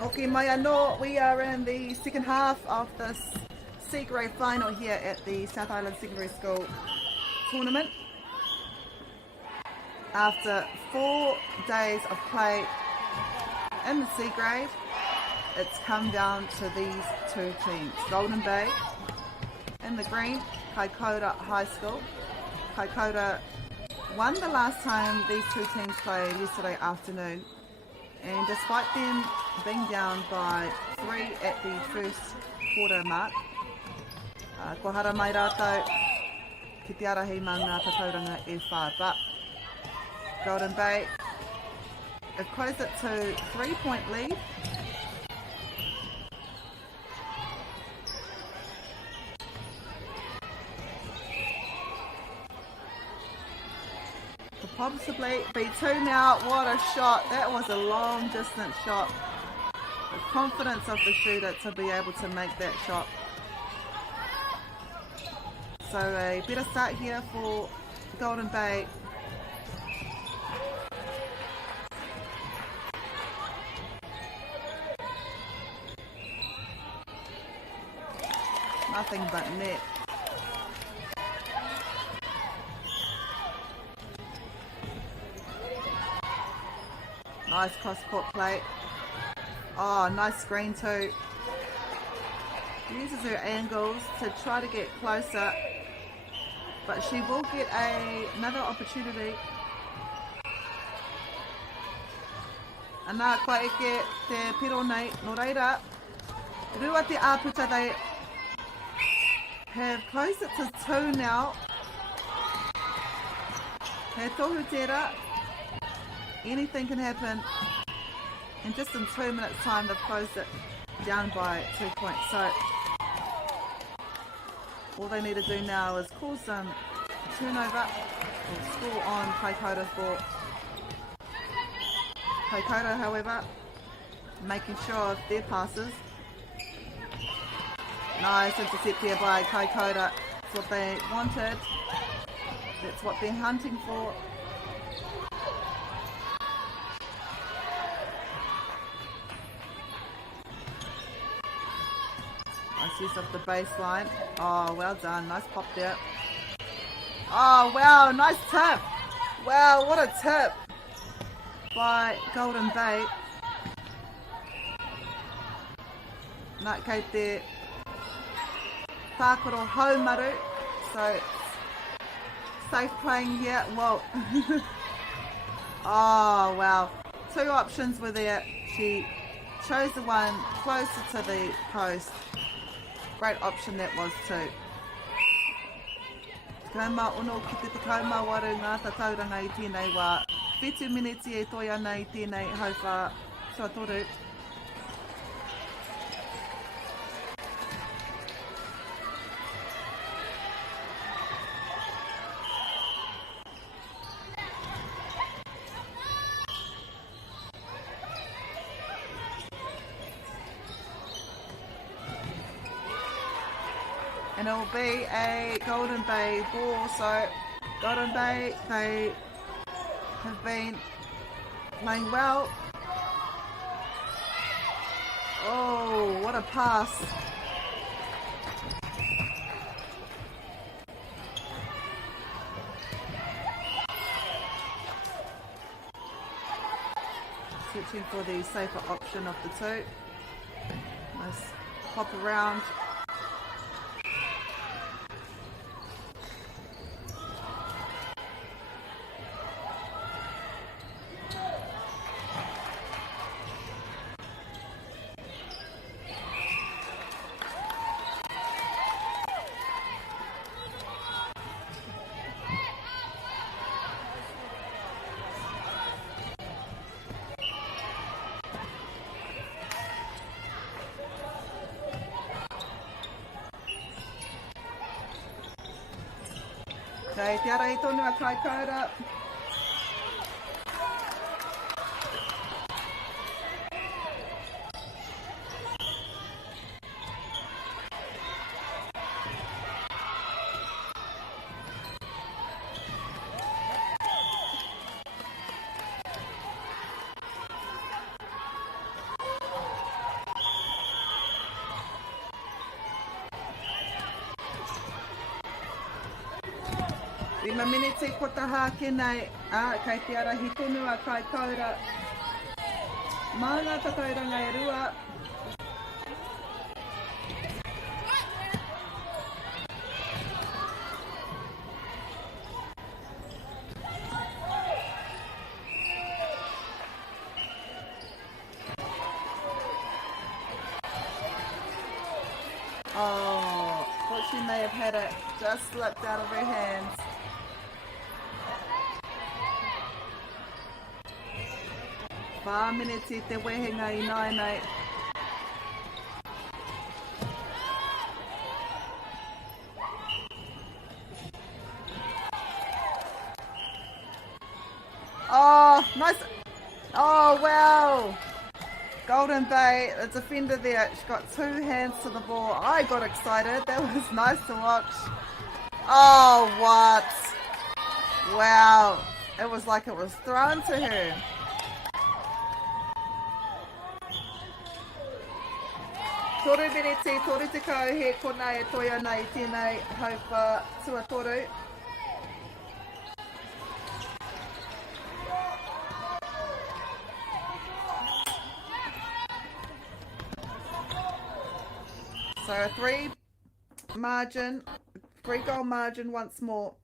Okay, mai anō, we are in the second half of this C grade final here at the South Island Secondary School tournament. After 4 days of play in the C grade, it's come down to these two teams. Golden Bay in the green, Kaikoura High School. Kaikoura won the last time these two teams played yesterday afternoon, and despite them being down by 3 at the first quarter mark, ko hara mai rātou ki te arahi ma ngā tatauranga e whā, but Golden Bay have closed it to 3-point lead. Could possibly be 2 now. What a shot. That was a long distance shot. The confidence of the shooter to be able to make that shot. So a better start here for Golden Bay. Nothing but net. Nice cross-court play. Oh, nice screen too. Uses her angles to try to get closer, but she will get another opportunity. Anā koe eke te piro nei, no reira. Rua te āputa have closed it to 2 now. He tohu tērā. Anything can happen. And just in 2 minutes time they've closed it down by 2 points. So all they need to do now is cause some turnover or score on Kaikoura's ball. Kaikoura, however, making sure of their passes. Nice intercept here by Kaikoura. That's what they wanted. That's what they're hunting for. Nice use of the baseline. Oh, well done. Nice pop there. Oh, wow. Nice tip. Wow, what a tip by Golden Bay. Nā kei te tākoro haumaru. So, safe playing here. Whoa. Oh, wow. 2 options were there. She chose the one closer to the post. Great option that was too. Kaima ono ki te kaima waru ngā tatauranga I tēnei wā. Whetu miniti e toi ana I tēnei hauwha tuatoru. And it will be a Golden Bay ball. So Golden Bay, they have been playing well. Oh, what a pass. Searching for the safer option of the 2. Nice pop around. Kei te ara I tonu a Kaikoura. Rima miniti ko taha kenei. Kei te ara hi tonu a Kaikoura. Mā ngā tatauranga e rua. Oh, thought she may have had it. Just slipped out of her hands. Wha miniti te wehenga I naenei. Oh, nice. Oh, wow. Golden Bay, the defender there, she got 2 hands to the ball. I got excited. That was nice to watch. Oh, what? Wow. It was like it was thrown to her. Toru miniti, toru te kau he kona e toi ana I tēnei hauwha tuatoru. So a 3 goal margin once more.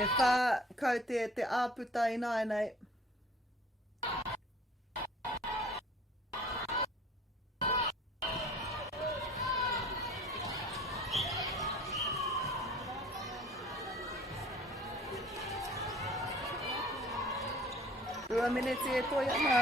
E whā kau te āputa i nai nei. Tua miniti e toi ana.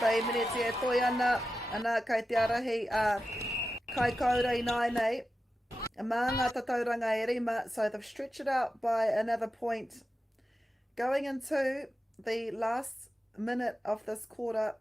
Tei miniti e toi ana kai te arahi a kai kaura i nai nei. Mā ngā tatauranga e rima, so they've stretched it out by another point. Going into the last minute of this quarter.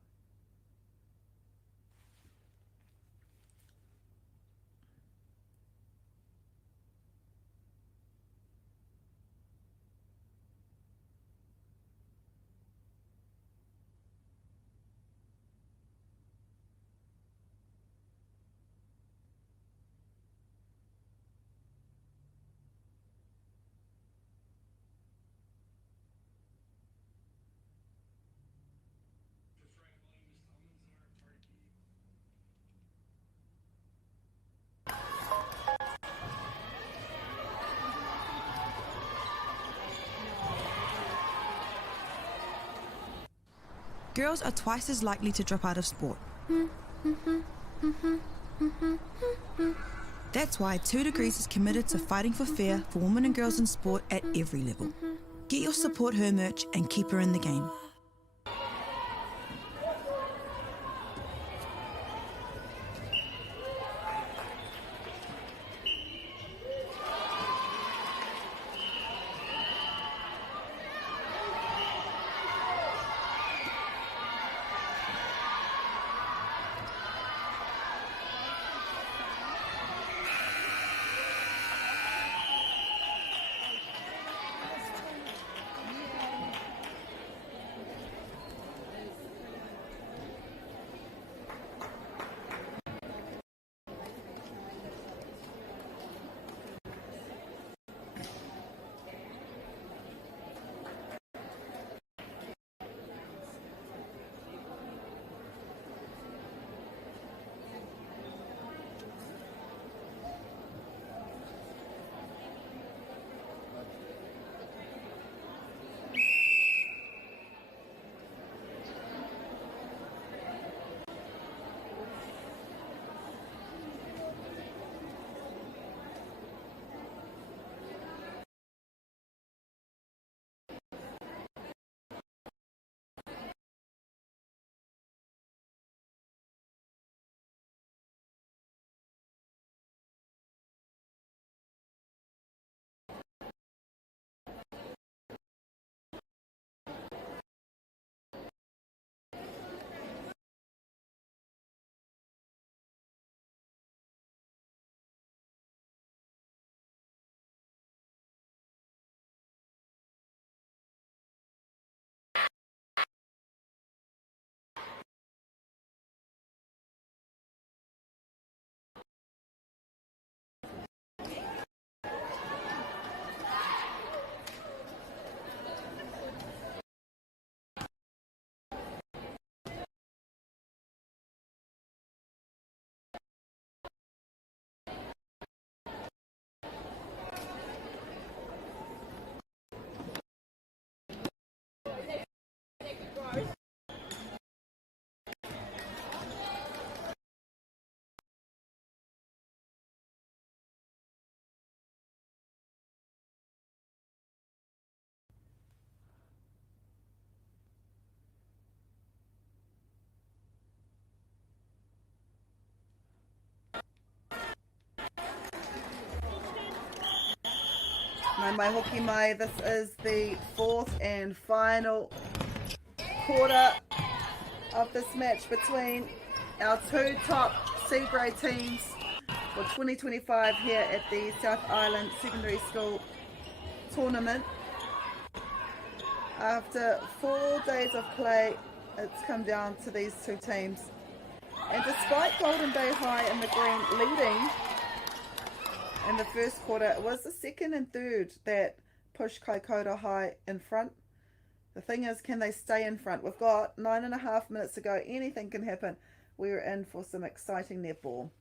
Girls are twice as likely to drop out of sport. That's why 2 Degrees is committed to fighting for fair for women and girls in sport at every level. Get your Support Her merch and keep her in the game. Nai mai hoki mai, this is the 4th and final quarter of this match between our two top C grade teams for 2025 here at the South Island Secondary School tournament. After 4 days of play, it's come down to these two teams. And despite Golden Bay High and the Green leading in the first quarter, it was the second and third that pushed Kaikoura High in front. The thing is, can they stay in front? We've got 9.5 minutes to go. Anything can happen. We're in for some exciting netball.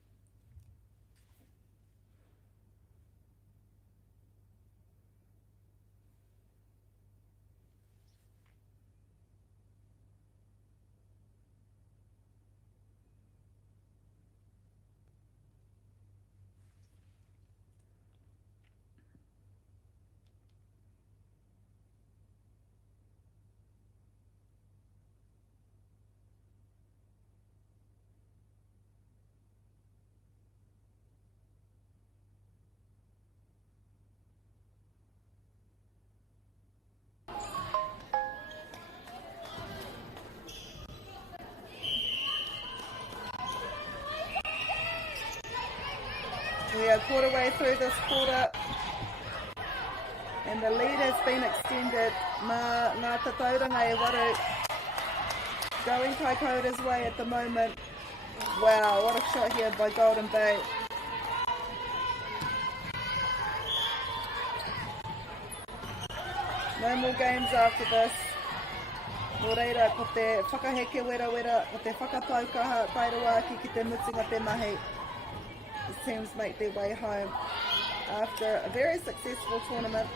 We are quarter way through this quarter and the lead has been extended. Ngā tatauranga e waru going Kaikoura's way at the moment. Wow, what a shot here by Golden Bay. No more games after this. Nō reira, ko te whakaheke wera, ko te whakapaukaha tairawaki ki te mutinga te mahi. The teams make their way home after a very successful tournament.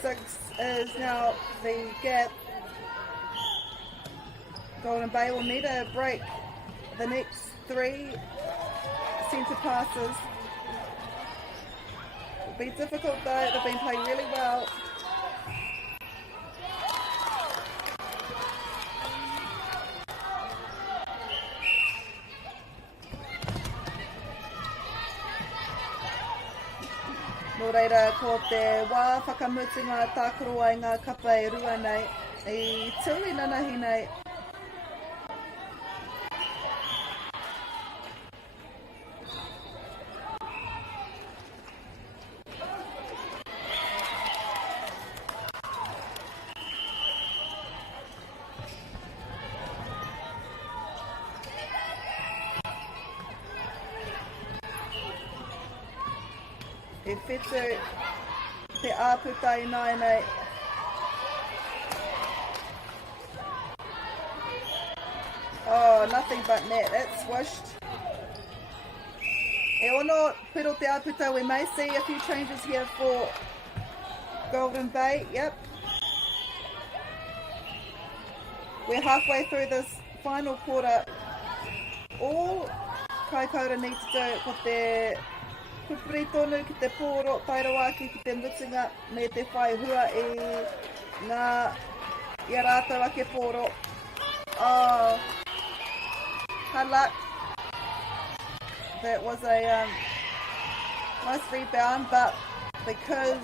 Six is now the gap. Golden Bay will need to break the next 3 centre passes. It'll be difficult though, they've been playing really well. Nō reira, ko te wā whakamutunga tākoro ai ngā kapa e rua nei, i tui nanahi nei. E whetu te āputa i nai nei. Oh, nothing but net. That's swished. E ono, pero te āputa, we may see a few changes here for Golden Bay. Yep. We're halfway through this final quarter. All Kaikoura need to do ko te kupuri tonu ki te pōro, tairawaki ki te mutinga, me te whai hua i ngā ia rātou ake pōro. Oh, hard luck. That was a nice rebound, but because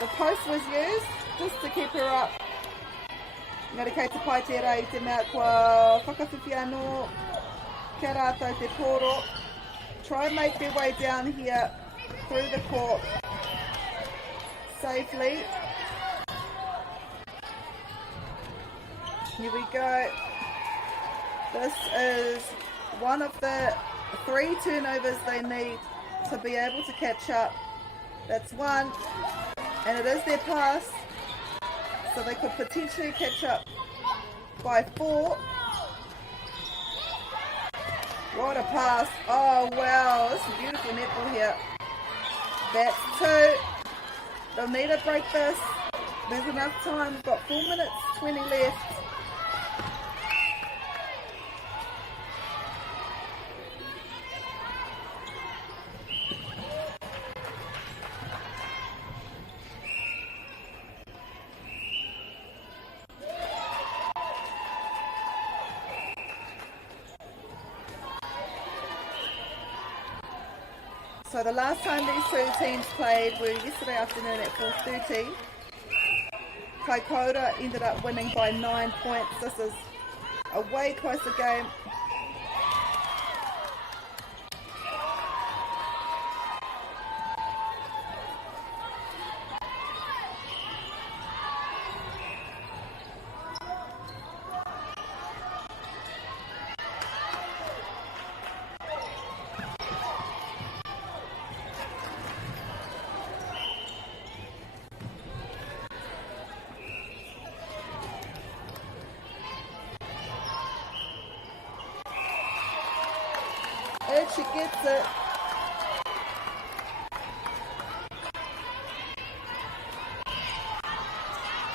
the post was used just to keep her up, ngari kei te pai tērā i te mea kua whakawhiwhi anō kia rātou te pōro. Try and make their way down here through the court safely. Here we go. This is one of the 3 turnovers they need to be able to catch up. That's one, and it is their pass, so they could potentially catch up by 4. What a pass. Oh, wow. This is beautiful netball here. That's 2. They'll need to break this. There's enough time. We've got 4 minutes, 20 left. So the last time these two teams played were yesterday afternoon at 4:30. Kaikoura ended up winning by 9 points. This is a way closer game. And she gets it.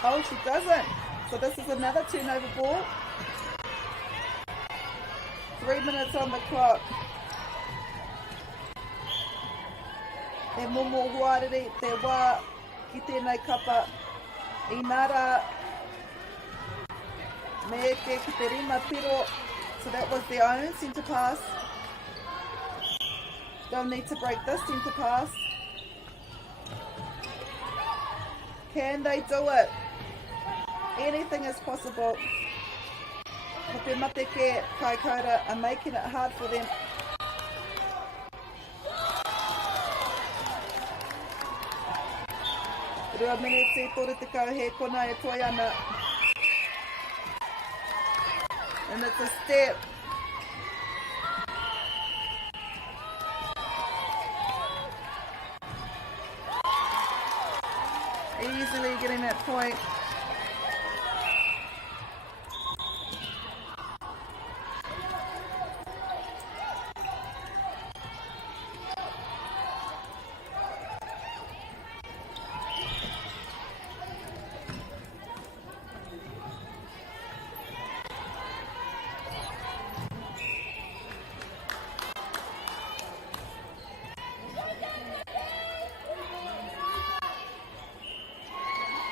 Oh, she doesn't. So this is another turnover ball. 3 minutes on the clock. E momo huarere te wā ki tēnei kapa inara me ke ki te rima piro. So that was their own centre pass. Don't need to break this centre pass. Can they do it? Anything is possible. Ko te mateke Kaikoura are making it hard for them. Rua minute tore te kau he kona e toi ana. And it's a step. Easily getting that point.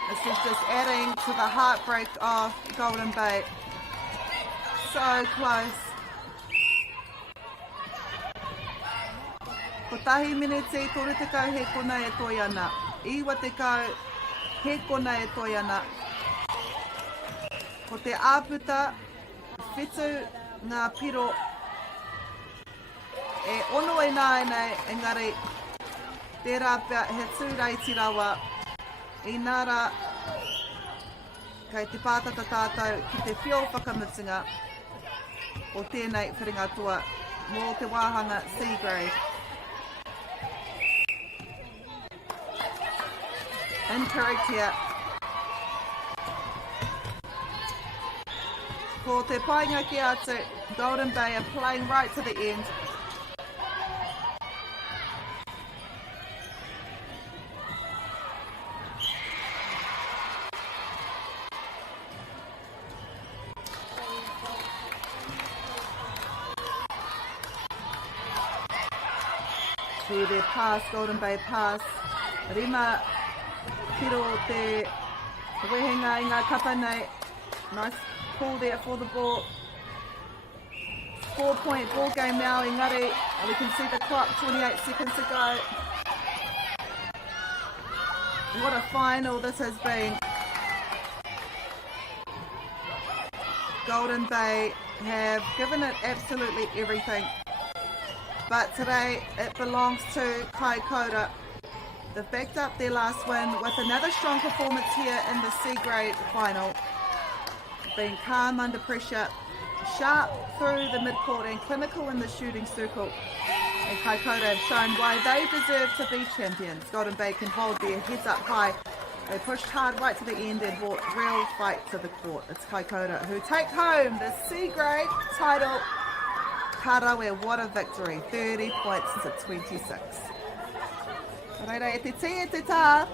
This is just adding to the heartbreak of Golden Bay. So close. Ko tahi minute tore te kau he kona e toi ana. Iwa te kau he kona e toi ana. Ko te āputa whetu ngā piro e ono e nā nei, engari tērā pia he tūreiti rawa. Inara kei te pātata tātou ki te whio whakamutunga o tēnei whiringa toa mō te wāhanga C grade. Incorrect here. Ko te painga ki atu, Golden Bay are playing right to the end. See their pass, Golden Bay pass. Rima piro te wehenga i ngā kapa nei. Nice pull there for the ball. 4-point ball game now, engari. We can see the clock, 28 seconds to go. What a final this has been. Golden Bay have given it absolutely everything. But today it belongs to Kaikoura. They've backed up their last win with another strong performance here in the C grade final. Being calm under pressure, sharp through the midcourt and clinical in the shooting circle. And Kaikoura have shown why they deserve to be champions. Golden Bay can hold their heads up high. They pushed hard right to the end and brought real fight to the court. It's Kaikoura who take home the C grade title. Karawe, what a victory, 30 points to 26. Reira, e te te e te tā,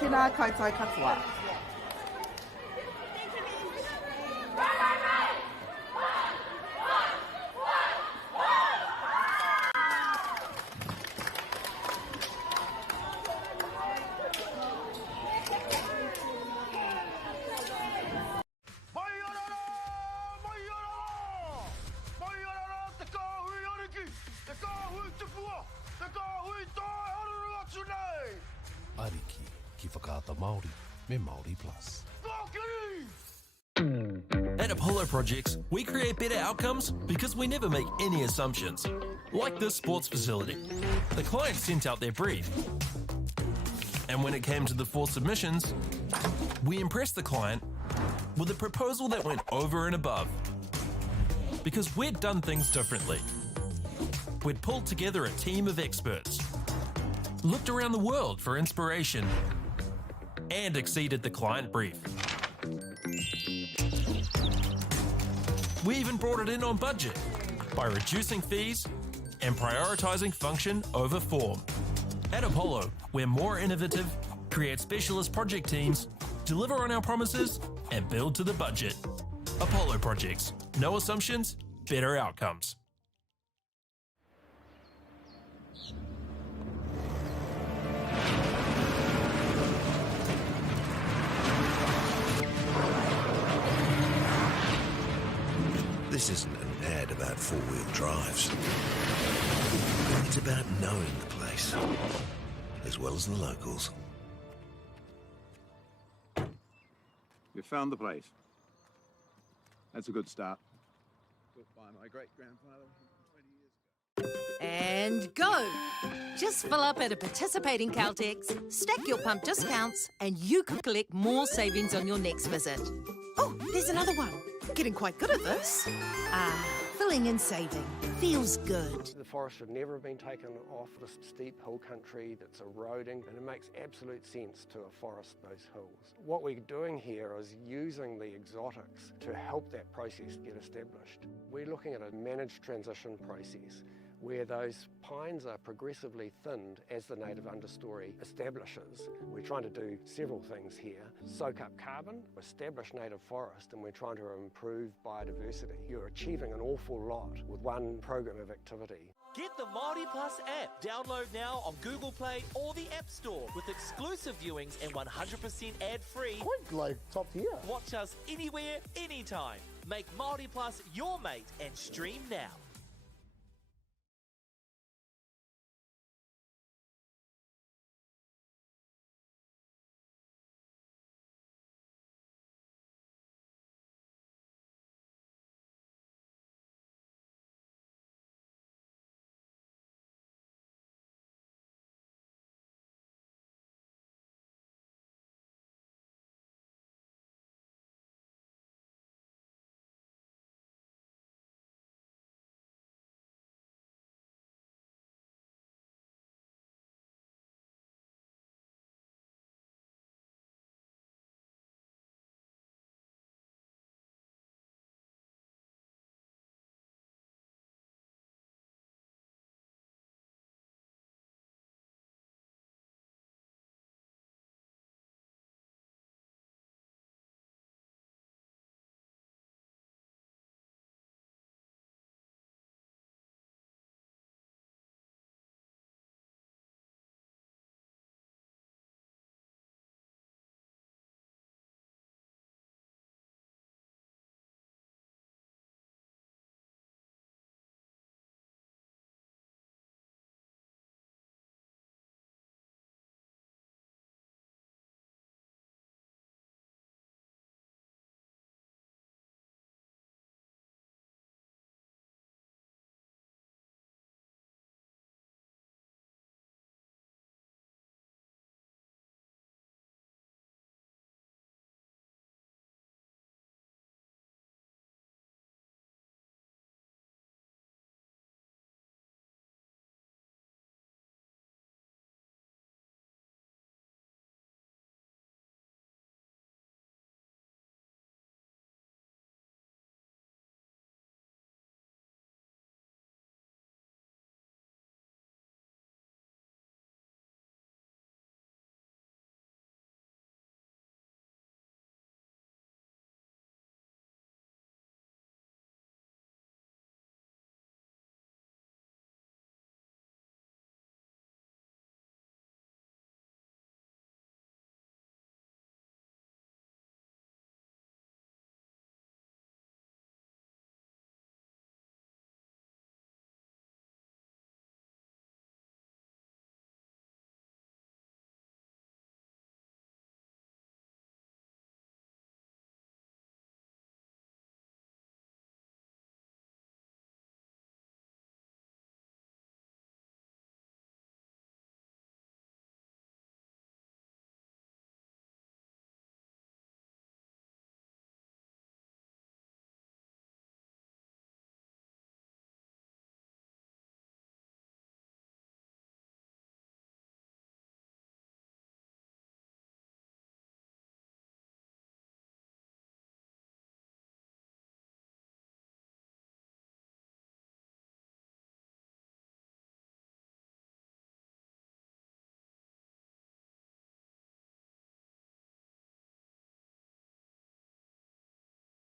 tēnā koutou katoa. Te kahui te pua, te kahui whakaata Māori, me Māori Plus. At Apollo Projects, we create better outcomes because we never make any assumptions. Like this sports facility. The client sent out their brief. And when it came to the 4 submissions, we impressed the client with a proposal that went over and above. Because we'd done things differently. We'd pulled together a team of experts, looked around the world for inspiration, and exceeded the client brief. We even brought it in on budget by reducing fees and prioritising function over form. At Apollo, we're more innovative, create specialist project teams, deliver on our promises, and build to the budget. Apollo Projects. No assumptions, better outcomes. This isn't an ad about four-wheel drives. It's about knowing the place, as well as the locals. You found the place. That's a good start. Built by my great-grandfather 20 years ago. And go! Just fill up at a participating Caltex, stack your pump discounts, and you could collect more savings on your next visit. Oh, there's another one. Getting quite good at this. Filling and saving. Feels good. The forest should never have been taken off the steep hill country that's eroding, and it makes absolute sense to afforest those hills. What we're doing here is using the exotics to help that process get established. We're looking at a managed transition process where those pines are progressively thinned as the native understory establishes. We're trying to do several things here. Soak up carbon, establish native forest, and we're trying to improve biodiversity. You're achieving an awful lot with one program of activity. Get the Māori Plus app. Download now on Google Play or the App Store with exclusive viewings and 100% ad-free. Quite like top tier. Watch us anywhere, anytime. Make Māori Plus your mate and stream now.